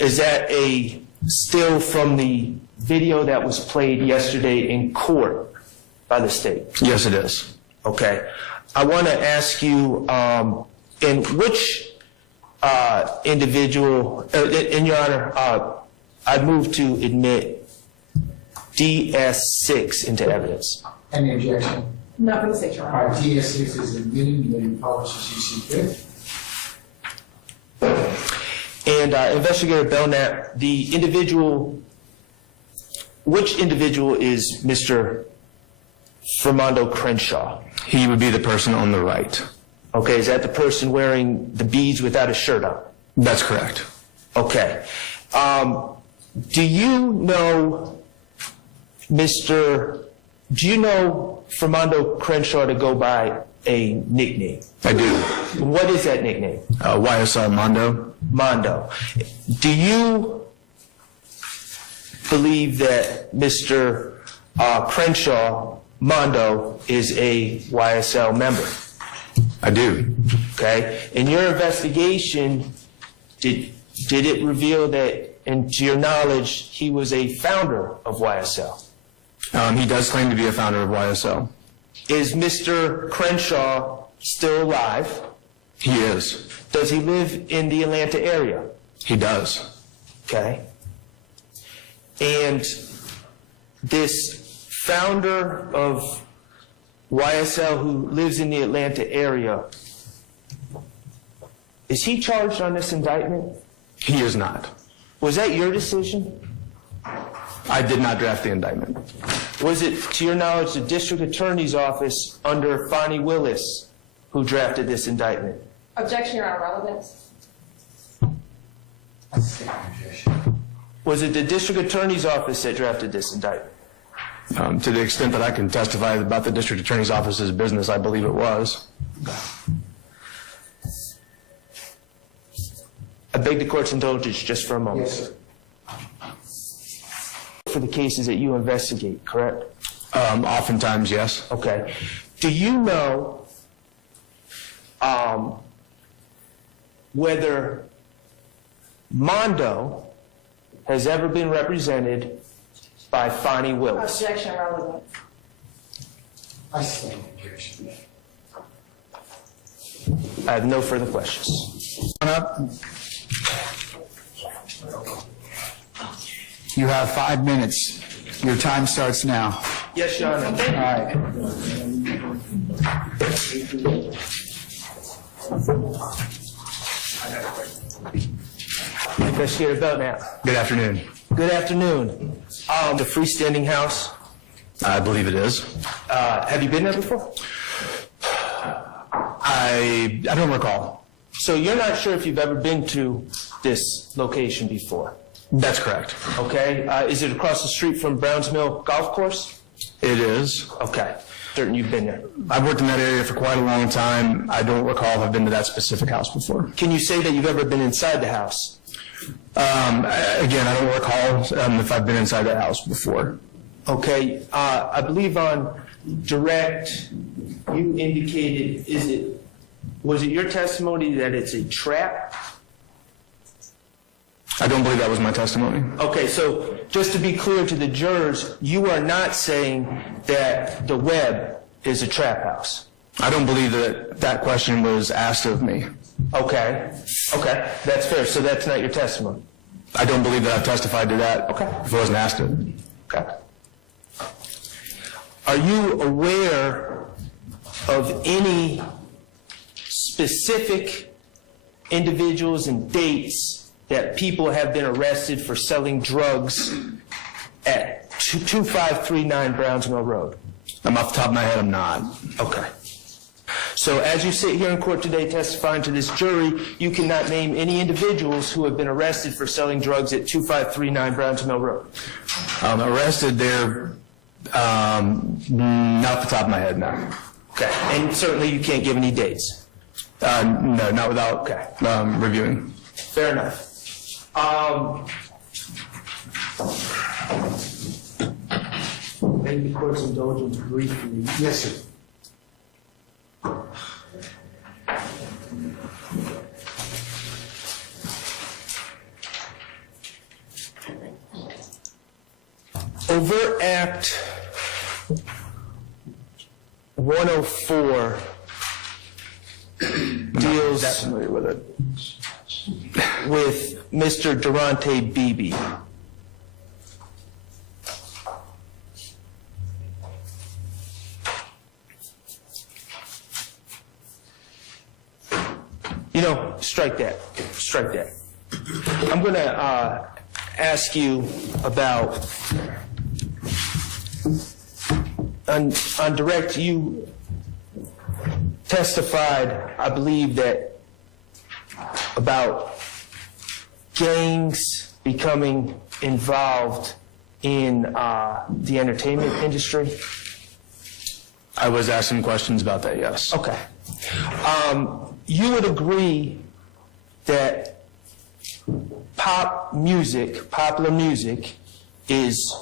is that a still from the video that was played yesterday in court by the state? Yes, it is. Okay. I want to ask you, in which individual, in your honor, I move to admit DS6 into evidence. Any objection? Not for the state, Your Honor. All right, DS6 is admitted, and then published as you see fit. And Investigator Belknap, which individual is Mr. Mondo Crenshaw? He would be the person on the right. Okay, is that the person wearing the beads without a shirt on? That's correct. Okay. Do you know Mondo Crenshaw to go by a nickname? I do. What is that nickname? YSR Mondo. Mondo. Do you believe that Mr. Crenshaw Mondo is a YSL member? I do. Okay. In your investigation, did it reveal that, and to your knowledge, he was a founder of YSL? He does claim to be a founder of YSL. Is Mr. Crenshaw still alive? He is. Does he live in the Atlanta area? He does. Okay. And this founder of YSL who lives in the Atlanta area, is he charged on this indictment? He is not. Was that your decision? I did not draft the indictment. Was it, to your knowledge, the district attorney's office under Fani Willis who drafted this indictment? Objection, Your Honor, relevance. Was it the district attorney's office that drafted this indictment? To the extent that I can testify about the district attorney's office's business, I believe it was. I beg the court's indulgence just for a moment. Yes, sir. For the cases that you investigate, correct? Oftentimes, yes. Okay. Do you know whether Mondo has ever been represented by Fani Willis? Objection, relevance. I stand objection. I have no further questions. You have 5 minutes. Your time starts now. Yes, Your Honor. All right. Investigator Belknap. Good afternoon. Good afternoon. The freestanding house? I believe it is. Have you been there before? I don't recall. So you're not sure if you've ever been to this location before? That's correct. Okay. Is it across the street from Browns Mill Golf Course? It is. Okay. Certain you've been there. I've worked in that area for quite a long time. I don't recall if I've been to that specific house before. Can you say that you've ever been inside the house? Again, I don't recall if I've been inside that house before. Okay. I believe on direct, you indicated, was it your testimony that it's a trap? I don't believe that was my testimony. Okay, so just to be clear to the jurors, you are not saying that the web is a trap house? I don't believe that that question was asked of me. Okay, that's fair. So that's not your testimony? I don't believe that I've testified to that. Okay. If it wasn't asked of me. Okay. Are you aware of any specific individuals and dates that people have been arrested for selling drugs at 2539 Browns Mill Road? Off the top of my head, I'm not. Okay. So as you sit here in court today testifying to this jury, you cannot name any individuals who have been arrested for selling drugs at 2539 Browns Mill Road? Arrested there, not off the top of my head, no. Okay. And certainly you can't give any dates? No, not without reviewing. Fair enough. Maybe the court's indulgence briefly. Yes, sir. Overt Act 104 deals with Mr. Durante Beebe. You know, strike that. I'm going to ask you about, on direct, you testified, I believe, that about gangs becoming involved in the entertainment industry. I was asking questions about that, yes. Okay. You would agree that popular music, is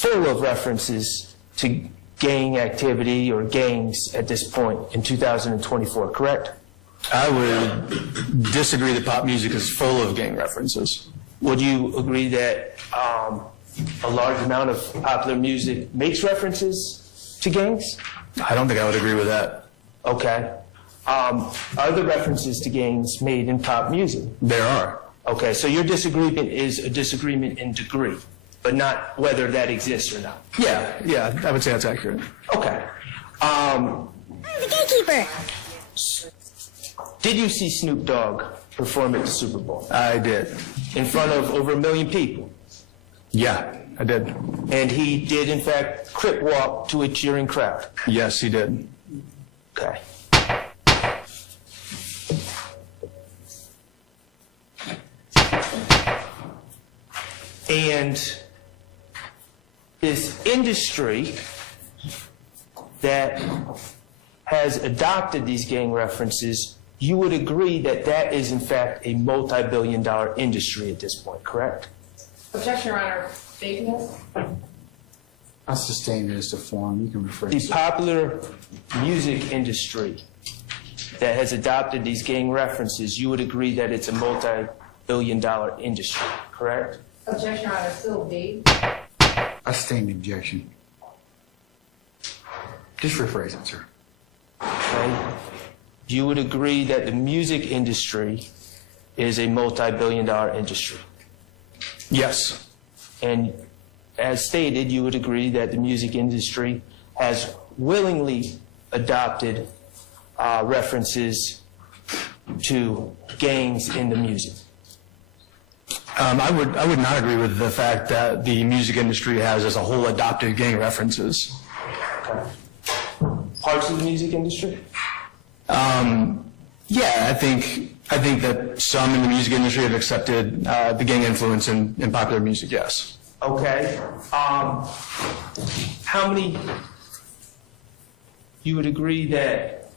full of references to gang activity or gangs at this point in 2024, correct? I would disagree that pop music is full of gang references. Would you agree that a large amount of popular music makes references to gangs? I don't think I would agree with that. Okay. Are there references to gangs made in pop music? There are. Okay, so your disagreement is a disagreement in degree, but not whether that exists or not. Yeah, I would say that's accurate. Okay. I'm the gatekeeper. Did you see Snoop Dogg perform at the Super Bowl? I did. In front of over 1 million people? Yeah, I did. And he did, in fact, crip walk to a cheering crowd? Yes, he did. Okay. And this industry that has adopted these gang references, you would agree that that is in fact a multi-billion-dollar industry at this point, correct? Objection, Your Honor. Vagueness? I sustain it as a form. You can refer to The popular music industry that has adopted these gang references, you would agree that it's a multi-billion-dollar industry, correct? Objection, Your Honor. Still vague. I sustain the objection. Just rephrase it, sir. Okay. You would agree that the music industry is a multi-billion-dollar industry? Yes. And as stated, you would agree that the music industry has willingly adopted references to gangs in the music? I would not agree with the fact that the music industry has as a whole adopted gang references. Okay. Parts of the music industry? Yeah, I think that some in the music industry have accepted the gang influence in popular music, yes. Okay. How many, you would agree that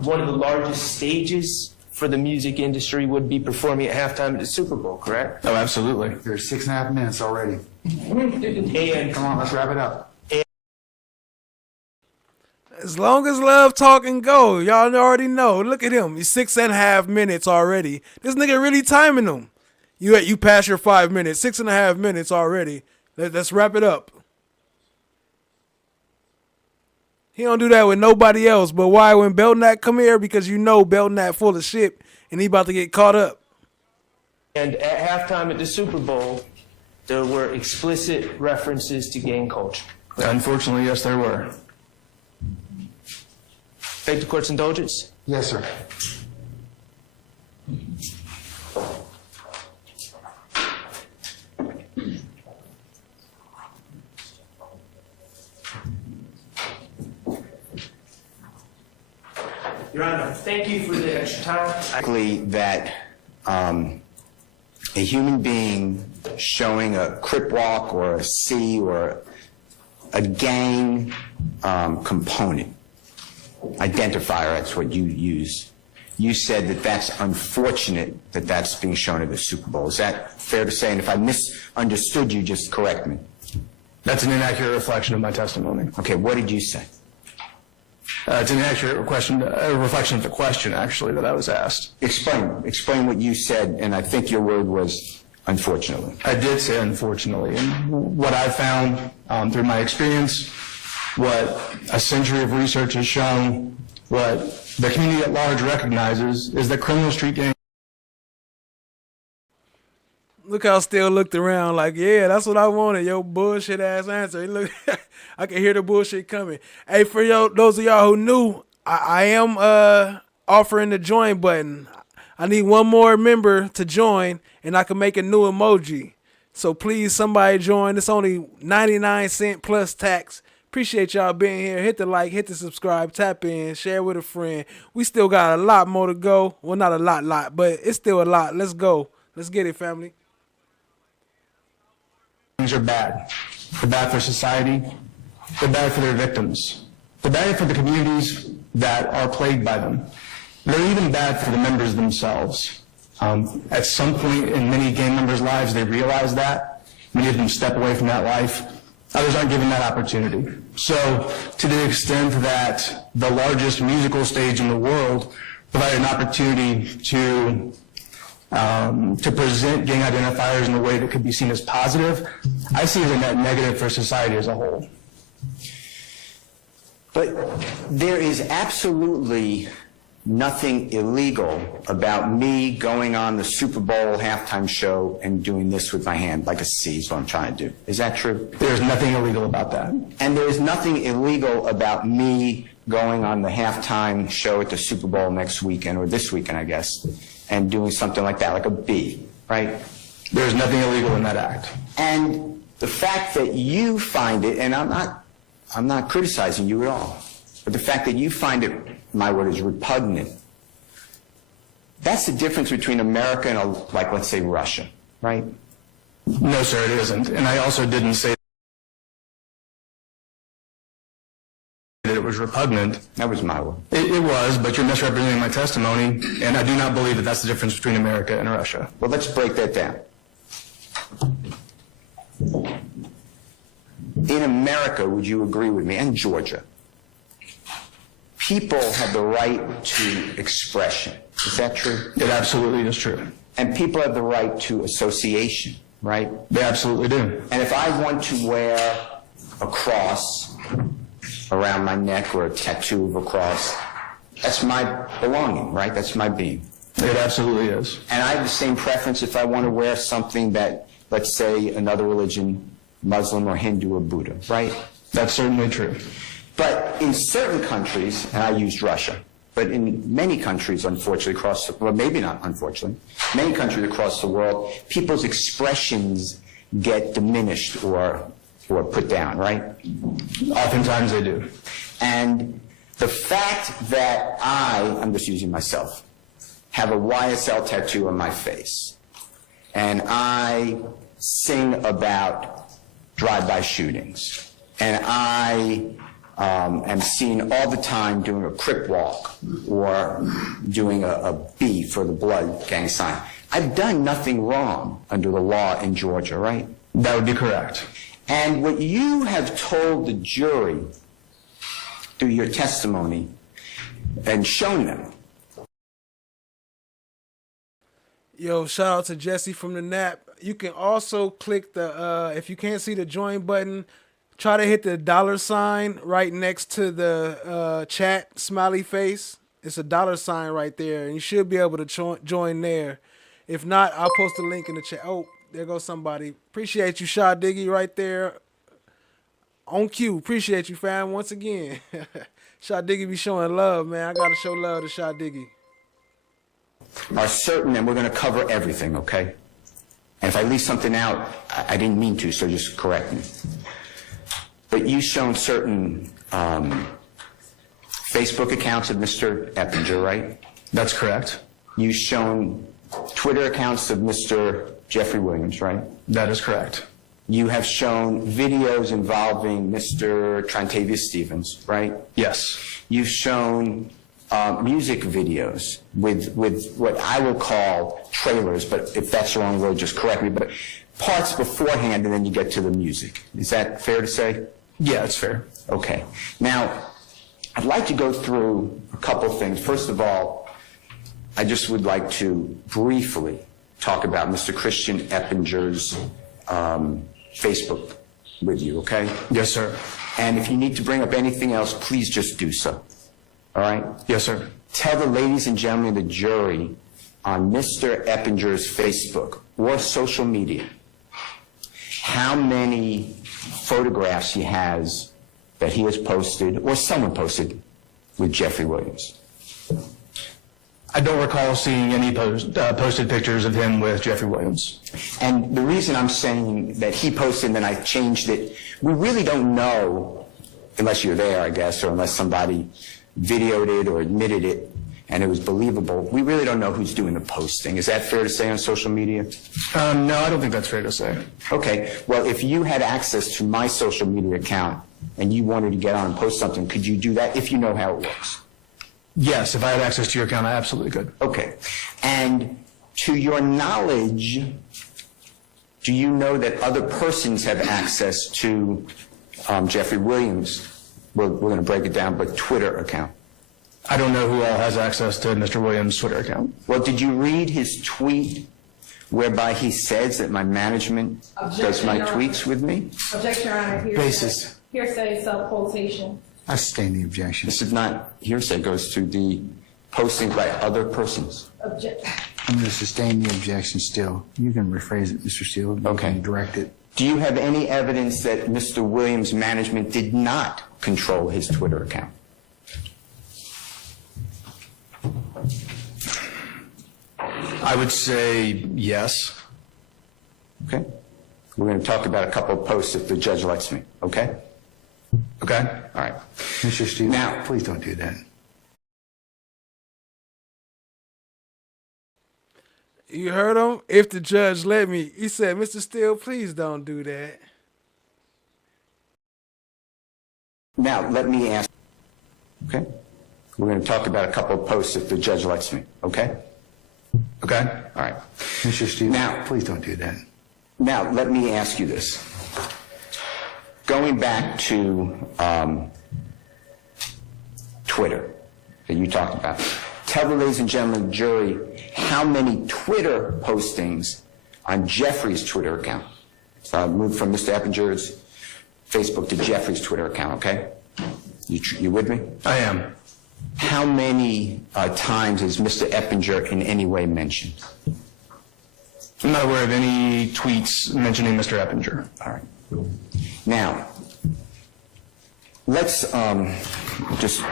one of the largest stages for the music industry would be performing at halftime at the Super Bowl, correct? Oh, absolutely. There's 6.5 minutes already. And come on, let's wrap it up. As long as Love talk and go, y'all already know. Look at him. He's 6.5 minutes already. This nigga really timing them. You passed your 5 minutes. 6.5 minutes already. Let's wrap it up. He don't do that with nobody else. But why when Belknap come here? Because you know Belknap full of shit and he about to get caught up. And at halftime at the Super Bowl, there were explicit references to gang culture. Correct? Unfortunately, yes, there were. Beg the court's indulgence? Yes, sir. Your Honor, thank you for the extra time. Exactly that a human being showing a crip walk or a C or a gang component, identifier, that's what you use. You said that that's unfortunate that that's being shown at the Super Bowl. Is that fair to say? And if I misunderstood you, just correct me. That's an inaccurate reflection of my testimony. Okay, what did you say? It's an inaccurate reflection of the question, actually, that I was asked. Explain what you said, and I think your word was unfortunately. I did say unfortunately, and what I found through my experience, what a century of research has shown, what the community at large recognizes, is that criminal street gangs. Look how Still looked around like, yeah, that's what I wanted, yo bullshit ass answer. Look, I can hear the bullshit coming. Hey, for those of y'all who knew, I am offering the join button. I need one more member to join, and I can make a new emoji. So please, somebody join. It's only 99 cents plus tax. Appreciate y'all being here. Hit the like, hit the subscribe, tap in, share with a friend. We still got a lot more to go. Well, not a lot, but it's still a lot. Let's go. Let's get it, family. Things are bad. They're bad for society. They're bad for their victims. They're bad for the communities that are plagued by them. They're even bad for the members themselves. At some point in many gang members' lives, they realize that. Many of them step away from that life. Others aren't given that opportunity. So, to the extent that the largest musical stage in the world provided an opportunity to present gang identifiers in a way that could be seen as positive, I see it as a net negative for society as a whole. But there is absolutely nothing illegal about me going on the Super Bowl halftime show and doing this with my hand, like a C is what I'm trying to do. Is that true? There's nothing illegal about that. And there's nothing illegal about me going on the halftime show at the Super Bowl next weekend, or this weekend, I guess, and doing something like that, like a B, right? There's nothing illegal in that act. And the fact that you find it, and I'm not criticizing you at all, but the fact that you find it, my word, is repugnant, that's the difference between America and, like, let's say, Russia, right? No, sir, it isn't. And I also didn't say that it was repugnant. That was my word. It was, but you're misrepresenting my testimony, and I do not believe that that's the difference between America and Russia. Well, let's break that down. In America, would you agree with me, and Georgia, people have the right to expression. Is that true? It absolutely is true. And people have the right to association, right? They absolutely do. And if I want to wear a cross around my neck or a tattoo of a cross, that's my belonging, right? That's my being. It absolutely is. And I have the same preference if I want to wear something that, let's say, another religion, Muslim or Hindu or Buddha, right? That's certainly true. But in certain countries, and I used Russia, but in many countries, unfortunately, well, maybe not unfortunately, many countries across the world, people's expressions get diminished or put down, right? Oftentimes they do. And the fact that I'm just using myself, have a YSL tattoo on my face, and I sing about drive-by shootings, and I am seen all the time doing a crip walk or doing a B for the blood gang sign. I've done nothing wrong under the law in Georgia, right? That would be correct. And what you have told the jury through your testimony and shown them. Yo, shout out to Jesse from the Nap. You can also click the, if you can't see the join button, try to hit the $ right next to the chat smiley face. It's a $ right there, and you should be able to join there. If not, I'll post a link in the chat. Oh, there goes somebody. Appreciate you, Shot Diggy, right there. On cue. Appreciate you, fam, once again. Shot Diggy be showing love, man. I got to show love to Shot Diggy. Are certain, and we're going to cover everything, okay? And if I leave something out, I didn't mean to, so just correct me. But you've shown certain Facebook accounts of Mr. Eppinger, right? That's correct. You've shown Twitter accounts of Mr. Jeffrey Williams, right? That is correct. You have shown videos involving Mr. Trontavious Stevens, right? Yes. You've shown music videos with what I will call trailers, but if that's the wrong word, just correct me, but parts beforehand and then you get to the music. Is that fair to say? Yeah, it's fair. Okay. Now, I'd like to go through a couple things. First of all, I just would like to briefly talk about Mr. Christian Eppinger's Facebook with you, okay? Yes, sir. And if you need to bring up anything else, please just do so. All right? Yes, sir. Tell the ladies and gentlemen of the jury on Mr. Eppinger's Facebook or social media how many photographs he has that he has posted or someone posted with Jeffrey Williams. I don't recall seeing any posted pictures of him with Jeffrey Williams. And the reason I'm saying that he posted and then I changed it, we really don't know, unless you're there, I guess, or unless somebody videoed it or admitted it and it was believable, we really don't know who's doing the posting. Is that fair to say on social media? No, I don't think that's fair to say. Okay, well, if you had access to my social media account and you wanted to get on and post something, could you do that if you know how it works? Yes, if I had access to your account, I absolutely could. Okay. And to your knowledge, do you know that other persons have access to Jeffrey Williams? We're going to break it down, but Twitter account. I don't know who all has access to Mr. Williams' Twitter account. Well, did you read his tweet whereby he says that my management does my tweets with me? Objection, Your Honor. Basis. Hearsay, sub-quotation. I sustain the objection. This is not hearsay. It goes to the postings by other persons. I'm going to sustain the objection still. You can rephrase it, Mr. Steele. Okay. You can direct it. Do you have any evidence that Mr. Williams' management did not control his Twitter account? I would say yes. Okay. We're going to talk about a couple of posts if the judge lets me, okay? Okay. All right. Mr. Steele, now, please don't do that. You heard him? If the judge let me. He said, Mr. Steele, please don't do that. Now, let me ask, okay? We're going to talk about a couple of posts if the judge lets me, okay? Okay. All right. Mr. Steele, now, please don't do that. Now, let me ask you this. Going back to Twitter that you talked about, tell the ladies and gentlemen of the jury how many Twitter postings on Jeffrey's Twitter account. So I'll move from Mr. Eppinger's Facebook to Jeffrey's Twitter account, okay? You with me? I am. How many times is Mr. Eppinger in any way mentioned? I'm not aware of any tweets mentioning Mr. Eppinger. All right. Now, let's just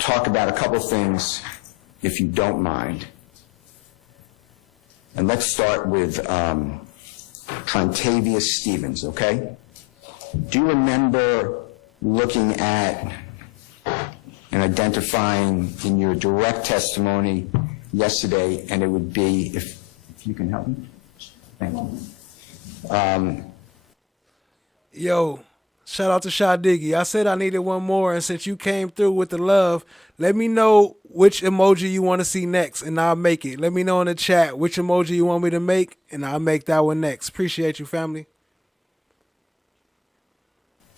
talk about a couple things, if you don't mind. And let's start with Trontavious Stevens, okay? Do you remember looking at and identifying in your direct testimony yesterday, and it would be, if you can help me? Thank you. Yo, shout out to Shy Diggy. I said I needed one more, and since you came through with the love, let me know which emoji you want to see next, and I'll make it. Let me know in the chat which emoji you want me to make, and I'll make that one next. Appreciate you, family.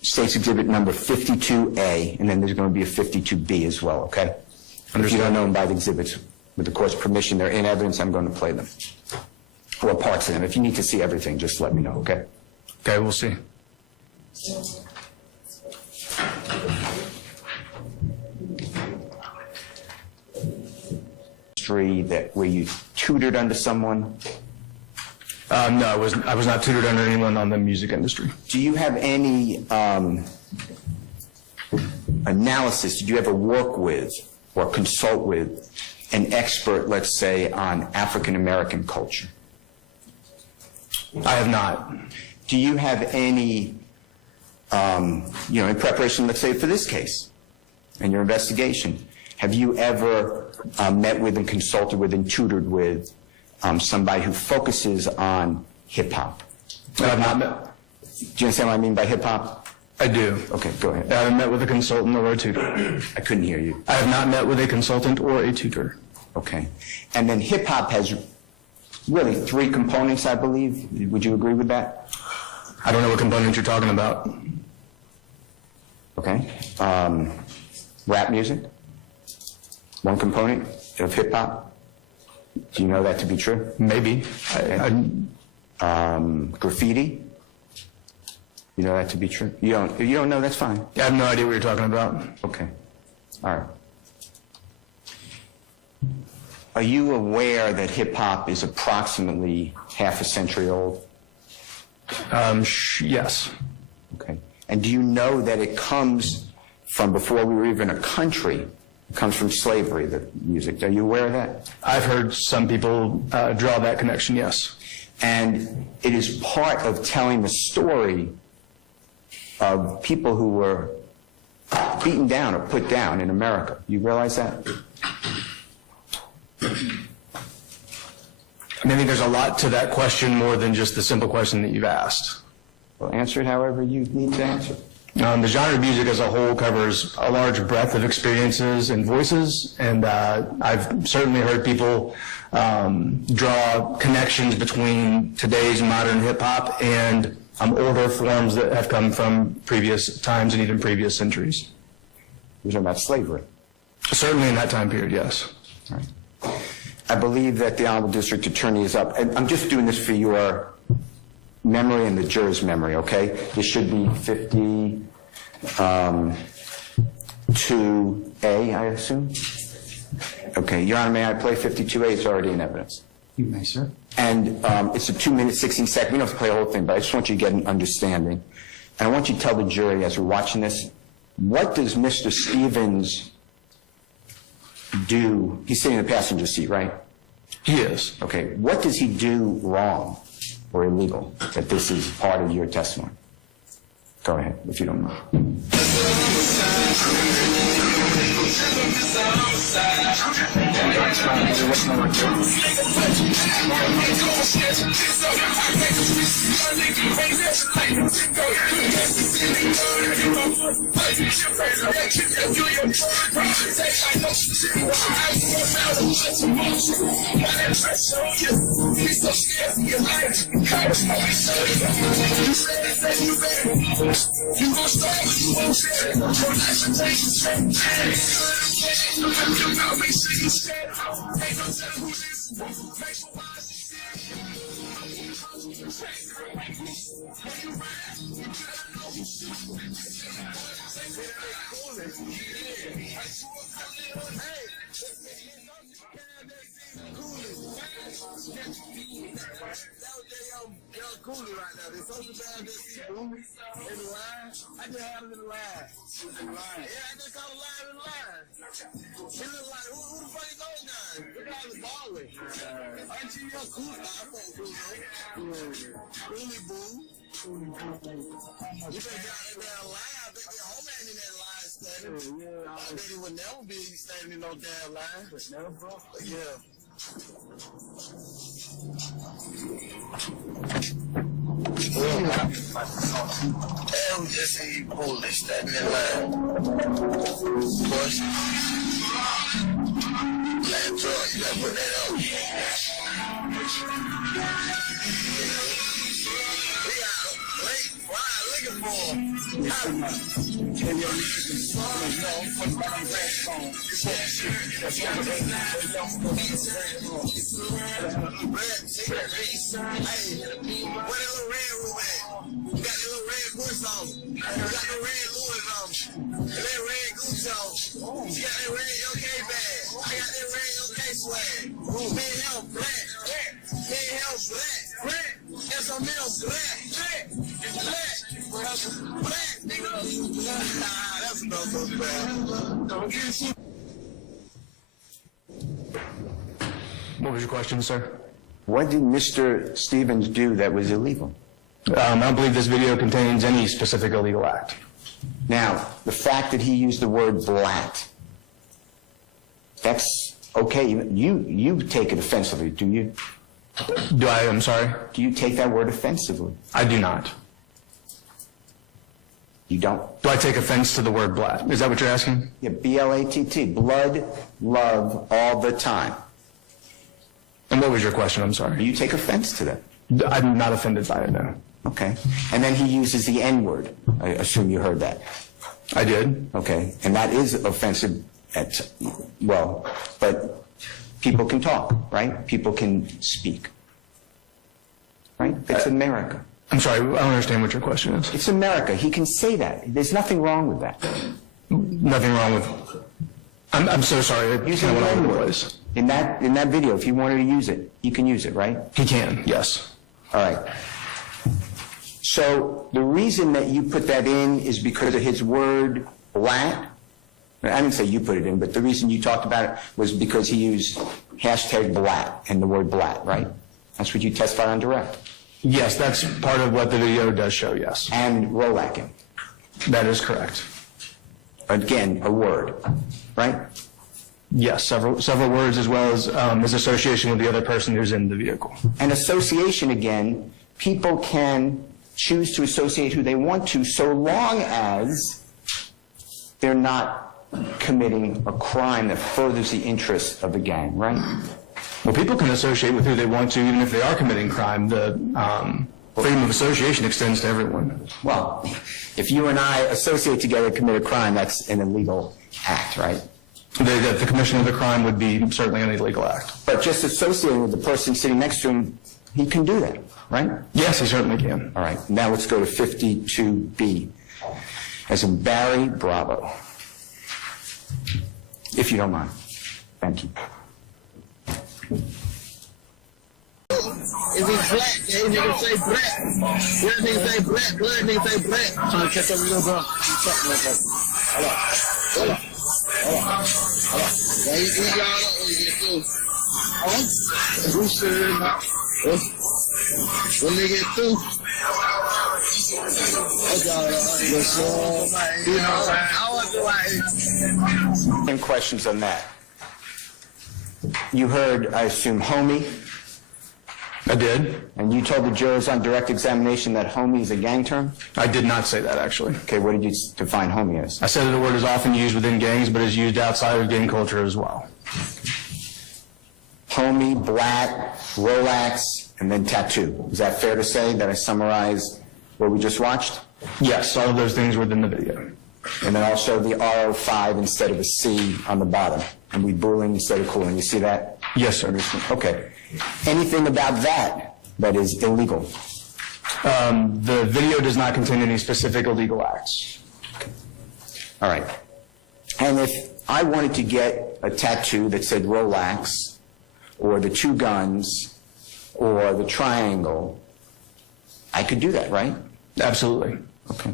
State's Exhibit number 52A, and then there's going to be a 52B as well, okay? If you don't know them by the exhibits, with the court's permission, they're in evidence, I'm going to play them. Or parts of them. If you need to see everything, just let me know, okay? Okay, we'll see. That where you tutored under someone? No, I was not tutored under anyone on the music industry. Do you have any analysis? Did you ever work with or consult with an expert, let's say, on African American culture? I have not. Do you have any, in preparation, let's say, for this case and your investigation, have you ever met with and consulted with and tutored with somebody who focuses on hip-hop? I have not met. Do you understand what I mean by hip-hop? I do. Okay, go ahead. I haven't met with a consultant or a tutor. I couldn't hear you. I have not met with a consultant or a tutor. Okay. And then hip-hop has really 3 components, I believe. Would you agree with that? I don't know what component you're talking about. Okay. Rap music? One component of hip-hop? Do you know that to be true? Maybe. Okay. Graffiti? You know that to be true? If you don't know, that's fine. I have no idea what you're talking about. Okay. All right. Are you aware that hip-hop is approximately half a century old? Yes. Okay. And do you know that it comes from before we were even a country comes from slavery, the music. Are you aware of that? I've heard some people draw that connection, yes. And it is part of telling the story of people who were beaten down or put down in America. You realize that? I mean, I think there's a lot to that question more than just the simple question that you've asked. Well, answer it however you need to answer. The genre of music as a whole covers a large breadth of experiences and voices, and I've certainly heard people draw connections between today's modern hip-hop and older forms that have come from previous times and even previous centuries. You're talking about slavery? Certainly in that time period, yes. All right. I believe that the Honorable District Attorney is up. And I'm just doing this for your memory and the juror's memory, okay? This should be 52A, I assume? Okay, Your Honor, may I play 52A? It's already in evidence. You may, sir. And it's a 2-minute, 16-second. We don't have to play the whole thing, but I just want you to get an understanding. And I want you to tell the jury as we're watching this, what does Mr. Stevens do? He's sitting in the passenger seat, right? He is. Okay. What does he do wrong or illegal that this is part of your testimony? Go ahead, if you don't mind. You gon' start, but you won't share it. Your action takes a step. Make sure you share it. Ain't no telling who this is. Make sure why she said it. Coolie right now. They're so bad that in the line. I just had it in the line. Yeah, I just caught a line in the line. He look like, who the fuck is those guys? The guys are balling. Aren't you young cool? I fuck cool, Coolie boo. You better get out of that line. I think your whole man in that line standing. I bet he would never be standing in no damn line. Never? Yeah. Damn, just say you Polish, that in line. Push. Land drug, you gotta put that on. We got a late fly looking for him. What was your question, sir? What did Mr. Stevens do that was illegal? I don't believe this video contains any specific illegal act. Now, the fact that he used the word blat, that's okay. You take it offensively, do you? Do I? I'm sorry? Do you take that word offensively? I do not. You don't? Do I take offense to the word blat? Is that what you're asking? Yeah, B-L-A-T-T. Blood, love, all the time. And what was your question? I'm sorry. You take offense to that? I'm not offended by it, no. Okay. And then he uses the N-word. I assume you heard that. I did. Okay. And that is offensive but people can talk, right? People can speak. Right? It's America. I'm sorry, I don't understand what your question is. It's America. He can say that. There's nothing wrong with that. Nothing wrong with... I'm so sorry. Using the N-word. In that video, if you wanted to use it, you can use it, right? He can, yes. All right. So the reason that you put that in is because of his word blat? I didn't say you put it in, but the reason you talked about it was because he used hashtag blat and the word blat, right? That's what you testified on direct. Yes, that's part of what the video does show, yes. And rolacking. That is correct. Again, a word, right? Yes, several words, as well as his association with the other person who's in the vehicle. And association, again, people can choose to associate who they want to, so long as they're not committing a crime that furthers the interests of the gang, right? Well, people can associate with who they want to, even if they are committing crime. The freedom of association extends to everyone. Well, if you and I associate together and commit a crime, that's an illegal act, right? The commission of the crime would be certainly an illegal act. But just associating with the person sitting next to him, he can do that, right? Yes, he certainly can. All right, now let's go to 52B, as in Barry Bravo. If you don't mind. Thank you. Is he black? Yeah, nigga say black. Blood nigga say black. Blood nigga say black. Trying to catch up with you, bro. Hold on. Hold on. Hold on. Hold on. Yeah, he y'all up when you get through. Who said that? When they get through. Any questions on that? You heard, I assume, homie? I did. And you told the jurors on direct examination that homie is a gang term? I did not say that, actually. Okay, what did you define homie as? I said that the word is often used within gangs, but is used outside of gang culture as well. Homie, blat, Rolex, and then tattoo. Is that fair to say that I summarized what we just watched? Yes, all of those things were in the video. And then I'll show the RO5 instead of a C on the bottom. And we booling instead of cooling. You see that? Yes, sir. Okay. Anything about that that is illegal? The video does not contain any specific illegal acts. All right. And if I wanted to get a tattoo that said Rolex, or the two guns, or the triangle, I could do that, right? Absolutely. Okay.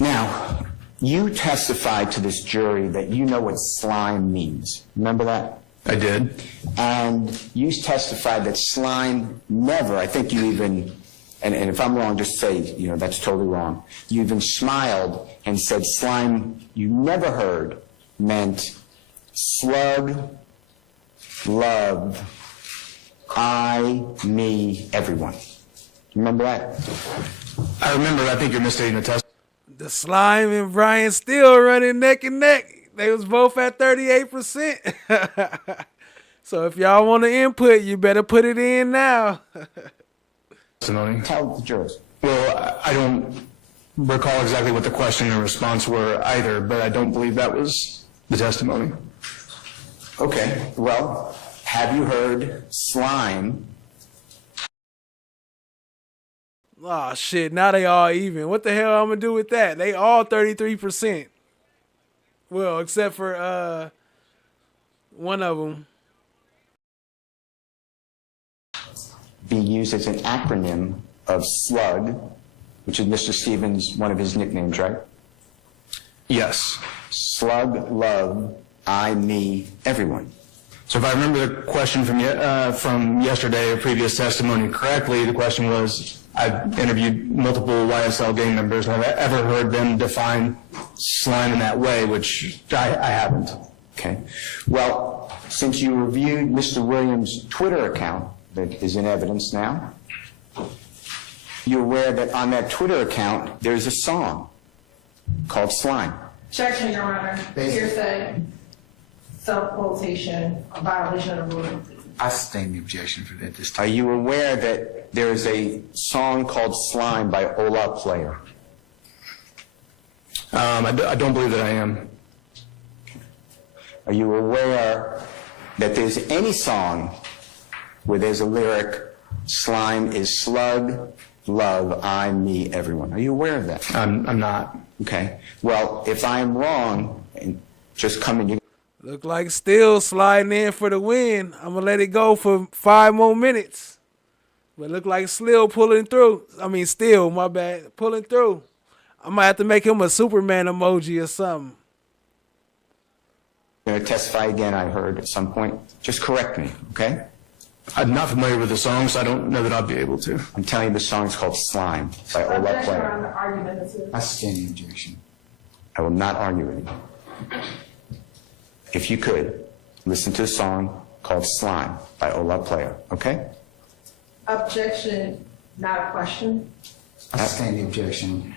Now, you testified to this jury that you know what slime means. Remember that? I did. And you testified that slime never, I think you even, and if I'm wrong, just say, you know, that's totally wrong. You even smiled and said slime you never heard meant slug, love, I, me, everyone. Remember that? I remember. I think you're misstating the test. The Slime and Brian still running neck and neck. They was both at 38%. So if y'all want to input, you better put it in now. Testimony. Tell the jurors. Well, I don't recall exactly what the question and response were either, but I don't believe that was the testimony. Okay. Well, have you heard slime? Oh shit, now they all even. What the hell I'm gonna do with that? They all 33%. Well, except for one of them. Be used as an acronym of Slug, which is Mr. Stevens, one of his nicknames, right? Yes. Slug, love, I, me, everyone. So if I remember the question from yesterday or previous testimony correctly, the question was, I've interviewed multiple YSL gang members, and have I ever heard them define slime in that way, which I haven't. Okay. Well, since you reviewed Mr. Williams' Twitter account that is in evidence now, you're aware that on that Twitter account, there's a song called Slime. Objection, Your Honor. Hearsay, self-quotation, a violation of the rule. I sustain the objection for that this time. Are you aware that there is a song called Slime by OLAPLAYA? I don't believe that I am. Are you aware that there's any song where there's a lyric, slime is slug, love, I, me, everyone? Are you aware of that? I'm not. Okay. Well, if I'm wrong, and just come in, Look like Still sliding in for the win. I'm going to let it go for 5 more minutes. But look like Still pulling through. I mean, Still, my bad, pulling through. I might have to make him a Superman emoji or something. going to testify again, I heard at some point. Just correct me, okay? I'm not familiar with the song, so I don't know that I'll be able to. I'm telling you the song's called Slime by OLAPLAYA. I sustain the objection. I will not argue with you. If you could, listen to a song called Slime by OLAPLAYA, okay? Objection, not a question. I sustain the objection.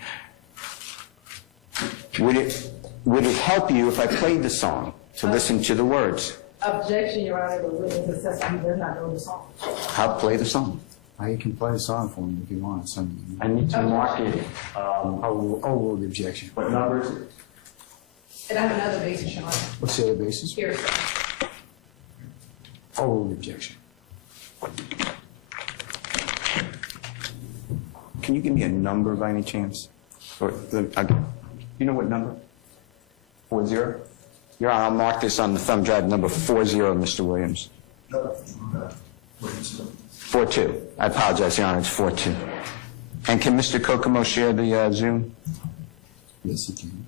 Would it help you if I played the song to listen to the words? Objection, Your Honor, the witness has testified he does not know the song. I'll play the song. You can play the song for me if you want. I need to mark it. Overrule the objection. What number is it? And I have another basis, Your Honor. What's the other basis? Here, sir. Overrule the objection. Can you give me a number by any chance? Or, you know what number? 40? Your Honor, I'll mark this on the thumb drive, number 40, Mr. Williams. 42. I apologize, Your Honor, it's 42. And can Mr. Kokomo share the Zoom? Yes, he can.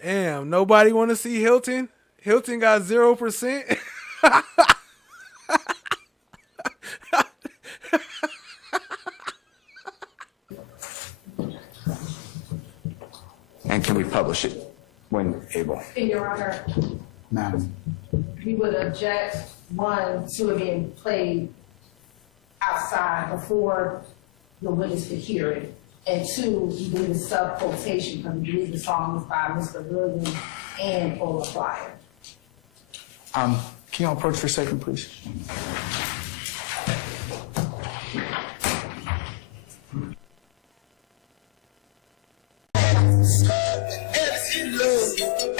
Damn, nobody want to see Hilton? Hilton got 0%. And can we publish it when able? In Your Honor, Madam. we would object, one, to it being played outside before the witness could hear it, and two, we believe it's sub-quotation because we believe the song is by Mr. Williams and OLAPLAYA. Can you all approach for a second, please?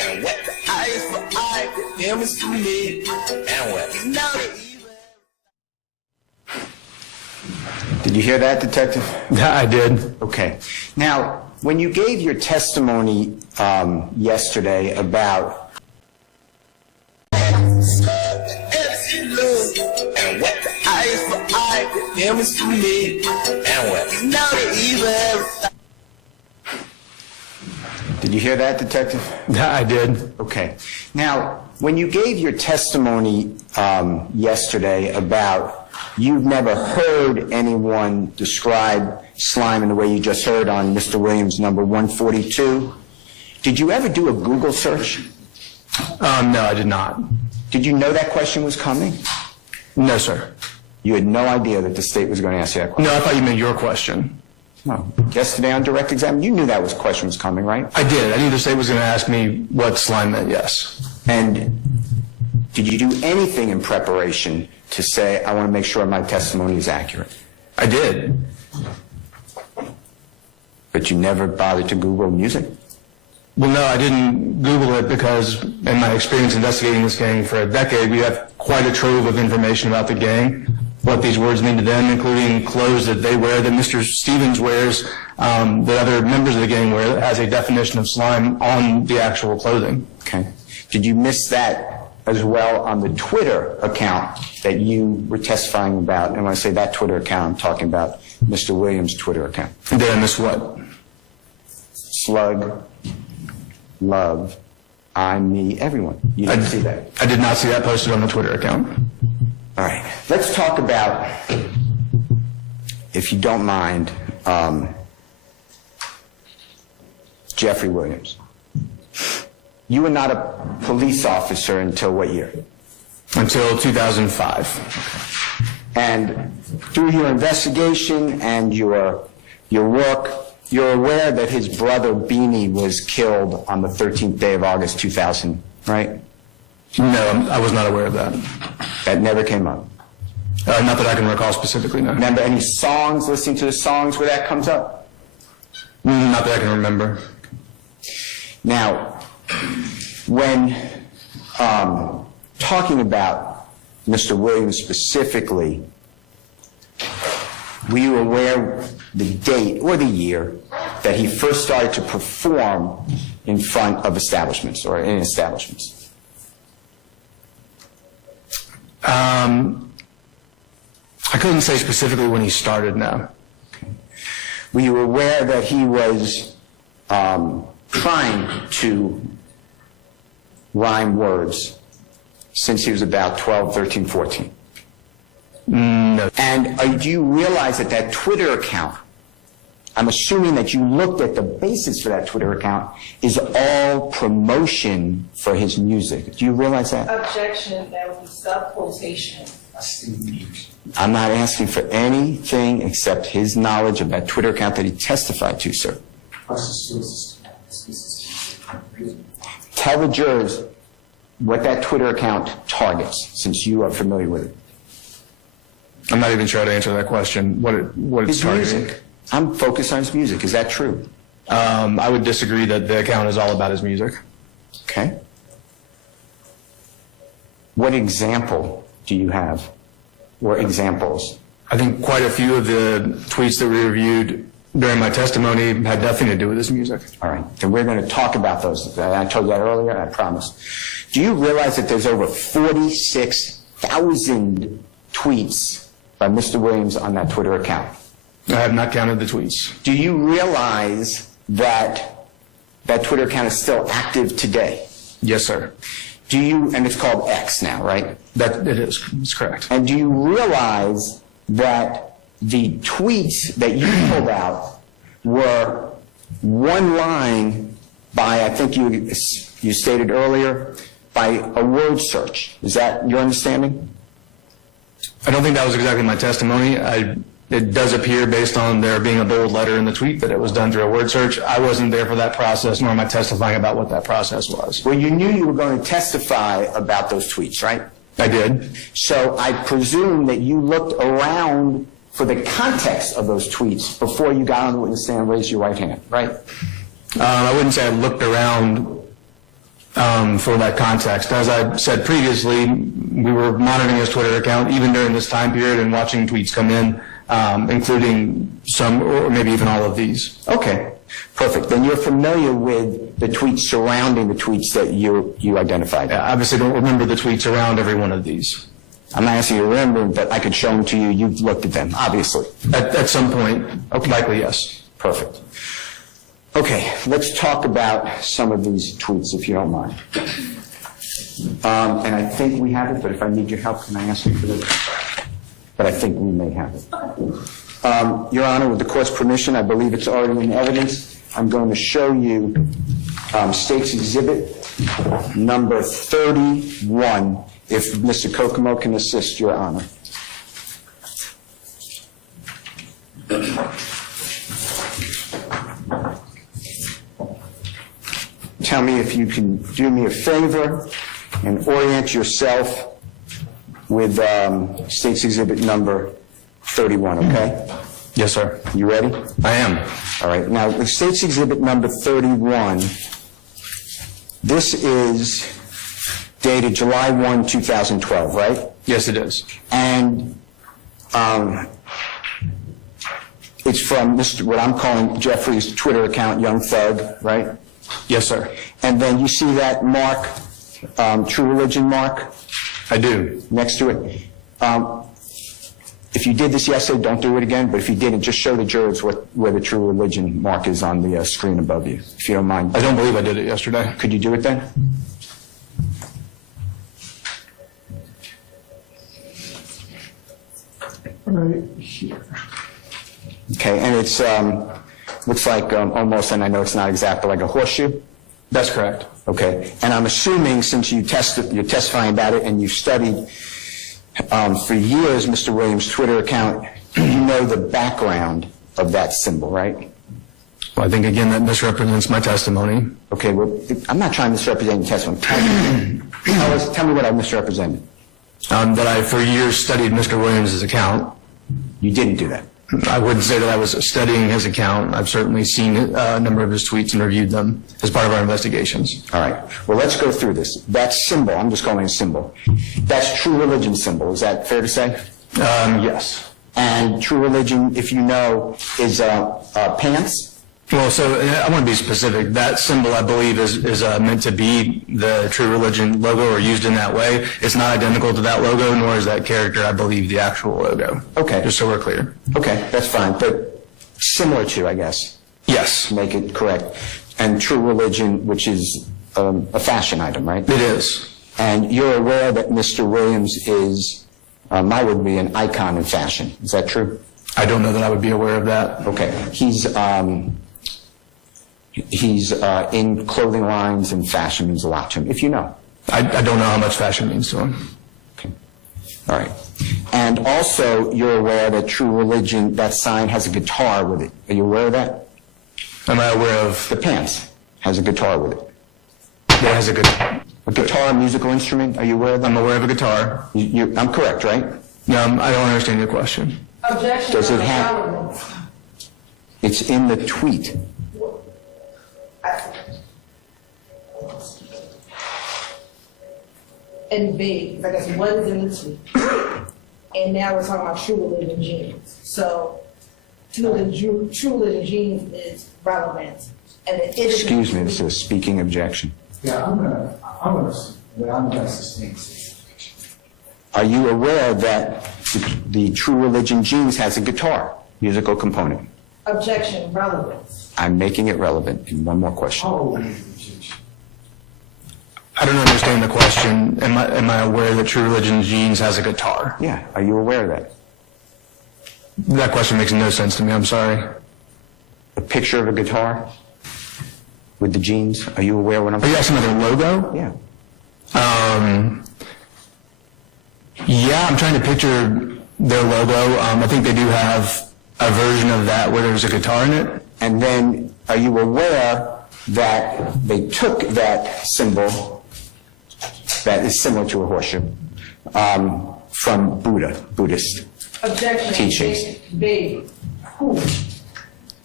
And what the eyes for eye, them is to me. And what now Did you hear that, Detective? Yeah, I did. Okay. Now, when you gave your testimony yesterday about and what the eyes for eye, them is to me. And what now they even. Did you hear that, Detective? Yeah, I did. Okay. Now, when you gave your testimony yesterday about you've never heard anyone describe slime in the way you just heard on Mr. Williams' number 142, did you ever do a Google search? No, I did not. Did you know that question was coming? No, sir. You had no idea that the state was going to ask you that question? No, I thought you meant your question. No. Yesterday on direct exam, you knew that question was coming, right? I did. I knew the state was going to ask me what slime meant, yes. And did you do anything in preparation to say, I want to make sure my testimony is accurate? I did. But you never bothered to Google music? Well, no, I didn't Google it because in my experience investigating this gang for a decade, we have quite a trove of information about the gang, what these words mean to them, including clothes that they wear, that Mr. Stevens wears, that other members of the gang wear, that has a definition of slime on the actual clothing. Okay. Did you miss that as well on the Twitter account that you were testifying about? And when I say that Twitter account, I'm talking about Mr. Williams' Twitter account. Did I miss what? Slug, love, I, me, everyone. You didn't see that? I did not see that posted on the Twitter account. All right. Let's talk about, if you don't mind, Jeffrey Williams. You were not a police officer until what year? Until 2005. And through your investigation and your work, you're aware that his brother Beanie was killed on the 13th day of August 2000, right? No, I was not aware of that. That never came up? Not that I can recall specifically, no. Remember any songs, listening to the songs where that comes up? Not that I can remember. Now, when talking about Mr. Williams specifically, were you aware the date or the year that he first started to perform in front of establishments or in establishments? I couldn't say specifically when he started, no. Okay. Were you aware that he was trying to rhyme words since he was about 12, 13, 14? No. And do you realize that that Twitter account, I'm assuming that you looked at the basis for that Twitter account, is all promotion for his music. Do you realize that? Objection, that would be sub-quotation. I'm not asking for anything except his knowledge of that Twitter account that he testified to, sir. Tell the jurors what that Twitter account targets, since you are familiar with it. I'm not even sure how to answer that question. What it's targeting. Music. I'm focused on his music. Is that true? I would disagree that the account is all about his music. Okay. What example do you have, or examples? I think quite a few of the tweets that we reviewed during my testimony had nothing to do with his music. All right, then we're going to talk about those. I told you that earlier, I promise. Do you realize that there's over 46,000 tweets by Mr. Williams on that Twitter account? I have not counted the tweets. Do you realize that that Twitter account is still active today? Yes, sir. Do you, and it's called X now, right? That it is. It's correct. And do you realize that the tweets that you pulled out were one line by, I think you stated earlier, by a word search? Is that your understanding? I don't think that was exactly my testimony. It does appear, based on there being a bold letter in the tweet, that it was done through a word search. I wasn't there for that process, nor am I testifying about what that process was. Well, you knew you were going to testify about those tweets, right? I did. So I presume that you looked around for the context of those tweets before you got on the witness stand and raised your right hand, right? I wouldn't say I looked around for that context. As I said previously, we were monitoring his Twitter account even during this time period and watching tweets come in, including some or maybe even all of these. Okay, perfect. Then you're familiar with the tweets surrounding the tweets that you identified. I obviously don't remember the tweets around every one of these. I'm not asking you to remember, but I could show them to you. You've looked at them, obviously. At some point, likely yes. Perfect. Okay, let's talk about some of these tweets, if you don't mind. And I think we have it, but if I need your help, can I ask you for this? But I think we may have it. Your Honor, with the court's permission, I believe it's already in evidence. I'm going to show you State's Exhibit number 31, if Mr. Kokomo can assist, Your Honor. Tell me if you can do me a favor and orient yourself with State's Exhibit number 31, okay? Yes, sir. You ready? I am. All right. Now, with State's Exhibit number 31, this is dated July 1, 2012, right? Yes, it is. And it's from what I'm calling Jeffrey's Twitter account, Young Thug, right? Yes, sir. And then you see that mark, True Religion mark? I do. Next to it. If you did this yesterday, don't do it again, but if you didn't, just show the jurors where the True Religion mark is on the screen above you, if you don't mind. I don't believe I did it yesterday. Could you do it then? Right here. Okay, and it's looks like almost, and I know it's not exact, but like a horseshoe? That's correct. Okay, and I'm assuming since you're testifying about it and you've studied for years Mr. Williams' Twitter account, you know the background of that symbol, right? Well, I think, again, that misrepresents my testimony. Okay, well, I'm not trying to misrepresent your testimony. Tell me what I misrepresented. That I, for years, studied Mr. Williams' account. You didn't do that? I wouldn't say that I was studying his account. I've certainly seen a number of his tweets and reviewed them as part of our investigations. All right. Well, let's go through this. That symbol, I'm just calling it a symbol. That's True Religion symbol. Is that fair to say? Yes. And True Religion, if you know, is pants? Well, so I want to be specific. That symbol, I believe, is meant to be the True Religion logo or used in that way. It's not identical to that logo, nor is that character, I believe, the actual logo. Okay. Just so we're clear. Okay, that's fine. But similar to, I guess. Yes. To make it correct. And True Religion, which is a fashion item, right? It is. And you're aware that Mr. Williams is, would be an icon in fashion. Is that true? I don't know that I would be aware of that. Okay. He's in clothing lines, and fashion means a lot to him, if you know. I don't know how much fashion means to him. Okay. All right. And also, you're aware that True Religion, that sign has a guitar with it. Are you aware of that? Am I aware of? The pants has a guitar with it. What has a guitar? A guitar, a musical instrument? Are you aware of that? I'm aware of a guitar. I'm correct, right? No, I don't understand your question. Objection. Does it have? It's in the tweet. And big, I guess what is in the tweet? And now we're talking about True Religion jeans. So, True Religion jeans is relevant. And it is. Excuse me, this is a speaking objection. Yeah, I'm gonna sustain this. Are you aware that the True Religion jeans has a guitar, musical component? Objection, relevant. I'm making it relevant in one more question. I don't understand the question. Am I aware that True Religion jeans has a guitar? Yeah. Are you aware of that? That question makes no sense to me. I'm sorry. A picture of a guitar with the jeans. Are you aware what I'm saying? Are you asking about their logo? Yeah. Yeah, I'm trying to picture their logo. I think they do have a version of that where there's a guitar in it. And then, are you aware that they took that symbol that is similar to a horseshoe from Buddhist Objection. teachings? Big. Who?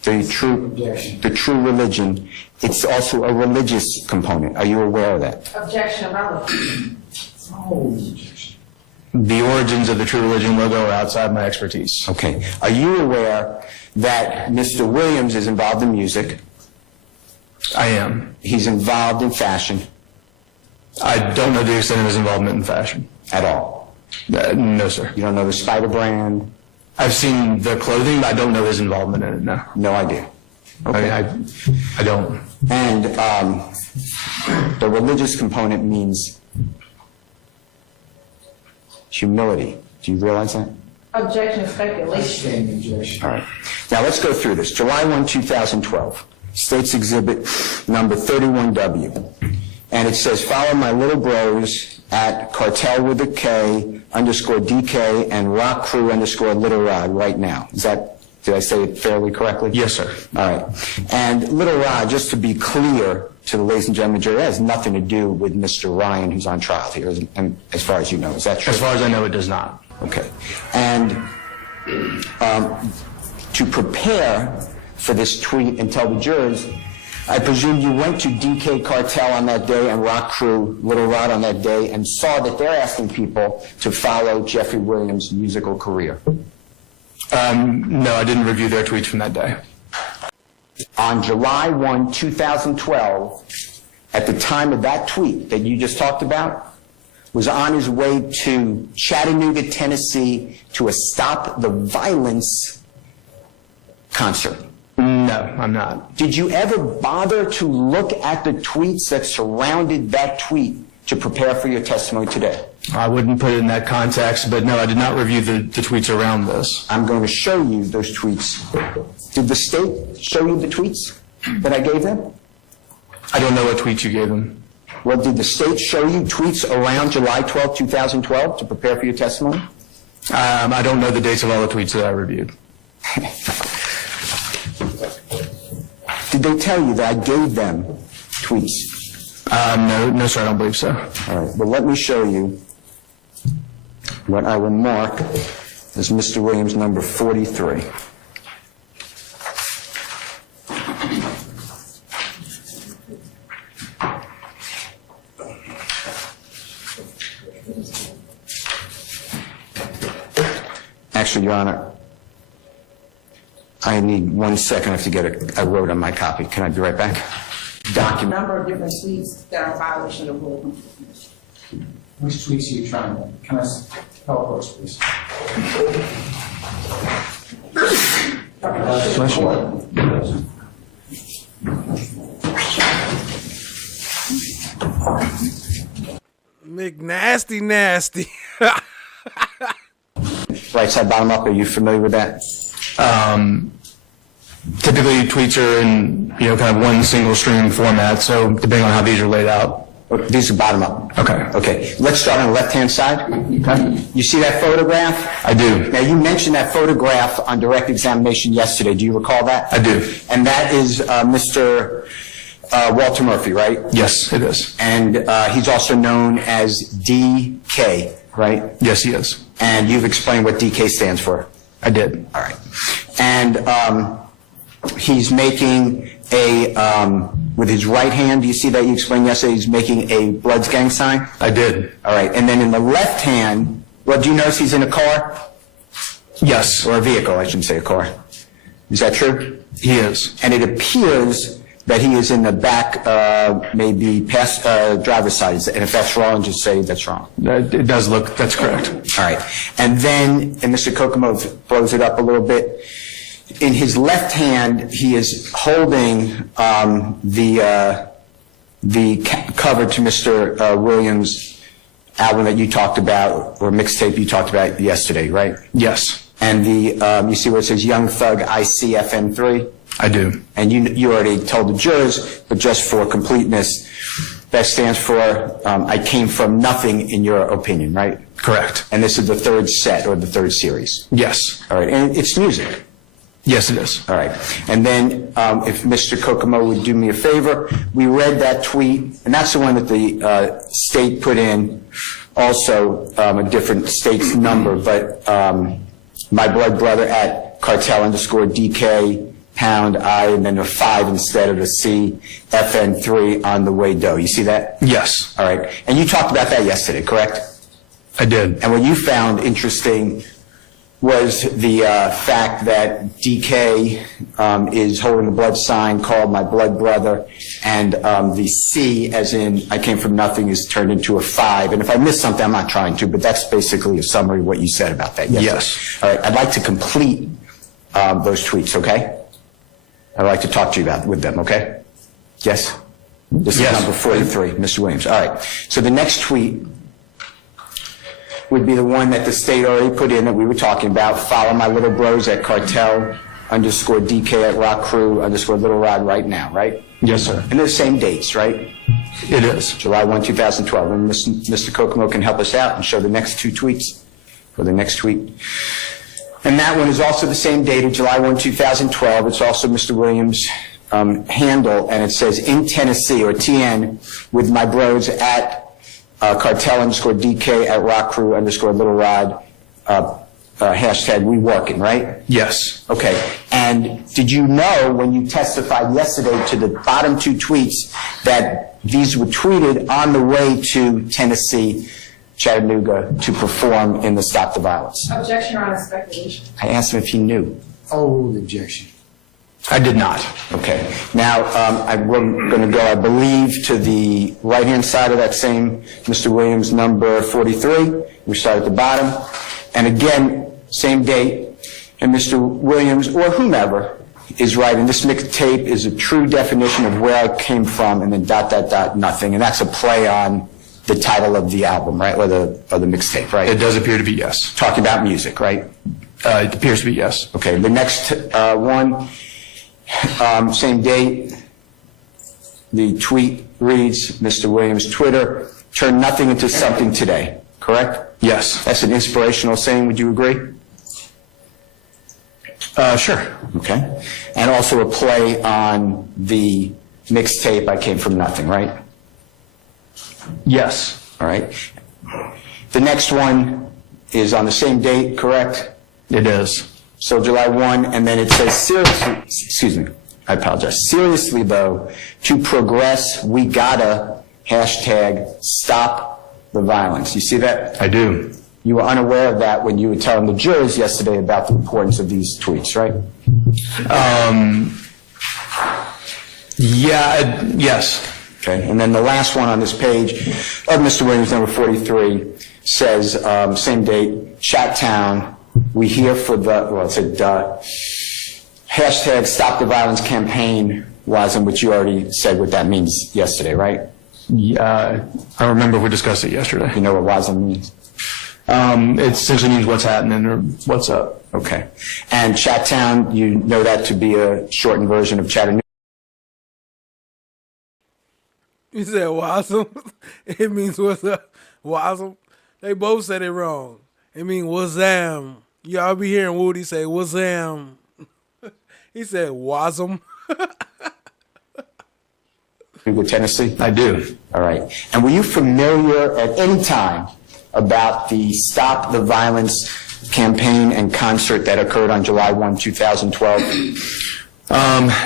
The true religion, it's also a religious component. Are you aware of that? Objection, relevant. The origins of the True Religion logo are outside my expertise. Okay. Are you aware that Mr. Williams is involved in music? I am. He's involved in fashion? I don't know the extent of his involvement in fashion. At all? No, sir. You don't know the Spider brand? I've seen the clothing, but I don't know his involvement in it, no. No idea. Okay. I don't. And the religious component means humility. Do you realize that? Objection, speculation. All right. Now let's go through this. July 1, 2012. States Exhibit number 31W. And it says, follow my little bros at cartel with a K _DK and rock crew _Little Rod right now. Did I say it fairly correctly? Yes, sir. All right. And Little Rod, just to be clear to the ladies and gentlemen, that has nothing to do with Mr. Ryan, who's on trial here, and as far as you know. Is that true? As far as I know, it does not. Okay. And to prepare for this tweet and tell the jurors, I presume you went to DK Cartel on that day and Rock Crew Little Rod on that day and saw that they're asking people to follow Jeffrey Williams' musical career. No, I didn't review their tweets from that day. On July 1, 2012, at the time of that tweet that you just talked about, was on his way to Chattanooga, Tennessee to a Stop the Violence concert. No, I'm not. Did you ever bother to look at the tweets that surrounded that tweet to prepare for your testimony today? I wouldn't put it in that context, but no, I did not review the tweets around this. I'm going to show you those tweets. Did the state show you the tweets that I gave them? I don't know what tweets you gave them. Well, did the state show you tweets around July 12, 2012 to prepare for your testimony? I don't know the dates of all the tweets that I reviewed. Did they tell you that I gave them tweets? No, sir, I don't believe so. All right, well, let me show you what I will mark as Mr. Williams number 43. Actually, Your Honor, I need 1 second. I have to get I wrote on my copy. Can I be right back? Document. A number of different tweets that are a violation of rule. Which tweets are you trying to? Can I help us, please? Bless you. McNasty nasty. Right side, bottom up, are you familiar with that? Typically, tweets are in, kind of one single stream format, so depending on how these are laid out. These are bottom up. Okay. Okay, let's start on the left-hand side. Okay. You see that photograph? I do. Now, you mentioned that photograph on direct examination yesterday. Do you recall that? I do. And that is Mr. Walter Murphy, right? Yes, it is. And he's also known as DK, right? Yes, he is. And you've explained what DK stands for. I did. All right. And he's making with his right hand, do you see that you explained yesterday, he's making a Bloods gang sign? I did. All right. And then in the left hand, well, do you notice he's in a car? Yes. Or a vehicle, I shouldn't say a car. Is that true? He is. And it appears that he is in the back, maybe past driver's side. And if that's wrong, just say that's wrong. It does look, that's correct. All right. And then, and Mr. Kokomo blows it up a little bit. In his left hand, he is holding the cover to Mr. Williams' album that you talked about, or mixtape you talked about yesterday, right? Yes. And you see where it says Young Thug ICFN3? I do. And you already told the jurors, but just for completeness, that stands for I came from nothing in your opinion, right? Correct. And this is the third set, or the third series? Yes. All right. And it's music? Yes, it is. All right. And then if Mr. Kokomo would do me a favor, we read that tweet, and that's the one that the state put in, also a different state's number, but my blood brother at cartel_DK pound I, and then a 5 instead of a C, FN3 on the way dough. You see that? Yes. All right. And you talked about that yesterday, correct? I did. And what you found interesting was the fact that DK is holding a blood sign called My Blood Brother, and the C, as in I came from nothing, is turned into a 5. And if I missed something, I'm not trying to, but that's basically a summary of what you said about that. Yes. All right. I'd like to complete those tweets, okay? I'd like to talk to you with them, okay? Yes? This is number 43, Mr. Williams. All right. So the next tweet would be the one that the state already put in that we were talking about. Follow my little bros at cartel_DK at rock crew_little rod right now, right? Yes, sir. And they're the same dates, right? It is. July 1, 2012. And Mr. Kokomo can help us out and show the next two tweets, or the next tweet. And that one is also the same date of July 1, 2012. It's also Mr. Williams' handle, and it says in Tennessee, or TN, with my bros at cartel_DK at rock crew_little rod, hashtag we working, right? Yes. Okay. And did you know when you testified yesterday to the bottom two tweets that these were tweeted on the way to Tennessee, Chattanooga, to perform in the Stop the Violence? Objection, Your Honor, speculation. I asked him if he knew. Oh, objection. I did not. Okay. Now, I'm going to go, I believe, to the right-hand side of that same Mr. Williams number 43. We start at the bottom. And again, same date. And Mr. Williams, or whomever, is writing, this mixtape is a true definition of where I came from, and then ... nothing. And that's a play on the title of the album, right? Or the mixtape, right? It does appear to be yes. Talking about music, right? It appears to be yes. Okay. The next one, same date. The tweet reads, Mr. Williams' Twitter, turn nothing into something today. Correct? Yes. That's an inspirational saying. Would you agree? Sure. Okay. And also a play on the mixtape, I Came From Nothing, right? Yes. All right. The next one is on the same date, correct? It is. So July 1, and then it says, seriously, excuse me, I apologize. Seriously, though, to progress, we gotta hashtag stop the violence. You see that? I do. You were unaware of that when you were telling the jurors yesterday about the importance of these tweets, right? Yes. Okay, and then the last one on this page of Mr. Williams, number 43, says, same date, Chat Town, we here for the, well, it said, hashtag Stop the Violence campaign, WASM, which you already said what that means yesterday, right? Yeah, I remember we discussed it yesterday. You know what WASM means? It essentially means what's happening or what's up. Okay. And Chattown, you know that to be a shortened version of Chattanooga? You said wasm. It means what's up. Wasm. They both said it wrong. It means wazam. Y'all be hearing Woody say wazam. He said wasm. Tennessee? I do. All right. And were you familiar at any time about the Stop the Violence campaign and concert that occurred on July 1, 2012?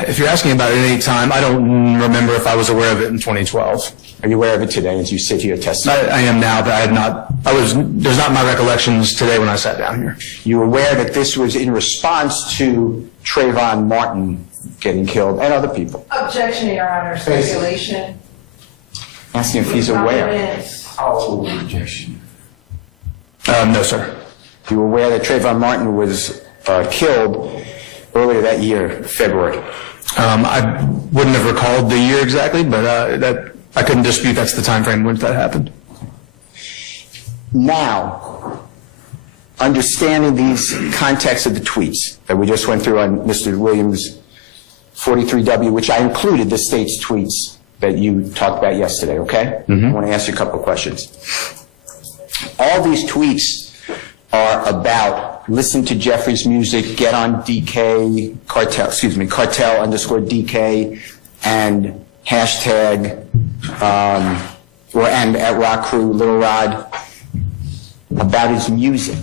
If you're asking about it at any time, I don't remember if I was aware of it in 2012. Are you aware of it today as you sit here testifying? I am now, but I had not. There's not my recollections today when I sat down here. You were aware that this was in response to Trayvon Martin getting killed and other people? Objection, Your Honor. Speculation. Asking if he's aware. Oh, objection. No, sir. You were aware that Trayvon Martin was killed earlier that year, February? I wouldn't have recalled the year exactly, but that I couldn't dispute that's the time frame in which that happened. Now, understanding these contexts of the tweets that we just went through on Mr. Williams' 43W, which I included the state's tweets that you talked about yesterday, okay? I want to ask you a couple of questions. All these tweets are about listen to Jeffrey's music, get on DK, cartel underscore DK, and hashtag, and at Rock Crew, Little Rod, about his music.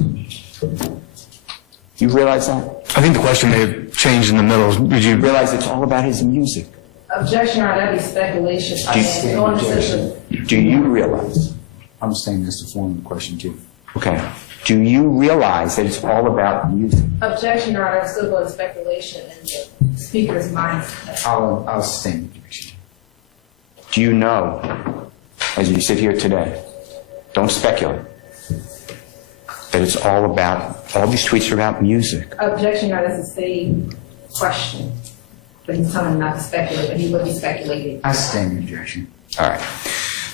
You realize that? I think the question may have changed in the middle. Did you realize it's all about his music? objection, Your Honor, that'd be speculation. Do you realize? I'm saying that's the form of the question too. Okay. Do you realize that it's all about music? Objection, Your Honor, I'm still going to speculation in the speaker's mind. I'll sustain the objection. Do you know, as you sit here today, don't speculate, that it's all these tweets are about music? Objection, Your Honor, that's the same question. But he's telling him not to speculate, but he would be speculating. I sustain the objection. All right.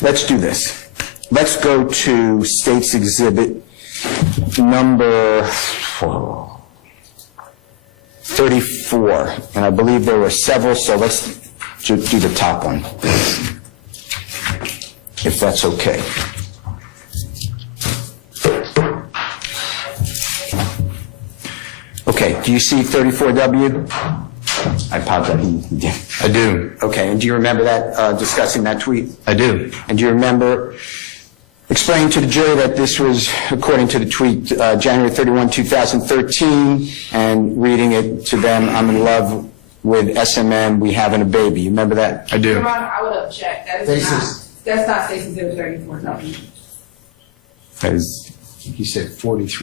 Let's do this. Let's go to State's Exhibit number 34. And I believe there were several, so let's do the top one, if that's okay. Okay, do you see 34W? I apologize. I do. Okay, and do you remember that, discussing that tweet? I do. And do you remember explaining to the jury that this was, according to the tweet, January 31, 2013, and reading it to them, I'm in love with SMM, we having a baby. You remember that? I do. Your Honor, I would object. That's not State's Exhibit 34, no. That is, he said 43.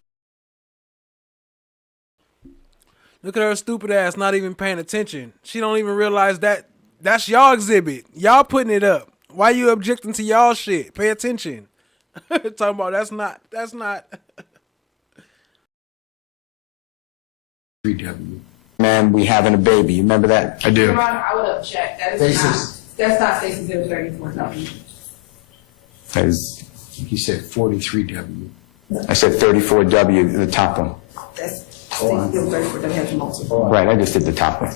Look at her stupid ass not even paying attention. She don't even realize that's y'all exhibit. Y'all putting it up. Why you objecting to y'all shit? Pay attention. Talking about that's not. 3W. Man, we having a baby. You remember that? I do. Your Honor, I would object. That's not State's Exhibit 34, no. That is, he said 43W. I said 34W, the top one. That's State's Exhibit 34, that has multiple. Right, I just did the top one.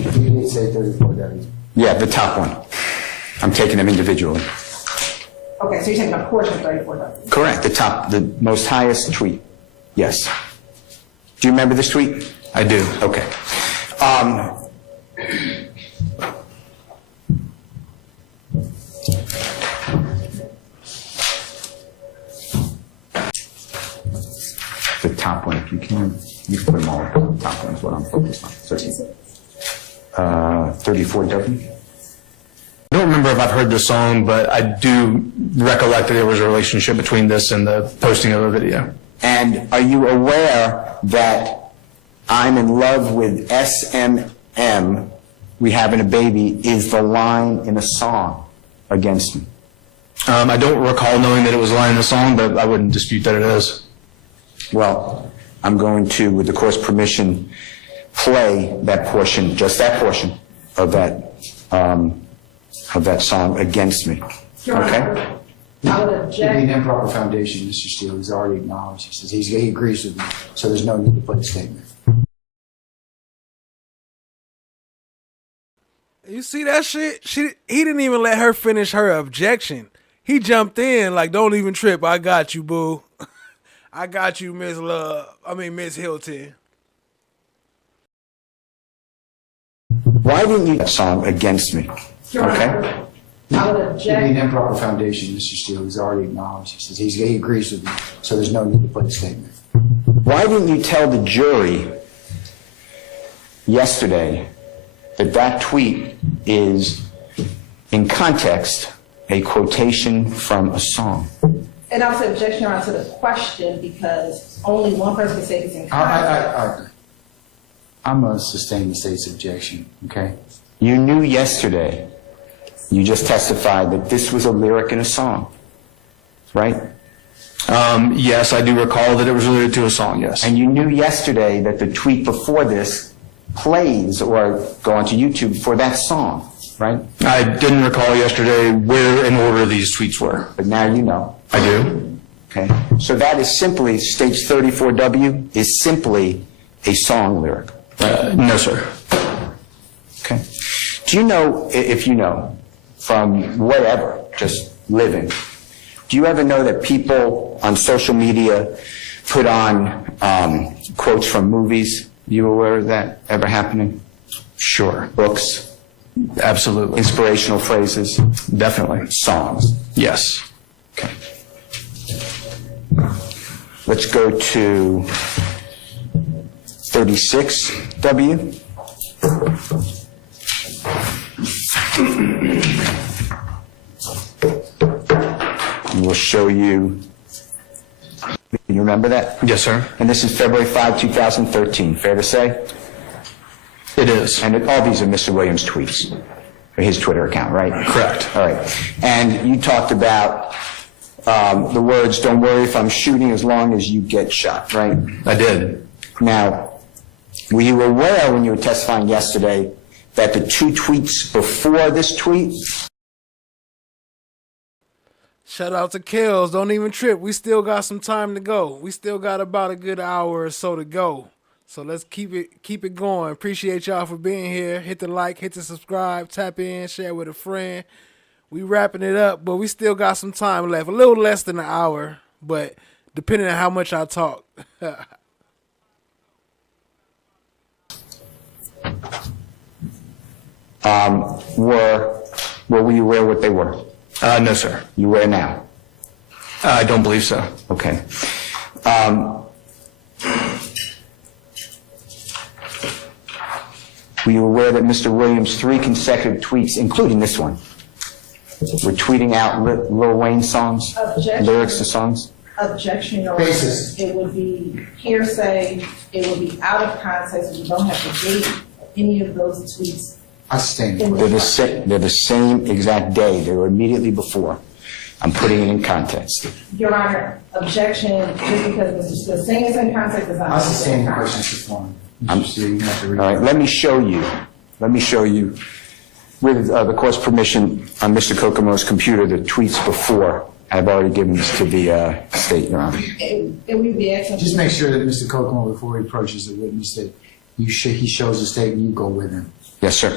You didn't say 34W. Yeah, the top one. I'm taking them individually. Okay, so you're taking a portion of 34W. Correct, the most highest tweet. Yes. Do you remember this tweet? I do. Okay. The top one, if you can. You can put them all on the top one is what I'm focused on. 34W. I don't remember if I've heard the song, but I do recollect that there was a relationship between this and the posting of a video. And are you aware that I'm in love with SMM, we having a baby, is the line in a song against me? I don't recall knowing that it was a line in the song, but I wouldn't dispute that it is. Well, I'm going to, with the court's permission, play that portion, just that portion of that song against me. Okay? I would It'd object. be an improper foundation, Mr. Steele. He's already acknowledged. He says he agrees with me, so there's no need to play the statement. You see that shit? He didn't even let her finish her objection. He jumped in like, don't even trip. I got you, boo. I got you, Ms.love. I mean, Ms. Hilton. Why didn't you that song against me? Okay? I would It'd object. be an improper foundation, Mr. Steele. He's already acknowledged. He says he agrees with me, so there's no need to play the statement. Why didn't you tell the jury yesterday that that tweet is, in context, a quotation from a song? And I would say objection, Your Honor, to the question because only one person can say this in context. I'm going to sustain the state's objection, okay? You knew yesterday, you just testified that this was a lyric in a song, right? Yes, I do recall that it was related to a song, yes. And you knew yesterday that the tweet before this plays or go onto YouTube for that song, right? I didn't recall yesterday where in order these tweets were. But now you know. I do. Okay. So that is simply, stage 34W is simply a song lyric. Right? No, sir. Okay. Do you know, if you know, from whatever, just living, do you ever know that people on social media put on quotes from movies? You aware of that ever happening? Sure. Books? Absolutely. Inspirational phrases? Definitely. Songs? Yes. Okay. Let's go to 36W. And we'll show you. You remember that? Yes, sir. And this is February 5, 2013. Fair to say? It is. And all these are Mr. Williams' tweets, or his Twitter account, right? Correct. All right. And you talked about the words, don't worry if I'm shooting as long as you get shot, right? I did. Now, were you aware when you were testifying yesterday that the two tweets before this tweet? Shout out to Kells. Don't even trip. We still got some time to go. We still got about a good hour or so to go. So let's keep it going. Appreciate y'all for being here. Hit the like, hit the subscribe, tap in, share with a friend. We wrapping it up, but we still got some time left. A little less than an hour, but depending on how much I talk. Were you aware what they were? No, sir. You were now? I don't believe so. Okay. Were you aware that Mr. Williams' 3 consecutive tweets, including this one, were tweeting out Lil Wayne songs, Objection. lyrics to songs? Objection, Your Honor. Basis. It would be hearsay. It would be out of context. We don't have to date any of those tweets. I sustain the They're the same exact day. They were immediately before. I'm putting it in context. Your Honor, objection, just because Mr. Steele saying it's in context is not. I sustain the questions before. Mr. Steele, you have to read. All right, let me show you, with the court's permission, on Mr. Kokomo's computer, the tweets before. I've already given this to the state, Your Honor. It would be excellent. Just make sure that Mr. Kokomo, before he approaches the witness, that he shows the statement, you go with him. Yes, sir.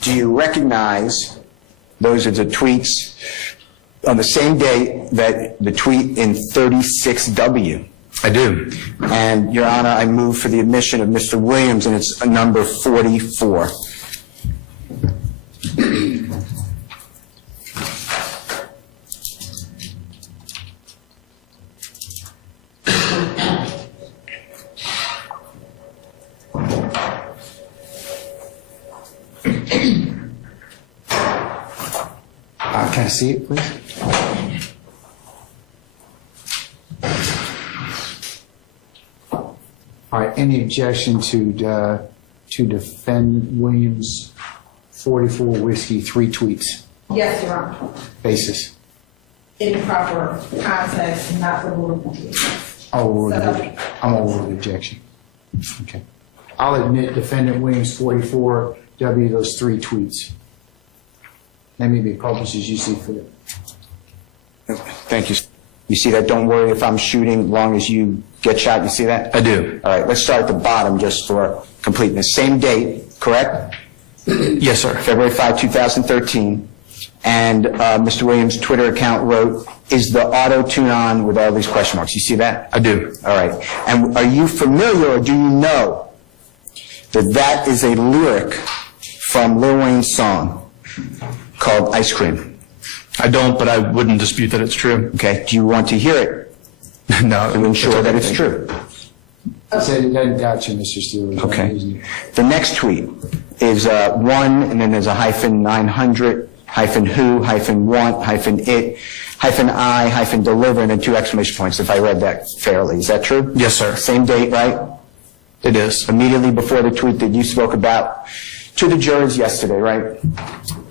Do you recognize those are the tweets on the same day that the tweet in 36W? I do. And, Your Honor, I move for the admission of Mr. Williams, and it's number 44. Can I see it, please? Any objection to defend Williams 44 whiskey 3 tweets? Yes, Your Honor. Basis. Improper context, not the rule. I'm over the objection. Okay. I'll admit defendant Williams 44 W those 3 tweets. That may be published as you see fit. Thank you. You see that? Don't worry if I'm shooting, long as you get shot. You see that? I do. All right, let's start at the bottom just for completeness. Same date, correct? Yes, sir. February 5, 2013. And Mr. Williams' Twitter account wrote, "Is the auto-tune on?" with all these question marks. You see that? I do. All right. And are you familiar or do you know that that is a lyric from Lil Wayne's song called Ice Cream? I don't, but I wouldn't dispute that it's true. Okay. Do you want to hear it? No. To ensure that it's true. I said it doesn't doubt you, Mr. Steele. Okay. The next tweet is 1, and then there's a hyphen 900, hyphen who, hyphen want, hyphen it, hyphen I, hyphen deliver, and then 2 exclamation points, if I read that fairly. Is that true? Yes, sir. Same date, right? It is. Immediately before the tweet that you spoke about to the jurors yesterday, right?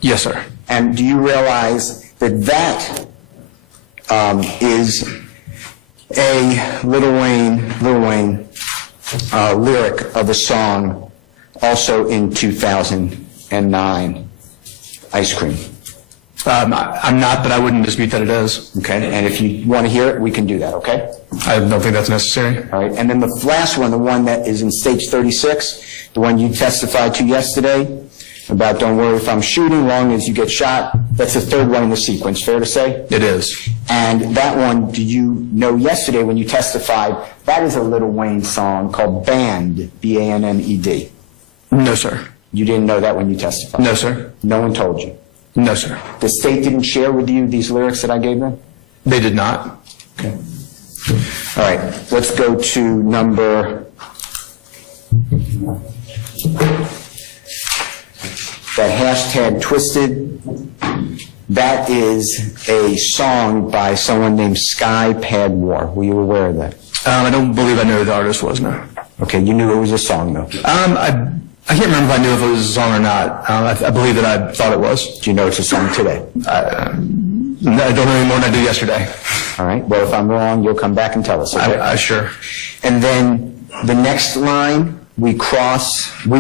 Yes, sir. And do you realize that that is a Lil Wayne lyric of a song also in 2009, Ice Cream? I'm not, but I wouldn't dispute that it is. Okay, and if you want to hear it, we can do that, okay? I don't think that's necessary. All right, and then the last one, the one that is in stage 36, the one you testified to yesterday, about don't worry if I'm shooting, long as you get shot, that's the 3rd one in the sequence, fair to say? It is. And that one, did you know yesterday when you testified, that is a Lil Wayne song called Banned, B-A-N-N-E-D. No, sir. You didn't know that when you testified? No, sir. No one told you? No, sir. The state didn't share with you these lyrics that I gave them? They did not. Okay. All right, let's go to number... that hashtag Twisted, that is a song by someone named Sky Padwar. Were you aware of that? I don't believe I knew who the artist was, no. Okay, you knew it was a song, though? I can't remember if I knew if it was a song or not. I believe that I thought it was. Do you know it's a song today? I don't know any more than I did yesterday. All right, well, if I'm wrong, you'll come back and tell us, okay? Sure. And then the next line, we cross an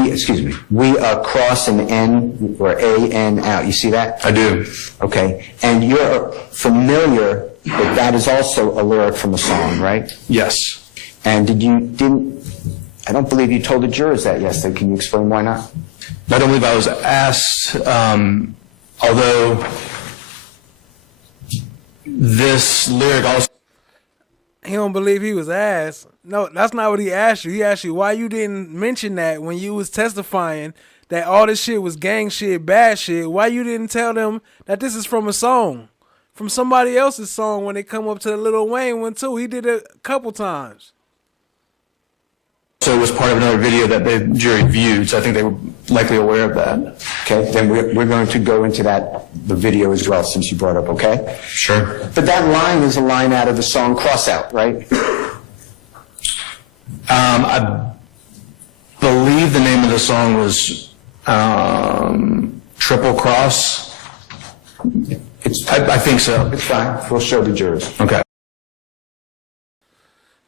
N or A-N out. You see that? I do. Okay. And you're familiar that that is also a lyric from a song, right? Yes. And I don't believe you told the jurors that yesterday. Can you explain why not? I don't believe I was asked, although this lyric also... He don't believe he was asked. No, that's not what he asked you. He asked you why you didn't mention that when you was testifying that all this shit was gang shit, bad shit. Why you didn't tell them that this is from a song, from somebody else's song when they come up to the Lil Wayne one too. He did it a couple times. So it was part of another video that the jury viewed, so I think they were likely aware of that. Okay, then we're going to go into the video as well, since you brought up, okay? Sure. But that line is a line out of the song Cross Out, right? I believe the name of the song was Triple Cross. I think so. It's fine. We'll show the jurors. Okay.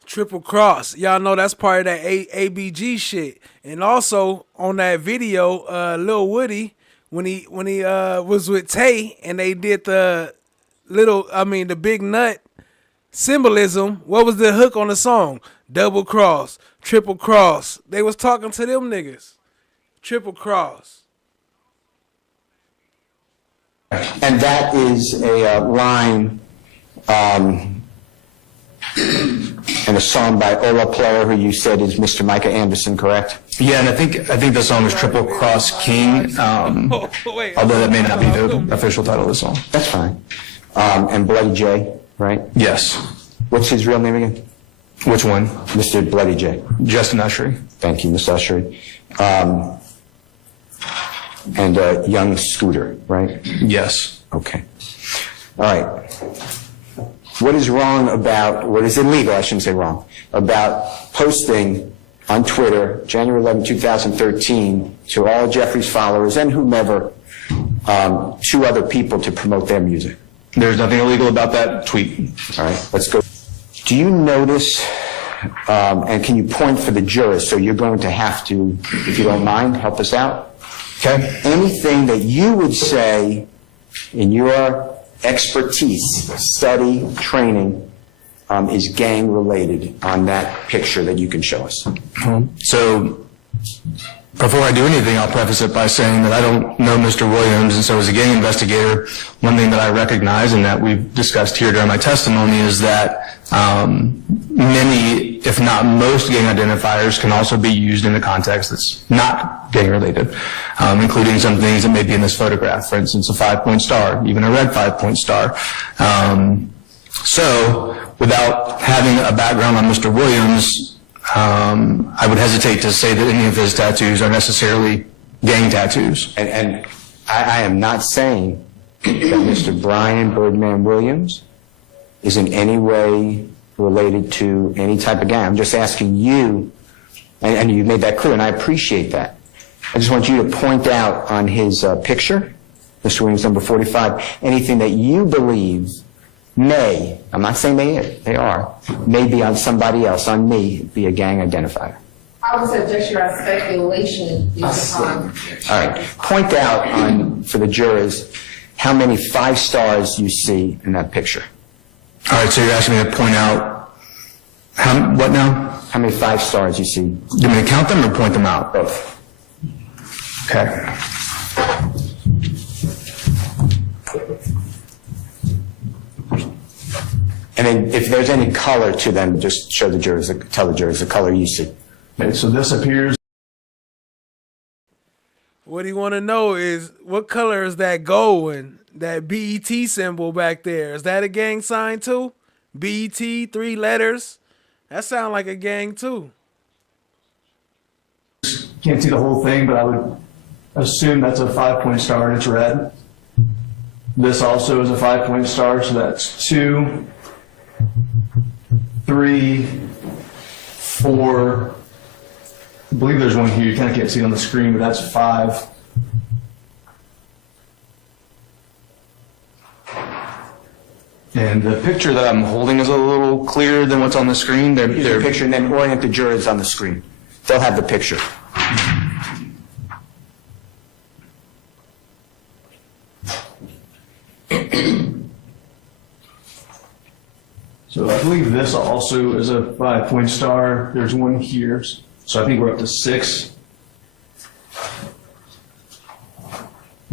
Triple Cross. Y'all know that's part of that ABG shit. And also on that video, Lil Woody, when he was with Tay and they did the big nut symbolism, what was the hook on the song? Double cross, triple cross. They was talking to them niggas. Triple cross. And that is a line and a song by OLAPLAYA, who you said is Mr. Micah Anderson, correct? Yeah, and I think the song is Triple Cross King, although that may not be the official title of the song. That's fine. And Bloody J, right? Yes. What's his real name again? Which one? Mr. Bloody J. Justin Ushery. Thank you, Mr. Ushery. And Young Scooter, right? Yes. Okay. All right. What is illegal, I shouldn't say wrong, about posting on Twitter, January 11, 2013, to all Jeffrey's followers and whomever, 2 other people to promote their music. There's nothing illegal about that tweet. All right, let's go. Do you notice, and can you point for the jurors, so you're going to have to, if you don't mind, help us out? Okay. Anything that you would say in your expertise, study, training, is gang related on that picture that you can show us? So, before I do anything, I'll preface it by saying that I don't know Mr. Williams, and so as a gang investigator, one thing that I recognize and that we've discussed here during my testimony is that many, if not most, gang identifiers can also be used in a context that's not gang related, including some things that may be in this photograph. For instance, a 5-point star, even a red 5-point star. So, without having a background on Mr. Williams, I would hesitate to say that any of his tattoos are necessarily gang tattoos. And I am not saying that Mr. Brian Birdman Williams is in any way related to any type of gang. I'm just asking you, and you made that clear, and I appreciate that. I just want you to point out on his picture, Mr. Williams, number 45, anything that you believe may, I'm not saying they are, may be on somebody else, on me, be a gang identifier. I would suggest your speculation is upon. All right. Point out for the jurors how many 5 stars you see in that picture. All right, so you're asking me to point out what now? How many 5 stars you see? Do you want me to count them or point them out? Both. Okay. And then if there's any color to them, just show the jurors, tell the jurors the color you see. Okay, so this appears. What he want to know is, what color is that gold, that BET symbol back there? Is that a gang sign too? BET, 3 letters? That sound like a gang too. Can't see the whole thing, but I would assume that's a 5-point star and it's red. This also is a 5-point star, so that's 2, 3, 4. I believe there's one here. You kind of can't see it on the screen, but that's 5. And the picture that I'm holding is a little clearer than what's on the screen. Here's the picture, and then orient the jurors on the screen. They'll have the picture. So I believe this also is a 5-point star. There's one here. So I think we're up to 6.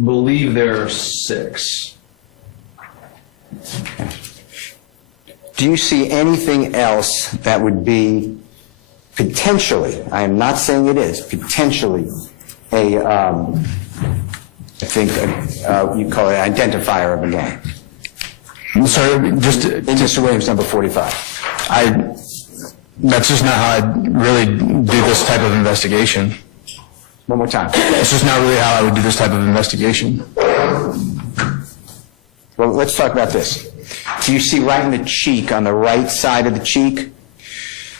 Believe there are 6. Do you see anything else that would be potentially, I am not saying it is, potentially I think you call it an identifier of a gang? I'm sorry, just in Mr. Williams, number 45. That's just not how I really do this type of investigation. One more time. That's just not really how I would do this type of investigation. Well, let's talk about this. Do you see right in the cheek, on the right side of the cheek,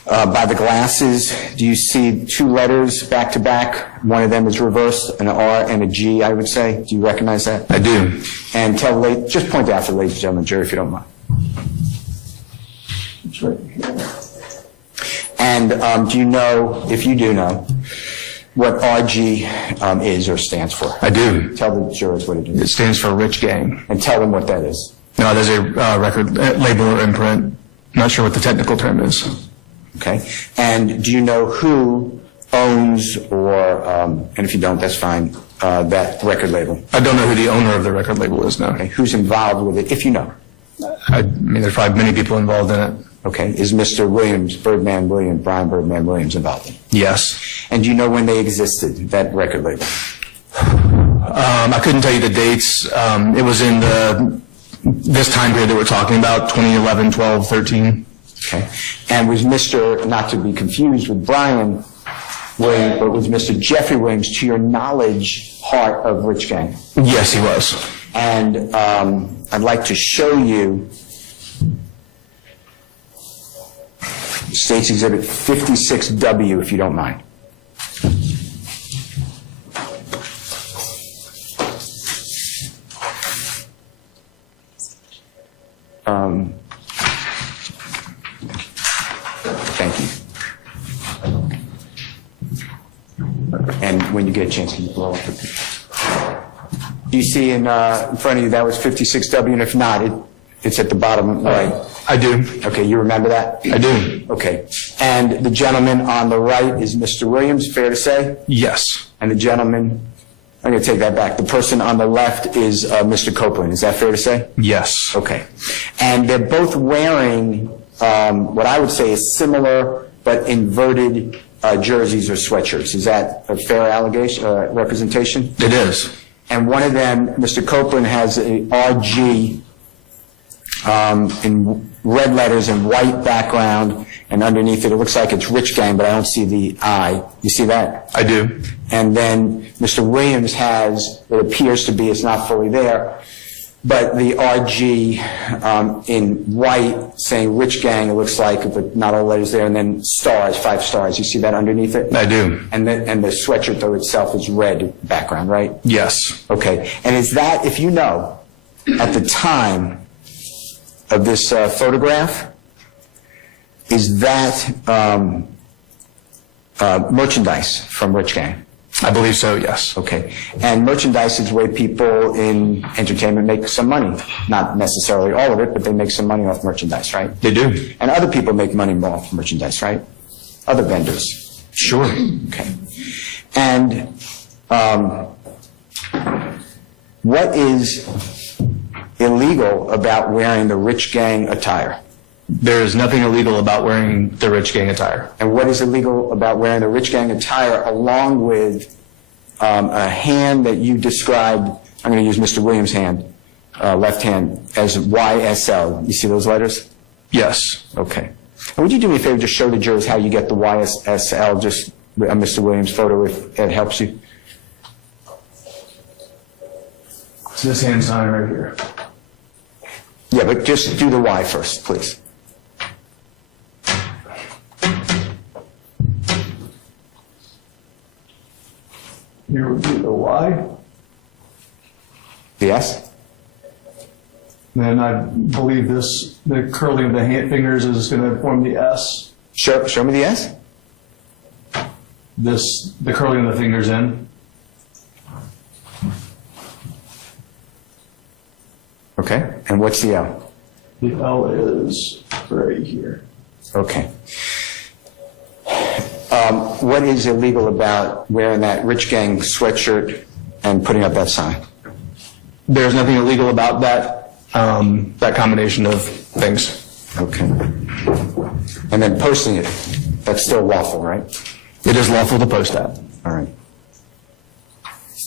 by the glasses, do you see 2 letters back to back? One of them is reversed, an R and a G, I would say. Do you recognize that? I do. And just point out for the ladies and gentlemen, jury, if you don't mind. It's right here. And do you know, if you do know, what RG is or stands for? I do. Tell the jurors what it is. It stands for Rich Gang. And tell them what that is. No, there's a record label or imprint. Not sure what the technical term is. Okay. And do you know who owns or, and if you don't, that's fine, that record label? I don't know who the owner of the record label is now. Okay. Who's involved with it, if you know? I mean, there's probably many people involved in it. Okay. Is Mr. Williams, Brian Birdman Williams involved in it? Yes. And do you know when they existed, that record label? I couldn't tell you the dates. It was in this time period that we're talking about, 2011, 12, 13. Okay. And was Mr., not to be confused with Brian Williams, but was Mr. Jeffrey Williams, to your knowledge, part of Rich Gang? Yes, he was. And I'd like to show you State's Exhibit 56W, if you don't mind. Thank you. And when you get a chance, can you blow up the picture? Do you see in front of you that was 56W, and if not, it's at the bottom right? I do. Okay, you remember that? I do. Okay. And the gentleman on the right is Mr. Williams, fair to say? Yes. And the gentleman, I'm going to take that back. The person on the left is Mr. Copeland. Is that fair to say? Yes. Okay. And they're both wearing what I would say is similar but inverted jerseys or sweatshirts. Is that a fair allegation, representation? It is. And one of them, Mr. Copeland, has a RG in red letters and white background, and underneath it, it looks like it's Rich Gang, but I don't see the I. You see that? I do. And then Mr. Williams has, it appears to be, it's not fully there, but the RG in white saying Rich Gang, it looks like, but not all letters there, and then stars, 5 stars. You see that underneath it? I do. And the sweatshirt, though, itself is red background, right? Yes. Okay. And is that, if you know, at the time of this photograph, is that merchandise from Rich Gang? I believe so, yes. Okay. And merchandise is where people in entertainment make some money. Not necessarily all of it, but they make some money off merchandise, right? They do. And other people make money off merchandise, right? Other vendors. Sure. Okay. And what is illegal about wearing the Rich Gang attire? There is nothing illegal about wearing the Rich Gang attire. And what is illegal about wearing the Rich Gang attire along with a hand that you described, I'm going to use Mr. Williams' hand, left hand, as YSL. You see those letters? Yes. Okay. And would you do me a favor, just show the jurors how you get the YSL, just a Mr. Williams photo if it helps you? It's this hand sign right here. Yeah, but just do the Y first, please. Here would be the Y. The S? Then I believe this, the curling of the fingers is going to form the S. Show me the S. This, the curling of the fingers in. Okay. And what's the L? The L is right here. Okay. What is illegal about wearing that Rich Gang sweatshirt and putting up that sign? There's nothing illegal about that, that combination of things. Okay. And then posting it, that's still lawful, right? It is lawful to post that. All right.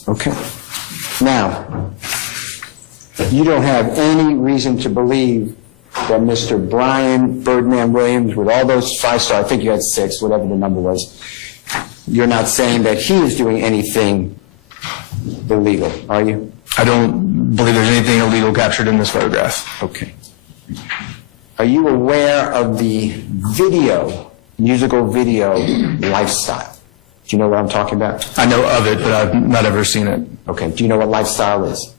Okay. Now, you don't have any reason to believe that Mr. Brian Birdman Williams, with all those 5 stars, I think you had 6, whatever the number was, you're not saying that he is doing anything illegal, are you? I don't believe there's anything illegal captured in this photograph. Okay. Are you aware of the video, musical video lifestyle? Do you know what I'm talking about? I know of it, but I've not ever seen it. Okay. Do you know what lifestyle is?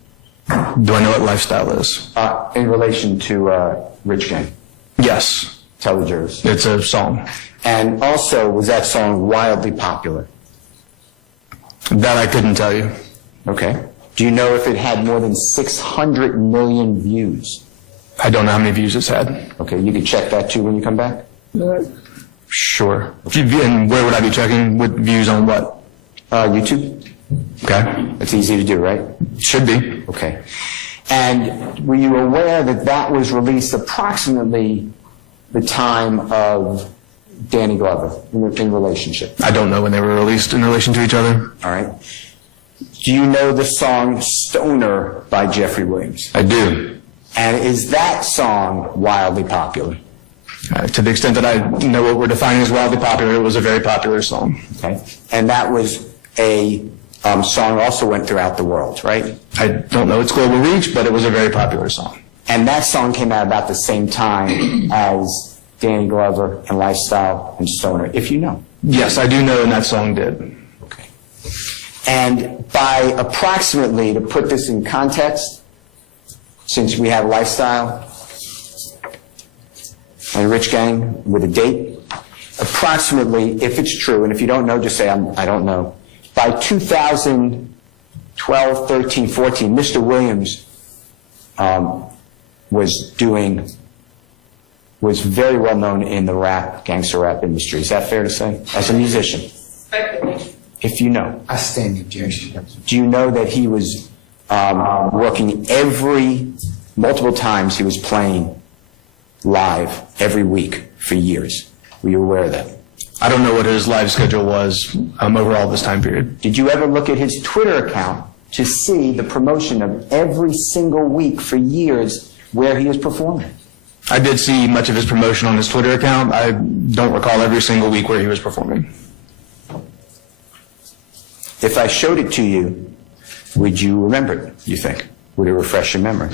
Do I know what lifestyle is? In relation to Rich Gang? Yes. Tell the jurors. It's a song. And also, was that song wildly popular? That I couldn't tell you. Okay. Do you know if it had more than 600 million views? I don't know how many views it's had. Okay, you can check that too when you come back? Sure. And where would I be checking? With views on what? YouTube. Okay. It's easy to do, right? Should be. Okay. And were you aware that that was released approximately the time of Danny Glover in relationship? I don't know when they were released in relation to each other. All right. Do you know the song Stoner by Jeffrey Williams? I do. And is that song wildly popular? To the extent that I know what we're defining as wildly popular, it was a very popular song. Okay. And that was a song also went throughout the world, right? I don't know its global reach, but it was a very popular song. And that song came out about the same time as Danny Glover, and Lifestyle and Stoner, if you know. Yes, I do know, and that song did. Okay. And by approximately, to put this in context, since we have Lifestyle and Rich Gang with a date, approximately, if it's true, and if you don't know, just say, I don't know, by 2012, 13, 14, Mr. Williams was very well known in the gangster rap industry. Is that fair to say? As a musician? If you know. I stand objection. Do you know that he was working multiple times he was playing live every week for years? Were you aware of that? I don't know what his live schedule was overall this time period. Did you ever look at his Twitter account to see the promotion of every single week for years where he was performing? I did see much of his promotion on his Twitter account. I don't recall every single week where he was performing. If I showed it to you, would you remember it, you think? Would it refresh your memory?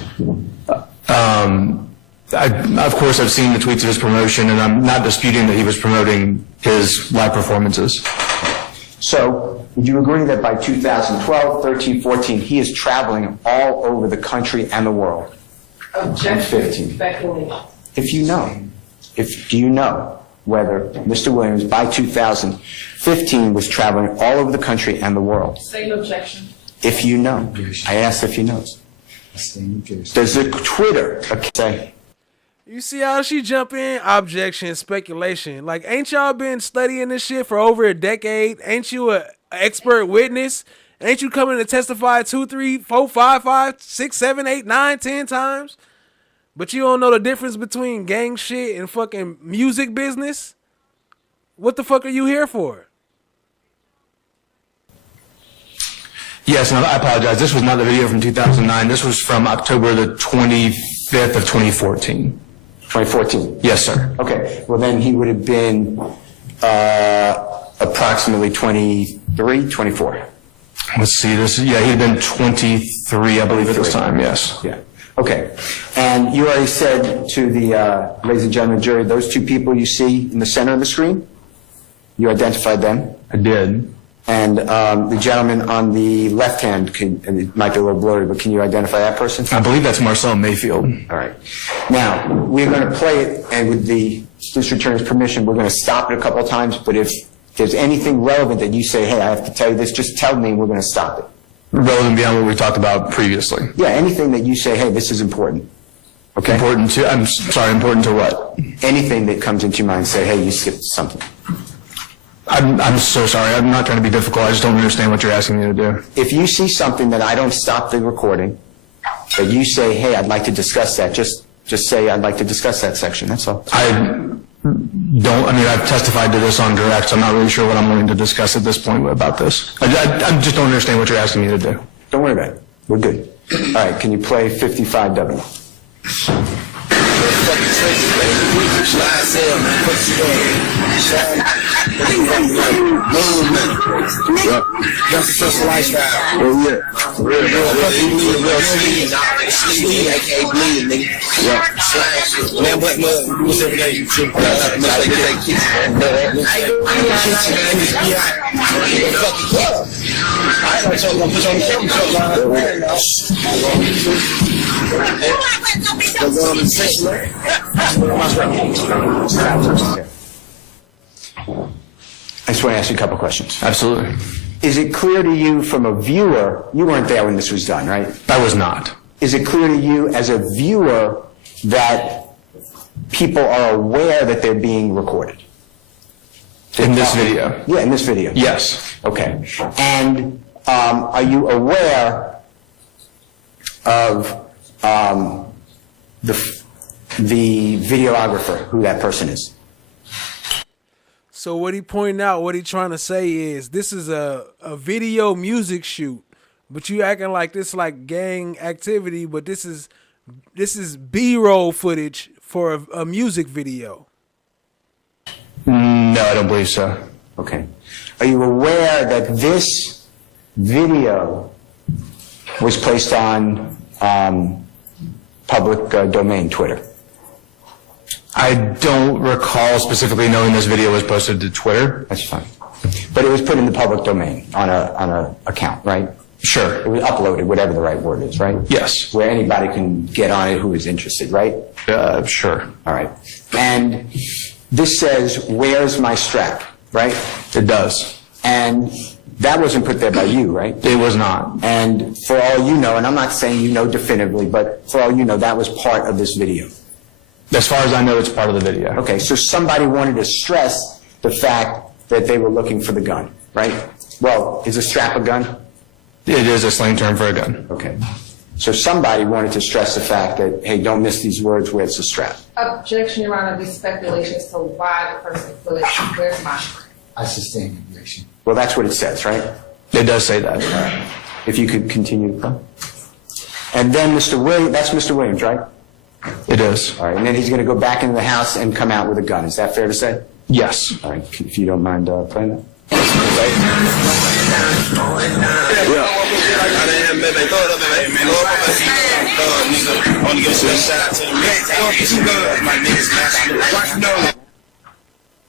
Of course, I've seen the tweets of his promotion, and I'm not disputing that he was promoting his live performances. So, would you agree that by 2012, 13, 14, he is traveling all over the country and the world? Objection. If you know, do you know whether Mr. Williams by 2015 was traveling all over the country and the world? Same objection. If you know. I asked if he knows. Does the Twitter say? You see how she jump in? Objection, speculation. Like, ain't y'all been studying this shit for over a decade? Ain't you an expert witness? Ain't you coming to testify 2, 3, 4, 5, 6, 7, 8, 9, 10 times? But you don't know the difference between gang shit and fucking music business? What the fuck are you here for? Yes, and I apologize. This was not the video from 2009. This was from October the 25th of 2014. 2014? Yes, sir. Okay. Well, then he would have been approximately 23, 24. Let's see. He'd been 23, I believe, at this time. Yes. Yeah. Okay. And you already said to the ladies and gentlemen jury, those two people you see in the center of the screen, you identified them? I did. And the gentleman on the left hand, it might be a little blurry, but can you identify that person? I believe that's Marcel Mayfield. All right. Now, we're going to play it, and with the district attorney's permission, we're going to stop it a couple of times, but if there's anything relevant that you say, hey, I have to tell you this, just tell me, and we're going to stop it. Relevant beyond what we talked about previously? Yeah, anything that you say, hey, this is important. Okay? Important to, I'm sorry, important to what? Anything that comes into your mind, say, hey, you skipped something. I'm so sorry. I'm not trying to be difficult. I just don't understand what you're asking me to do. If you see something that I don't stop the recording, that you say, hey, I'd like to discuss that, just say, I'd like to discuss that section. That's all. I've testified to this on direct, so I'm not really sure what I'm willing to discuss at this point about this. I just don't understand what you're asking me to do. Don't worry about it. We're good. All right, can you play 55W? That's a social lifestyle. Oh, yeah. Real, Sleed, aka Bleed, nigga. Yeah. Man, what, what's every day? I ain't gonna talk, gonna put you on the camera. I just want to ask you a couple questions. Absolutely. Is it clear to you from a viewer, you weren't there when this was done, right? I was not. Is it clear to you as a viewer that people are aware that they're being recorded? In this video? Yeah, in this video. Yes. Okay. And are you aware of the videographer, who that person is? So what he pointing out, what he trying to say is, this is a video music shoot, but you acting like this like gang activity, but this is B-roll footage for a music video. No, I don't believe so. Okay. Are you aware that this video was placed on public domain, Twitter? I don't recall specifically knowing this video was posted to Twitter. That's fine. But it was put in the public domain on a account, right? Sure. It was uploaded, whatever the right word is, right? Yes. Where anybody can get on it who is interested, right? Sure. All right. And this says, "Where's my strap?" Right? It does. And that wasn't put there by you, right? It was not. And for all you know, and I'm not saying you know definitively, but for all you know, that was part of this video. As far as I know, it's part of the video. Okay, so somebody wanted to stress the fact that they were looking for the gun, right? Well, is a strap a gun? It is a slang term for a gun. Okay. So somebody wanted to stress the fact that, hey, don't miss these words where it's a strap. Objection, Your Honor, these speculations to why the person put it, where's my strap? I sustain the objection. Well, that's what it says, right? It does say that. All right. If you could continue. And then Mr. Williams, that's Mr. Williams, right? It is. All right, and then he's going to go back into the house and come out with a gun. Is that fair to say? Yes. All right, if you don't mind playing that.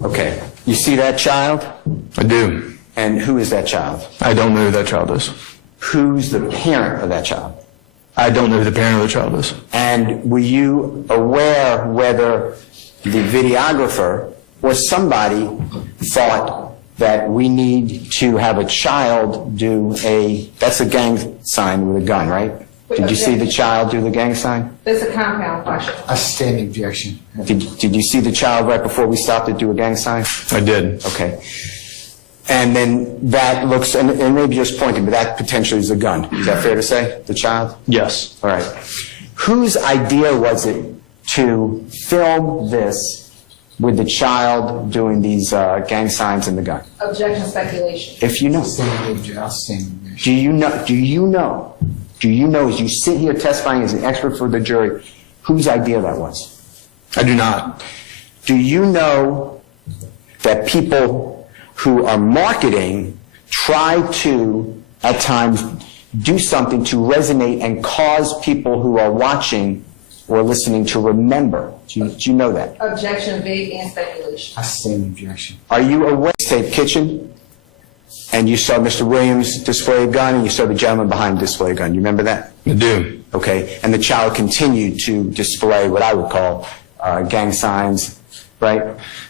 Okay, you see that child? I do. And who is that child? I don't know who that child is. Who's the parent of that child? I don't know who the parent of the child is. And were you aware whether the videographer or somebody thought that we need to have a child do that's a gang sign with a gun, right? Did you see the child do the gang sign? This is a compound question. I sustain the objection. Did you see the child right before we stopped to do a gang sign? I did. Okay. And then that looks, and maybe just pointing, but that potentially is a gun. Is that fair to say, the child? Yes. All right. Whose idea was it to film this with the child doing these gang signs and the gun? Objection, speculation. If you know. I'll sustain the objection. Do you know, as you sit here testifying as an expert for the jury, whose idea that was? I do not. Do you know that people who are marketing try to, at times, do something to resonate and cause people who are watching or listening to remember? Do you know that? Objection, vague and speculation. I sustain the objection. Are you aware of the kitchen? And you saw Mr. Williams display a gun, and you saw the gentleman behind display a gun. You remember that? I do. Okay. And the child continued to display what I would call gang signs, right?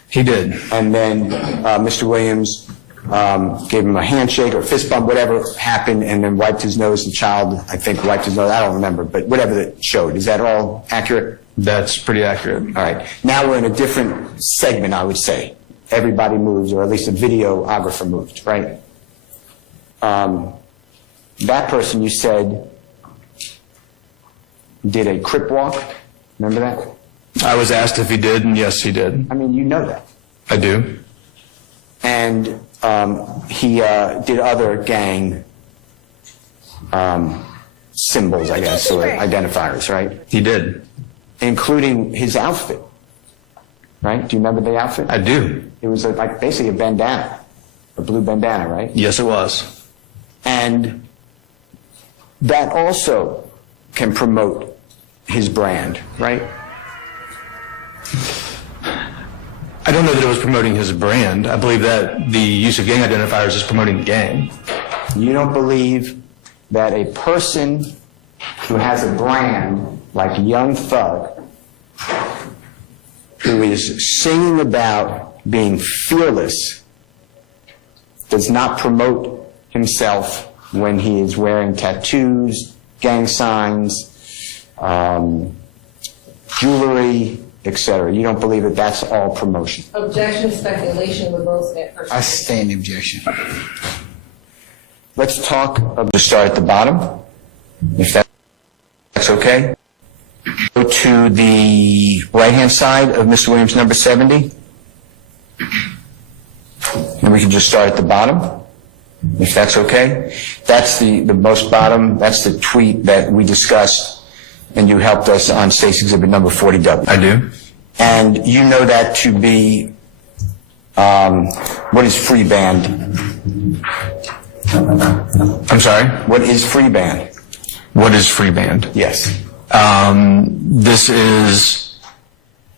He did. And then Mr. Williams gave him a handshake or a fist bump, whatever happened, and then wiped his nose. The child, I think, wiped his nose. I don't remember, but whatever that showed. Is that all accurate? That's pretty accurate. All right. Now we're in a different segment, I would say. Everybody moves, or at least a videographer moved, right? That person, you said, did a crip walk. Remember that? I was asked if he did, and yes, he did. I mean, you know that. I do. And he did other gang symbols, I guess, or identifiers, right? He did. Including his outfit, right? Do you remember the outfit? I do. It was like basically a bandana, a blue bandana, right? Yes, it was. And that also can promote his brand, right? I don't know that it was promoting his brand. I believe that the use of gang identifiers is promoting the gang. You don't believe that a person who has a brand like Young Thug, who is singing about being fearless, does not promote himself when he is wearing tattoos, gang signs, jewelry, etc. You don't believe that that's all promotion? Objection, speculation with those that person. I sustain the objection. Let's talk to start at the bottom, if that's okay. Go to the right-hand side of Mr. Williams' number 70. And we can just start at the bottom, if that's okay. That's the most bottom. That's the tweet that we discussed, and you helped us on State's Exhibit number 40W. I do. And you know that to be, what is free band? I'm sorry? What is free band? What is free band? Yes. This is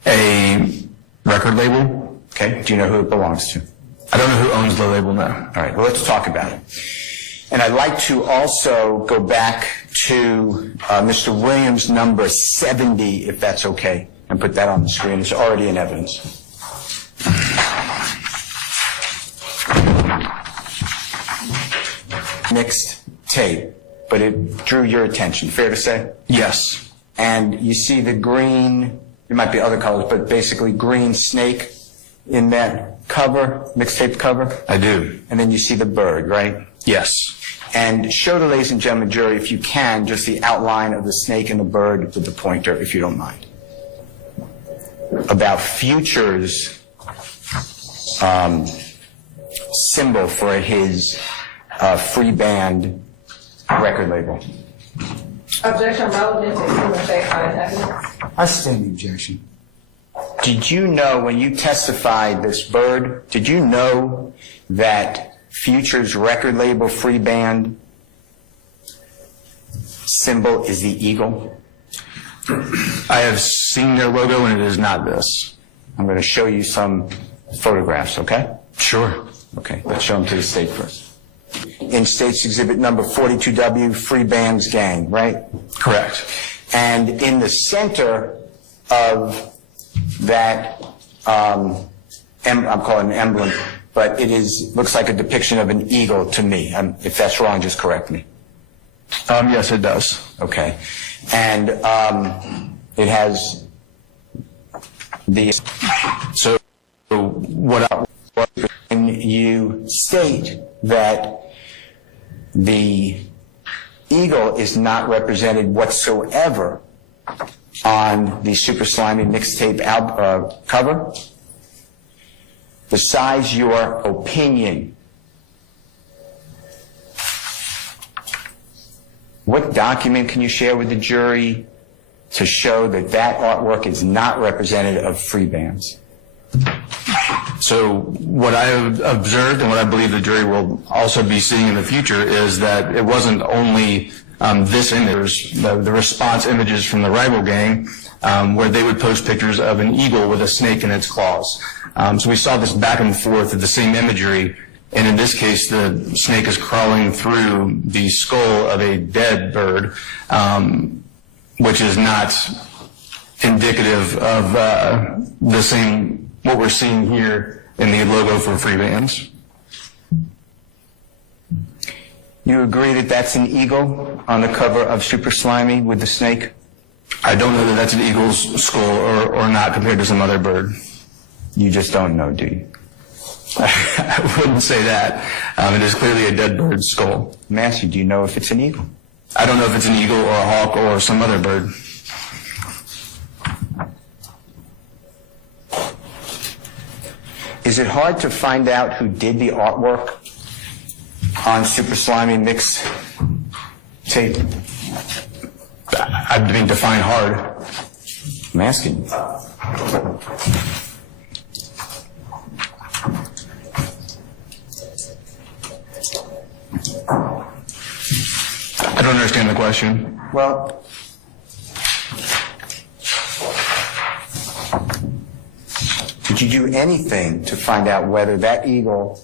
A record label? Okay, do you know who it belongs to? I don't know who owns the label now. All right, well, let's talk about it. And I'd like to also go back to Mr. Williams' number 70, if that's okay, and put that on the screen. It's already in evidence. Mixed tape, but it drew your attention, fair to say? Yes. And you see the green, there might be other colors, but basically green snake in that cover, mixtape cover? I do. And then you see the bird, right? Yes. And show the ladies and gentlemen jury, if you can, just the outline of the snake and the bird with the pointer, if you don't mind. About Future's symbol for his free band record label. Objection relevant to human fact finding evidence. I stand the objection. Did you know when you testified this bird, did you know that Future's record label free band symbol is the eagle? I have seen their logo and it is not this. I'm going to show you some photographs, okay? Sure. Okay, let's show them to the state first. In State's Exhibit number 42W, Free Bands Gang, right? Correct. And in the center of that, I'm calling it an emblem, but it looks like a depiction of an eagle to me. If that's wrong, just correct me. Yes, it does. Okay. And it has the... So when you state that the eagle is not represented whatsoever on the Super Slimy mixtape cover, besides your opinion, what document can you share with the jury to show that that artwork is not representative of free bands? So what I have observed and what I believe the jury will also be seeing in the future is that it wasn't only this image, the response images from the rival gang, where they would post pictures of an eagle with a snake in its claws. So we saw this back and forth of the same imagery, and in this case the snake is crawling through the skull of a dead bird, which is not indicative of the same, what we're seeing here in the logo for free bands. You agree that that's an eagle on the cover of Super Slimy with the snake? I don't know that that's an eagle's skull or not compared to some other bird. You just don't know, do you? I wouldn't say that. It is clearly a dead bird's skull. I'm asking you, do you know if it's an eagle? I don't know if it's an eagle or a hawk or some other bird. Is it hard to find out who did the artwork on Super Slimy mix tape? I mean, define hard. I'm asking you. I don't understand the question. Well, did you do anything to find out whether that eagle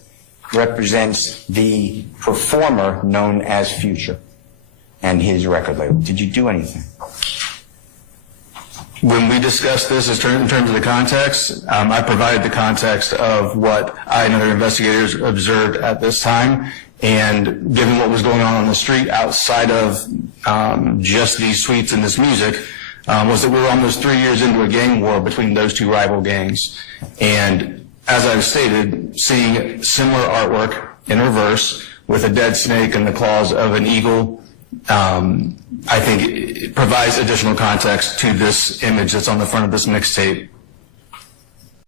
represents the performer known as Future and his record label? Did you do anything? When we discussed this in terms of the context, I provided the context of what I and other investigators observed at this time, and given what was going on the street outside of just these tweets and this music, was that we were almost 3 years into a gang war between those two rival gangs. And as I've stated, seeing similar artwork in reverse with a dead snake and the claws of an eagle, I think it provides additional context to this image that's on the front of this mixtape.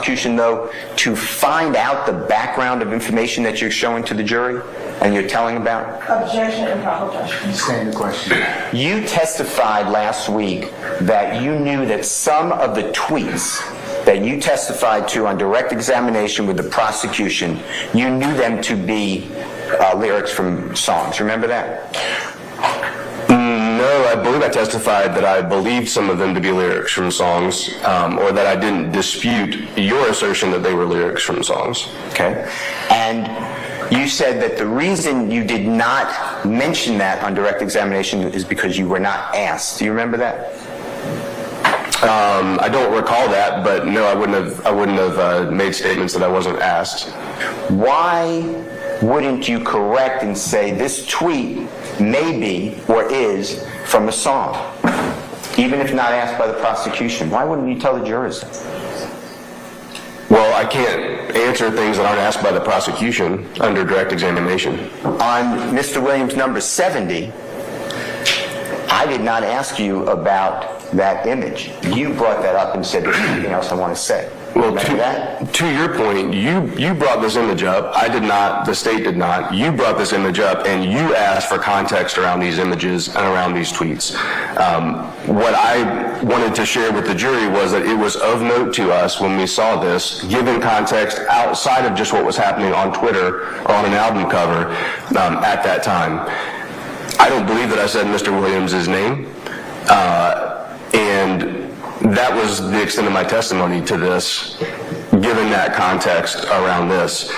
Though, to find out the background of information that you're showing to the jury and you're telling about? Objection, improper question. Stand the question. You testified last week that you knew that some of the tweets that you testified to on direct examination with the prosecution, you knew them to be lyrics from songs. Remember that? No, I believe I testified that I believed some of them to be lyrics from songs, or that I didn't dispute your assertion that they were lyrics from songs. Okay. And you said that the reason you did not mention that on direct examination is because you were not asked. Do you remember that? I don't recall that, but no, I wouldn't have made statements that I wasn't asked. Why wouldn't you correct and say this tweet may be or is from a song, even if not asked by the prosecution? Why wouldn't you tell the jurors that? Well, I can't answer things that aren't asked by the prosecution under direct examination. On Mr. Williams' number 70, I did not ask you about that image. You brought that up and said there's something else I want to say. Well, to your point, you brought this image up. I did not. The state did not. You brought this image up, and you asked for context around these images and around these tweets. What I wanted to share with the jury was that it was of note to us when we saw this, given context outside of just what was happening on Twitter or on an album cover at that time. I don't believe that I said Mr. Williams' name, and that was the extent of my testimony to this, given that context around this.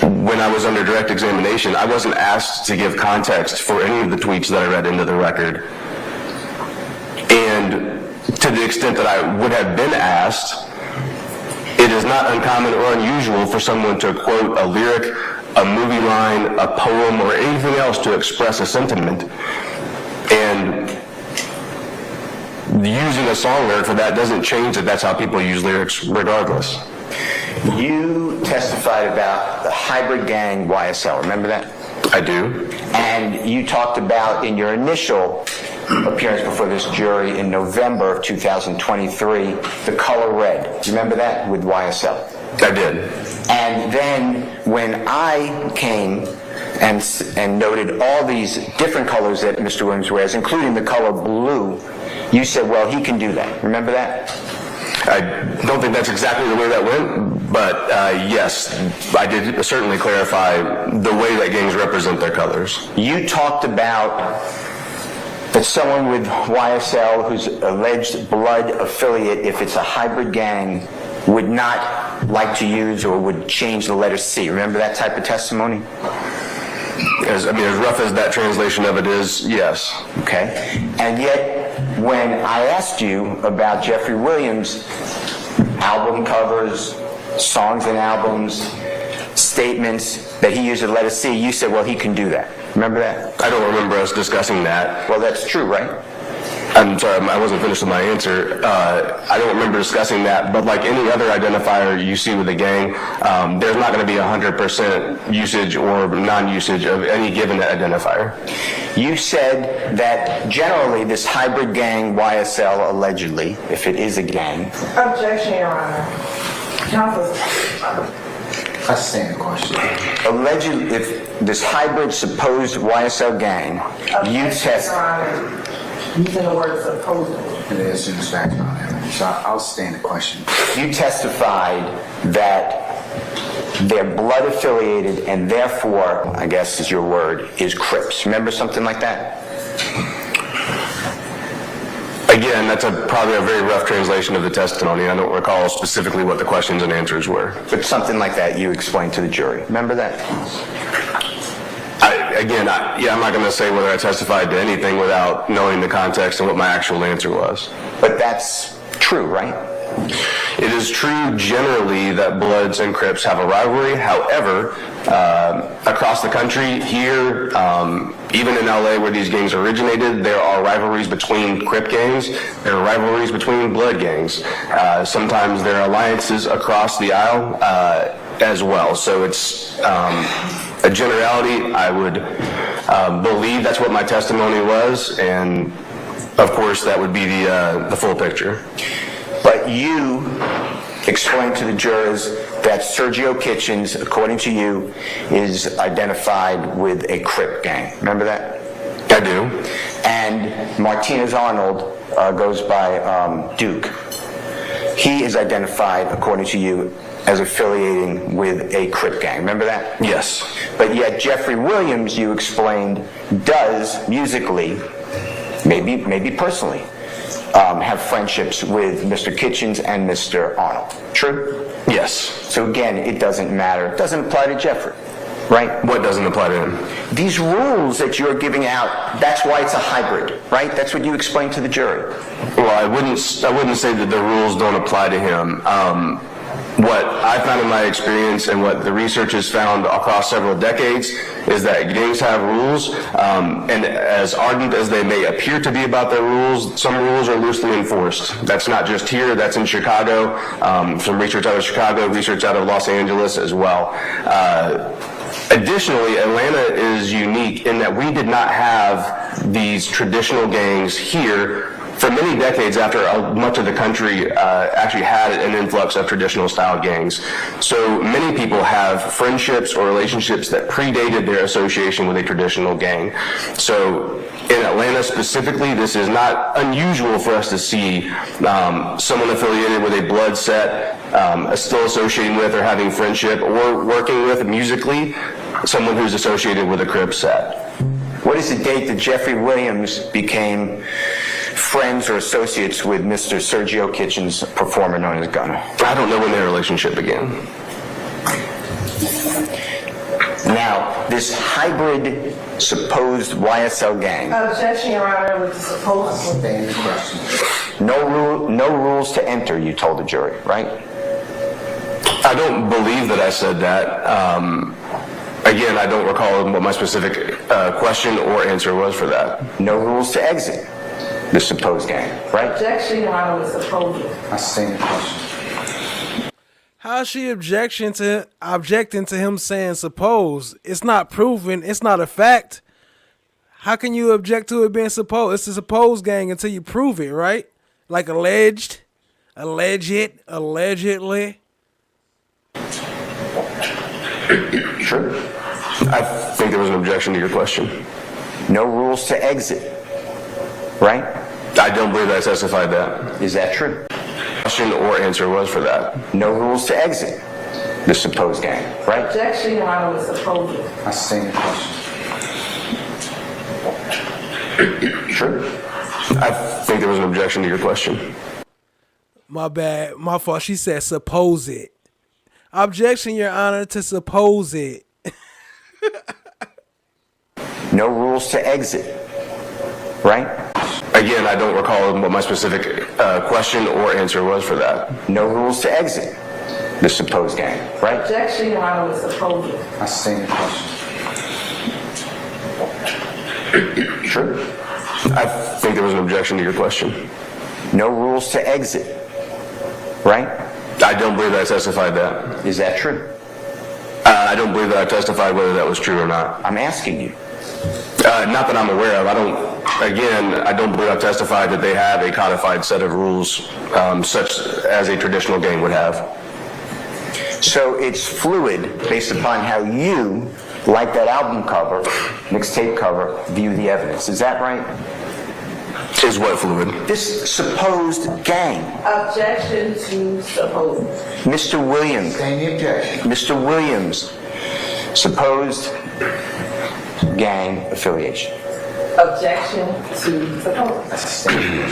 When I was under direct examination, I wasn't asked to give context for any of the tweets that I read into the record. And to the extent that I would have been asked, it is not uncommon or unusual for someone to quote a lyric, a movie line, a poem, or anything else to express a sentiment. And using a song lyric for that doesn't change that that's how people use lyrics regardless. You testified about the hybrid gang YSL, remember that? I do. And you talked about in your initial appearance before this jury in November of 2023, the color red. Do you remember that with YSL? I did. And then when I came and noted all these different colors that Mr. Williams wears, including the color blue, you said, well, he can do that. Remember that? I don't think that's exactly the way that went, but yes, I did certainly clarify the way that gangs represent their colors. You talked about that someone with YSL who's alleged blood affiliate, if it's a hybrid gang, would not like to use or would change the letter C. Remember that type of testimony? As rough as that translation of it is, yes. Okay. And yet, when I asked you about Jeffrey Williams' album covers, songs and albums, statements that he used the letter C, you said, well, he can do that. Remember that? I don't remember us discussing that. Well, that's true, right? I'm sorry, I wasn't finished with my answer. I don't remember discussing that, but like any other identifier you see with a gang, there's not going to be 100% usage or non-usage of any given identifier. You said that generally this hybrid gang, YSL, allegedly, if it is a gang... Objection, Your Honor. Counsel. I stand the question. Allegedly, if this hybrid supposed YSL gang, you test... Your Honor. Using the word supposedly. And it assumes factual evidence. So I'll stand the question. You testified that they're blood affiliated and therefore, I guess is your word, is Crips. Remember something like that? Again, that's probably a very rough translation of the testimony. I don't recall specifically what the questions and answers were. But something like that you explained to the jury. Remember that? I'm not going to say whether I testified to anything without knowing the context and what my actual answer was. But that's true, right? It is true generally that Bloods and Crips have a rivalry. However, across the country, here, even in LA where these gangs originated, there are rivalries between Crip gangs. There are rivalries between Blood gangs. Sometimes there are alliances across the aisle as well. So it's a generality. I would believe that's what my testimony was, and of course that would be the full picture. But you explained to the jurors that Sergio Kitchens, according to you, is identified with a Crip gang. Remember that? I do. And Martinez Arnold goes by Duke. He is identified, according to you, as affiliating with a Crip gang. Remember that? Yes. But yet Jeffrey Williams, you explained, does musically maybe personally, have friendships with Mr. Kitchens and Mr. Arnold. True? Yes. So again, it doesn't matter. It doesn't apply to Jeffrey, right? What doesn't apply to him? These rules that you're giving out, that's why it's a hybrid, right? That's what you explained to the jury. Well, I wouldn't say that the rules don't apply to him. What I found in my experience and what the research has found across several decades is that gangs have rules, and as ardent as they may appear to be about their rules, some rules are loosely enforced. That's not just here, that's in Chicago, some research out of Chicago, research out of Los Angeles as well. Additionally, Atlanta is unique in that we did not have these traditional gangs here for many decades after much of the country actually had an influx of traditional style gangs. So many people have friendships or relationships that predated their association with a traditional gang. So in Atlanta specifically, this is not unusual for us to see someone affiliated with a blood set, still associating with or having friendship or working with musically someone who's associated with a Crip set. What is the date that Jeffrey Williams became friends or associates with Mr. Sergio Kitchens, performer known as Gunner? I don't know when their relationship began. Now, this hybrid supposed YSL gang. Objection, Your Honor, with the supposed. No rules to enter, you told the jury, right? I don't believe that I said that. Again, I don't recall what my specific question or answer was for that. No rules to exit the supposed gang, right? Objection, Your Honor, with supposed. That's the same question. How is she objecting to him saying suppose? It's not proven. It's not a fact. How can you object to it being supposed? It's a supposed gang until you prove it, right? Like allegedly. Sure. I think there was an objection to your question. No rules to exit, right? I don't believe I specified that. Is that true? Question or answer was for that. No rules to exit the supposed gang, right? Objection, Your Honor, with supposed. That's the same question. Sure. I think there was an objection to your question. My bad. My fault. She said suppose it. Objection, Your Honor, to suppose it. No rules to exit, right? Again, I don't recall what my specific question or answer was for that. No rules to exit the supposed gang, right? Objection, Your Honor, with supposed. That's the same question. Sure. I think there was an objection to your question. No rules to exit, right? I don't believe I specified that. Is that true? I don't believe that I testified whether that was true or not. I'm asking you. Not that I'm aware of. I don't believe I testified that they have a codified set of rules such as a traditional gang would have. So it's fluid based upon how you, like that album cover, mixtape cover, view the evidence. Is that right? Is what fluid? This supposed gang. Objection to supposed. Mr. Williams. Same objection. Mr. Williams. Supposed gang affiliation. Objection to supposed. That's the same.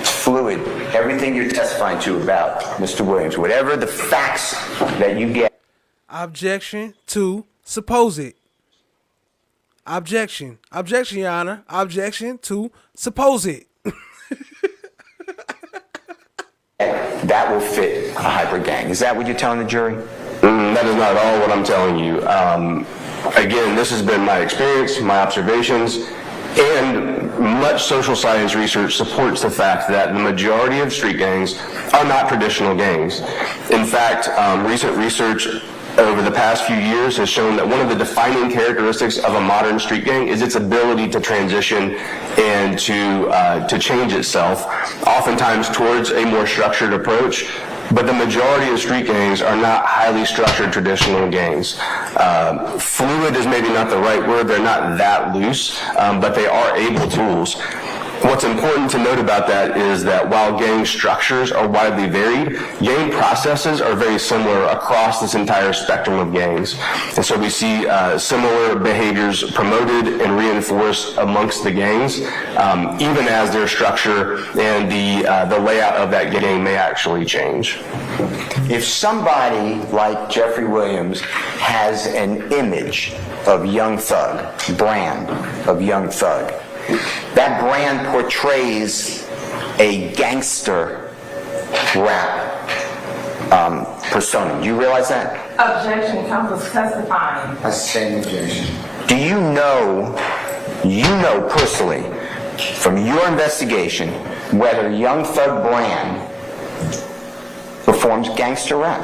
It's fluid. Everything you're testifying to about Mr. Williams, whatever the facts that you get. Objection to suppose it. Objection, Your Honor. Objection to suppose it. That will fit a hybrid gang. Is that what you're telling the jury? That is not at all what I'm telling you. Again, this has been my experience, my observations, and much social science research supports the fact that the majority of street gangs are not traditional gangs. In fact, recent research over the past few years has shown that one of the defining characteristics of a modern street gang is its ability to transition and to change itself, oftentimes towards a more structured approach. But the majority of street gangs are not highly structured traditional gangs. Fluid is maybe not the right word. They're not that loose, but they are able tools. What's important to note about that is that while gang structures are widely varied, gang processes are very similar across this entire spectrum of gangs. And so we see similar behaviors promoted and reinforced amongst the gangs, even as their structure and the layout of that gang may actually change. If somebody like Jeffrey Williams has an image of Young Thug, brand of Young Thug, that brand portrays a gangster rap persona. Do you realize that? Objection, counsel's testifying. I sustain the objection. Do you know personally, from your investigation, whether Young Thug brand performs gangster rap?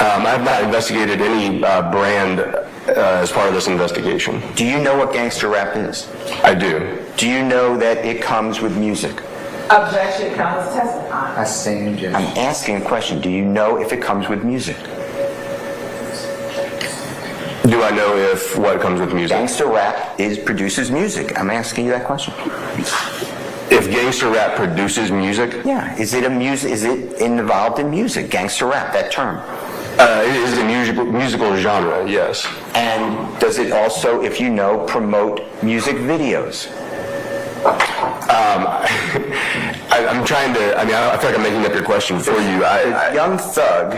I've not investigated any brand as part of this investigation. Do you know what gangster rap is? I do. Do you know that it comes with music? Objection, counsel's testifying. I sustain the objection. I'm asking a question. Do you know if it comes with music? Do I know if what comes with music? Gangster rap produces music. I'm asking you that question. If gangster rap produces music? Yeah. Is it involved in music? Gangster rap, that term. It is a musical genre, yes. And does it also, if you know, promote music videos? I'm trying to, I feel like I'm making up your question for you. Does Young Thug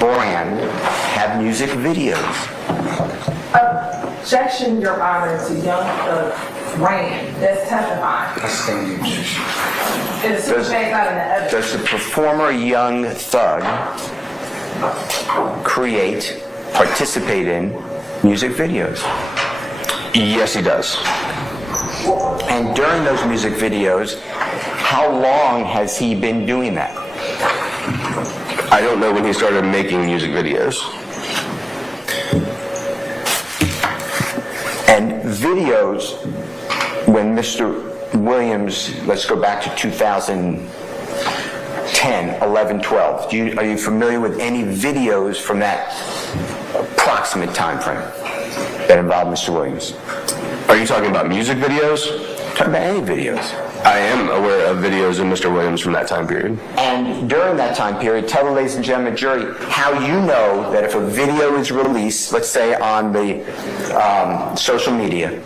brand have music videos? Objection, Your Honor, to Young Thug brand that's testifying. I sustain the objection. It's based out of the evidence. Does the performer Young Thug participate in music videos? Yes, he does. And during those music videos, how long has he been doing that? I don't know when he started making music videos. And videos, when Mr. Williams, let's go back to 2010, 11, 12. Are you familiar with any videos from that approximate time frame that involved Mr. Williams? Are you talking about music videos? I'm talking about any videos. I am aware of videos of Mr. Williams from that time period. And during that time period, tell the ladies and gentlemen jury how you know that if a video is released, let's say on the social media,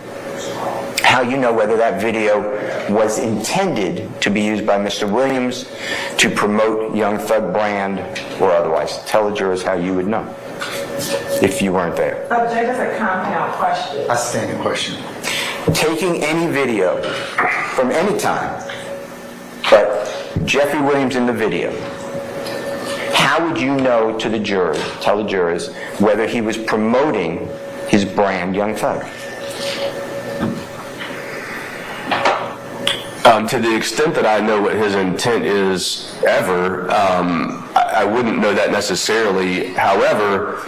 how you know whether that video was intended to be used by Mr. Williams to promote Young Thug brand or otherwise. Tell the jurors how you would know if you weren't there. Objection is a compound question. I stand the question. Taking any video from any time, but Jeffrey Williams in the video, how would you know to the jurors, tell the jurors, whether he was promoting his brand, Young Thug? To the extent that I know what his intent is ever, I wouldn't know that necessarily. However,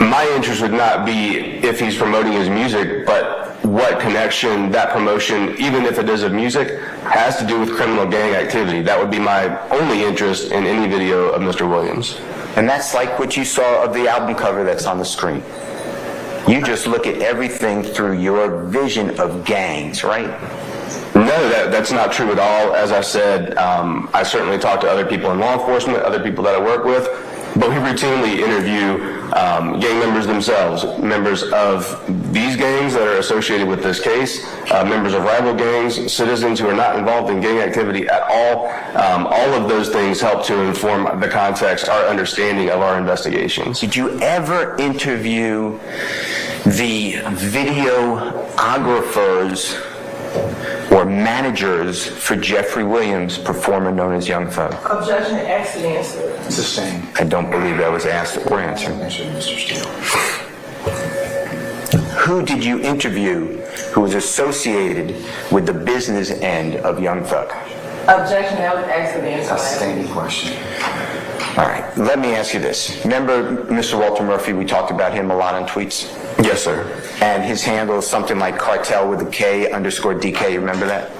my interest would not be if he's promoting his music, but what connection that promotion, even if it is of music, has to do with criminal gang activity. That would be my only interest in any video of Mr. Williams. And that's like what you saw of the album cover that's on the screen. You just look at everything through your vision of gangs, right? No, that's not true at all. As I said, I certainly talk to other people in law enforcement, other people that I work with, but we routinely interview gang members themselves, members of these gangs that are associated with this case, members of rival gangs, citizens who are not involved in gang activity at all. All of those things help to inform the context, our understanding of our investigations. Did you ever interview the videographers or managers for Jeffrey Williams, performer known as Young Thug? Objection, excellent answer. It's the same. I don't believe that was asked or answered. Mr. Steele. Who did you interview who was associated with the business end of Young Thug? Objection, that was excellent answer. Outstanding question. All right, let me ask you this. Remember Mr. Walter Murphy, we talked about him a lot on tweets? Yes, sir. And his handle is something like cartel with a K _DK, you remember that?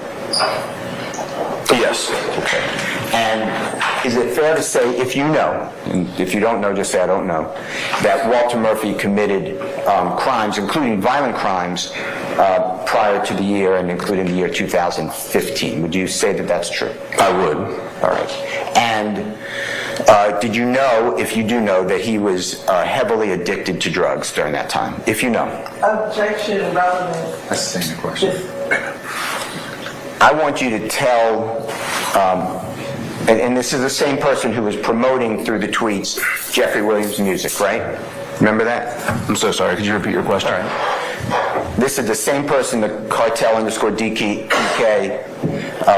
Yes. Okay. And is it fair to say, if you know, and if you don't know, just say I don't know, that Walter Murphy committed crimes, including violent crimes, prior to the year and including the year 2015? Would you say that that's true? I would. All right. And did you know, if you do know, that he was heavily addicted to drugs during that time? If you know. Objection, relevant. That's the same question. I want you to tell, and this is the same person who was promoting through the tweets Jeffrey Williams' music, right? Remember that? I'm so sorry. Could you repeat your question? All right. This is the same person, the cartel_DK,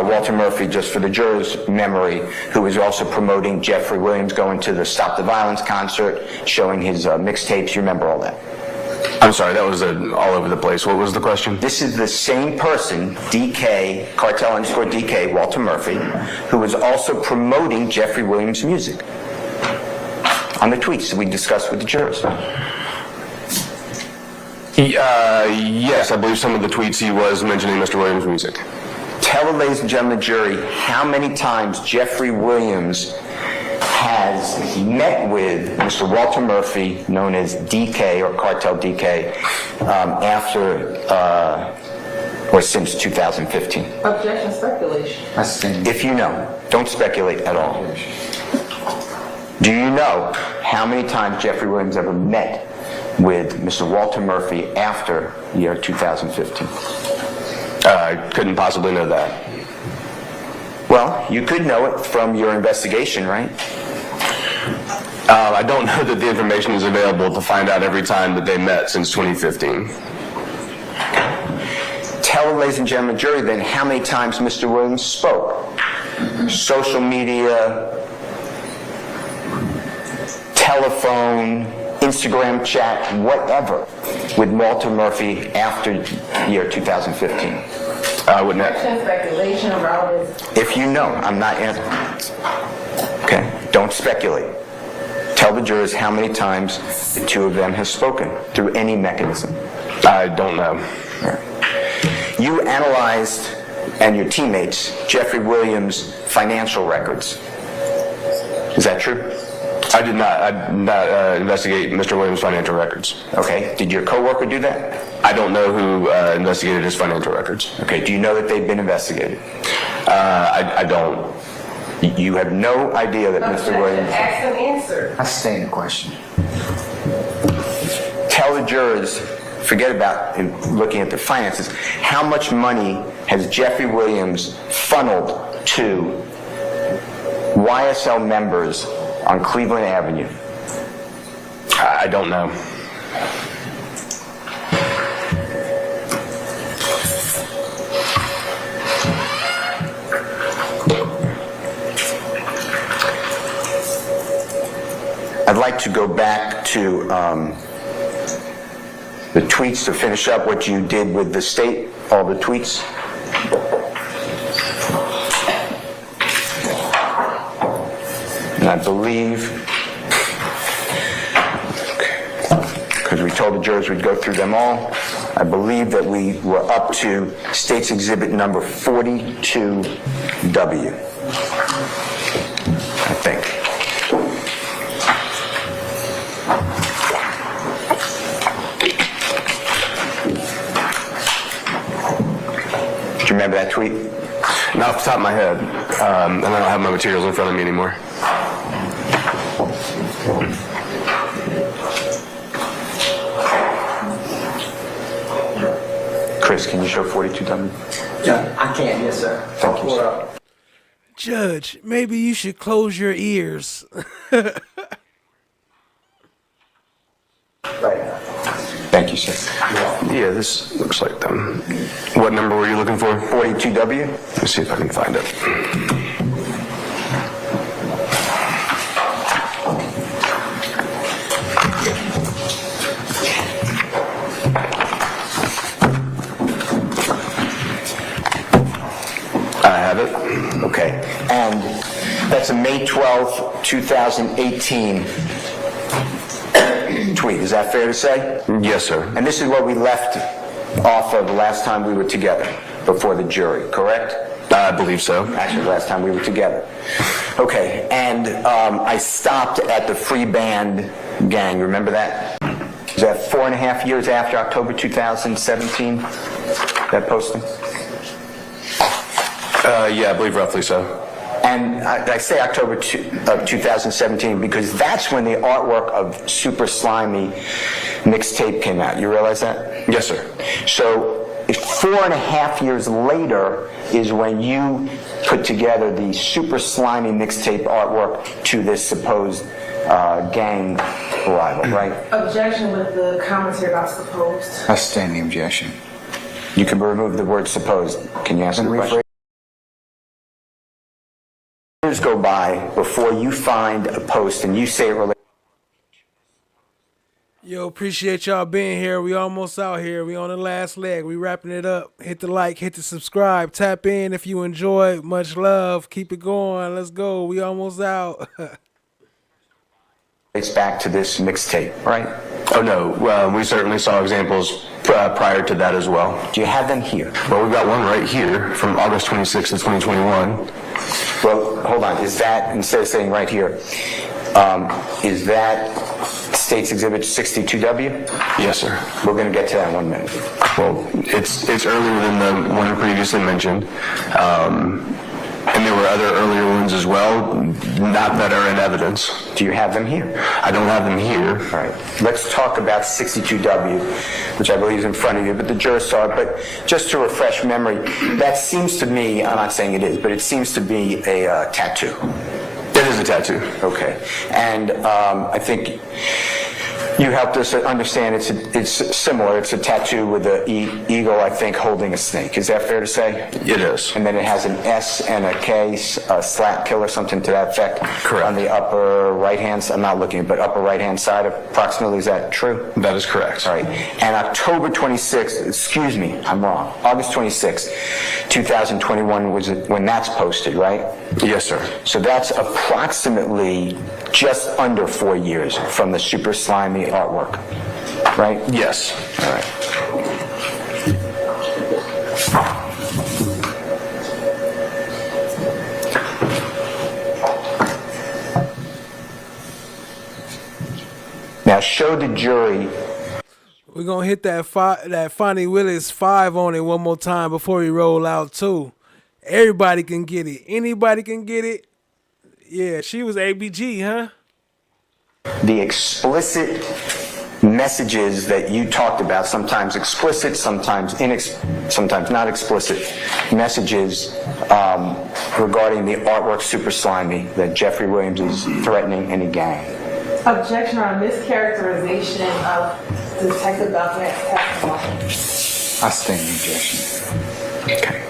Walter Murphy, just for the jurors' memory, who was also promoting Jeffrey Williams going to the Stop the Violence concert, showing his mixtapes. You remember all that? I'm sorry, that was all over the place. What was the question? This is the same person, DK, cartel_DK, Walter Murphy, who was also promoting Jeffrey Williams' music on the tweets that we discussed with the jurors. Yes, I believe some of the tweets he was mentioning Mr. Williams' music. Tell the ladies and gentlemen of the jury how many times Jeffrey Williams has met with Mr. Walter Murphy, known as DK or Cartel DK, after or since 2015. Objection, speculation. If you know, don't speculate at all. Do you know how many times Jeffrey Williams ever met with Mr. Walter Murphy after year 2015? I couldn't possibly know that. Well, you could know it from your investigation, right? I don't know that the information is available to find out every time that they met since 2015. Tell the ladies and gentlemen of the jury then how many times Mr. Williams spoke. Social media, telephone, Instagram chat, whatever, with Walter Murphy after year 2015. I wouldn't have. Speculation, relevant. If you know, I'm not answering. Okay, don't speculate. Tell the jurors how many times the two of them have spoken through any mechanism. I don't know. You analyzed, and your teammates, Jeffrey Williams' financial records. Is that true? I did not investigate Mr. Williams' financial records. Okay. Did your coworker do that? I don't know who investigated his financial records. Okay. Do you know that they've been investigated? I don't. You have no idea that Mr. Williams... Ask and answer. That's staying the question. Tell the jurors, forget about looking at the finances, how much money has Jeffrey Williams funneled to YSL members on Cleveland Avenue? I don't know. I'd like to go back to the tweets to finish up what you did with the state, all the tweets. And I believe, because we told the jurors we'd go through them all, I believe that we were up to State's Exhibit number 42W, I think. Do you remember that tweet? Not off the top of my head, and I don't have my materials in front of me anymore. Chris, can you show 42W? Yeah, I can, yes, sir. Thank you, sir. Judge, maybe you should close your ears. Right. Thank you, sir. Yeah, this looks like them. What number were you looking for? 42W? Let's see if I can find it. I have it. Okay. And that's a May 12th, 2018 tweet. Is that fair to say? Yes, sir. And this is what we left off of the last time we were together before the jury, correct? I believe so. Actually, last time we were together. Okay, and I stopped at the Free Band gang. Remember that? Was that 4.5 years after October 2017? That posting? Yeah, I believe roughly so. And I say October of 2017 because that's when the artwork of Super Slimy mixtape came out. You realize that? Yes, sir. So 4.5 years later is when you put together the Super Slimy mixtape artwork to this supposed gang rival, right? Objection with the commentary about supposed. I stand the objection. You can remove the word supposed. Can you answer the question? Years go by before you find a post and you say it relates. Yo, appreciate y'all being here. We almost out here. We on the last leg. We wrapping it up. Hit the like, hit the subscribe. Tap in if you enjoy. Much love. Keep it going. Let's go. We almost out. It's back to this mixtape, right? Oh, no. We certainly saw examples prior to that as well. Do you have them here? Well, we've got one right here from August 26th of 2021. Well, hold on. Is that, instead of saying right here, is that State's Exhibit 62W? Yes, sir. We're going to get to that in 1 minute. Well, it's earlier than the one previously mentioned. And there were other earlier ones as well, not that are in evidence. Do you have them here? I don't have them here. All right. Let's talk about 62W, which I believe is in front of you, but the jurors saw it. But just to refresh memory, that seems to me, I'm not saying it is, but it seems to be a tattoo. It is a tattoo. Okay. And I think you helped us understand it's similar. It's a tattoo with an eagle, I think, holding a snake. Is that fair to say? It is. And then it has an S and a K, a slap kill or something to that effect. Correct. On the upper right-hand side, I'm not looking, but upper right-hand side approximately. Is that true? That is correct. All right. And October 26th, excuse me, I'm wrong. August 26th, 2021 was when that's posted, right? Yes, sir. So that's approximately just under 4 years from the Super Slimy artwork, right? Yes. All right. Now show the jury. We're going to hit that Fani Willis 5 on it one more time before we roll out too. Everybody can get it. Anybody can get it. Yeah, she was ABG, huh? The explicit messages that you talked about, sometimes explicit, sometimes sometimes not explicit messages regarding the artwork Super Slimy that Jeffrey Williams is threatening any gang. Objection on mischaracterization of Detective Belknap's testimony. I stand the objection. Okay.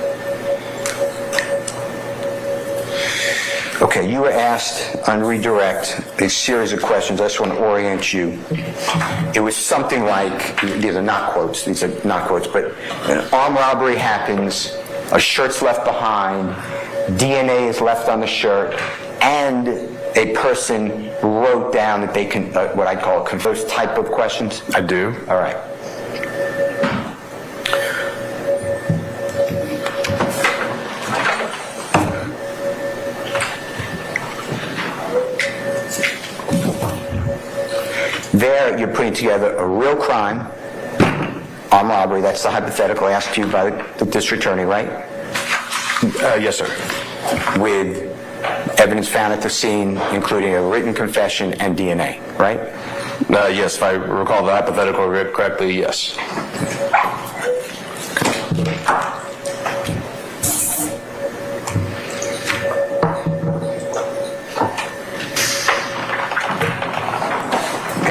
Okay, you were asked on redirect a series of questions. I just want to orient you. It was something like, these are not quotes, but an armed robbery happens, a shirt's left behind, DNA is left on the shirt, and a person wrote down that they can, what I call those type of questions. I do. All right. There, you're putting together a real crime, armed robbery. That's the hypothetical asked to you by the district attorney, right? Yes, sir. With evidence found at the scene, including a written confession and DNA, right? Yes, if I recall the hypothetical correctly, yes.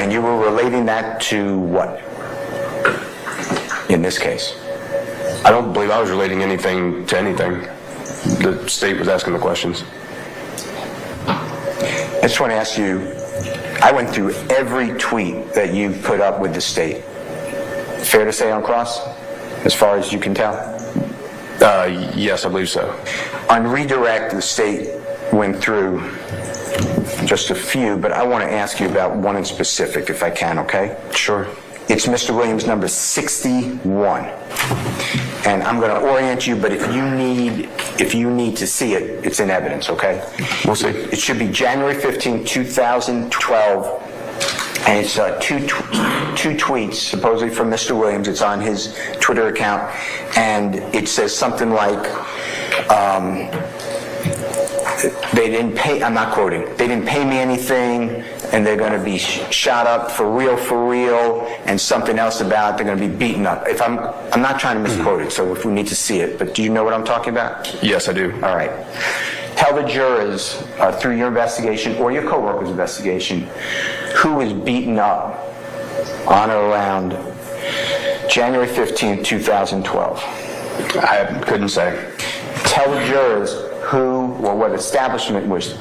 And you were relating that to what? In this case? I don't believe I was relating anything to anything. The state was asking the questions. I just want to ask you, I went through every tweet that you put up with the state. Fair to say on cross, as far as you can tell? Yes, I believe so. On redirect, the state went through just a few, but I want to ask you about one in specific, if I can, okay? Sure. It's Mr. Williams' number 61. and I'm going to orient you, but if you need to see it, it's in evidence, okay? We'll see. It should be January 15, 2012, and it's two tweets, supposedly from Mr. Williams. It's on his Twitter account, and it says something like, they didn't pay, I'm not quoting, they didn't pay me anything, and they're going to be shot up for real, and something else about they're going to be beaten up. If I'm not trying to misquote it, so if we need to see it, but do you know what I'm talking about? Yes, I do. All right. Tell the jurors, through your investigation or your co-worker's investigation, who was beaten up on or around January 15, 2012. I couldn't say. Tell the jurors who or what establishment was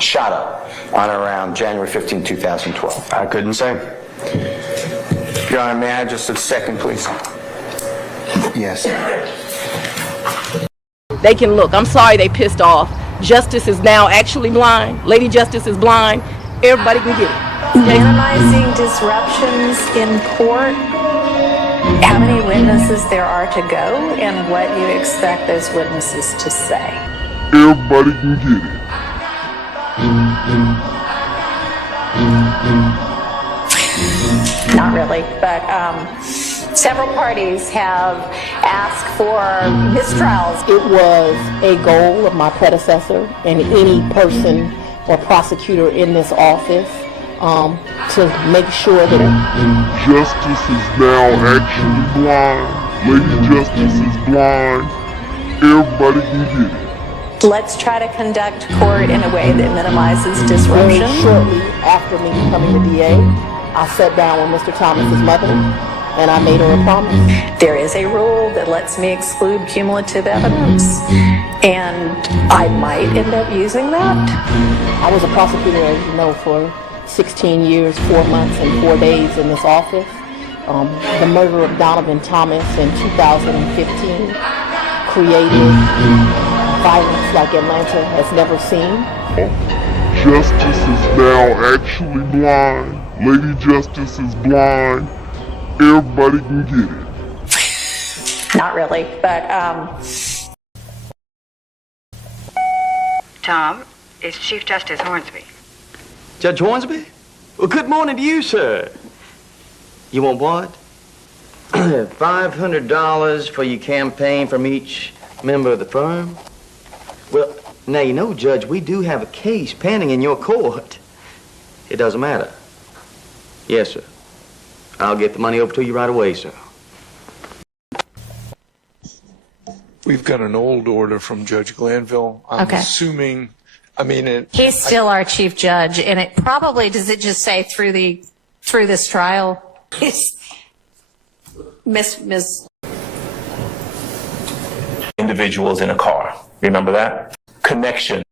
shot up on or around January 15, 2012. I couldn't say. Your Honor, may I have just a second, please? Yes. They can look. I'm sorry they pissed off. Justice is now actually blind. Lady Justice is blind. Everybody can get it. Minimizing disruptions in court, how many witnesses there are to go, and what you expect those witnesses to say. Everybody can get it. Not really, but several parties have asked for mistrials. It was a goal of my predecessor and any person or prosecutor in this office to make sure that Justice is now actually blind. Lady Justice is blind. Everybody can get it. Let's try to conduct court in a way that minimizes disruption. very shortly after me becoming the DA, I sat down with Mr. Thomas's mother and I made her a promise. There is a rule that lets me exclude cumulative evidence, and I might end up using that. I was a prosecutor, as you know, for 16 years, 4 months, and 4 days in this office. The murder of Donovan Thomas in 2015 created violence like Atlanta has never seen. Justice is now actually blind. Lady Justice is blind. Everybody can get it. Not really, but Tom, it's Chief Justice Hornsby. Judge Hornsby? Well, good morning to you, sir. You want what? $500 for your campaign from each member of the firm? Well, now you know, Judge, we do have a case pending in your court. It doesn't matter. Yes, sir. I'll get the money over to you right away, sir. We've got an old order from Judge Glanville. I'm Okay. assuming, He's still our chief judge, and it probably, does it just say through this trial? Miss. Individuals in a car. Remember that? Connection.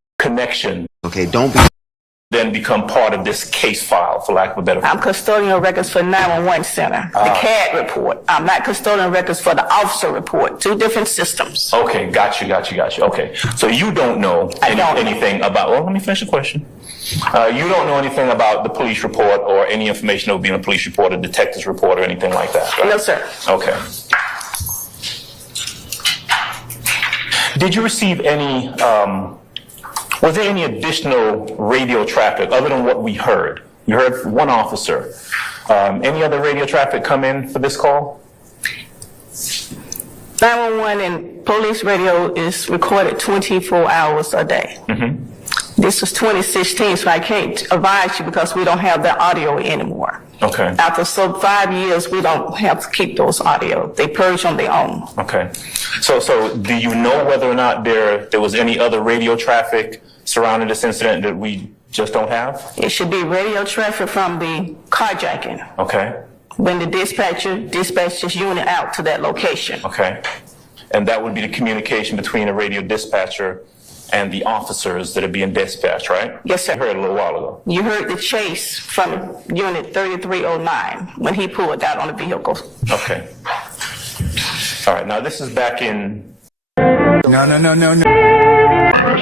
Okay, don't be. Then become part of this case file, for lack of a better I'm custodian of records for 911 Center, the CAD report. I'm not custodian of records for the officer report. 2 different systems. Okay, got you. Okay, so you don't know anything about, well, let me finish the question. You don't know anything about the police report or any information that would be in a police report, a detective's report, or anything like that, right? No, sir. Okay. Did you receive any, was there any additional radio traffic other than what we heard? You heard one officer. Any other radio traffic come in for this call? 911 and police radio is recorded 24 hours a day. Mm-hmm. This was 2016, so I can't advise you because we don't have that audio anymore. Okay. After 5 years, we don't have to keep those audio. They purge on their own. Okay. So do you know whether or not there was any other radio traffic surrounding this incident that we just don't have? It should be radio traffic from the carjacking. Okay. When the dispatcher dispatches unit out to that location. Okay. And that would be the communication between a radio dispatcher and the officers that are being dispatched, right? Yes, sir. I heard a little while ago. You heard the chase from unit 3309 when he pulled out on the vehicle. Okay. All right. Now this is back in. No.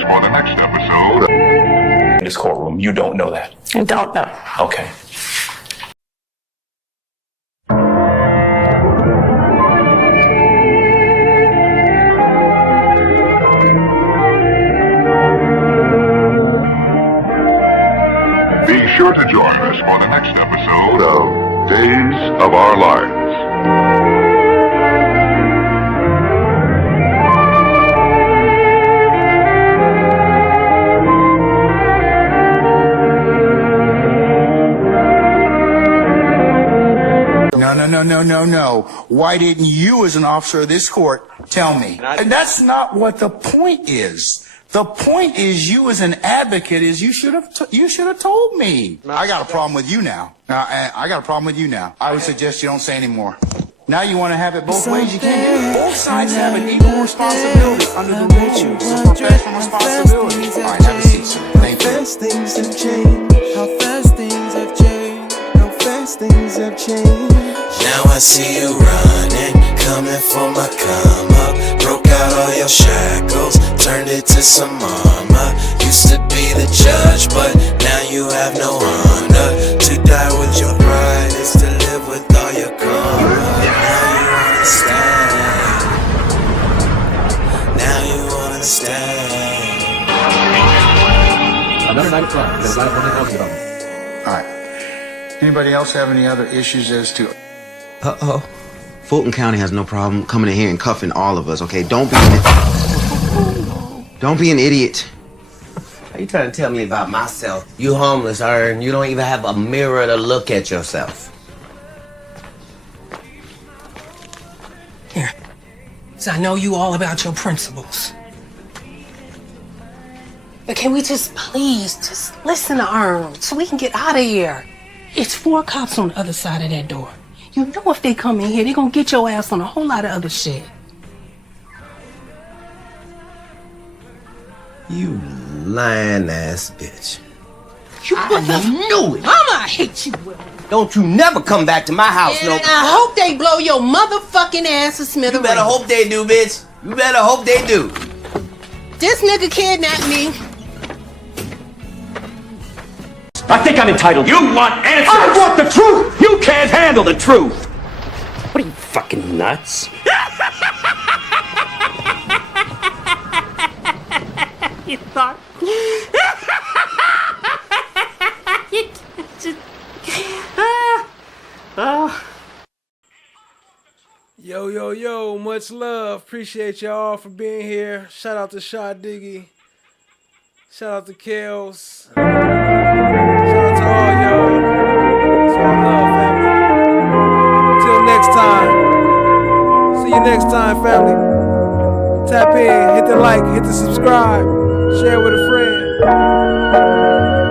For the next episode. In this courtroom, you don't know that. I don't know. Okay. to join us for the next episode of Days of Our Lives. No. Why didn't you, as an officer of this court, tell me? And that's not what the point is. The point is, you as an advocate, is you should have told me. I got a problem with you now. I got a problem with you now. I would suggest you don't say any more. Now you want to have it both ways. You can't do it. Both sides have an equal responsibility under the rules of professional responsibility. All right, have a seat, sir. Thank you. How fast things have changed. How fast things have changed. How fast things have changed. Now I see you running, coming for my come up. Broke out all your shackles, turned it to some armor. Used to be the judge, but now you have no honor. To die with your pride is to live with all your karma. Now you understand. Now you understand. Another night flight. There's a lot of public health development. All right. Anybody else have any other issues as to... Uh-oh. Fulton County has no problem coming in here and cuffing all of us, okay? Don't be an idiot. Are you trying to tell me about myself? You homeless, Ern. You don't even have a mirror to look at yourself. Here. So I know you all about your principles. But can we just please just listen to Ern so we can get out of here? It's 4 cops on the other side of that door. You know if they come in here, they're gonna get your ass on a whole lot of other shit. You lying ass bitch. You knew it. Mama, I hate you, Will. Don't you never come back to my house, And no. I hope they blow your motherfucking ass to smithereens. You better hope they do, bitch. You better hope they do. This nigga kidnapped me. I think I'm entitled. You want answers? I want the truth! You can't handle the truth! What are you, fucking nuts? You thought... Yo, much love. Appreciate y'all for being here. Shout out to Shot Diggy. Shout out to Kels. Shout out to all y'all. It's all love, family. Till next time. See you next time, family. Tap in, hit the like, hit the subscribe, share with a friend.